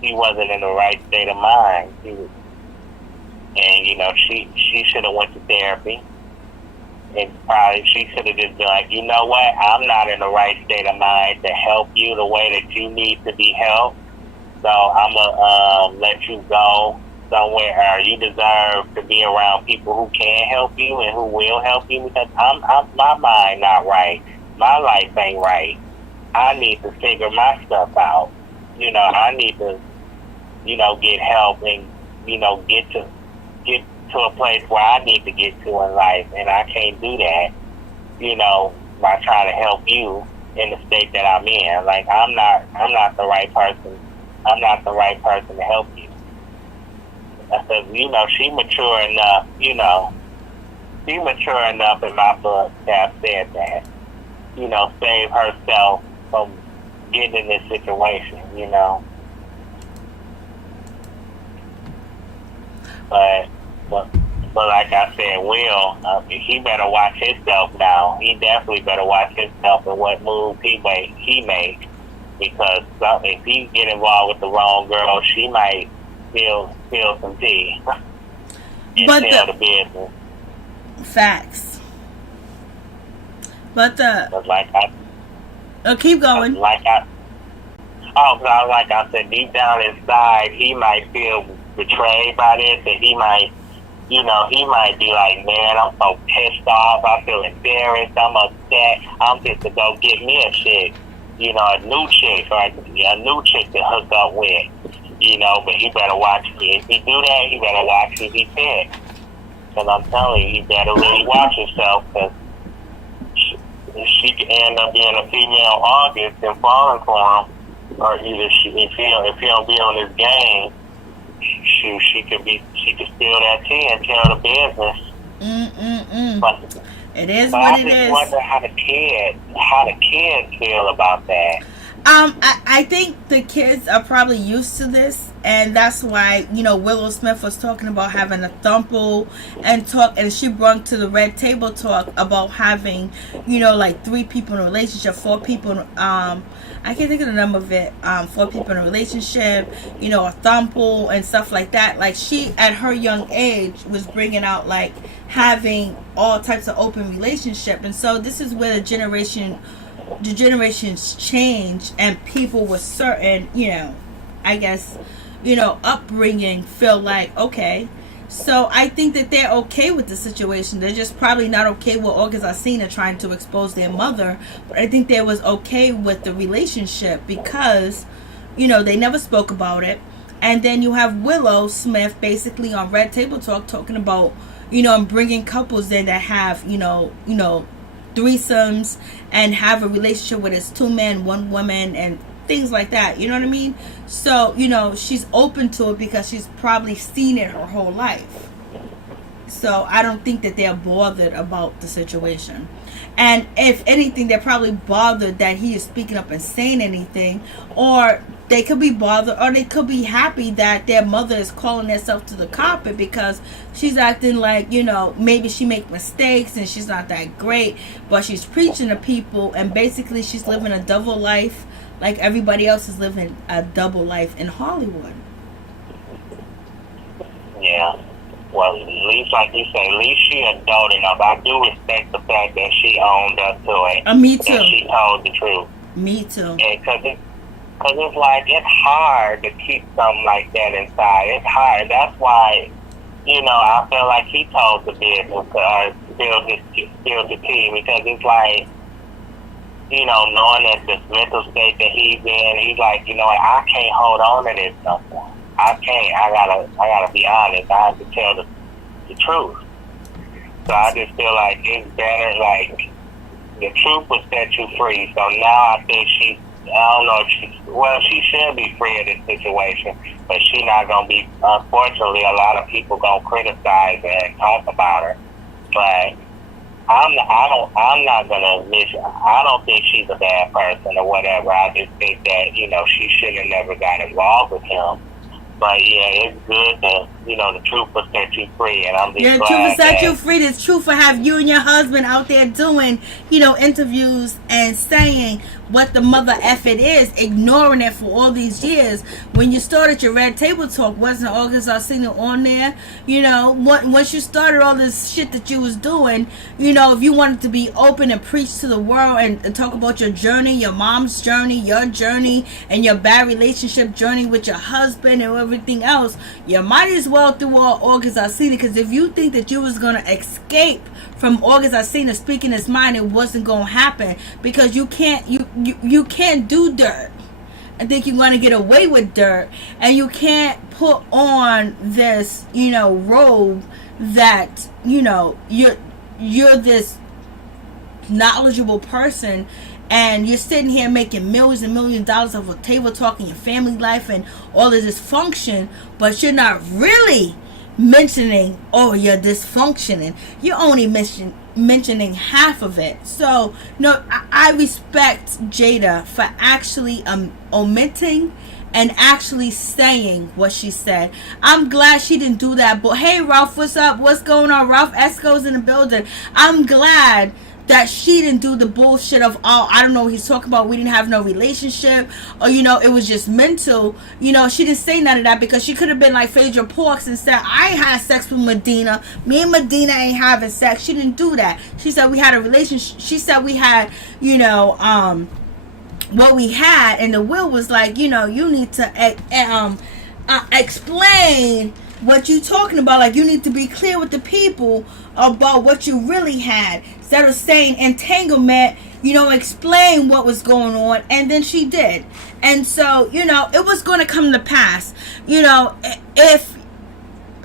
she wasn't in the right state of mind, and you know, she should have went to therapy, and probably she should have just been like, you know what, I'm not in the right state of mind to help you the way that you need to be helped, so I'm gonna let you go somewhere, or you deserve to be around people who can help you and who will help you, because my mind not right. My life ain't right. I need to figure my stuff out. You know, I need to, you know, get help and, you know, get to a place where I need to get to in life, and I can't do that, you know, by trying to help you in the state that I'm in. Like, I'm not the right person. I'm not the right person to help you. Because, you know, she mature enough, you know, in my book to have said that, you know, save herself from getting in this situation, you know. But like I said, Will, he better watch himself now. He definitely better watch himself and what move he make, because if he get involved with the wrong girl, she might spill some tea and tell the business. Facts. But keep going. Like I said, deep down inside, he might feel betrayed by this, and he might be like, man, I'm so pissed off, I feel embarrassed, I'm upset, I'm just to go get me a chick, you know, a new chick to hook up with, you know, but he better watch me. If he do that, he better watch who he picks. Because I'm telling you, he better really watch himself, because she could end up being a female August and falling for him, or either if he don't be on his game, she could steal that tea and tell the business. It is But what I it just is. wonder how the kids feel about that. I think the kids are probably used to this, and that's why, Willow Smith was talking about having a thumple and she brought to the Red Table Talk about having, like 3 people in a relationship, 4 people, I can't think of the number of it, 4 people in a relationship, a thumple and stuff like that. Like, she, at her young age, was bringing out, like, having all types of open relationship. And so this is where the generations change, and people with certain, I guess, upbringing feel like, okay. So I think that they're okay with the situation. They're just probably not okay with August Alsina trying to expose their mother. But I think they was okay with the relationship because, they never spoke about it. And then you have Willow Smith basically on Red Table Talk talking about, and bringing couples in that have, threesomes and have a relationship where it's 2 men, 1 woman, and things like that. You know what I mean? So, she's open to it because she's probably seen it her whole life. So I don't think that they're bothered about the situation. And if anything, they're probably bothered that he is speaking up and saying anything, or they could be bothered, or they could be happy that their mother is calling herself to the carpet because she's acting like, maybe she make mistakes and she's not that great, but she's preaching to people, and basically she's living a double life like everybody else is living a double life in Hollywood. Yeah. Well, at least, like you say, at least she adult enough. I do respect the fact that she owned up to it. Me too. That she told the truth. Me too. Because it's like, it's hard to keep something like that inside. It's hard. That's why, I feel like he told the business spill the tea, because it's like, knowing that this mental state that he's in, he's like, I can't hold on to this no more. I can't. I gotta be honest. I have to tell the truth. So I just feel like it's better, like, the truth will set you free. So now I think I don't know if she should be free of this situation, but she's not gonna be. Unfortunately, a lot of people gonna criticize her and talk about her. But I'm not gonna admit. I don't think she's a bad person or whatever. I just think that she shouldn't have never got involved with him. But yeah, it's good that the truth will set you free, and I'm just glad the truth will set you free. The truth will have you and your husband out there doing, interviews and saying what the mother F it is, ignoring it for all these years. When you started your Red Table Talk, wasn't August Alsina on there? Once you started all this shit that you was doing, if you wanted to be open and preach to the world and talk about your journey, your mom's journey, your journey, and your bad relationship journey with your husband and everything else, you might as well do all August Alsina, because if you think that you was going to escape from August Alsina speaking his mind, it wasn't going to happen, because you can't do dirt and think you're going to get away with dirt, and you can't put on this robe that you're this knowledgeable person, and you're sitting here making millions and millions of dollars off of table talk in your family life and all of this function, but you're not really mentioning you're dysfunctioning. You're only mentioning half of it. So I respect Jada for actually omitting and actually saying what she said. I'm glad she didn't do that. But hey, Ralph, what's up? What's going on? Ralph Esco's in the building. I'm glad that she didn't do the bullshit of, I don't know what he's talking about, we didn't have no relationship, or it was just mental. She didn't say none of that, because she could have been like Phaedra Parks and said, I had sex with Medina, me and Medina ain't having sex. She didn't do that. She said we had a relationship. She said we had what we had, and the will was like, you need to explain what you talking about. Like, you need to be clear with the people about what you really had, instead of saying entanglement. Explain what was going on. And then she did, and so it was going to come to pass. If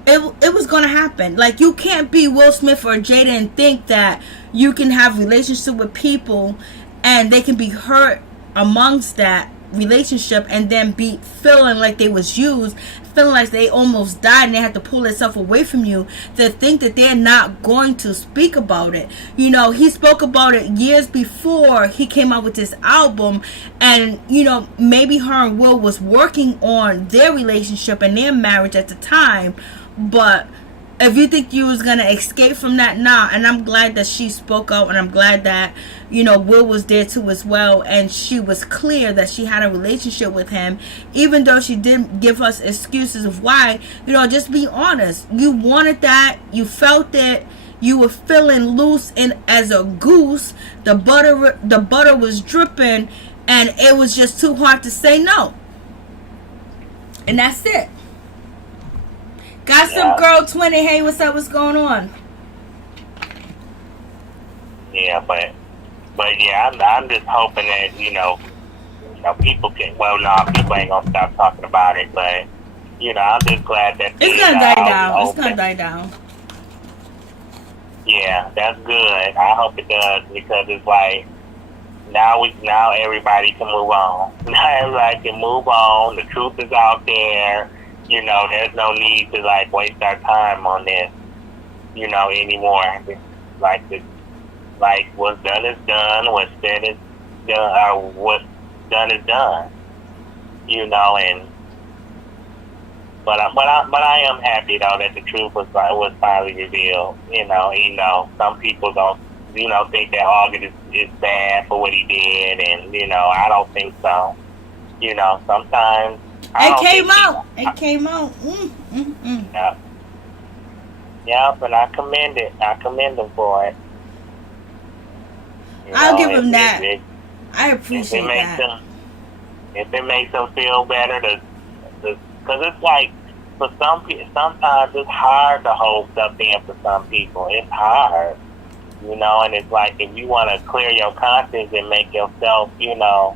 it was going to happen. Like, you can't be Will Smith or Jada and think that you can have relationship with people and they can be hurt amongst that relationship and then be feeling like they was used, feeling like they almost died and they had to pull themselves away from you, to think that they're not going to speak about it. You know, he spoke about it years before he came out with this album, and you know, maybe her and Will was working on their relationship and their marriage at the time, but if you think you was gonna escape from that, nah. And I'm glad that she spoke out, and I'm glad that, you know, Will was there too as well, and she was clear that she had a relationship with him, even though she didn't give us excuses of why. You know, just be honest. You wanted that, you felt it, you were feeling loose and as a goose. The butter was dripping, and it was just too hard to say no. And that's it. Gossip Girl 20, hey, what's up? What's going on? Yeah, but yeah, I'm just hoping that, you know, people can. Well, no, people ain't gonna stop talking about it. But you know, I'm just glad that it's gonna die down. It's gonna die down. Yeah, that's good. I hope it does, because it's like now everybody can move on. Now everybody can move on. The truth is out there. You know, there's no need to like waste our time on this, you know, anymore. Like what's done is done. What's said is done. What's done is done. You know, and but I am happy though that the truth was finally revealed. You know, some people don't, you know, think that August is bad for what he did, and you know, I don't think so. You know, sometimes. It came out. Yeah, but I commend it. I commend him for it. I'll give him that. I appreciate that. If it makes them feel better, because it's like, for some people, sometimes it's hard to hold stuff in for some people. It's hard, you know, and it's like, if you want to clear your conscience and make yourself, you know,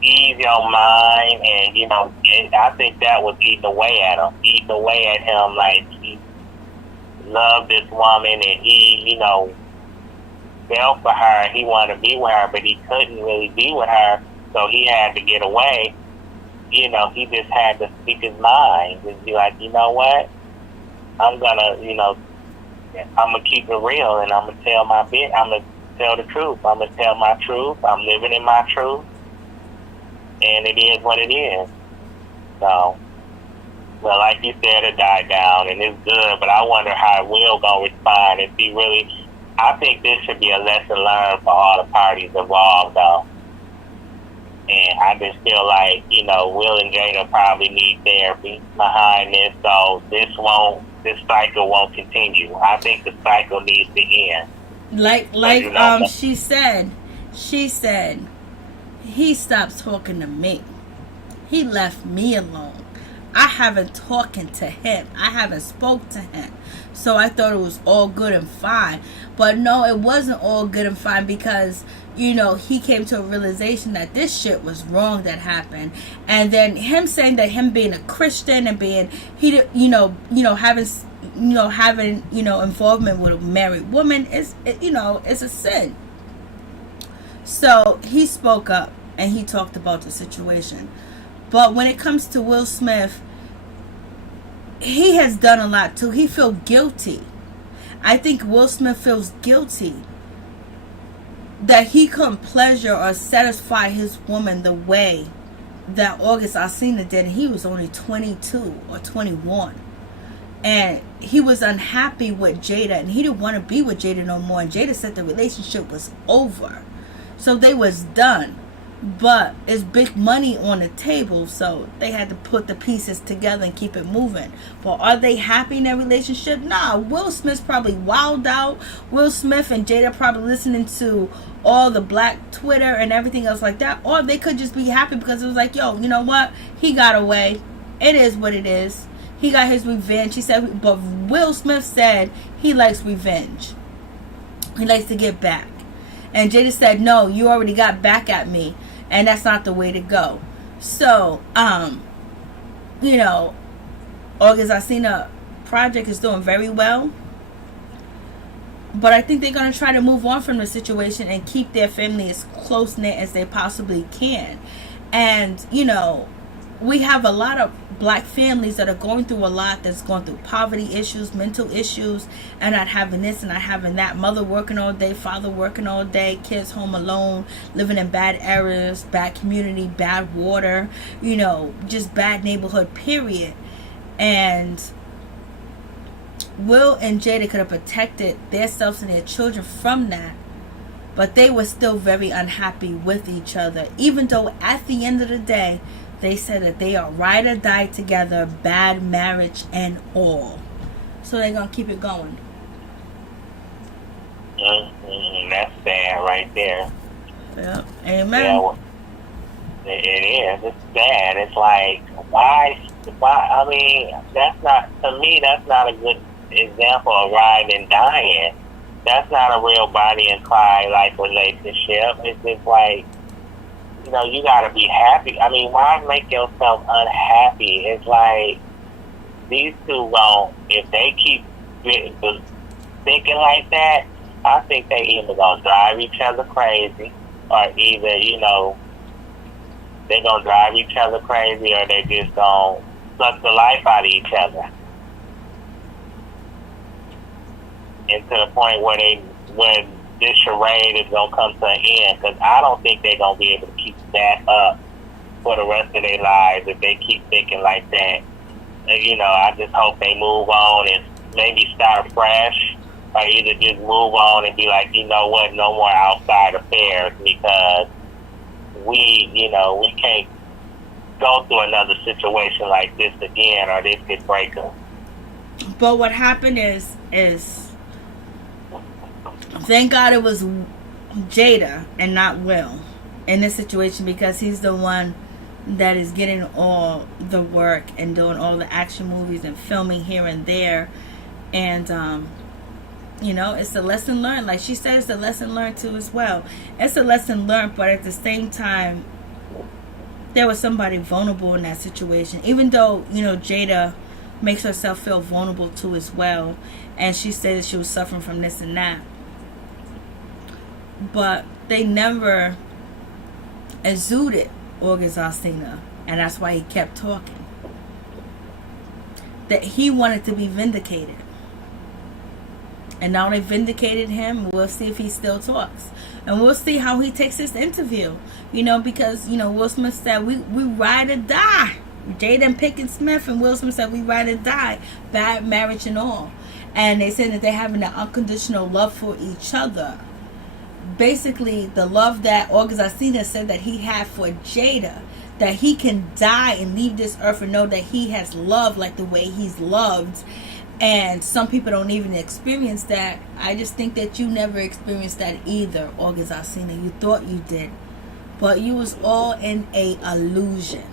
ease your mind, and you know, I think that was eating away at him, like he loved this woman and he, you know, fell for her and he wanted to be with her, but he couldn't really be with her, so he had to get away. You know, he just had to speak his mind and be like, you know what, I'm gonna keep it real, and I'm gonna tell my bit. I'm gonna tell the truth. I'm gonna tell my truth. I'm living in my truth. And it is what it is. So, well, like you said, it died down, and it's good, but I wonder how Will gonna respond. If he really, I think this should be a lesson learned for all the parties involved, though. And I just feel like, you know, Will and Jada probably need therapy behind this, so this cycle won't continue. I think the cycle needs to end. She said, he stopped talking to me. He left me alone. I haven't talking to him. I haven't spoke to him. So I thought it was all good and fine. But no, it wasn't all good and fine, because, you know, he came to a realization that this shit was wrong that happened. And then him saying that him being a Christian and being, having involvement with a married woman is a sin. So he spoke up and he talked about the situation. But when it comes to Will Smith, he has done a lot too. He feels guilty. I think Will Smith feels guilty that he couldn't pleasure or satisfy his woman the way that August Alsina did. He was only 22 or 21. And he was unhappy with Jada, and he didn't want to be with Jada no more. And Jada said the relationship was over. So they was done. But it's big money on the table, so they had to put the pieces together and keep it moving. But are they happy in their relationship? Nah, Will Smith's probably wilded out. Will Smith and Jada probably listening to all the black Twitter and everything else like that. Or they could just be happy because it was like, yo, you know what? He got away. It is what it is. He got his revenge. He said, but Will Smith said he likes revenge. He likes to get back. And Jada said, no, you already got back at me. And that's not the way to go. So, August Alsina project is doing very well. But I think they're going to try to move on from the situation and keep their family as close-knit as they possibly can. And, you know, we have a lot of black families that are going through a lot, that's going through poverty issues, mental issues, and not having this and not having that. Mother working all day, father working all day, kids home alone, living in bad areas, bad community, bad water, you know, just bad neighborhood, period. And Will and Jada could have protected themselves and their children from that, but they were still very unhappy with each other, even though at the end of the day they said that they are ride or die together, bad marriage and all. So they're gonna keep it going. That's sad right there. Yeah, amen. Yeah, well, it is. It's sad. It's like, why? I mean, that's not, to me, that's not a good example of riding and dying. That's not a real Bonnie and Clyde like relationship. It's just like, you know, you gotta be happy. I mean, why make yourself unhappy? It's like, these two won't, if they keep thinking like that, I think they either gonna drive each other crazy, or either, you know, they're gonna drive each other crazy, or they just gonna suck the life out of each other. And to the point where when this charade is gonna come to an end, because I don't think they're gonna be able to keep that up for the rest of their lives if they keep thinking like that. And, you know, I just hope they move on and maybe start fresh, or either just move on and be like, you know what, no more outside affairs, because we can't go through another situation like this again, or this could break them. But what happened is thank God it was Jada and not Will in this situation, because he's the one that is getting all the work and doing all the action movies and filming here and there. And you know, it's a lesson learned. Like she said, it's a lesson learned too as well. It's a lesson learned, but at the same time, there was somebody vulnerable in that situation. Even though, you know, Jada makes herself feel vulnerable too as well, and she said that she was suffering from this and that, but they never exuded August Alsina, and that's why he kept talking. That he wanted to be vindicated. And now they vindicated him. We'll see if he still talks. And we'll see how he takes this interview. You know, because, you know, Will Smith said, we ride or die. Jada Pinkett Smith and Will Smith said, we ride or die. Bad marriage and all. And they said that they're having an unconditional love for each other. Basically, the love that August Alsina said that he had for Jada, that he can die and leave this earth and know that he has love like the way he's loved. And some people don't even experience that. I just think that you never experienced that either, August Alsina. You thought you did, but you was all in a illusion.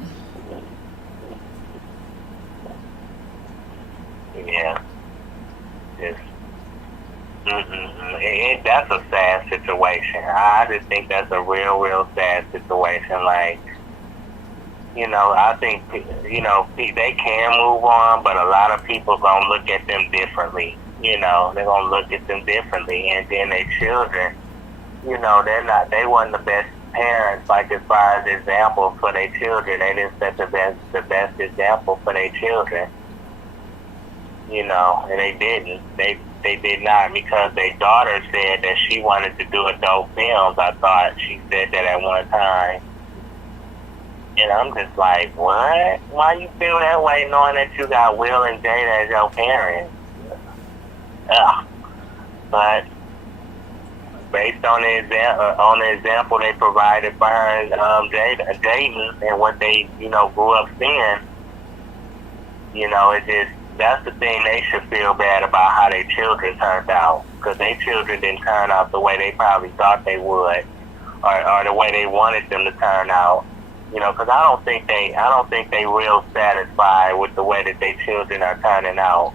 Yeah. That's a sad situation. I just think that's a real sad situation. Like, you know, I think, you know, they can move on, but a lot of people gonna look at them differently. You know, they're gonna look at them differently, and then their children, you know, they weren't the best parents, like as far as example for their children. They didn't set the best example for their children. You know, and they didn't. They did not, because their daughter said that she wanted to do adult films. I thought she said that at one time. And I'm just like, what? Why you feel that way knowing that you got Will and Jada as your parents? Ugh. But based on the example they provided for her and Jaden, and what they, you know, grew up seeing, you know, it just, that's the thing they should feel bad about, how their children turned out, because their children didn't turn out the way they probably thought they would, or the way they wanted them to turn out. You know, because I don't think they real satisfied with the way that their children are turning out.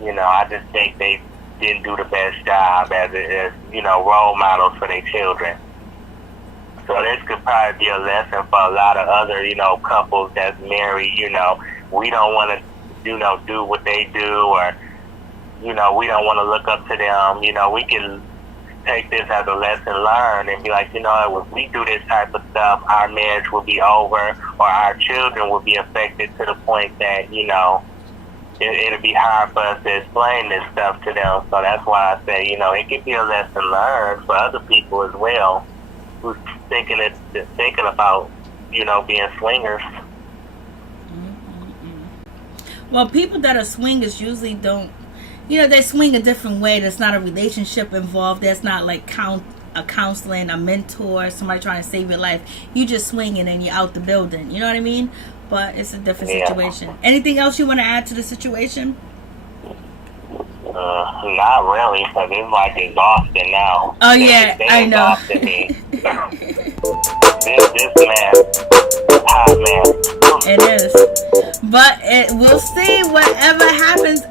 You know, I just think they didn't do the best job as you know, role models for their children. So this could probably be a lesson for a lot of other, you know, couples that's married. You know, we don't want to, you know, do what they do, or, we don't want to look up to them. We can take this as a lesson learned and be like, if we do this type of stuff, our marriage will be over, or our children will be affected to the point that, it'll be hard for us to explain this stuff to them. So that's why I say, it could be a lesson learned for other people as well, who's thinking about, being swingers. Well, people that are swingers usually don't, they swing a different way. There's not a relationship involved. There's not like a counseling, a mentor, somebody trying to save your life. You just swinging and you're out the building. You know what I mean? But it's a different situation. Anything else you want to add to the situation? Not really, because it's like exhausting now. Oh yeah, I know. Me. this man, hot man. It is, but we'll see whatever happens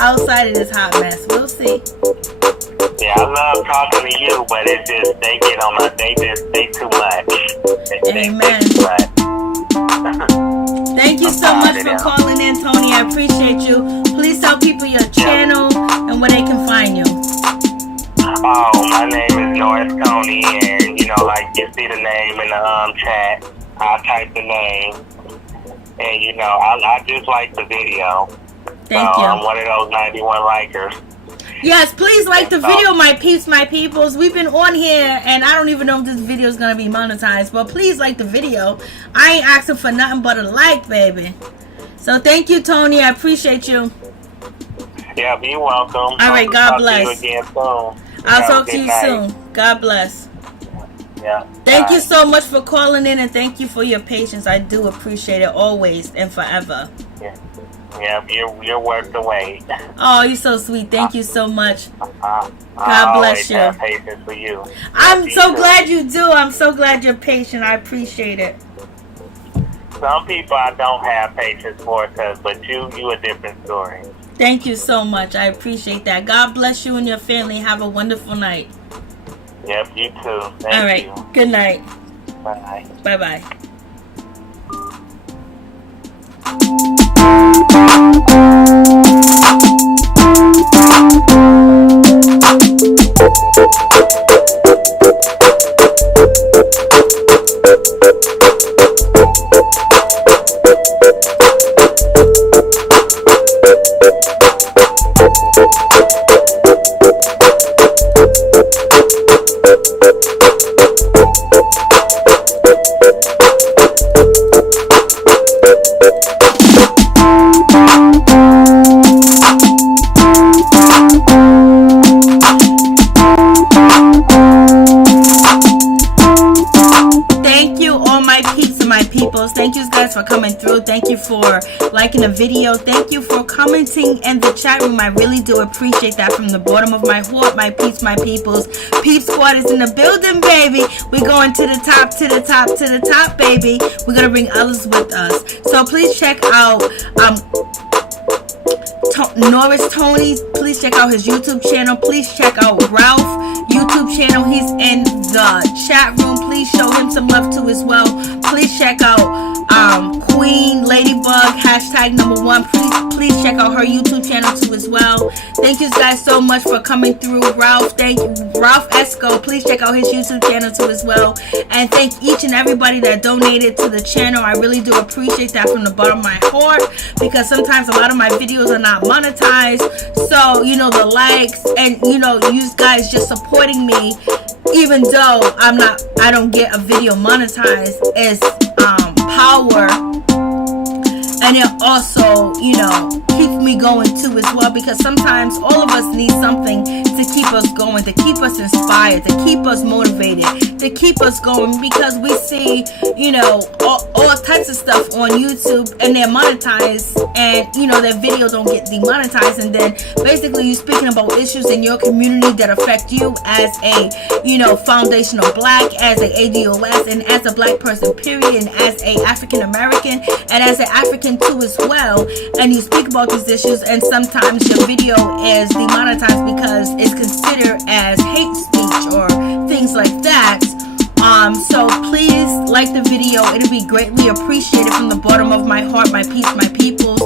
outside of this hot mess. We'll see. Yeah, I love talking to you, but it's just they get on my they too much. Amen. They too much. Thank you so much for calling in, Tony. I appreciate you. Please tell people your channel and where they can find you. Oh, my name is Norris Tony, and like you see the name in the chat, I'll type the name, and I just like the video. Thank you. I'm one of those 91 likers. Yes, please like the video, my peeps, my peoples. We've been on here, and I don't even know if this video is going to be monetized, but please like the video. I ain't asking for nothing but a like, baby. So thank you, Tony. I appreciate you. Yeah, you're welcome. All right, God bless. Talk to you again soon. I'll talk to you soon. God bless. Yeah. Thank you so much for calling in, and thank you for your patience. I do appreciate it always and forever. Yeah, you're worth the wait. Oh, you're so sweet. Thank you so much. God bless you. Have patience for you. I'm so glad you do. I'm so glad you're patient. I appreciate it. Some people I don't have patience for, but you a different story. Thank you so much. I appreciate that. God bless you and your family. Have a wonderful night. Yep, you too. All right. Good night. Bye. Bye-bye. For coming through. Thank you for liking the video. Thank you for commenting in the chat room. I really do appreciate that from the bottom of my heart. My peeps, my peoples. Peep Squad is in the building, baby. We're going to the top, to the top, to the top, baby. We're gonna bring others with us. So please check out Norris Tony. Please check out his YouTube channel. Please check out Ralph YouTube channel. He's in the chat room. Please show him some love too as well. Please check out Queen Ladybug #1. Please check out her YouTube channel too as well. Thank you guys so much for coming through. Ralph, thank you. Ralph Esco, please check out his YouTube channel too as well. And thank each and everybody that donated to the channel. I really do appreciate that from the bottom of my heart, because sometimes a lot of my videos are not monetized. So the likes and you guys just supporting me, even though I don't get a video monetized, is power, and it also keeps me going too as well, because sometimes all of us need something to keep us going, to keep us inspired, to keep us motivated, to keep us going, because we see all types of stuff on YouTube and they're monetized, and their videos don't get demonetized, and then basically you're speaking about issues in your community that affect you as a foundational black, as a ADOS, and as a black person period, and as a African American, and as an African too as well, and you speak about these issues, and sometimes your video is demonetized because it's considered as hate speech or things like that. So please like the video. It'll be greatly appreciated from the bottom of my heart, my peeps, my peoples.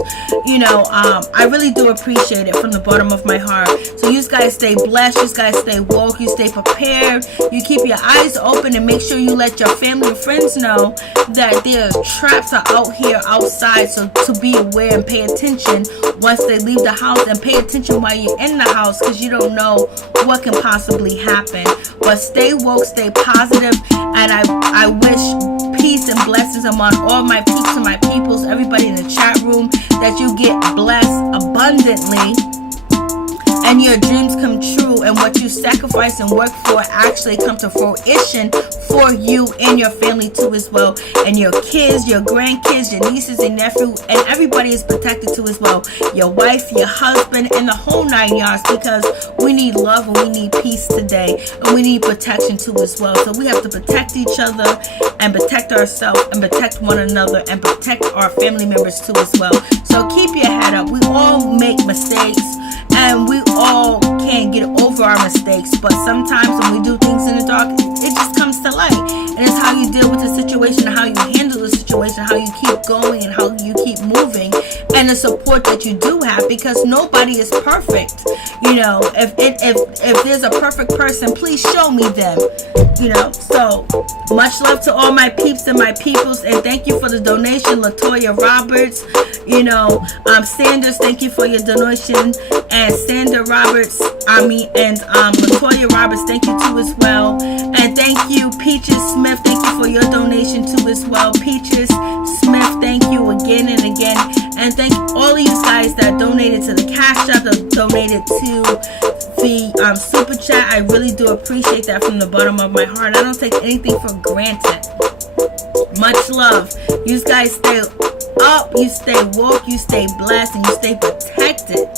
You know, I really do appreciate it from the bottom of my heart. So you guys stay blessed, you guys stay woke, you stay prepared, you keep your eyes open, and make sure you let your family and friends know that their traps are out here outside. So to be aware and pay attention once they leave the house, and pay attention while you're in the house, because you don't know what can possibly happen. But stay woke, stay positive, and I wish peace and blessings among all my peeps and my peoples, everybody in the chat room, that you get blessed abundantly and your dreams come true, and what you sacrifice and work for actually come to fruition for you and your family too as well, and your kids, your grandkids, your nieces and nephews, and everybody is protected too as well, your wife, your husband, and the whole 9 yards, because we need love and we need peace today, and we need protection too as well. So we have to protect each other and protect ourselves and protect one another and protect our family members too as well. So keep your head up. We all make mistakes, and we all can't get over our mistakes, but sometimes when we do things in the dark, it just comes to light. And it's how you deal with the situation, how you handle the situation, how you keep going, and how you keep moving, and the support that you do have, because nobody is perfect. You know, if there's a perfect person, please show me them. You know, so much love to all my peeps and my peoples, and thank you for the donation, Latoya Roberts. You know, Sanders, thank you for your donation, and Sandra Roberts, and Latoya Roberts, thank you too as well, and thank you, Peaches Smith, thank you for your donation too as well. Peaches Smith, thank you again and again, and thank all of you guys that donated to the Cash App, that donated to the Super Chat. I really do appreciate that from the bottom of my heart. I don't take anything for granted. Much love. You guys stay up, you stay woke, you stay blessed, and you stay protected.